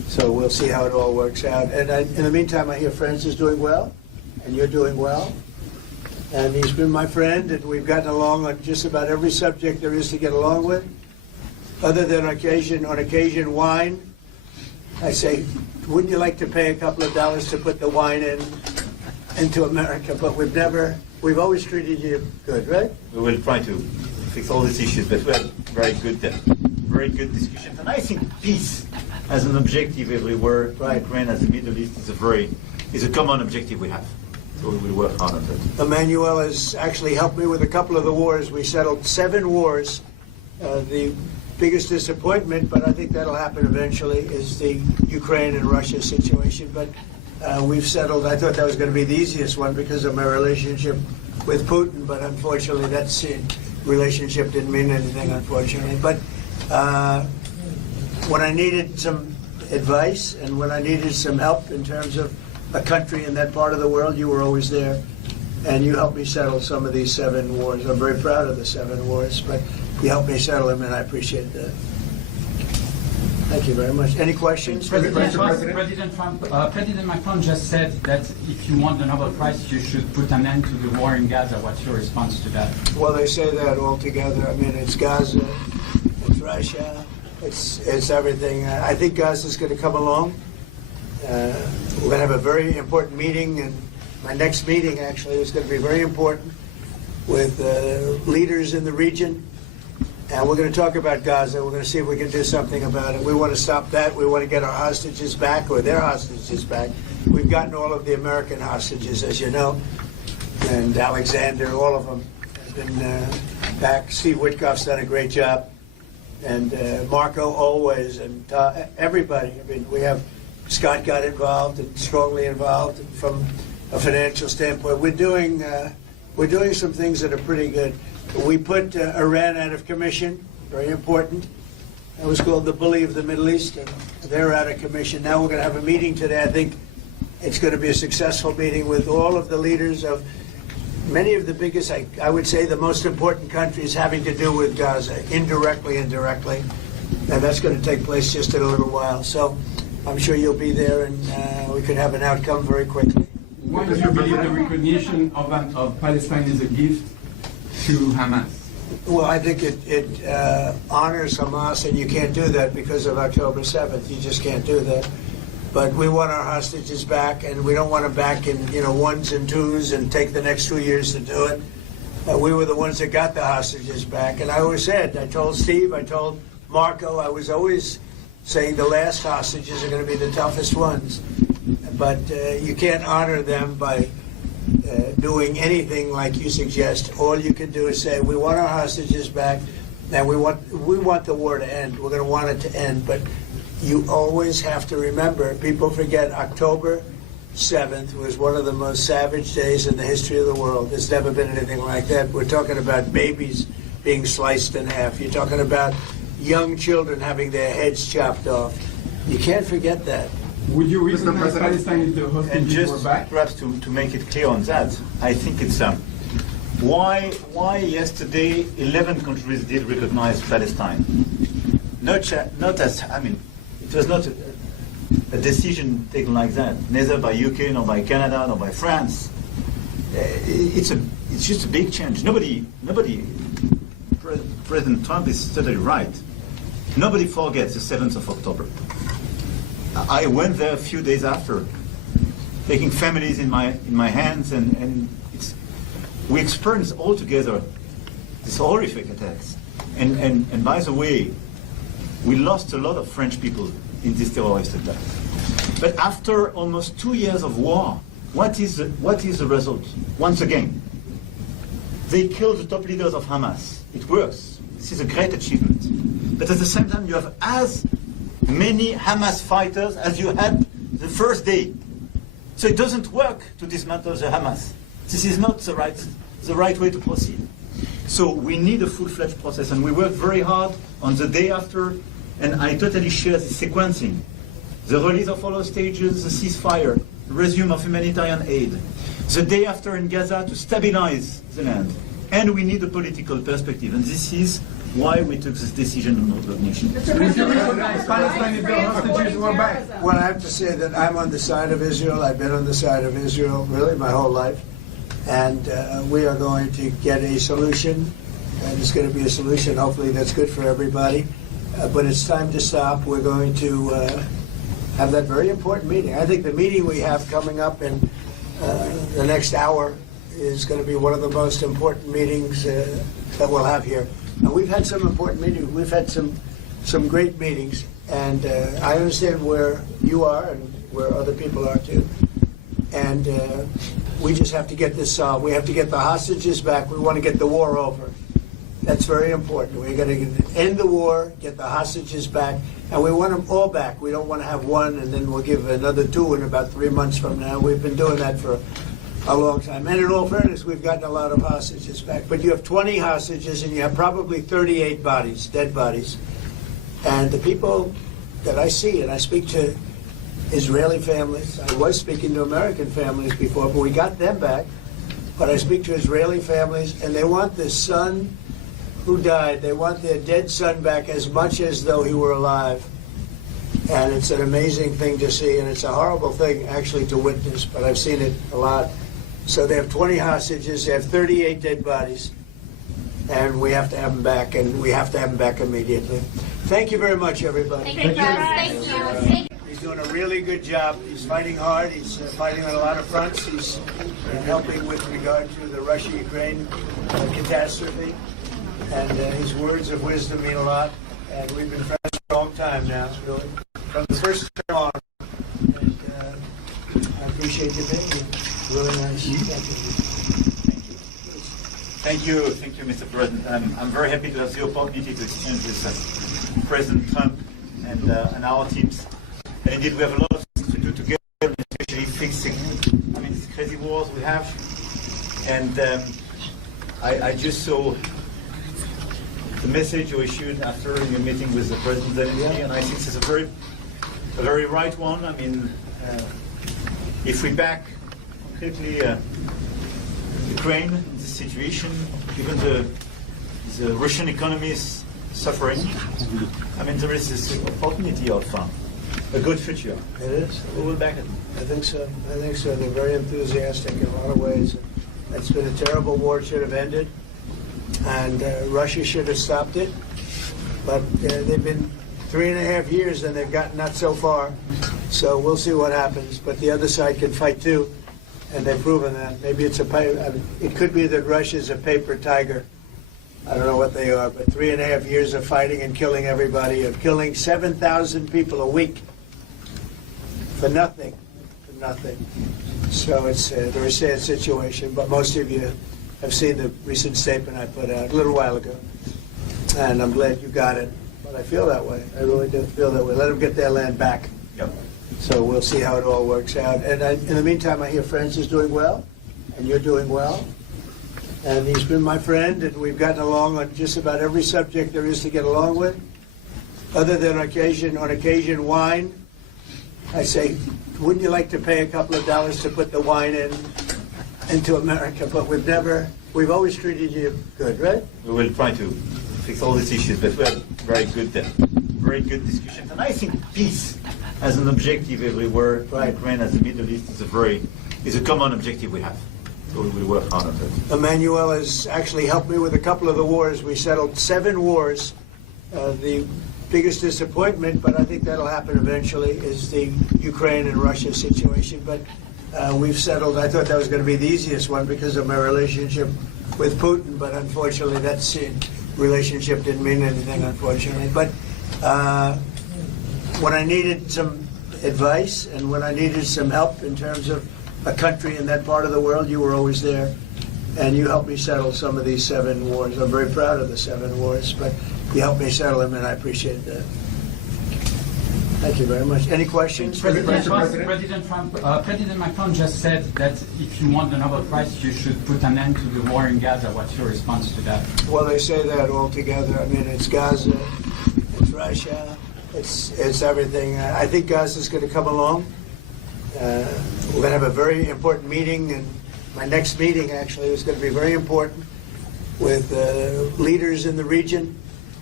So we'll see how it all works out. And in the meantime, I hear Franz is doing well, and you're doing well. And he's been my friend, and we've gotten along on just about every subject there is to get along with. Other than on occasion, wine. I say, wouldn't you like to pay a couple of dollars to put the wine into America? But we've always treated you good, right? We will try to fix all these issues, but we have very good discussions. And I think peace as an objective everywhere, Right. Ukraine as the Middle East is a common objective we have. So we will work hard on that. Emmanuel has actually helped me with a couple of the wars. We settled 7 wars. The biggest disappointment, but I think that'll happen eventually, is the Ukraine and Russia situation. But we've settled. I thought that was going to be the easiest one because of my relationship with Putin, but unfortunately that relationship didn't mean anything, unfortunately. But when I needed some advice and when I needed some help in terms of a country in that part of the world, you were always there. And you helped me settle some of these 7 wars. I'm very proud of the 7 wars, but you helped me settle them, and I appreciate that. Thank you very much. Any questions? President Macron just said that if you want the Nobel Prize, you should put an end to the war in Gaza. What's your response to that? Well, they say that all together. I mean, it's Gaza, it's Russia, it's everything. I think Gaza's going to come along. We're going to have a very important meeting, and my next meeting actually is going to be very important with leaders in the region. And we're going to talk about Gaza. We're going to see if we can do something about it. We want to stop that. We want to get our hostages back, or their hostages back. We've gotten all of the American hostages, as you know, and Alexander, all of them have been back. Steve Witkoff's done a great job, and Marco always, and everybody. I mean, we have Scott got involved and strongly involved from a financial standpoint. We're doing some things that are pretty good. We put Iran out of commission, very important. It was called the bully of the Middle East, and they're out of commission. Now we're going to have a meeting today. I think it's going to be a successful meeting with all of the leaders of many of the biggest, I would say, the most important countries having to do with Gaza, indirectly and directly. And that's going to take place just in a little while. So I'm sure you'll be there, and we could have an outcome very quickly. Why do you believe the recognition of Palestine is a gift to Hamas? Well, I think it honors Hamas, and you can't do that because of October 7th. You just can't do that. But we want our hostages back, and we don't want them back in 1s and 2s and take the next 2 years to do it. We were the ones that got the hostages back. And I always said, I told Steve, I told Marco, I was always saying the last hostages are going to be the toughest ones. But you can't honor them by doing anything like you suggest. All you can do is say, we want our hostages back, and we want the war to end. We're going to want it to end. But you always have to remember, people forget October 7th was one of the most savage days in the history of the world. There's never been anything like that. We're talking about babies being sliced in half. You're talking about young children having their heads chopped off. You can't forget that. Would you recognize Palestine if the And hostages were just back? perhaps to make it clear on that, I think it's why yesterday 11 countries did recognize Palestine. Not as, I mean, it was not a decision taken like that, neither by UK, nor by Canada, nor by France. It's just a big change. President Trump is totally right. Nobody forgets the 7th of October. I went there a few days after, taking families in my hands, and we experienced all together these horrific attacks. And by the way, we lost a lot of French people in this terrorist attack. But after almost 2 years of war, what is the result? Once again, they killed the top leaders of Hamas. It works. This is a great achievement. But at the same time, you have as many Hamas fighters as you had the first day. So it doesn't work to dismantle the Hamas. This is not the right way to proceed. So we need a full-fledged process, and we work very hard on the day after, and I totally share the sequencing. The release of all hostages, the ceasefire, the resume of humanitarian aid, the day after in Gaza to stabilize the land. And we need a political perspective, and this is why we took this decision on recognition. Would you recognize Palestine if the hostages were back? Well, I have to say that I'm on the side of Israel. I've been on the side of Israel really my whole life. And we are going to get a solution. And it's going to be a solution, hopefully, that's good for everybody. But it's time to stop. We're going to have that very important meeting. I think the meeting we have coming up in the next hour is going to be one of the most important meetings that we'll have here. And we've had some important meetings. We've had some great meetings. And I understand where you are and where other people are too. And we just have to get this solved. We have to get the hostages back. We want to get the war over. That's very important. We're going to end the war, get the hostages back, and we want them all back. We don't want to have one and then we'll give another two in about 3 months from now. We've been doing that for a long time. And in all fairness, we've gotten a lot of hostages back. But you have 20 hostages and you have probably 38 bodies, dead bodies. And the people that I see, and I speak to Israeli families, I was speaking to American families before, but we got them back. But I speak to Israeli families, and they want the son who died, they want their dead son back as much as though he were alive. And it's an amazing thing to see, and it's a horrible thing actually to witness, but I've seen it a lot. So they have 20 hostages, they have 38 dead bodies, and we have to have them back, and we have to have them back immediately. Thank you very much, everybody. Thank you. He's doing a really good job. He's fighting hard. He's fighting on a lot of fronts. He's helping with regard to the Russia-Ukraine catastrophe. And his words of wisdom mean a lot. And we've been friends for a long time now, really. From the first time on. And I appreciate you being here. Really nice. Thank you, Mr. President. I'm very happy to have the opportunity to exchange with President Trump and our teams. And indeed, we have a lot to do together, especially fixing, these crazy wars we have. And I just saw the message you issued after your meeting with the President, and I think it's a very right one. If we back concretely Ukraine in this situation, given the Russian economy is suffering, there is this opportunity of a good future. It is. We will back it. I think so. They're very enthusiastic in a lot of ways. It's been a terrible war. It should have ended. And Russia should have stopped it. But they've been 3.5 years and they've gotten not so far. So we'll see what happens. But the other side can fight too. And they've proven that. Maybe it could be that Russia's a paper tiger. I don't know what they are, but 3.5 years of fighting and killing everybody, of killing 7,000 people a week for nothing. So it's a very sad situation, but most of you have seen the recent statement I put out a little while ago. And I'm glad you got it. But I feel that way. I really do feel that way. Let them get their land back. Yep. So we'll see how it all works out. And in the meantime, I hear France is doing well, and you're doing well. And he's been my friend, and we've gotten along on just about every subject there is to get along with. Other than on occasion, wine. I say, wouldn't you like to pay a couple of dollars to put the wine into America? But we've always treated you good, right? We will try to fix all these issues, but we had very good discussions. And I think peace as an objective everywhere, Right. Ukraine as the Middle East is a common objective we have. So we will work hard on that. Emmanuel has actually helped me with a couple of the wars. We settled 7 wars. The biggest disappointment, but I think that'll happen eventually, is the Ukraine and Russia situation. But we've settled. I thought that was going to be the easiest one because of my relationship with Putin, but unfortunately that relationship didn't mean anything, unfortunately. But when I needed some advice and when I needed some help in terms of a country in that part of the world, you were always there. And you helped me settle some of these 7 wars. I'm very proud of the 7 wars, but you helped me settle them, and I appreciate that. Thank you very much. Any questions? President Macron just said that if you want the Nobel Prize, you should put an end to the war in Gaza. What's your response to that? Well, they say that all together. It's Gaza, it's Russia, it's everything. I think Gaza's going to come along. We're going to have a very important meeting, and my next meeting actually is going to be very important with leaders in the region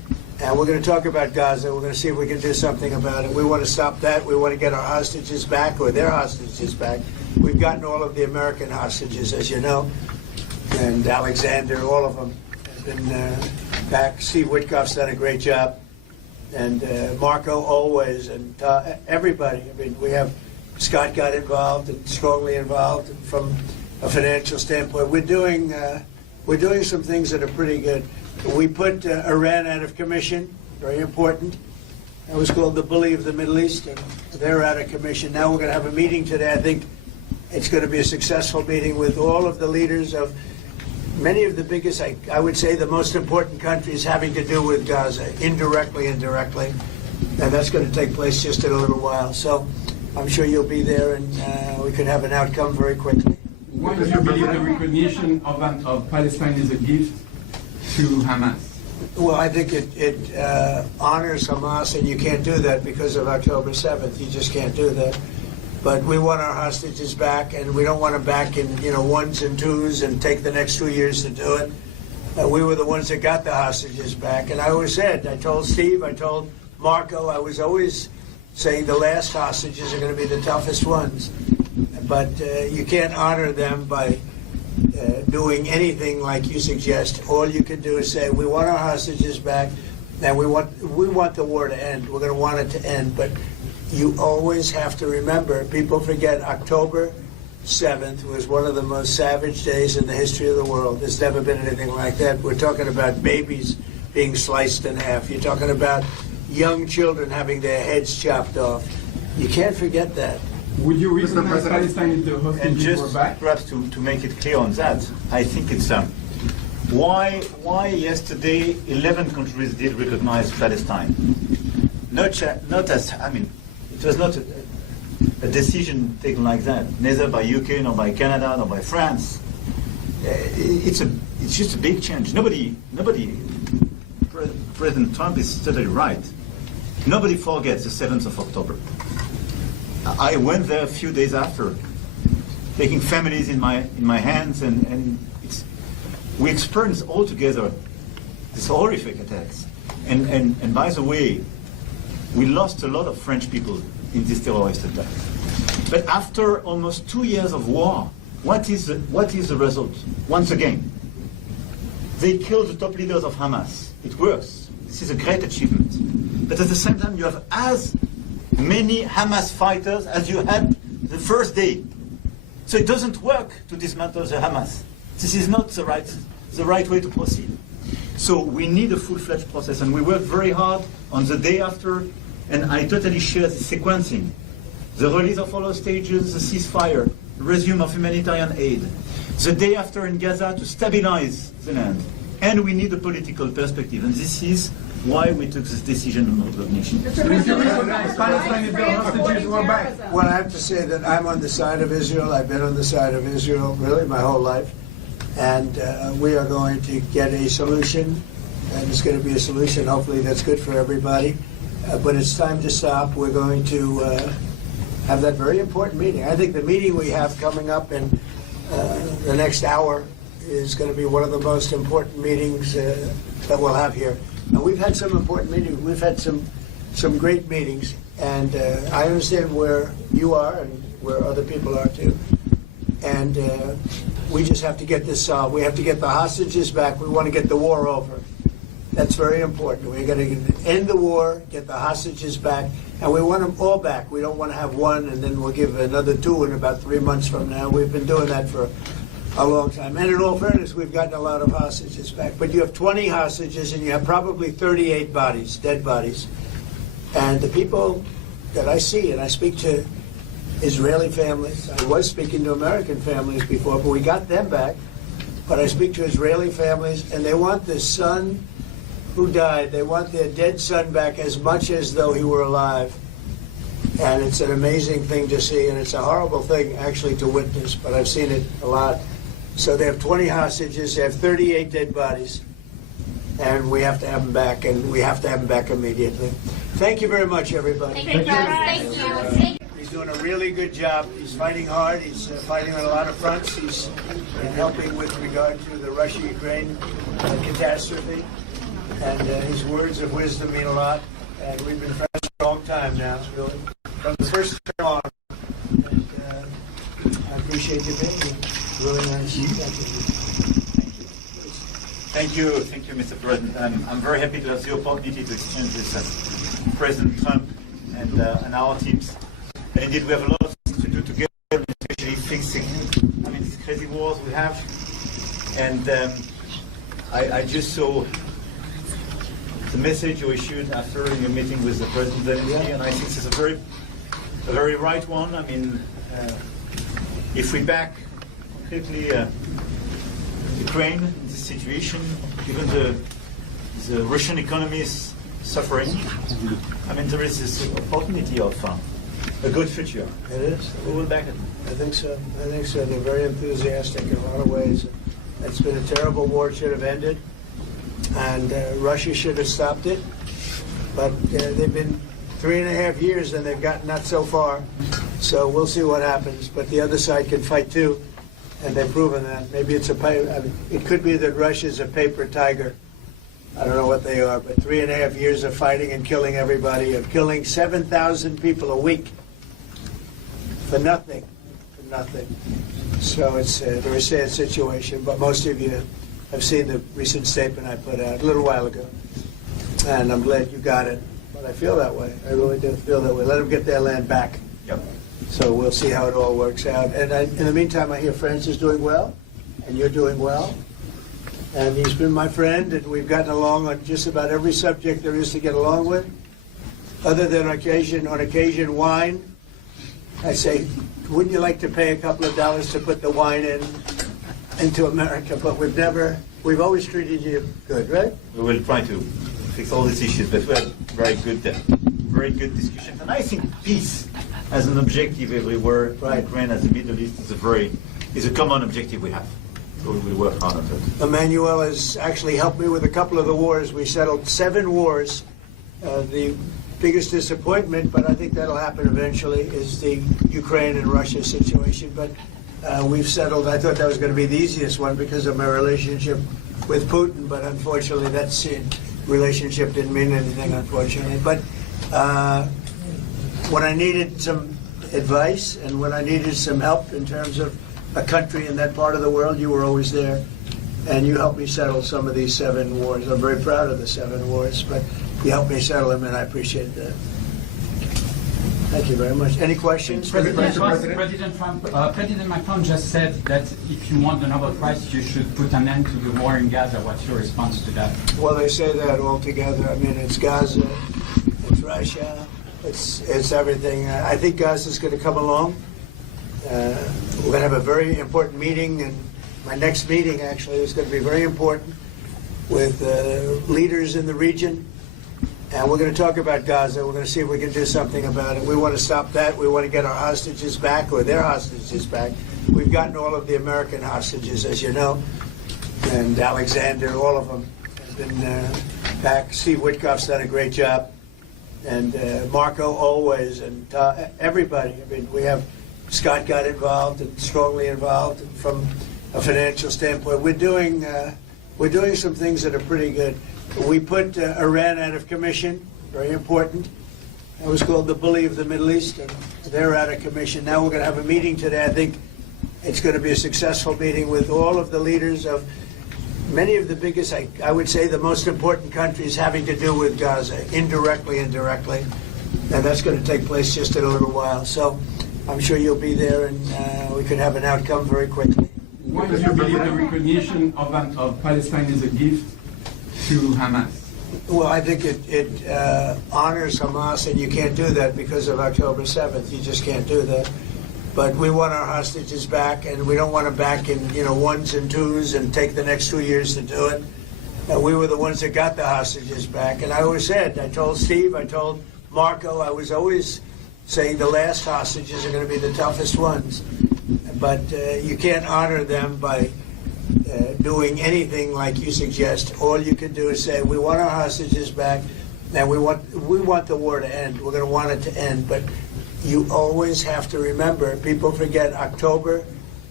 And we're going to talk about Gaza. We're going to see if we can do something about it. We want to stop that. We want to get our hostages back, or their hostages back. We've gotten all of the American hostages, as you know, and Alexander, all of them have been back. Steve Witkoff's done a great job, and Marco always, and everybody. I mean, we have Scott got involved and strongly involved from a financial standpoint. We're doing some things that are pretty good. We put Iran out of commission, very important. It was called the bully of the Middle East, and they're out of commission. Now we're going to have a meeting today. I think it's going to be a successful meeting with all of the leaders of many of the biggest, I would say, the most important countries having to do with Gaza, indirectly and directly. And that's going to take place just in a little while. So I'm sure you'll be there, and we can have an outcome very quickly. Why do you believe the recognition of Palestine is a gift to Hamas? Well, I think it honors Hamas, and you can't do that because of October 7th. You just can't do that. But we want our hostages back, and we don't want them back in ones and twos and take the next 2 years to do it. We were the ones that got the hostages back, and I always said, I told Steve, I told Marco, I was always saying the last hostages are going to be the toughest ones. But you can't honor them by doing anything like you suggest. All you can do is say, we want our hostages back, and we want the war to end. We're going to want it to end. But you always have to remember, people forget October 7th was one of the most savage days in the history of the world. There's never been anything like that. We're talking about babies being sliced in half. You're talking about young children having their heads chopped off. You can't forget that. Would you recognize Palestine if the And hostages were just back? perhaps to make it clear on that, I think it's why yesterday 11 countries did recognize Palestine. Not as, I mean, it was not a decision taken like that, neither by UK, nor by Canada, nor by France. It's just a big change. Nobody. President Trump is totally right. Nobody forgets the 7th of October. I went there a few days after, taking families in my hands, and we experienced all together these horrific attacks. And by the way, we lost a lot of French people in this terrorist attack. But after almost 2 years of war, what is the result? Once again, they killed the top leaders of Hamas. It works. This is a great achievement. But at the same time, you have as many Hamas fighters as you had the first day. So it doesn't work to dismantle the Hamas. This is not the right way to proceed. So we need a full-fledged process, and we worked very hard on the day after, and I totally share the sequencing. The release of all hostages, the ceasefire, the resume of humanitarian aid, the day after in Gaza to stabilize the land. And we need a political perspective, and this is why we took this decision on recognition. Would you recognize Palestine if the hostages were back? Well, I have to say that I'm on the side of Israel. I've been on the side of Israel really my whole life. And we are going to get a solution, and it's going to be a solution hopefully that's good for everybody. But it's time to stop. We're going to have that very important meeting. I think the meeting we have coming up in the next hour is going to be one of the most important meetings that we'll have here. And we've had some important meetings. We've had some great meetings, and I understand where you are and where other people are too. And we just have to get this solved. We have to get the hostages back. We want to get the war over. That's very important. We're going to end the war, get the hostages back, and we want them all back. We don't want to have one and then we'll give another two in about 3 months from now. We've been doing that for a long time. And in all fairness, we've gotten a lot of hostages back. But you have 20 hostages and you have probably 38 bodies, dead bodies. And the people that I see, and I speak to Israeli families, I was speaking to American families before, but we got them back. But I speak to Israeli families, and they want the son who died, they want their dead son back as much as though he were alive. And it's an amazing thing to see, and it's a horrible thing actually to witness, but I've seen it a lot. So they have 20 hostages, they have 38 dead bodies, and we have to have them back, and we have to have them back immediately. Thank you very much, everybody. Thank you. He's doing a really good job. He's fighting hard. He's fighting on a lot of fronts. He's helping with regard to the Russia-Ukraine catastrophe. And his words of wisdom mean a lot. And we've been friends for a long time now, really. From the first time on. And I appreciate you being here. Really nice. Thank you, Mr. President. I'm very happy to have the opportunity to exchange this with President Trump and our teams. And indeed, we have a lot of things to do together, especially fixing, these crazy wars we have. And I just saw the message you issued after your meeting with the President, and I think this is a very right one. If we back concretely Ukraine in this situation, even the Russian economy is suffering. There is this opportunity of a good future. It is. We will back it. I think so. They're very enthusiastic in a lot of ways. It's been a terrible war. It should have ended. And Russia should have stopped it. But they've been 3.5 years and they've gotten not so far. So we'll see what happens. But the other side can fight too. And they've proven that. Maybe it's it could be that Russia's a paper tiger. I don't know what they are, but 3.5 years of fighting and killing everybody, of killing 7,000 people a week for nothing. So it's a very sad situation, but most of you have seen the recent statement I put out a little while ago. And I'm glad you got it. But I feel that way. I really do feel that way. Let them get their land back. Yep. So we'll see how it all works out. And in the meantime, I hear France is doing well, and you're doing well. And he's been my friend, and we've gotten along on just about every subject there is to get along with. Other than on occasion, wine. I say, wouldn't you like to pay a couple of dollars to put the wine into America? But we've always treated you good, right? We will try to fix all these issues, but we had very good discussions. And I think peace as an objective everywhere, Right. Ukraine as the Middle East is a common objective we have. So we will work hard on that. Emmanuel has actually helped me with a couple of the wars. We settled 7 wars. The biggest disappointment, but I think that'll happen eventually, is the Ukraine and Russia situation. But we've settled. I thought that was going to be the easiest one because of my relationship with Putin, but unfortunately that relationship didn't mean anything, unfortunately. But when I needed some advice and when I needed some help in terms of a country in that part of the world, you were always there. And you helped me settle some of these 7 wars. I'm very proud of the 7 wars, but you helped me settle them, and I appreciate that. Thank you very much. Any questions? President Macron just said that if you want the Nobel Prize, you should put an end to the war in Gaza. What's your response to that? Well, they say that all together. It's Gaza, it's Russia, it's everything. I think Gaza's going to come along. We're going to have a very important meeting, and my next meeting actually is going to be very important with leaders in the region. And we're going to talk about Gaza. We're going to see if we can do something about it. We want to stop that. We want to get our hostages back, or their hostages back. We've gotten all of the American hostages, as you know, and Alexander, all of them have been back. Steve Witkoff's done a great job, and Marco always, and everybody. We have Scott got involved and strongly involved from a financial standpoint. We're doing some things that are pretty good. We put Iran out of commission, very important. It was called the bully of the Middle East, and they're out of commission. Now we're going to have a meeting today. I think it's going to be a successful meeting with all of the leaders of many of the biggest, I would say the most important countries having to do with Gaza, indirectly and directly. And that's going to take place just in a little while. So I'm sure you'll be there, and we could have an outcome very quickly. Why do you believe the recognition of Palestine is a gift to Hamas? Well, I think it honors Hamas, and you can't do that because of October 7th. You just can't do that. But we want our hostages back, and we don't want them back in 1s and 2s and take the next 2 years to do it. We were the ones that got the hostages back. And I always said, I told Steve, I told Marco, I was always saying the last hostages are going to be the toughest ones. But you can't honor them by doing anything like you suggest. All you can do is say, we want our hostages back, and we want the war to end. We're going to want it to end. But you always have to remember, people forget October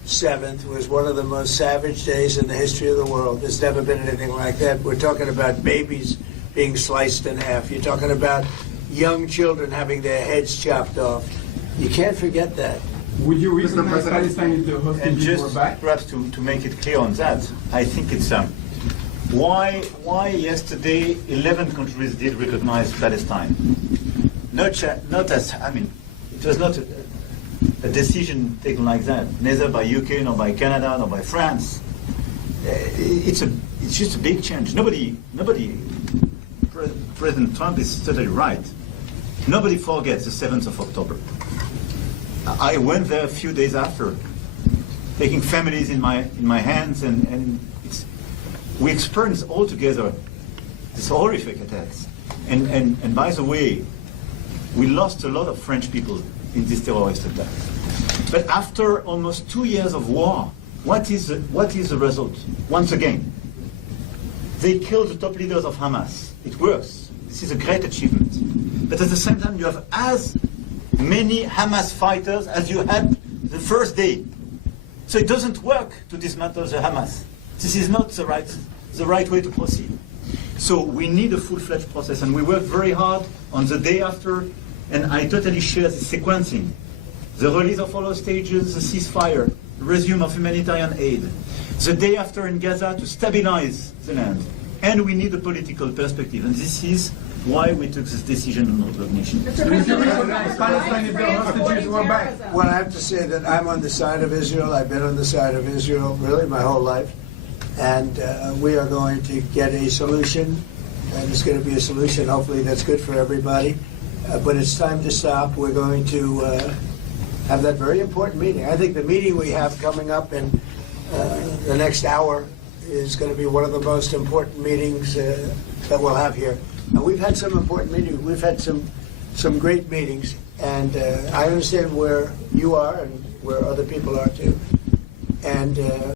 7th was one of the most savage days in the history of the world. There's never been anything like that. We're talking about babies being sliced in half. You're talking about young children having their heads chopped off. You can't forget that. Would you recognize Palestine if the And hostages were just back? perhaps to make it clear on that, I think it's why yesterday 11 countries did recognize Palestine. Not as, I mean, it was not a decision taken like that, neither by UK, nor by Canada, nor by France. It's just a big change. President Trump is totally right. Nobody forgets the 7th of October. I went there a few days after, taking families in my hands, and we experienced all together these horrific attacks. And by the way, we lost a lot of French people in this terrorist attack. But after almost 2 years of war, what is the result? Once again, they killed the top leaders of Hamas. It works. This is a great achievement. But at the same time, you have as many Hamas fighters as you had the first day. So it doesn't work to dismantle the Hamas. This is not the right way to proceed. So we need a full-fledged process, and we worked very hard on the day after, and I totally share the sequencing. The release of all hostages, the ceasefire, the resume of humanitarian aid, the day after in Gaza to stabilize the land. And we need a political perspective, and this is why we took this decision on recognition. Would you recognize Palestine if the hostages were back? Well, I have to say that I'm on the side of Israel. I've been on the side of Israel really my whole life. And we are going to get a solution, and it's going to be a solution hopefully that's good for everybody. But it's time to stop. We're going to have that very important meeting. I think the meeting we have coming up in the next hour is going to be one of the most important meetings that we'll have here. And we've had some important meetings. We've had some great meetings, and I understand where you are and where other people are too. And